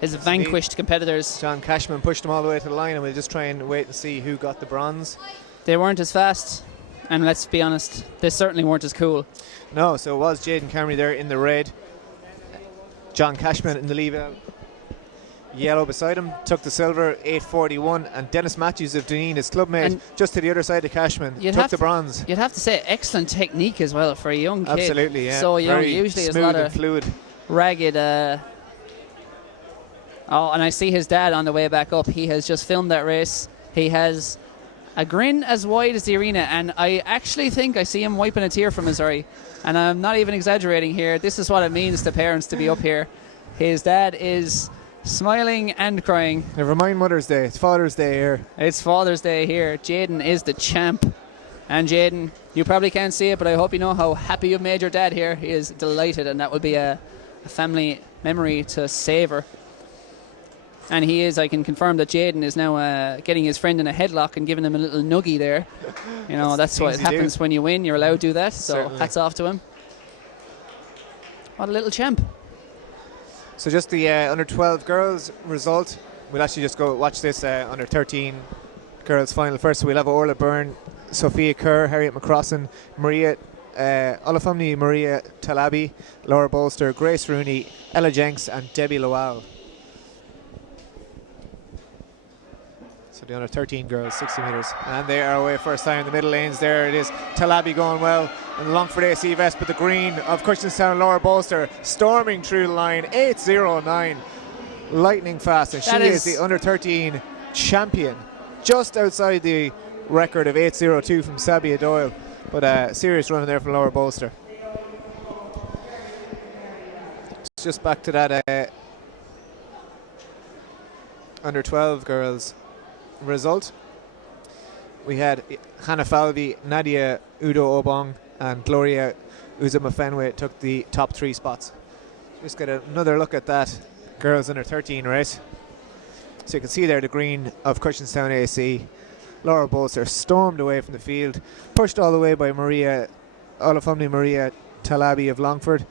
his vanquished competitors. John Cashman pushed him all the way to the line, and we'll just try and wait and see who got the bronze. They weren't as fast, and let's be honest, they certainly weren't as cool. No, so it was Jaden Carmody there in the red, John Cashman in the Leavell yellow beside him, took the silver, 8:41, and Dennis Matthews of Dunedin, his clubmate, And just to the other side of Cashman, took the bronze. You'd have to say excellent technique as well for a young kid. Absolutely, yeah. So young, very usually there's a smooth lot and of fluid. ragged. Oh, and I see his dad on the way back up. He has just filmed that race. He has a grin as wide as the arena, and I actually think I see him wiping a tear from his eye. And I'm not even exaggerating here. This is what it means to parents to be up here. His dad is smiling and crying. Never mind Mother's Day, it's Father's Day here. It's Father's Day here. Jaden is the champ. And Jaden, you probably can't see it, but I hope you know how happy you've made your dad here. He is delighted, and that will be a family memory to savour. And he is, I can confirm that Jaden is now getting his friend in a headlock and giving him a little nuggie there. You know, that's what happens when you win. You're allowed to do that. So Certainly. hats off to him. What a little champ. So just the under 12 girls result. We'll actually just go watch this under 13 girls final first. So we'll have Orla Byrne, Sophia Kerr, Harriet McCrossan, Maria Olafumni, Maria Talabi, Laura Bolster, Grace Rooney, Ella Jenks and Debbie Lowell. So the under 13 girls, 60 metres. And they are away first time in the middle lanes. There it is. Talabi going well. And the Longford AC vest, but the green of Cushinstown, Laura Bolster, storming through the line. 8:09. Lightning fast. And she is the under 13 champion. Just outside the record of 8:02 from Sabia Doyle. But serious run there from Laura Bolster. Just back to that under 12 girls result. We had Hannah Falvey, Nadia Udo Obong and Gloria Uzumafenwe took the top 3 spots. Just get another look at that girls under 13 race. So you can see there the green of Cushinstown AC. Laura Bolster stormed away from the field, pushed all the way by Maria Olafumni Maria Talabi of Longford,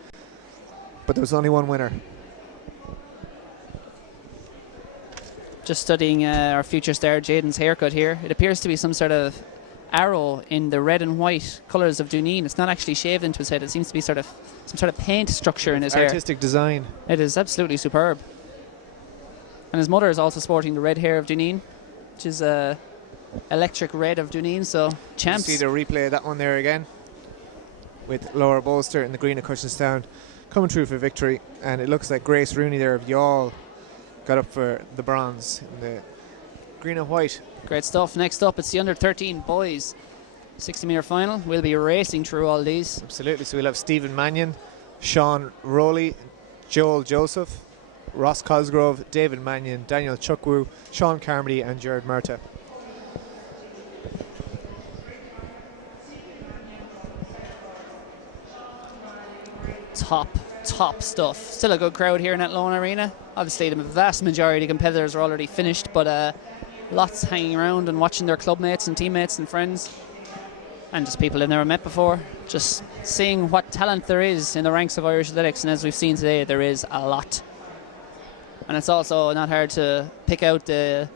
but there was only one winner. Just studying our future star Jaden's haircut here. It appears to be some sort of arrow in the red and white colours of Duneen. It's not actually shaved into his head. It seems to be some sort of paint structure in his hair. Artistic design. It is absolutely superb. And his mother is also sporting the red hair of Duneen, which is electric red of Duneen. So champs. You see the replay of that one there again, with Laura Bolster in the green of Cushinstown coming through for victory. And it looks like Grace Rooney there of Youghal got up for the bronze in the green and white. Great stuff. Next up, it's the under 13 boys 60 metre final. We'll be racing through all these. Absolutely. So we'll have Stephen Mannion, Sean Rowley, Joel Joseph, Ross Cosgrove, David Mannion, Daniel Chukwu, Sean Carmody and Jared Murta. Top stuff. Still a good crowd here in Athlone Arena. Obviously the vast majority of competitors are already finished, but lots hanging around and watching their club mates and teammates and friends and just people they've never met before, just seeing what talent there is in the ranks of Irish athletics. And as we've seen today, there is a lot, and it's also not hard to pick out the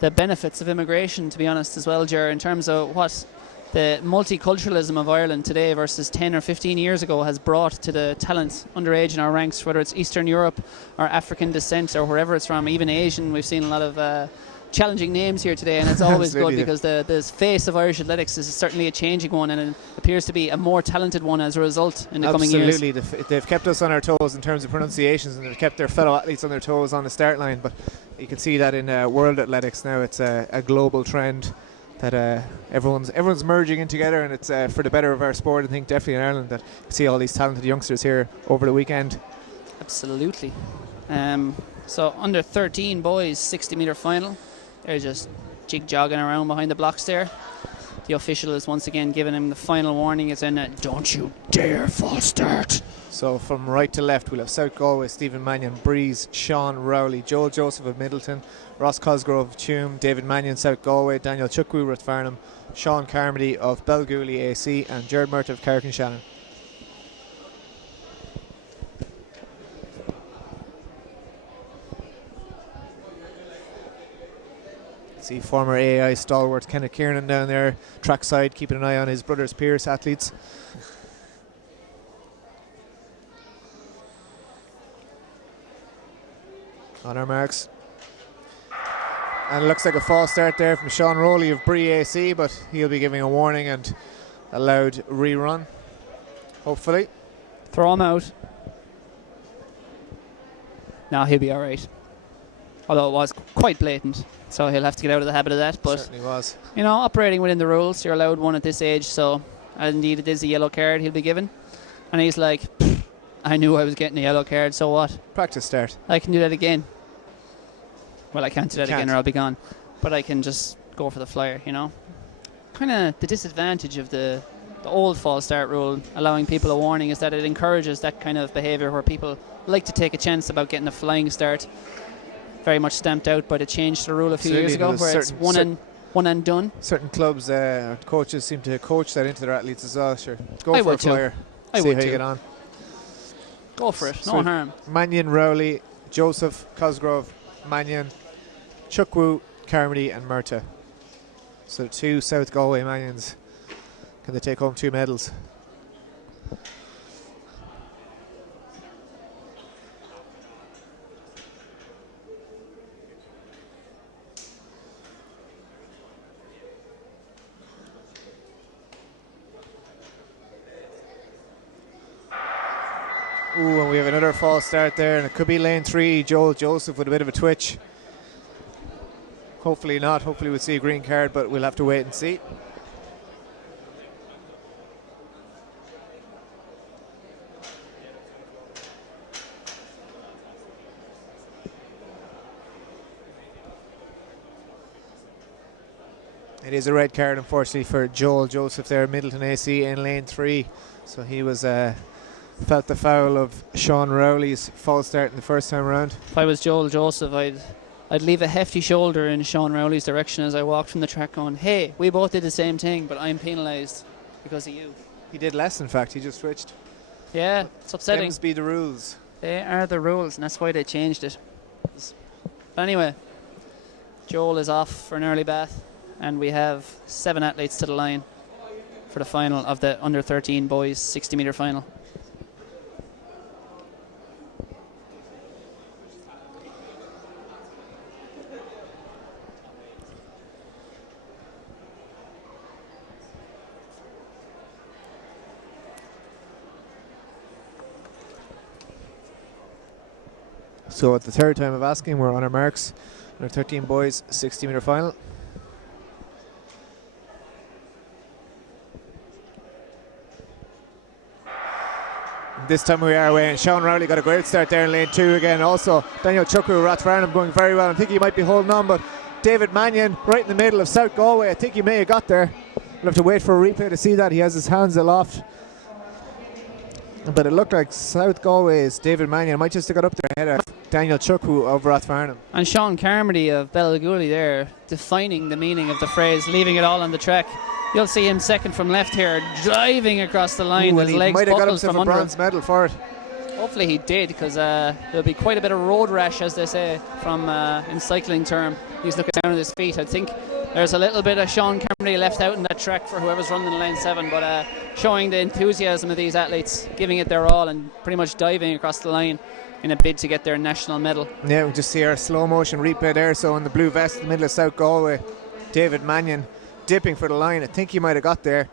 benefits of immigration, to be honest, as well, Ger, in terms of what the multiculturalism of Ireland today versus 10 or 15 years ago has brought to the talent underage in our ranks, whether it's Eastern Europe or African descent or wherever it's from, even Asian. We've seen a lot of challenging names here today, and it's always good because the face of Irish athletics is certainly a changing one, and it appears to be a more talented one as a result in the coming years. Absolutely. They've kept us on our toes in terms of pronunciations, and they've kept their fellow athletes on their toes on the start line, but you can see that in world athletics now. It's a global trend that everyone's merging in together, and it's for the better of our sport. I think definitely in Ireland that you see all these talented youngsters here over the weekend. Absolutely. So under 13 boys 60 metre final. They're just jig-jogging around behind the blocks there. The official is once again giving him the final warning. It's in don't you dare false start. So from right to left, we'll have South Galway, Stephen Mannion, Breeze, Sean Rowley, Joel Joseph of Middleton, Ross Cosgrove of Tuam, David Mannion, South Galway, Daniel Chukwu, Rathfarnham, Sean Carmody of Belgooly AC, and Jared Murta of Carrick-on-Shannon. See former AI stalwart Kenneth Kiernan down there, trackside, keeping an eye on his brother's Pierce athletes. On our marks. And it looks like a false start there from Sean Rowley of Bree AC, but he'll be giving a warning and allowed rerun, hopefully. Throw him out. No, he'll be alright. Although it was quite blatant, so he'll have to get out of the habit of that. But certainly was. You know, operating within the rules, you're allowed one at this age, so indeed it is a yellow card he'll be given. And he's like, I knew I was getting a yellow card, so what? Practice start. I can do that again. Well, I can't do that again or I'll be gone. But I can just go for the flyer, you know. Kind of the disadvantage of the old false start rule, allowing people a warning, is that it encourages that kind of behaviour where people like to take a chance about getting a flying start. Very much stamped out by the change to the rule a few years ago, where it's one and done. Certain clubs, coaches seem to coach that into their athletes as well. Sure, go I for a would too. flyer. I See would how you too. get on. Go for it, So no harm. Mannion, Rowley, Joseph, Cosgrove, Mannion, Chukwu, Carmody and Murta. So 2 South Galway Mannions. Can they take home 2 medals? Ooh, and we have another false start there, and it could be lane 3, Joel Joseph with a bit of a twitch. Hopefully not, hopefully we'll see a green card, but we'll have to wait and see. It is a red card, unfortunately, for Joel Joseph there, Middleton AC in lane 3. So he was felt the foul of Sean Rowley's false start in the first time around. If I was Joel Joseph, I'd leave a hefty shoulder in Sean Rowley's direction as I walked from the track going, hey, we both did the same thing, but I'm penalised because of you. He did less, in fact. He just switched. Yeah, it's upsetting. Them's be the rules. They are the rules, and that's why they changed it. But anyway, Joel is off for an early bath, and we have 7 athletes to the line for the final of the under 13 boys 60 metre final. So at the third time of asking, we're on our marks. Under 13 boys 60 metre final. This time we are away, and Sean Rowley got a great start there in lane 2 again. Also, Daniel Chukwu, Rathfarnham going very well. I think he might be holding on, but David Mannion right in the middle of South Galway. I think he may have got there. We'll have to wait for a replay to see that. He has his hands aloft. But it looked like South Galway's David Mannion might just have got up there ahead of Daniel Chukwu of Rathfarnham. And Sean Carmody of Bellagully there, defining the meaning of the phrase, leaving it all on the track. You'll see him second from left here, driving across the line. Ooh, His he legs might have got buckles himself from a under bronze him. medal for it. Hopefully he did, because there'll be quite a bit of road rash, as they say, from in cycling term. He's looking down at his feet. I think there's a little bit of Sean Carmody left out in that track for whoever's running lane 7, but showing the enthusiasm of these athletes, giving it their all and pretty much diving across the line in a bid to get their national medal. Yeah, we just see our slow motion replay there. So in the blue vest in the middle of South Galway, David Mannion dipping for the line. I think he might have got there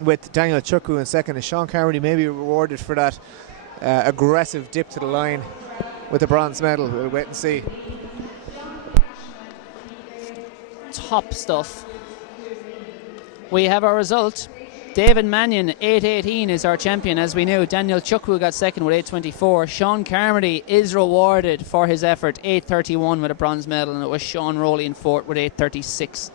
with Daniel Chukwu in second, and Sean Carmody may be rewarded for that aggressive dip to the line with the bronze medal. We'll wait and see. Top stuff. We have our result. David Mannion, 8:18 is our champion, as we knew. Daniel Chukwu got second with 8:24. Sean Carmody is rewarded for his effort, 8:31 with a bronze medal, and it was Sean Rowley in fourth with 8:36.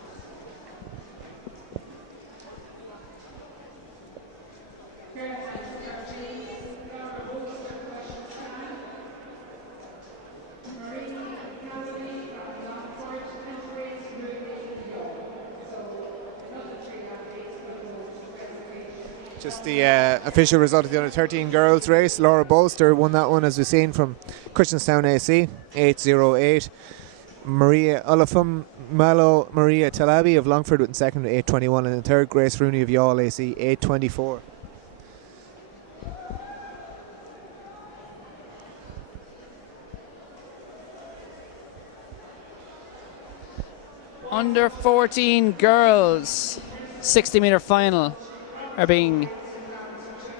Just the official result of the under 13 girls race. Laura Bolster won that one, as we've seen, from Christianstown AC, 8:08. Maria Olafum Malo Maria Talabi of Longford in second at 8:21, and in third Grace Rooney of Youghal AC, 8:24. Under 14 girls 60 metre final are being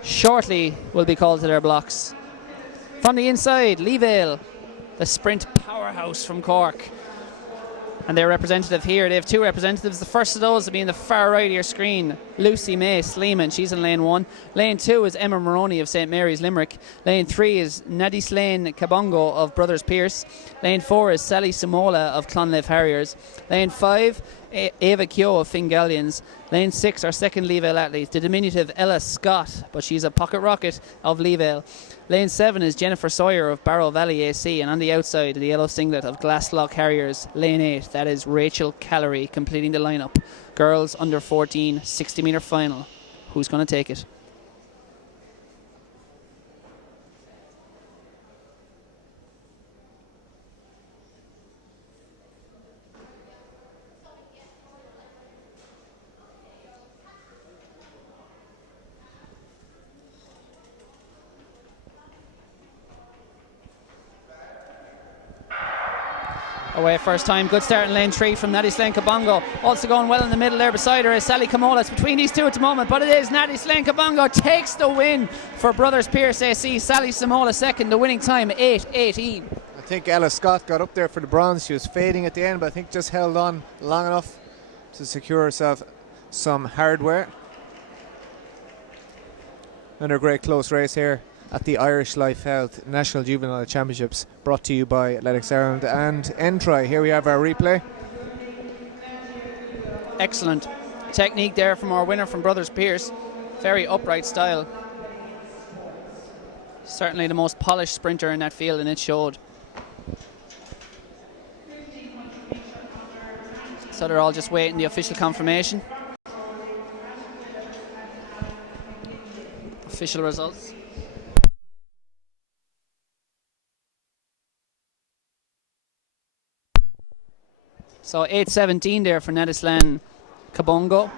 shortly will be called to their blocks. From the inside, Lee Vale, the sprint powerhouse from Cork. And their representative here, they have two representatives. The first of those will be in the far right of your screen, Lucy May Sleeman. She's in lane 1. Lane 2 is Emma Maroney of St Mary's Limerick. Lane 3 is Nadislane Kabongo of Brothers Pierce. Lane 4 is Sally Samola of Clonleaf Harriers. Lane 5, Ava Kyo of Fingallions. Lane 6, our second Leavale athlete, the diminutive Ella Scott, but she's a pocket rocket of Leavale. Lane 7 is Jennifer Sawyer of Barrow Valley AC, and on the outside, the yellow singlet of Glasslock Harriers. Lane 8, that is Rachel Callery completing the lineup. Girls under 14, 60 metre final. Who's going to take it? Away first time, good start in lane 3 from Nadislane Kabongo. Also going well in the middle there beside her is Sally Kamola. It's between these two at the moment, but it is Nadislane Kabongo takes the win for Brothers Pierce AC. Sally Samola second, the winning time 8:18. I think Ella Scott got up there for the bronze. She was fading at the end, but I think just held on long enough to secure herself some hardware. Another great close race here at the Irish Life Health National Juvenile Championships, brought to you by Athletics Ireland and Entry. Here we have our replay. Excellent technique there from our winner from Brothers Pierce. Very upright style. Certainly the most polished sprinter in that field, and it showed. So they're all just waiting the official confirmation. Official results. So 8:17 there for Nadislane Kabongo.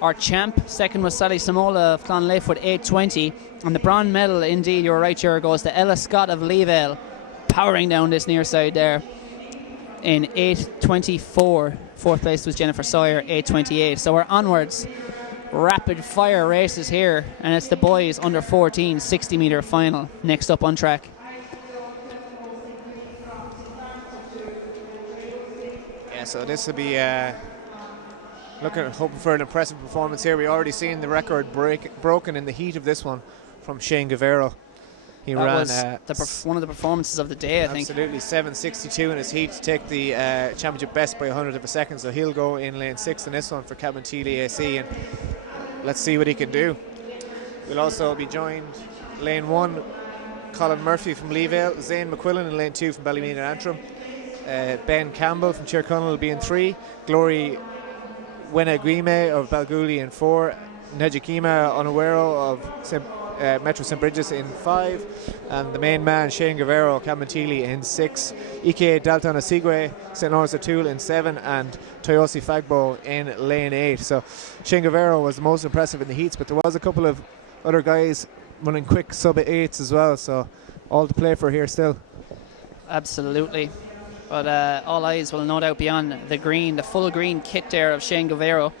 Our champ, second was Sally Samola of Clonleaf with 8:20. And the bronze medal, indeed, you're right, here goes to Ella Scott of Leavale, powering down this near side there in 8:24. Fourth place was Jennifer Sawyer, 8:28. So we're onwards. Rapid fire races here, and it's the boys under 14 60 metre final next up on track. So this will be hoping for an impressive performance here. We already seen the record broken in the heat of this one from Shane Guevara. He ran was one of the performances of the day, I think. Absolutely, 7:62 in his heat to take the championship best by 100th of a second. So he'll go in lane 6 in this one for Cabinteely AC, and let's see what he can do. We'll also be joined lane 1, Colin Murphy from Leavale, Zane McQuillan in lane 2 from Ballymena and Antrim. Ben Campbell from Cherconnell will be in 3. Glory Wenaguime of Balgooley in 4. Nejikima Onawero of Metro St Bridges in 5. And the main man, Shane Guevara, Cabinteely in 6. Ike Dalton Asigwe, St Lawrence O'Toole in 7. And Toyosi Fagbo in lane 8. So Shane Guevara was the most impressive in the heats, but there was a couple of other guys running quick sub-8s as well. So all to play for here still. Absolutely. But all eyes will no doubt be on the green, the full green kit there of Shane Guevara.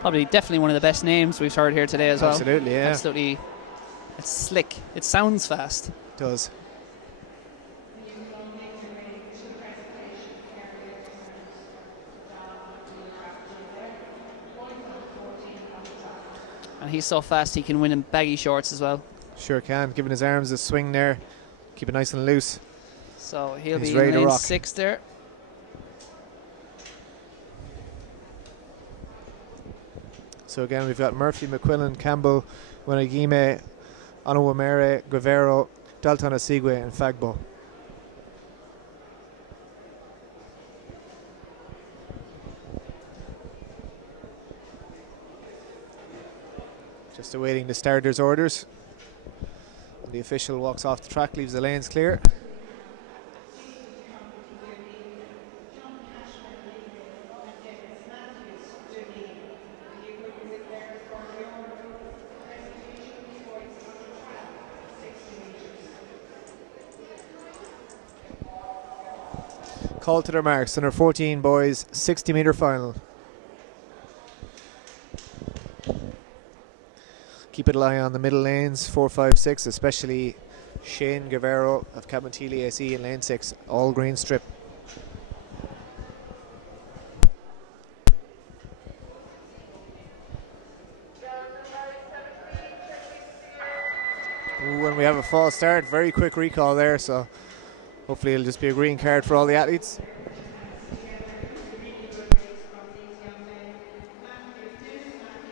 Probably definitely one of the best names we've heard here today as well. Absolutely, yeah. Absolutely. It's slick. It sounds fast. It does. And he's so fast he can win in baggy shorts as well. Sure can, giving his arms a swing there. Keep it nice and loose. So he'll He's be ready in to lane rock. 6 there. So again, we've got Murphy, McQuillan, Campbell, Wenagime, Onawamere, Guevara, Dalton Asigwe and Fagbo. Just awaiting the starters' orders. The official walks off the track, leaves the lanes clear. Call to their marks, under 14 boys, 60 metre final. Keep an eye on the middle lanes, 4, 5, 6, especially Shane Guevara of Cabinteely AC in lane 6, all green strip. we have a false start. Very quick recall there, so hopefully it'll just be a green card for all the athletes.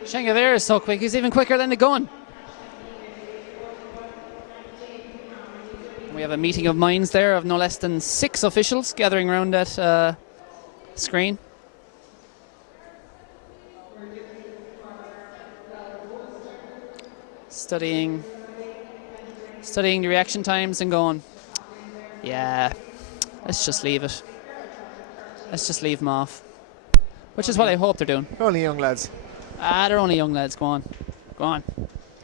Shengaver is so quick, he's even quicker than the gun. We have a meeting of minds there of no less than 6 officials gathering around that screen. Studying the reaction times and going, yeah, let's just leave it. Let's just leave them off. Which is what I hope they're doing. Only young lads. They're only young lads. Go on. Go on.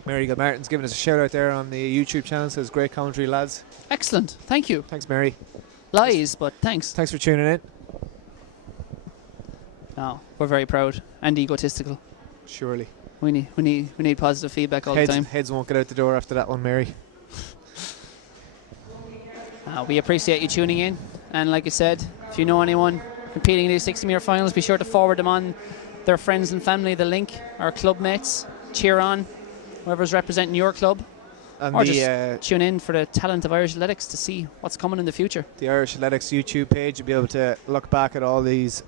Mary Martin's giving us a shout out there on the YouTube channel. Says great commentary, lads. Excellent. Thank you. Thanks, Mary. Lies, but thanks. Thanks for tuning in. No, we're very proud and egotistical. Surely. We need positive feedback all the time. Heads won't get out the door after that one, Mary. We appreciate you tuning in. And like I said, if you know anyone competing in these 60-metre finals, be sure to forward them on their friends and family the link, our club mates. Cheer on whoever's representing your club. And or just tune in for the talent of Irish athletics to see what's coming in the future. The Irish Athletics YouTube page, you'll be able to look back at all this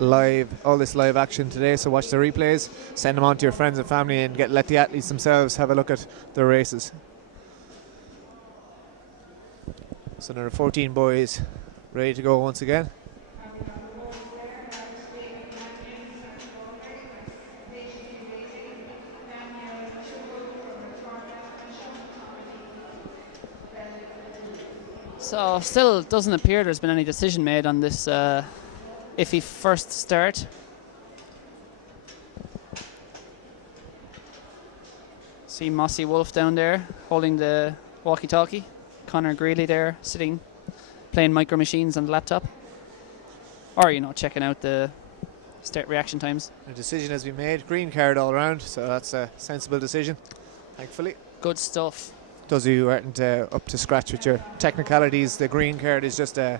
live action today. So watch the replays, send them on to your friends and family, and let the athletes themselves have a look at their races. So there are 14 boys ready to go once again. So still doesn't appear there's been any decision made on this iffy first start. See Mossy Wolf down there holding the walkie-talkie. Conor Greeley there sitting playing micro machines on the laptop. Or, checking out the start reaction times. A decision has been made. Green card all around, so that's a sensible decision, thankfully. Good stuff. Those of you who aren't up to scratch with your technicalities, the green card is just a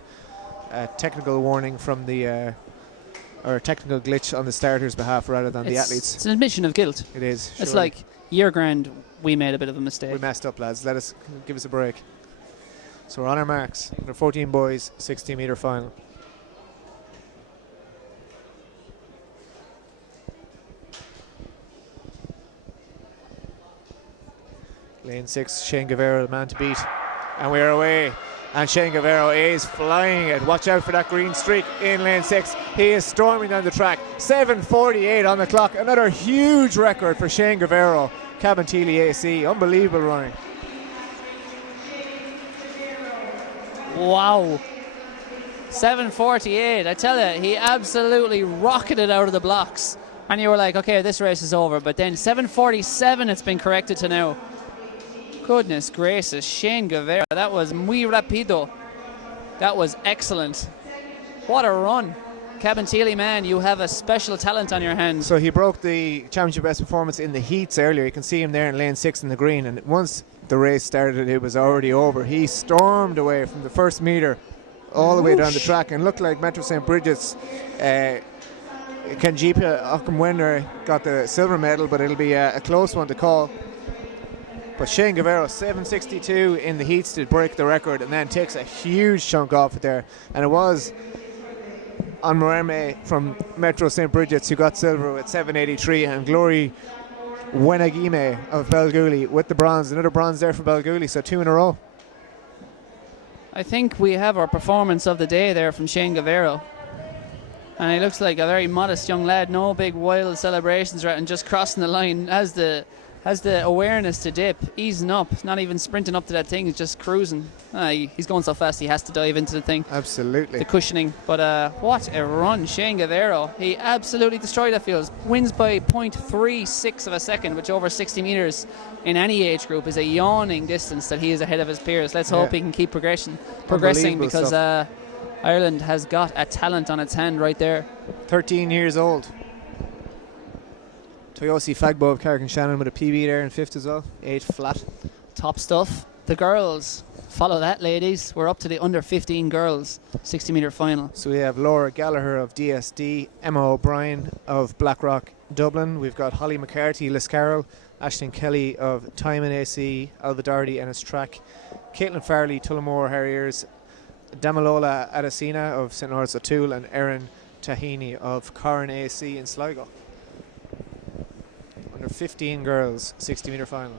technical warning from the or a technical glitch on the starter's behalf rather than the athletes. It's an admission of guilt. It is. It's surely. like, year grand, we made a bit of a mistake. We messed up, lads. Give us a break. So we're on our marks. There are 14 boys, 60-metre final. Lane 6, Shane Guevara, the man to beat. And we're away. And Shane Guevara is flying it. Watch out for that green streak in lane 6. He is storming down the track. 7:48 on the clock. Another huge record for Shane Guevara. Cabinteely AC. Unbelievable running. Wow. 7:48. I tell you, he absolutely rocketed out of the blocks. And you were like, okay, this race is over. But then 7:47 it's been corrected to now. Goodness gracious, Shane Guevara, that was muy rapido. That was excellent. What a run. Cabinteely, man, you have a special talent on your hands. So he broke the championship best performance in the heats earlier. You can see him there in lane 6 in the green. And once the race started, it was already over. He stormed away from the first metre all the way down the track and looked like Metro St. Bridget's Kenjipa Okumwender got the silver medal, but it'll be a close one to call. But Shane Guevara, 7:62 in the heats to break the record, and then takes a huge chunk off it there. And it was Anmereme from Metro St. Bridget's who got silver with 7:83, and Glory Wenagime of Belguli with the bronze. Another bronze there for Belguli, so 2 in a row. I think we have our performance of the day there from Shane Guevara. And he looks like a very modest young lad, no big wild celebrations, right, and just crossing the line has the awareness to dip, easing up, not even sprinting up to that thing, he's just cruising. He's going so fast he has to dive into the thing. Absolutely. The cushioning. But what a run, Shane Guevara. He absolutely destroyed that field. Wins by 0.36 of a second, which over 60 metres in any age group is a yawning distance that he is ahead of his peers. Let's hope he can keep progressing because Ireland has got a talent on its hand right there. 13 years old. Toyosi Fagbo of Carrick-on-Shannon with a PB there in 5th as well. 8 flat. Top stuff. the girls. Follow that, ladies. We're up to the under 15 girls 60 metre final. So we have Laura Gallagher of DSD, Emma O'Brien of Blackrock Dublin. We've got Holly McCarthy, Liscarroll, Ashton Kelly of Timon AC, Alva Doherty, Ennis Track, Caitlin Farley, Tullamore Harriers, Damilola Adesina of St. Lawrence O'Toole, and Erin Tahini of Corrin AC in Sligo. Under 15 girls 60 metre final.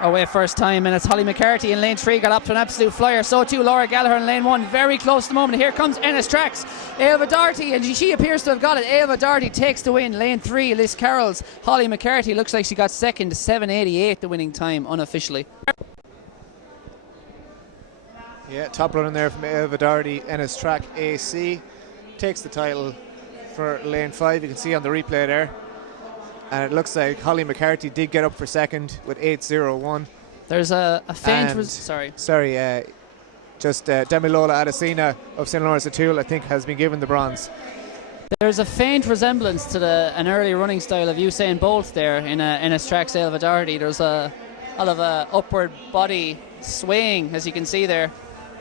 Away first time, and it's Holly McCarthy in lane 3, got up to an absolute flyer. So too Laura Gallagher in lane 1, very close to the moment. Here comes Ennis Tracks, Ailbhe Doherty, and she appears to have got it. Ailbhe Doherty takes the win. Lane 3, Liz Carroll's Holly McCarthy looks like she got second, 7:88 the winning time unofficially. Yeah, top running there from Ailbhe Doherty, Ennis Track AC. Takes the title for lane 5, you can see on the replay there. And it looks like Holly McCarthy did get up for second with 8:01. There's a faint... Damilola Adesina of St. Lawrence O'Toole, I think, has been given the bronze. There's a faint resemblance to an early running style of Usain Bolt there in a Strax Ailbhe Doherty. There's a lot of upward body swaying, as you can see there,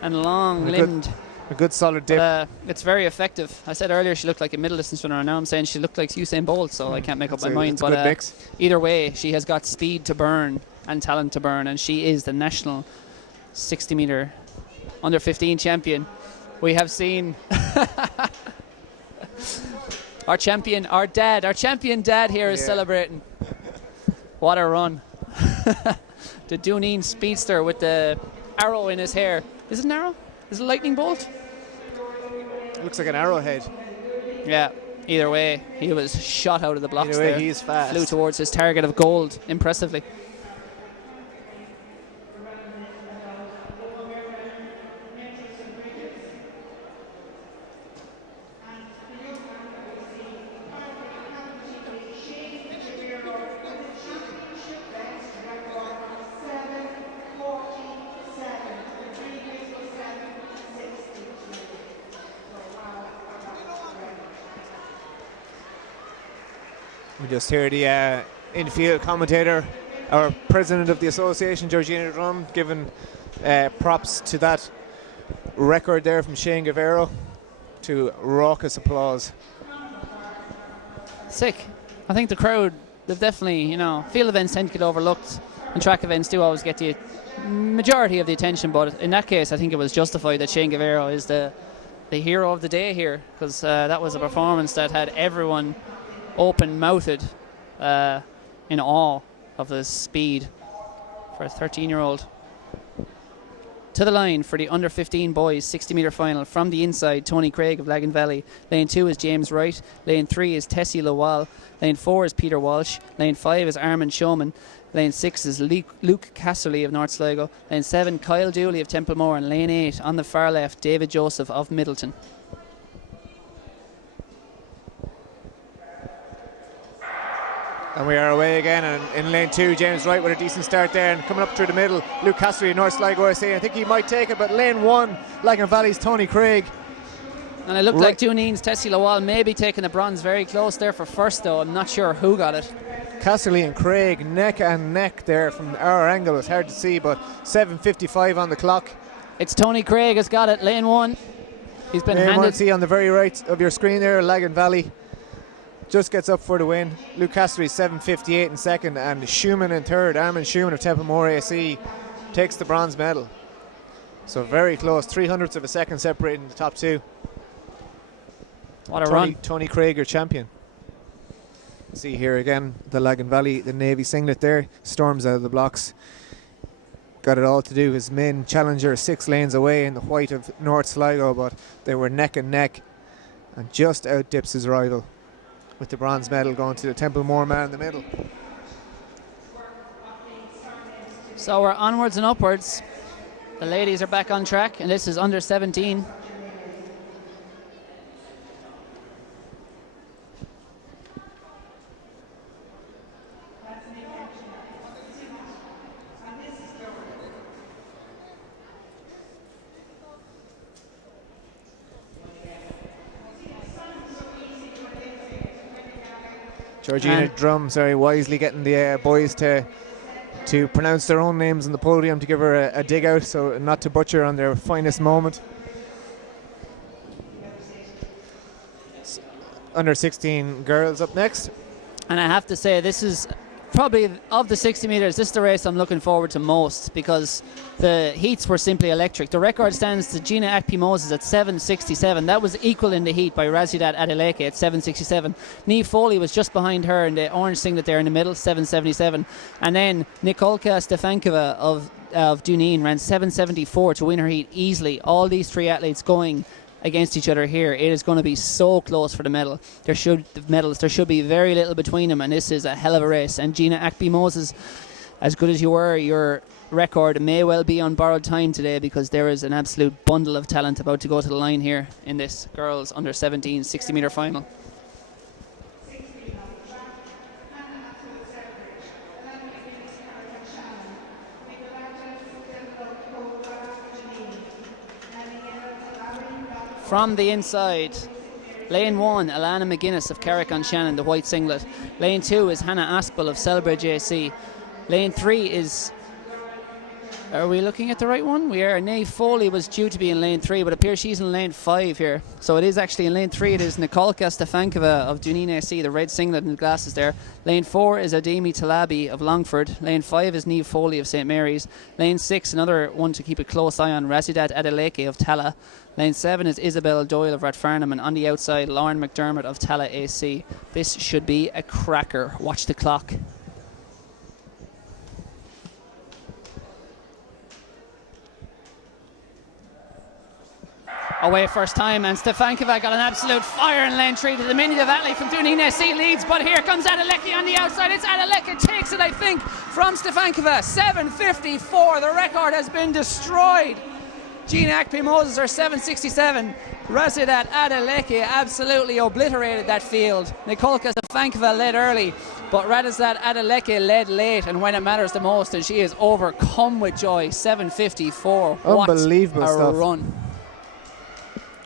and long-limbed. A good solid dip. It's very effective. I said earlier she looked like a middle distance runner, and now I'm saying she looked like Usain Bolt, so I can't make up my mind. But good mix. Either way, she has got speed to burn and talent to burn, and she is the national 60 metre under 15 champion. We have seen our champion dad here is celebrating. What a run. The Duneen speedster with the arrow in his hair. Is it an arrow? Is it a lightning bolt? Looks like an arrowhead. Yeah, either way, he was shot out of the blocks. Either way, there. he's fast. Flew towards his target of gold impressively. We just hear the infield commentator, our president of the association, Georgina Drum, giving props to that record there from Shane Guevara to raucous applause. Sick. I think the crowd, they've definitely, field events tend to get overlooked, and track events do always get the majority of the attention, but in that case I think it was justified that Shane Guevara is the hero of the day here, because that was a performance that had everyone open-mouthed in awe of the speed for a 13-year-old. To the line for the under 15 boys 60 metre final. From the inside, Tony Craig of Lagan Valley. Lane 2 is James Wright. Lane 3 is Tessie Lawal. Lane 4 is Peter Walsh. Lane 5 is Armand Showman. Lane 6 is Luke Casserly of North Sligo. Lane 7, Kyle Dooley of Templemore. And lane 8, on the far left, David Joseph of Middleton. And we are away again, and in lane 2, James Wright with a decent start there, and coming up through the middle, Luke Cassery of North Sligo I think he might take it, but lane 1, Lagan Valley's Tony Craig. And it looked like Duneen's Tessie Lawal maybe taking the bronze very close there for first, though. I'm not sure who got it. Casserly and Craig neck and neck there from our angle. It's hard to see, but 7:55 on the clock. It's Tony Craig has got it, lane 1. He's been lane handed. 1, see on the very right of your screen there, Lagan Valley just gets up for the win. Luke Cassery 7:58 in second, and Schumann in third. Armin Schumann of Templemore AC takes the bronze medal. So very close, 300ths of a second separating the top two. What a run. Tony Craig, your champion. See here again, the Lagan Valley, the navy singlet there, storms out of the blocks. Got it all to do. His main challenger 6 lanes away in the white of North Sligo, but they were neck and neck, and just outdips his rival, with the bronze medal going to the Templemore man in the middle. So we're onwards and upwards. The ladies are back on track, and this is under 17. Georgina Drum, wisely getting the boys to pronounce their own names on the podium to give her a dig out, so not to butcher on their finest moment. Under 16 girls up next. And I have to say, this is probably, of the 60 metres, this is the race I'm looking forward to most, because the heats were simply electric. The record stands to Gina Akpi-Moses at 7.67. That was equal in the heat by Razidat Adeleke at 7.67. Niamh Foley was just behind her in the orange singlet there in the middle, 7.77. And then Nikolka Stefankova of Duneen ran 7.74 to win her heat easily. All these three athletes going against each other here. It is going to be so close for the medal. There should be very little between them, and this is a hell of a race. And Gina Akpi-Moses, as good as you were, your record may well be on borrowed time today, because there is an absolute bundle of talent about to go to the line here in this girls under 17 60 metre final. From the inside, lane 1, Alana McGuinness of Carrick-on-Shannon, the white singlet. Lane 2 is Hannah Aspel of Celebrate JC. Lane 3 is... Are we looking at the right one? We are. Niamh Foley was due to be in lane 3, but it appears she's in lane 5 here. So it is actually in lane 3. It is Nikolka Stefankova of Duneen AC, the red singlet and the glasses there. Lane 4 is Ademi Talabi of Longford. Lane 5 is Niamh Foley of St Mary's. Lane 6, another one to keep a close eye on, Razidat Adeleke of Tala. Lane 7 is Isabel Doyle of Rathfarnham, and on the outside, Lauren McDermott of Tala AC. This should be a cracker. Watch the clock. Away first time, and Stefankova got an absolute fire in lane 3. The diminutive athlete from Duneen SC leads, but here comes Adeleke on the outside. It's Adeleke takes it, I think, from Stefankova. 7.54. The record has been destroyed. Gina Akpi-Moses are 7.67. Razidat Adeleke absolutely obliterated that field. Nikolka Stefankova led early, but Razidat Adeleke led late, and when it matters the most, and she is overcome with joy. 7.54. Unbelievable what a stuff. run.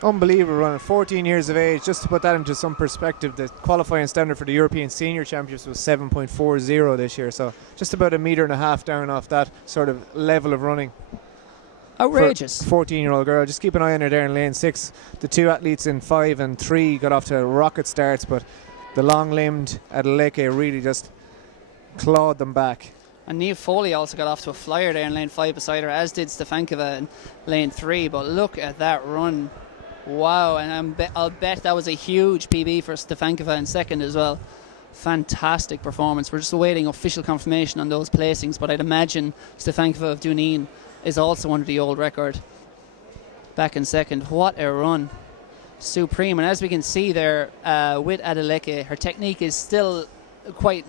Unbelievable run at 14 years of age. Just to put that into some perspective, the qualifying standard for the European Senior Championships was 7.40 this year, so just about a metre and a half down off that sort of level of running. Outrageous. 14-year-old girl. Just keep an eye on her there in lane 6. The two athletes in 5 and 3 got off to rocket starts, but the long-limbed Adeleke really just clawed them back. And Niamh Foley also got off to a flyer there in lane 5 beside her, as did Stefankova in lane 3. But look at that run. Wow, and I'll bet that was a huge PB for Stefankova in second as well. Fantastic performance. We're just awaiting official confirmation on those placings, but I'd imagine Stefankova of Duneen is also under the old record. Back in second. What a run. Supreme. And as we can see there with Adeleke, her technique is still quite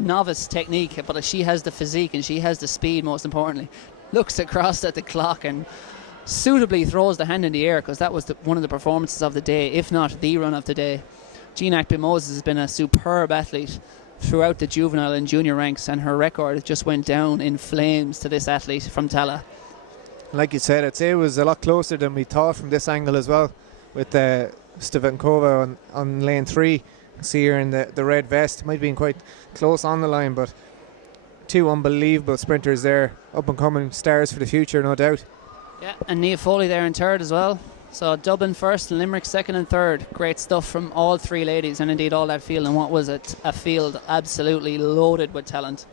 novice technique, but she has the physique and she has the speed, most importantly. Looks across at the clock and suitably throws the hand in the air, because that was one of the performances of the day, if not the run of the day. Gina Akpi-Moses has been a superb athlete throughout the juvenile and junior ranks, and her record just went down in flames to this athlete from Tala. Like you said, I'd say it was a lot closer than we thought from this angle as well, with Stefankova on lane 3. See her in the red vest. Might have been quite close on the line, but two unbelievable sprinters there, up and coming stars for the future, no doubt. Yeah, and Niamh Foley there in third as well. So Dublin first, Limerick second and third. Great stuff from all three ladies, and indeed all that field. And what was it? A field absolutely loaded with talent.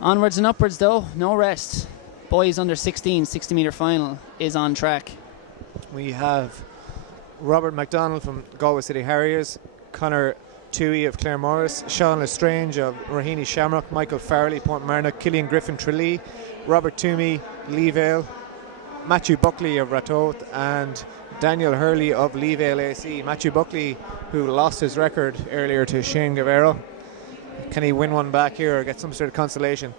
Onwards and upwards though, no rest. Boys under 16 60 metre final is on track. We have Robert MacDonald from Galway City Harriers, Conor Toohey of Clare Morris, Sean Lestrange of Raheny Shamrock, Michael Farrelly, Port Marnock, Killian Griffin Tralee, Robert Toomey, Leevale, Matthew Buckley of Ratoath, and Daniel Hurley of Leevale AC. Matthew Buckley, who lost his record earlier to Shane Guevara. Can he win one back here or get some sort of consolation?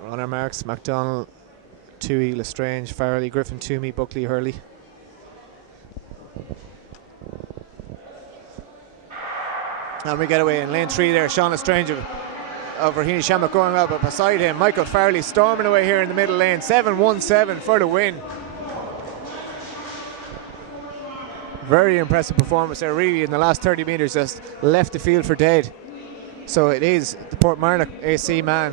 We're on our marks. MacDonald, Toohey, Lestrange, Farrelly, Griffin, Toomey, Buckley, Hurley. And we get away in lane 3 there. Sean Lestrange of Rahini Shamrock going well, but beside him, Michael Farrelly storming away here in the middle lane. 7-1-7 for the win. Very impressive performance there, really, in the last 30 metres, just left the field for dead. So it is the Portmarnock AC man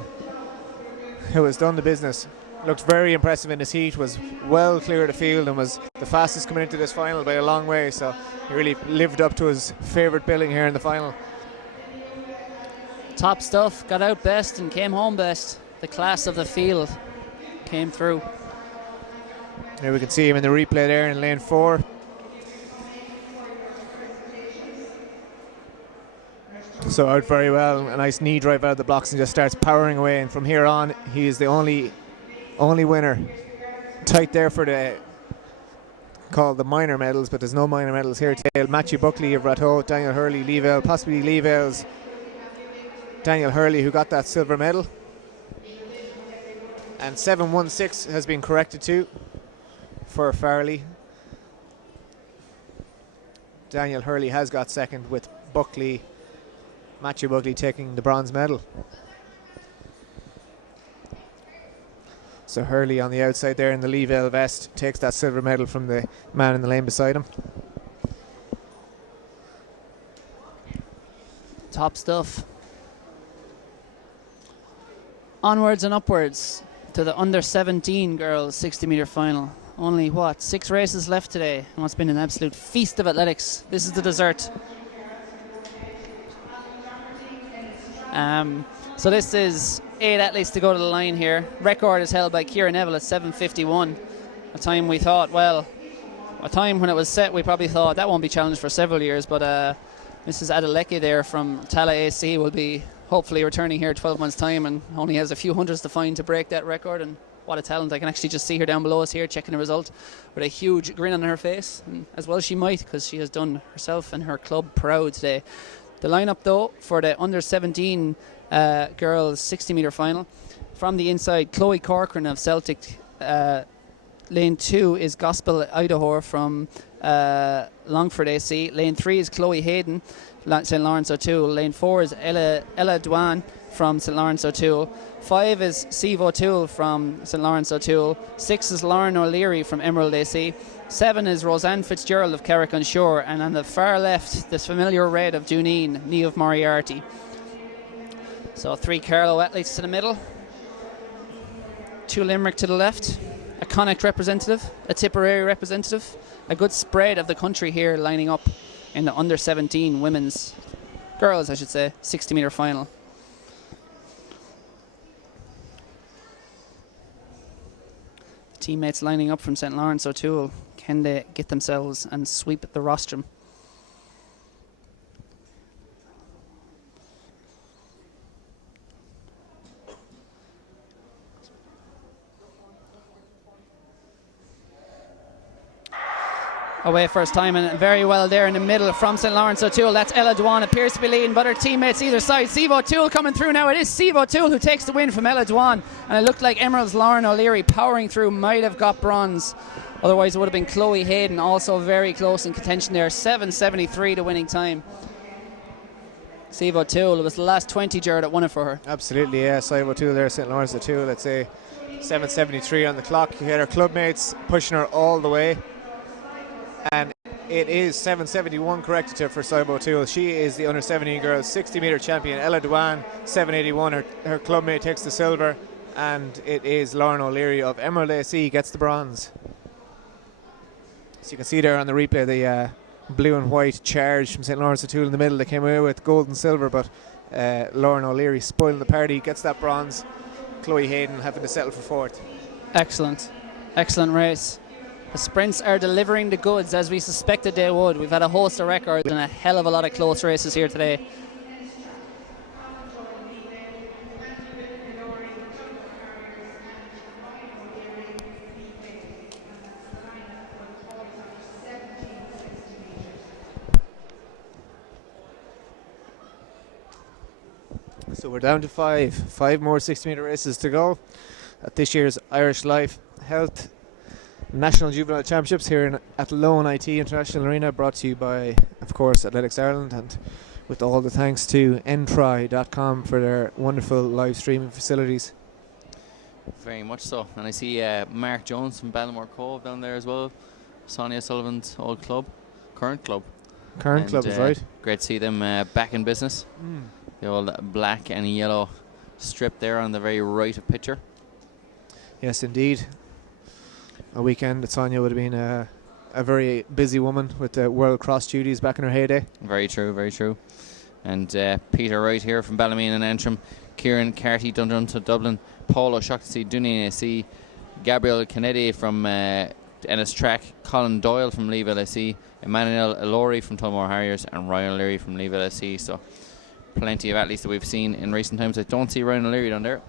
who has done the business. Looked very impressive in his heat, was well clear of the field and was the fastest coming into this final by a long way, so he really lived up to his favourite billing here in the final. Top stuff, got out best and came home best. The class of the field came through. Here we can see him in the replay there in lane 4. So out very well, a nice knee drive out of the blocks and just starts powering away, and from here on he is the only winner. Tight there for the called the minor medals, but there's no minor medals here today. Matthew Buckley of Ratho, Daniel Hurley, Leavale, possibly Leavale's Daniel Hurley who got that silver medal. And 7-1-6 has been corrected too for Farrelly. Daniel Hurley has got second, with Matthew Buckley taking the bronze medal. So Hurley on the outside there in the Leavale vest takes that silver medal from the man in the lane beside him. Top stuff. Onwards and upwards to the under 17 girls 60 metre final. Only 6 races left today, and it's been an absolute feast of athletics. This is the dessert. So this is 8 athletes to go to the line here. Record is held by Ciara Neville at 7:51. A time we thought, a time when it was set, we probably thought that won't be challenged for several years, but Mrs. Adeleke there from Tala AC will be hopefully returning here 12 months' time and only has a few hundreds to find to break that record. And what a talent. I can actually just see her down below us here checking the result with a huge grin on her face, and as well she might, because she has done herself and her club proud today. The lineup though for the under 17 girls 60 metre final: from the inside, Chloe Corcoran of Celtic. Lane 2 is Gospel Idaho from Longford AC. Lane 3 is Chloe Hayden, St Lawrence O'Toole. Lane 4 is Ella Dwan from St Lawrence O'Toole. 5 is Steve O'Toole from St Lawrence O'Toole. 6 is Lauren O'Leary from Emerald AC. 7 is Roseanne Fitzgerald of Carrick on Shore. And on the far left, this familiar red of Duneen, Niamh Moriarty. So 3 Carlow athletes to the middle, 2 Limerick to the left, a Connacht representative, a Tipperary representative, a good spread of the country here lining up in the under 17 girls 60 metre final. Teammates lining up from St Lawrence O'Toole. Can they get themselves and sweep the rostrum? Away first time, and very well there in the middle from St Lawrence O'Toole. That's Ella Dwan, appears to be leading, but her teammates either side. Steve O'Toole coming through now. It is Steve O'Toole who takes the win from Ella Dwan, and it looked like Emerald's Lauren O'Leary powering through might have got bronze. Otherwise it would have been Chloe Hayden, also very close in contention there. 7:73 the winning time. Steve O'Toole, it was the last 20 Jared that won it for her. Absolutely, yeah. Steve O'Toole there, St Lawrence O'Toole. Let's say 7:73 on the clock. You had her clubmates pushing her all the way. And it is 7:71 corrected to for Steve O'Toole. She is the under 17 girls 60 metre champion. Ella Dwan 7:81. Her clubmate takes the silver, and it is Lauren O'Leary of Emerald AC gets the bronze. So you can see there on the replay the blue and white charge from St Lawrence O'Toole in the middle. They came away with gold and silver, but Lauren O'Leary spoiling the party, gets that bronze. Chloe Hayden having to settle for fourth. Excellent race. The sprints are delivering the goods as we suspected they would. We've had a host of records and a hell of a lot of close races here today. So we're down to five more 60-metre races to go at this year's Irish Life Health National Juvenile Championships here in Athlone IT International Arena, brought to you by, of course, Athletics Ireland, and with all the thanks to ntry.com for their wonderful live streaming facilities. Very much so. And I see Mark Jones from Ballamore Cove down there as well. Sonia Sullivan's old club, current club. Current club is right. Great to see them back in business. The old black and yellow strip there on the very right of picture. Yes, indeed. A weekend that Sonia would have been a very busy woman with the World Cross duties back in her heyday. Very true, very true. And Peter Wright here from Ballymena and Antrim, Kieran Carty, Dundrum to Dublin, Paul O'Shaughnessy, Dunin AC, Gabriel Kennedy from Ennis Track, Colin Doyle from Leeville SC, Emmanuel Elori from Tullamore Harriers, and Ryan O'Leary from Leeville SC. So plenty of athletes that we've seen in recent times. I don't see Ryan O'Leary down there.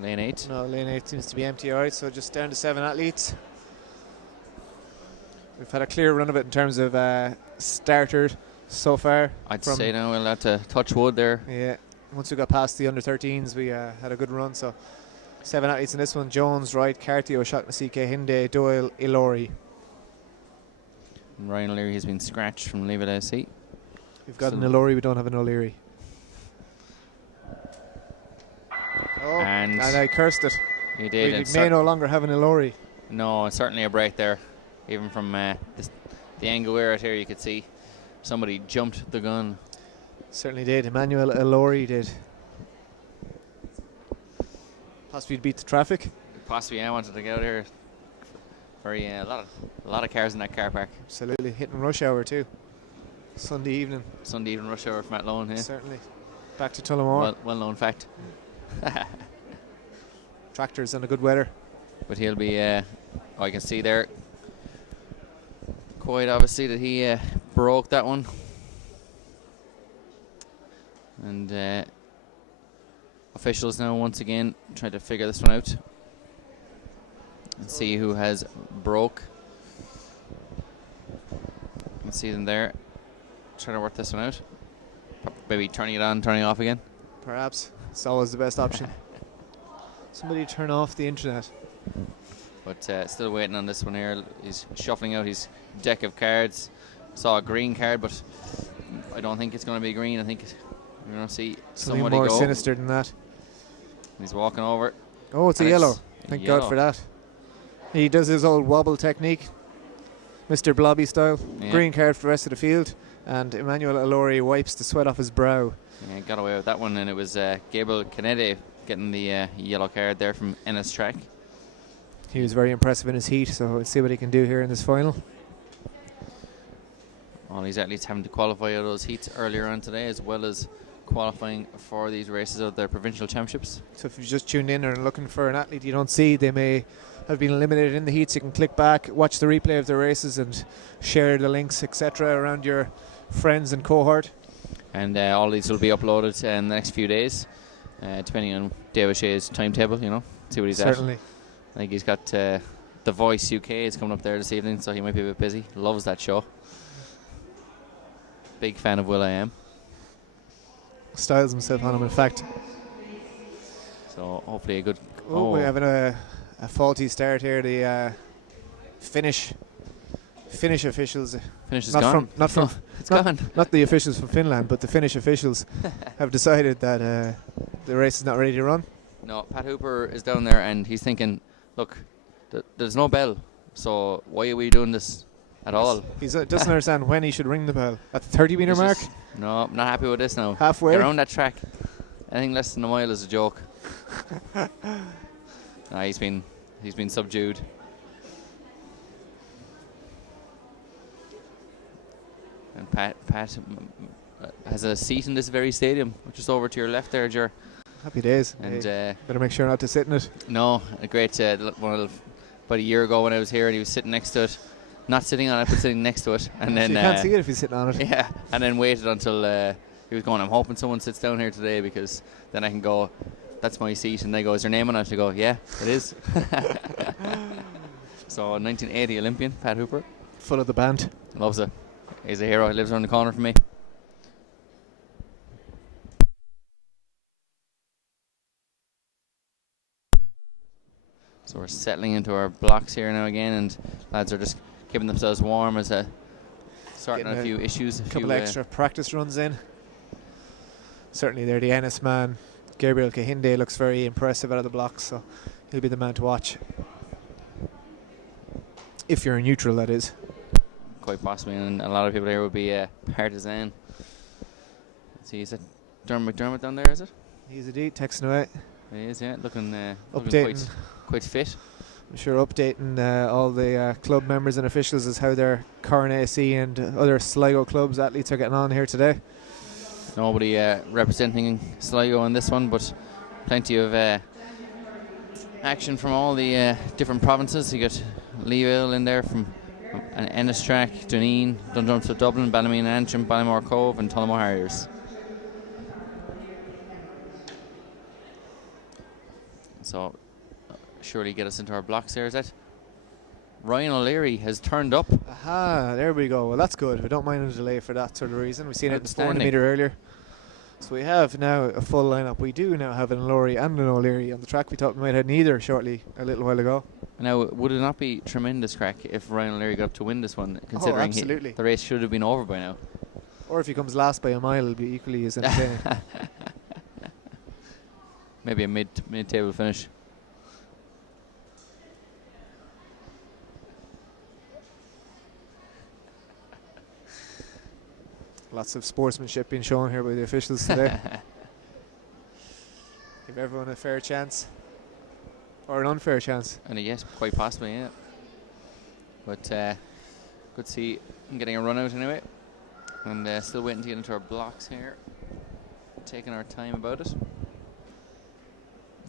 Lane 8. No, lane 8 seems to be empty, alright, so just down to 7 athletes. We've had a clear run of it in terms of starters so far. I'd say now we'll have to touch wood there. Yeah, once we got past the under-13s, we had a good run. So 7 athletes in this one: Jones, Wright, Carty, O'Shaughnessy, Hinde, Doyle, Ilori. And Ryan O'Leary has been scratched from Leeville SC. We've got an Ilori, we don't have an O'Leary. Oh, and I cursed it. You did. We may no longer have an Ilori. No, certainly a break there. Even from the angle we're at here, you could see somebody jumped the gun. Certainly did. Emmanuel Ilori did. Possibly beat the traffic. Possibly, I wanted to get out here. Very a lot of cars in that car park. Absolutely, hitting rush hour too. Sunday evening rush hour from Athlone. Yeah. Certainly. Back to Tullamore. Well known fact. Tractors and a good weather. But he'll be. I can see there. Quite obviously that he broke that one. And officials now once again trying to figure this one out and see who has broke. You can see them there trying to work this one out. Maybe turning it on, turning it off again. Perhaps. It's always the best option. Somebody turn off the internet. But still waiting on this one here. He's shuffling out his deck of cards. Saw a green card, but I don't think it's going to be green. I think you're going to see somebody more go. Sinister than that. He's walking over. Oh, it's a yellow. Thank God for that. He does his old wobble technique, Mr. Blobby style. Yeah. Green card for the rest of the field, and Emmanuel Ilori wipes the sweat off his brow. Yeah, got away with that one, and it was Gabriel Kennedy getting the yellow card there from Ennis Track. He was very impressive in his heat, so let's see what he can do here in this final. All these athletes having to qualify out those heats earlier on today, as well as qualifying for these races of their provincial championships. So if you just tuned in and looking for an athlete you don't see, they may have been eliminated in the heats. You can click back, watch the replay of the races, and share the links, etc., around your friends and cohort. And all these will be uploaded in the next few days, depending on David Shea's timetable. See what he's Certainly. at. I think he's got The Voice UK is coming up there this evening, so he might be a bit busy. Loves that show. Big fan of will.i.am. Styles himself on him, in fact. So hopefully a good. We're having a faulty start here. The Finnish officials. Finnish is gone. It's gone. Not the officials from Finland, but the Finnish officials have decided that the race is not ready to run. No, Pat Hooper is down there and he's thinking, look, there's no bell, so why are we doing this at all? He doesn't understand when he should ring the bell. At the 30-metre mark? No, I'm not happy with this now. Halfway? Around that track. Anything less than a mile is a joke. He's been subdued. And Pat has a seat in this very stadium, which is over to your left there, Ger. Happy days. And better make sure not to sit in it. No, a great about a year ago when I was here and he was sitting next to it. Not sitting on it, but sitting next to it. And then you can't see it if he's sitting on it. Yeah, and then waited until he was going, I'm hoping someone sits down here today because then I can go, that's my seat. And they go, is your name on it? I go, yeah, it is. So 1980 Olympian, Pat Hooper. Full of the band. Loves it. He's a hero. He lives around the corner from me. So we're settling into our blocks here now again, and lads are just keeping themselves warm as starting Getting a few issues. A couple extra practice runs in. Certainly there, the Ennis man, Gabriel Kahinde, looks very impressive out of the blocks, so he'll be the man to watch. If you're a neutral, that is. Quite possibly, and a lot of people here would be partisan. Let's see, is it Dermot McDermott down there, is it? He's indeed texting away. He is, yeah, looking Updating. quite fit. I'm sure updating all the club members and officials as how their Corrin AC and other Sligo clubs athletes are getting on here today. Nobody representing Sligo on this one, but plenty of action from all the different provinces. You got Leeville in there from Ennistrack, Duneen, Dundrum to Dublin, Ballymena, Antrim, Ballymore Cove, and Tullamore Harriers. So, surely get us into our blocks there, is that? Ryan O'Leary has turned up. Aha, there we go. Well, that's good. We don't mind a delay for that sort of reason. We've seen it in the 400 metre earlier. So we have now a full lineup. We do now have an Laurie and an O'Leary on the track. We thought we might have neither shortly a little while ago. Now, would it not be tremendous crack if Ryan O'Leary got up to win this one, considering absolutely. The race should have been over by now? Or if he comes last by a mile, it'll be equally as entertaining. Maybe a mid-table finish. Lots of sportsmanship being shown here by the officials today. Give everyone a fair chance. Or an unfair chance. And yes, quite possibly, yeah. But good to see him getting a run out anyway. And still waiting to get into our blocks here. Taking our time about it.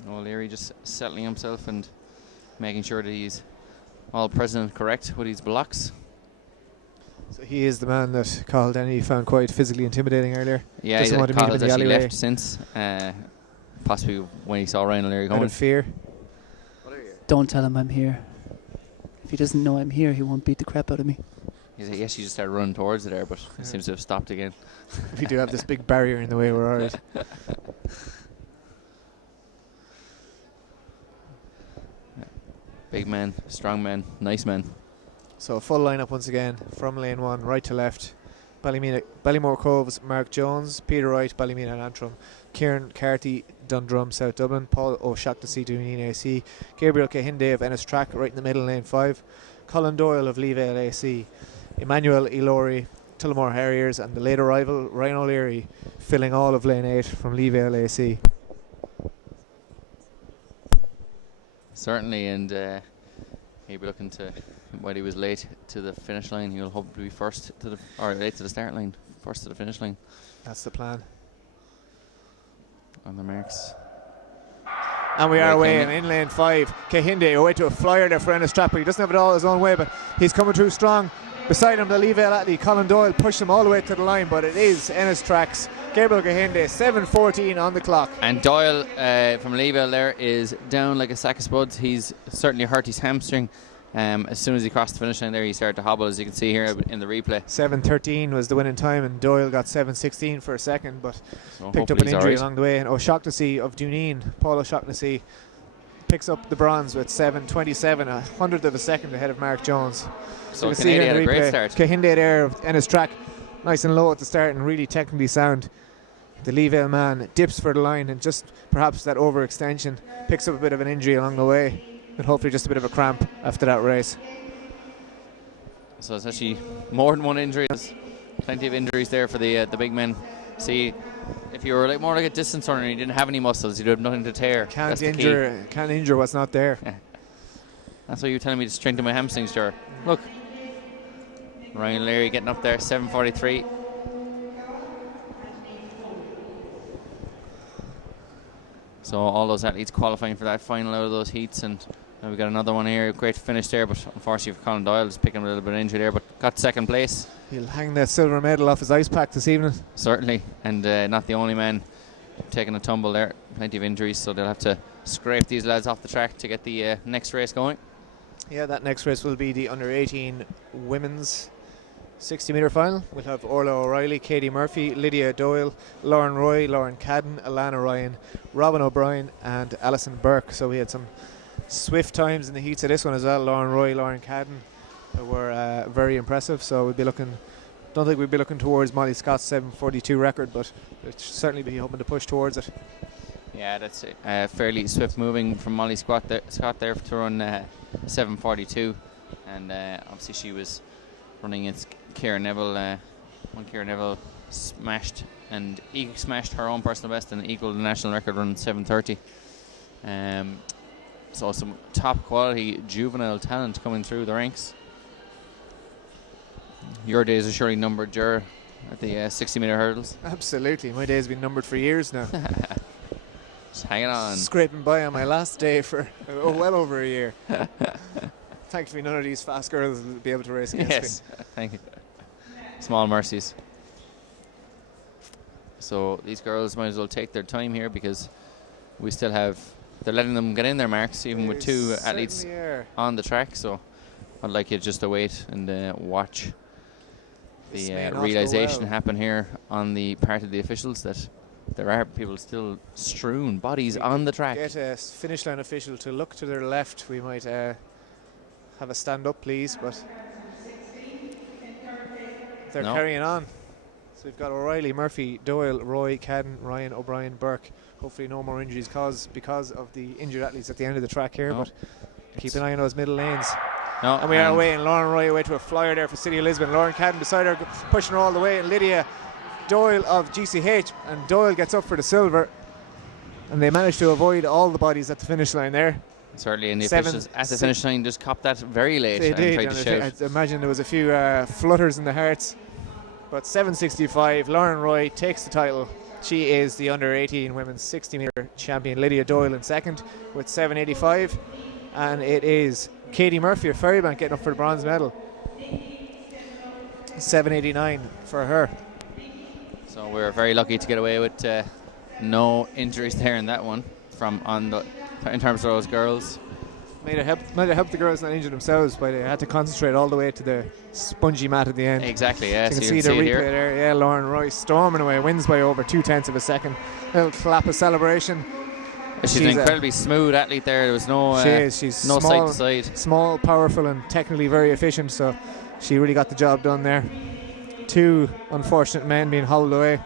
O'Leary just settling himself and making sure that he's all present and correct with his blocks. So he is the man that Cathal Denny found quite physically intimidating earlier. Yeah, Doesn't want to meet him in the actually alleyway. left since, possibly when he saw Ryan O'Leary Out coming. of fear. Don't tell him I'm here. If he doesn't know I'm here, he won't beat the crap out of me. He's like, yes, he just started running towards it there, but it seems to have stopped again. We do have this big barrier in the way, we're alright. Big man, strong man, nice man. So a full lineup once again from lane 1 right to left. Ballymore Coves, Mark Jones, Peter Wright, Ballymena and Antrim, Kieran Carty, Dundrum, South Dublin, Paul O'Shaughnessy, Duneen AC, Gabriel Kahinde of Ennistrack right in the middle, lane 5, Colin Doyle of Leevale AC, Emmanuel Elorey, Tullamore Harriers, and the late arrival Ryan O'Leary filling all of lane 8 from Leevale AC. Certainly, and he'll be looking to, while he was late to the finish line, he'll hopefully be first to the, or late to the start line, first to the finish line. That's the plan. On the marks. And we are away in lane 5. Kahinde away to a flyer there for Ennistrack, but he doesn't have it all his own way, but he's coming through strong. Beside him, the Leevale athlete Colin Doyle pushed him all the way to the line, but it is Ennistrack's Gabriel Kahinde, 7:14 on the clock. And Doyle from Leevale there is down like a sack of spuds. He's certainly hurt his hamstring. As soon as he crossed the finish line there, he started to hobble, as you can see here in the replay. 7:13 was the winning time, and Doyle got 7:16 for a second, but so picked up an injury along the way. And O'Shaughnessy of Duneen, Paul O'Shaughnessy, picks up the bronze with 7:27, a hundredth of a second ahead of Mark Jones. So you can see here Canadian in had the a great replay, start. Kahinde there of Ennistrack, nice and low at the start and really technically sound. The Leevale man dips for the line, and just perhaps that overextension picks up a bit of an injury along the way, and hopefully just a bit of a cramp after that race. So it's actually more than one injury. There's plenty of injuries there for the big men. See, if you were more like a distance runner and you didn't have any muscles, you'd have nothing to tear. Can't injure what's not there. That's why you're telling me to strengthen my hamstrings, sure. Look, Ryan Leary getting up there, 7:43. So all those athletes qualifying for that final out of those heats, and now we've got another one here. Great finish there, but unfortunately for Colin Doyle, just picking a little bit of injury there, but got second place. He'll hang the silver medal off his ice pack this evening. Certainly, and not the only man taking a tumble there. Plenty of injuries, so they'll have to scrape these lads off the track to get the next race going. Yeah, that next race will be the under-18 women's 60-metre final. We'll have Orla O'Reilly, Katie Murphy, Lydia Doyle, Lauren Roy, Lauren Cadden, Alana Ryan, Robin O'Brien and Alison Burke. So we had some swift times in the heats of this one as well. Lauren Roy, Lauren Cadden were very impressive. So we'd be looking. Don't think we'd be looking towards Molly Scott's 7:42 record, but we'd certainly be hoping to push towards it. Yeah, that's fairly swift moving from Molly Scott there to run 7:42, and obviously she was running against Ciara Neville. When Ciara Neville smashed her own personal best and equalled the national record run 7:30. So some top quality juvenile talent coming through the ranks. Your days are surely numbered, Ger, at the 60-meter hurdles. Absolutely, my day's been numbered for years now. Just hanging on. Scraping by on my last day for well over a year. Thankfully, none of these fast girls will be able to race against me. Yes, thank you. Small mercies. So these girls might as well take their time here because we still have. They're letting them get in their marks, even with two athletes on the track. So I'd like you just to wait and watch the realization happen here on the part of the officials that there are people still strewn bodies on the track. Get a finish line official to look to their left. We might have a stand up, please, but they're carrying on. So we've got O'Reilly, Murphy, Doyle, Roy, Cadden, Ryan, O'Brien, Burke. Hopefully no more injuries because of the injured athletes at the end of the track here, but keep an eye on those middle lanes. No, and we are away, and Lauren Roy away to a flyer there for City of Lisbon. Lauren Cadden beside her, pushing her all the way, and Lydia Doyle of GCH, and Doyle gets up for the silver, and they managed to avoid all the bodies at the finish line there. Certainly, and the officials at the finish line just copped that very late. They did, tried to shout. I imagine there was a few flutters in the hearts. But 7:65, Lauren Roy takes the title. She is the under-18 women's 60-meter champion. Lydia Doyle in second with 7:85, and it is Katie Murphy of Ferrybank getting up for the bronze medal. 7:89 for her. So we're very lucky to get away with no injuries there in that one in terms of those girls. Might have helped the girls not injure themselves, but they had to concentrate all the way to the spongy mat at the end. Exactly, yeah. So you can see the replay there. Yeah, Lauren Royce storming away, wins by over 0.2 of a second. Little clap of celebration. She's an incredibly smooth athlete there. There was no, she's no small, side to side. Small, powerful, and technically very efficient. So she really got the job done there. Two unfortunate men being hauled away.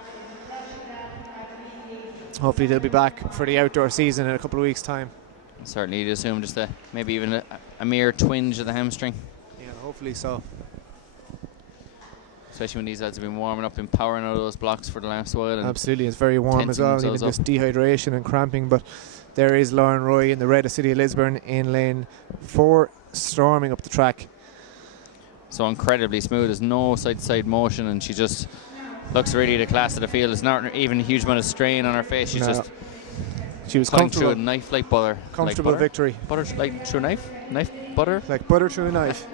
Hopefully they'll be back for the outdoor season in a couple of weeks' time. Certainly, you'd assume just maybe even a mere twinge of the hamstring. Yeah, hopefully so. Especially when these lads have been warming up and powering out of those blocks for the last while. And absolutely, it's very warm as well, even just dehydration and cramping. But there is Lauren Roy in the red of City of Lisburn in lane 4, storming up the track. So incredibly smooth. There's no side-to-side motion, and she just looks really the class of the field. There's not even a huge amount of strain on her face. She was cutting comfortable. Through a knife like butter. Comfortable like victory. Butter like through a knife? Knife? Butter? Like butter through a knife.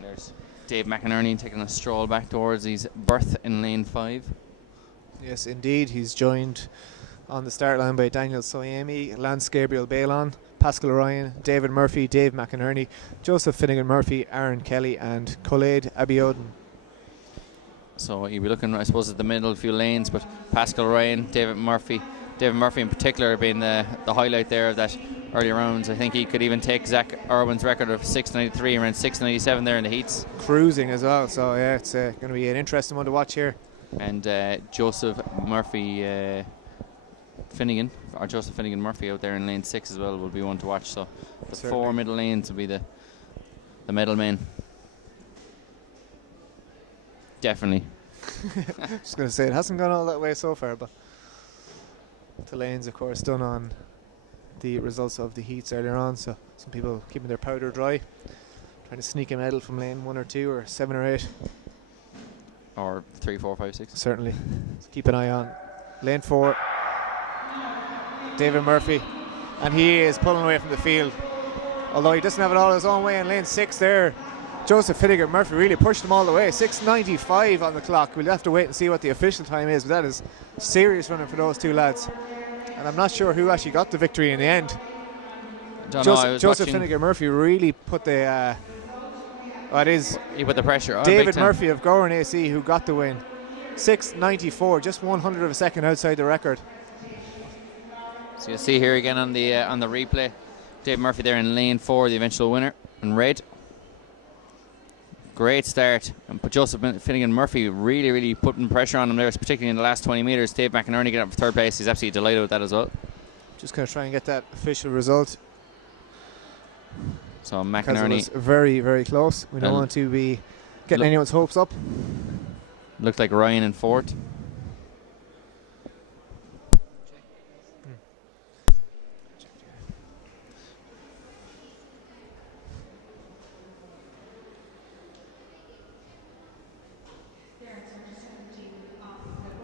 There's Dave McInerney taking a stroll back towards his berth in lane 5. Yes, indeed. He's joined on the start line by Daniel Soyemi, Lance Gabriel Balon, Pascal Ryan, David Murphy, Dave McInerney, Joseph Finnegan Murphy, Aaron Kelly, and Khaled Abiodun. So you'll be looking, I suppose, at the middle few lanes, but Pascal Ryan, David Murphy in particular being the highlight there of that early rounds. I think he could even take Zach Irwin's record of 6:93, around 6:97 there in the heats. Cruising as well, so yeah, it's going to be an interesting one to watch here. And Joseph Finnegan Murphy out there in lane 6 as well will be one to watch. So the certainly. 4 middle lanes will be the medal men. Definitely. Just going to say it hasn't gone all that way so far, but the lanes, of course, done on the results of the heats earlier on. So some people keeping their powder dry, trying to sneak a medal from lane 1 or 2 or 7 or 8. Or 3, 4, 5, 6. Certainly. So keep an eye on lane 4. David Murphy, and he is pulling away from the field. Although he doesn't have it all his own way in lane 6 there. Joseph Finnegan Murphy really pushed him all the way. 6:95 on the clock. We'll have to wait and see what the official time is, but that is serious running for those two lads. And I'm not sure who actually got the victory in the end. Joseph Finnegan Murphy really put he put the pressure on. David Murphy of Goran AC who got the win. 6:94, just 100 of a second outside the record. So you'll see here again on the replay, Dave Murphy there in lane 4, the eventual winner in red. Great start, but Joseph Finnegan Murphy really putting pressure on him there, particularly in the last 20 metres. Dave McInerney getting up for third place. He's absolutely delighted with that as well. Just going to try and get that official result. So Because McInerney it was very close. We don't want to be getting anyone's hopes up. looked like Ryan in fourth.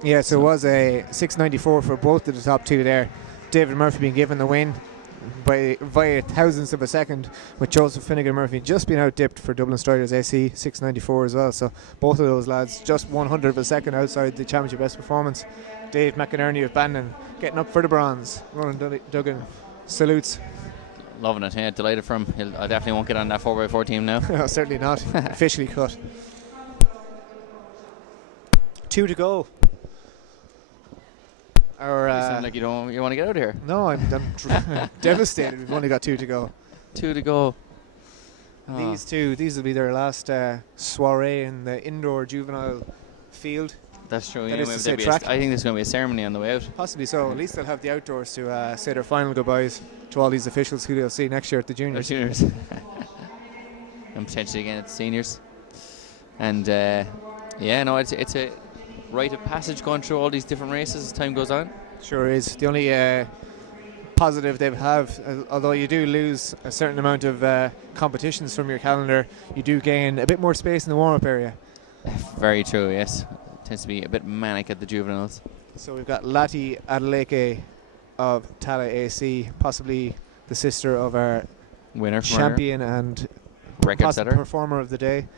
Yeah, so it was a 6:94 for both of the top two there. David Murphy being given the win via thousandths of a second, with Joseph Finnegan Murphy just being out-dipped for Dublin Striders AC 6:94 as well. So both of those lads just 100 of a second outside the championship best performance. Dave McInerney of Bannon getting up for the bronze. Ronan Duggan salutes. Loving it, yeah, delighted for him. I definitely won't get on that 4x4 team now. No, certainly not. Officially cut. 2 to go. You sound like you want to get out of here. No, I'm devastated. We've only got 2 to go. 2 to go. Oh. These will be their last soiree in the indoor juvenile field. That's true. That Yeah, is to maybe say I track. think there's going to be a ceremony on the way out. Possibly so. At least they'll have the outdoors to say their final goodbyes to all these officials who they'll see next year at the juniors. Juniors. And potentially again at the seniors. And it's a rite of passage going through all these different races as time goes on. Sure is. The only positive they have, although you do lose a certain amount of competitions from your calendar, you do gain a bit more space in the warm-up area. Very true, yes. It tends to be a bit manic at the juveniles. So we've got Lati Adeleke of Tala AC, possibly the sister of our Winner from champion and record setter. performer of the day.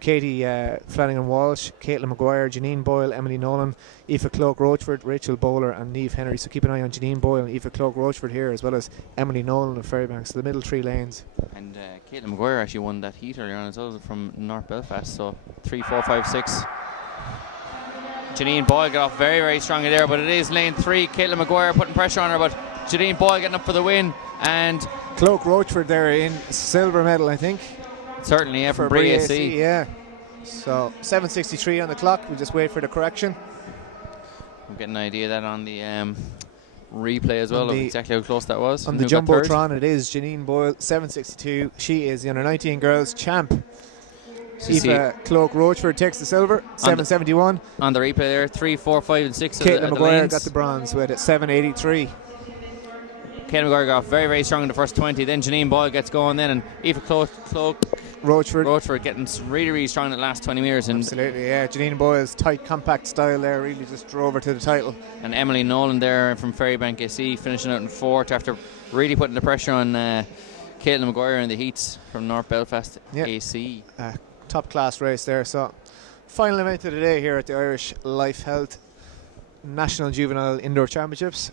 Katie Flanagan Walsh, Caitlin Maguire, Janine Boyle, Emily Nolan, Aoife Cloak Rochford, Rachel Bowler and Niamh Henry. So keep an eye on Janine Boyle and Aoife Cloak Rochford here, as well as Emily Nolan of Ferrybanks, the middle 3 lanes. And Caitlin Maguire actually won that heat earlier on as well from North Belfast. So 3, 4, 5, 6. Janine Boyle got off very strongly there, but it is lane 3. Caitlin Maguire putting pressure on her, but Janine Boyle getting up for the win. And Cloak Rochford there in silver medal, I think. Certainly, yeah, for Bray AC. AC. Yeah. So 7:63 on the clock. We'll just wait for the correction. I'm getting an idea of that on the replay as well, of exactly how close that was. On the Jumbotron, it is Janine Boyle, 7:62. She is the under-19 girls champ. Aoife Cloak Rochford takes the silver, 7:71. On the replay there, 3, 4, 5 and 6. Caitlin Maguire got the bronze with it, 7:83. Caitlin Maguire got off very strong in the first 20. Then Janine Boyle gets going then, and Aoife Cloak Rochford getting really strong in the last 20 metres. Absolutely, yeah. Janine Boyle's tight, compact style there really just drove her to the title. And Emily Nolan there from Ferrybank AC finishing out in fourth after really putting the pressure on Caitlin Maguire in the heats from North Belfast AC. Top class race there. So final event of the day here at the Irish Life Health National Juvenile Indoor Championships,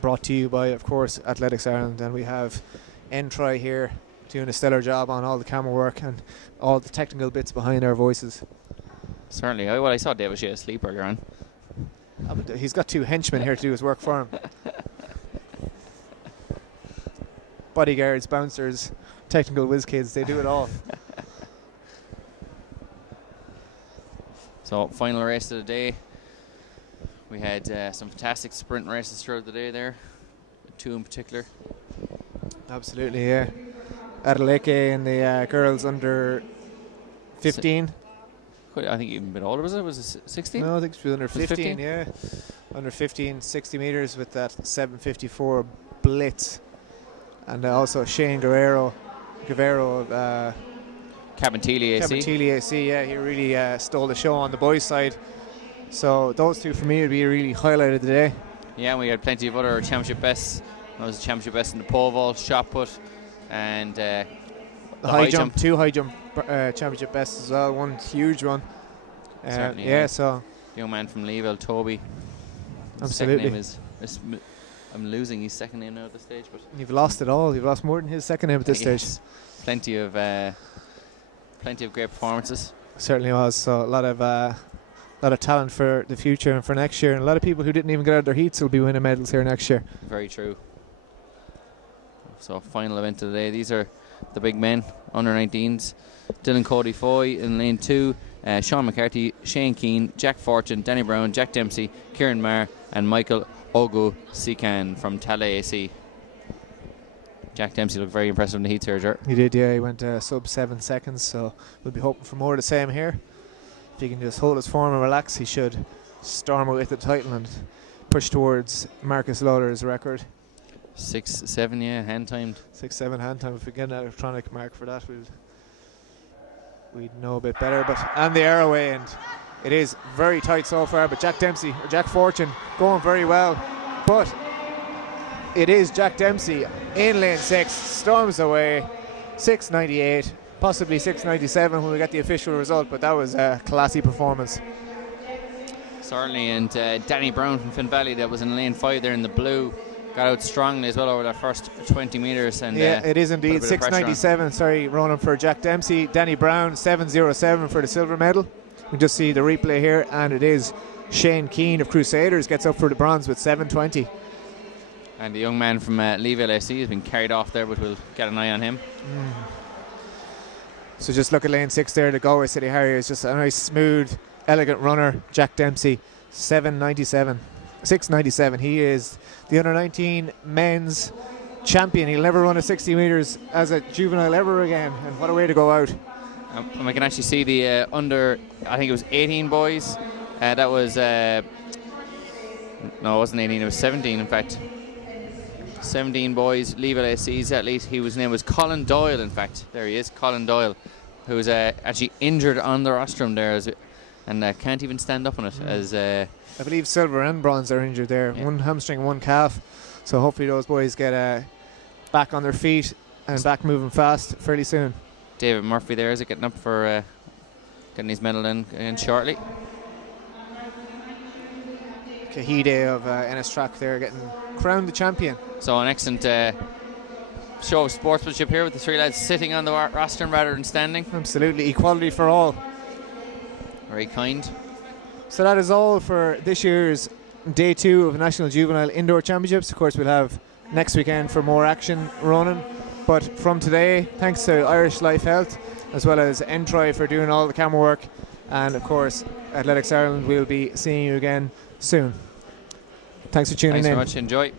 brought to you by, of course, Athletics Ireland. And we have N-Try here doing a stellar job on all the camera work and all the technical bits behind our voices. Certainly. I saw David Shea asleep earlier on. He's got 2 henchmen here to do his work for him. Bodyguards, bouncers, technical whiz kids, they do it all. So final race of the day. We had some fantastic sprint races throughout the day there, 2 in particular. Absolutely, yeah. Adeleke and the girls under 15. I think even a bit older, was it? Was it 16? No, I think it was under 15, 15? yeah. Under 15, 60 metres with that 7:54 blitz. And also Shane Guerrero of Cabinteely AC. Cabinteely AC, yeah. He really stole the show on the boys' side. So those 2 for me would be a really highlight of the day. Yeah, we had plenty of other championship bests. There was a championship best in the pole vault, shot put, and the high jump. 2 high jump championship bests as well. One huge one. Certainly, yeah, so young man from Leeville, Toby. His absolutely. second name is I'm losing his second name now at this stage, but you've lost it all. You've lost more than his second name at this stage. Plenty of great performances. Certainly was. So a lot of a lot of talent for the future and for next year. And a lot of people who didn't even get out of their heats will be winning medals here next year. Very true. So final event of the day. These are the big men, under 19s. Dylan Cody Foy in lane 2. Sean McCarthy, Shane Keane, Jack Fortune, Danny Brown, Jack Dempsey, Kieran Marr and Michael Ogu Sikan from Tala AC. Jack Dempsey looked very impressive in the heats here, Ger. He did, yeah. He went sub 7 seconds, so we'll be hoping for more of the same here. If he can just hold his form and relax, he should storm away with the title and push towards Marcus Lawler's record. 6-7, yeah, hand timed. 6-7 hand time. If we get an electronic mark for that, we'd know a bit better. And the airway, and it is very tight so far. But Jack Dempsey, or Jack Fortune, going very well. But it is Jack Dempsey in lane 6, storms away, 6.98, possibly 6.97 when we get the official result. But that was a classy performance. Certainly, and Danny Brown from Finn Valley, that was in lane 5 there in the blue, got out strongly as well over that first 20 metres. And yeah, it is indeed 6.97. Sorry, Ronan, for Jack Dempsey. Danny Brown 7.07 for the silver medal. We just see the replay here, and it is Shane Keane of Crusaders gets up for the bronze with 7.20. And the young man from Leeville SC has been carried off there, but we'll get an eye on him. So just look at lane 6 there. The Galway City Harriers, just a nice, smooth, elegant runner. Jack Dempsey 7.97. 6.97. He is the under 19 men's champion. He'll never run a 60 metres as a juvenile ever again, and what a way to go out. And we can actually see the under, I think it was 18 boys. That was no, it wasn't 18, it was 17 in fact. 17 boys, Leeville SC's athlete. His name was Colin Doyle, in fact. There he is, Colin Doyle, who was actually injured on the rostrum there and can't even stand up on it. As I believe silver and bronze are injured there. Yeah. One hamstring, one calf. So hopefully those boys get back on their feet and back moving fast fairly soon. David Murphy there is getting up for getting his medal in shortly. Kahide of Ennis Track there getting crowned the champion. So an excellent show of sportsmanship here with the three lads sitting on the rostrum rather than standing. Absolutely, equality for all. Very kind. So that is all for this year's day 2 of National Juvenile Indoor Championships. Of course, we'll have next weekend for more action, Ronan. But from today, thanks to Irish Life Health, as well as Entry for doing all the camera work, and of course, Athletics Ireland, we'll be seeing you again soon. Thanks for tuning in. Thanks very much. Enjoy.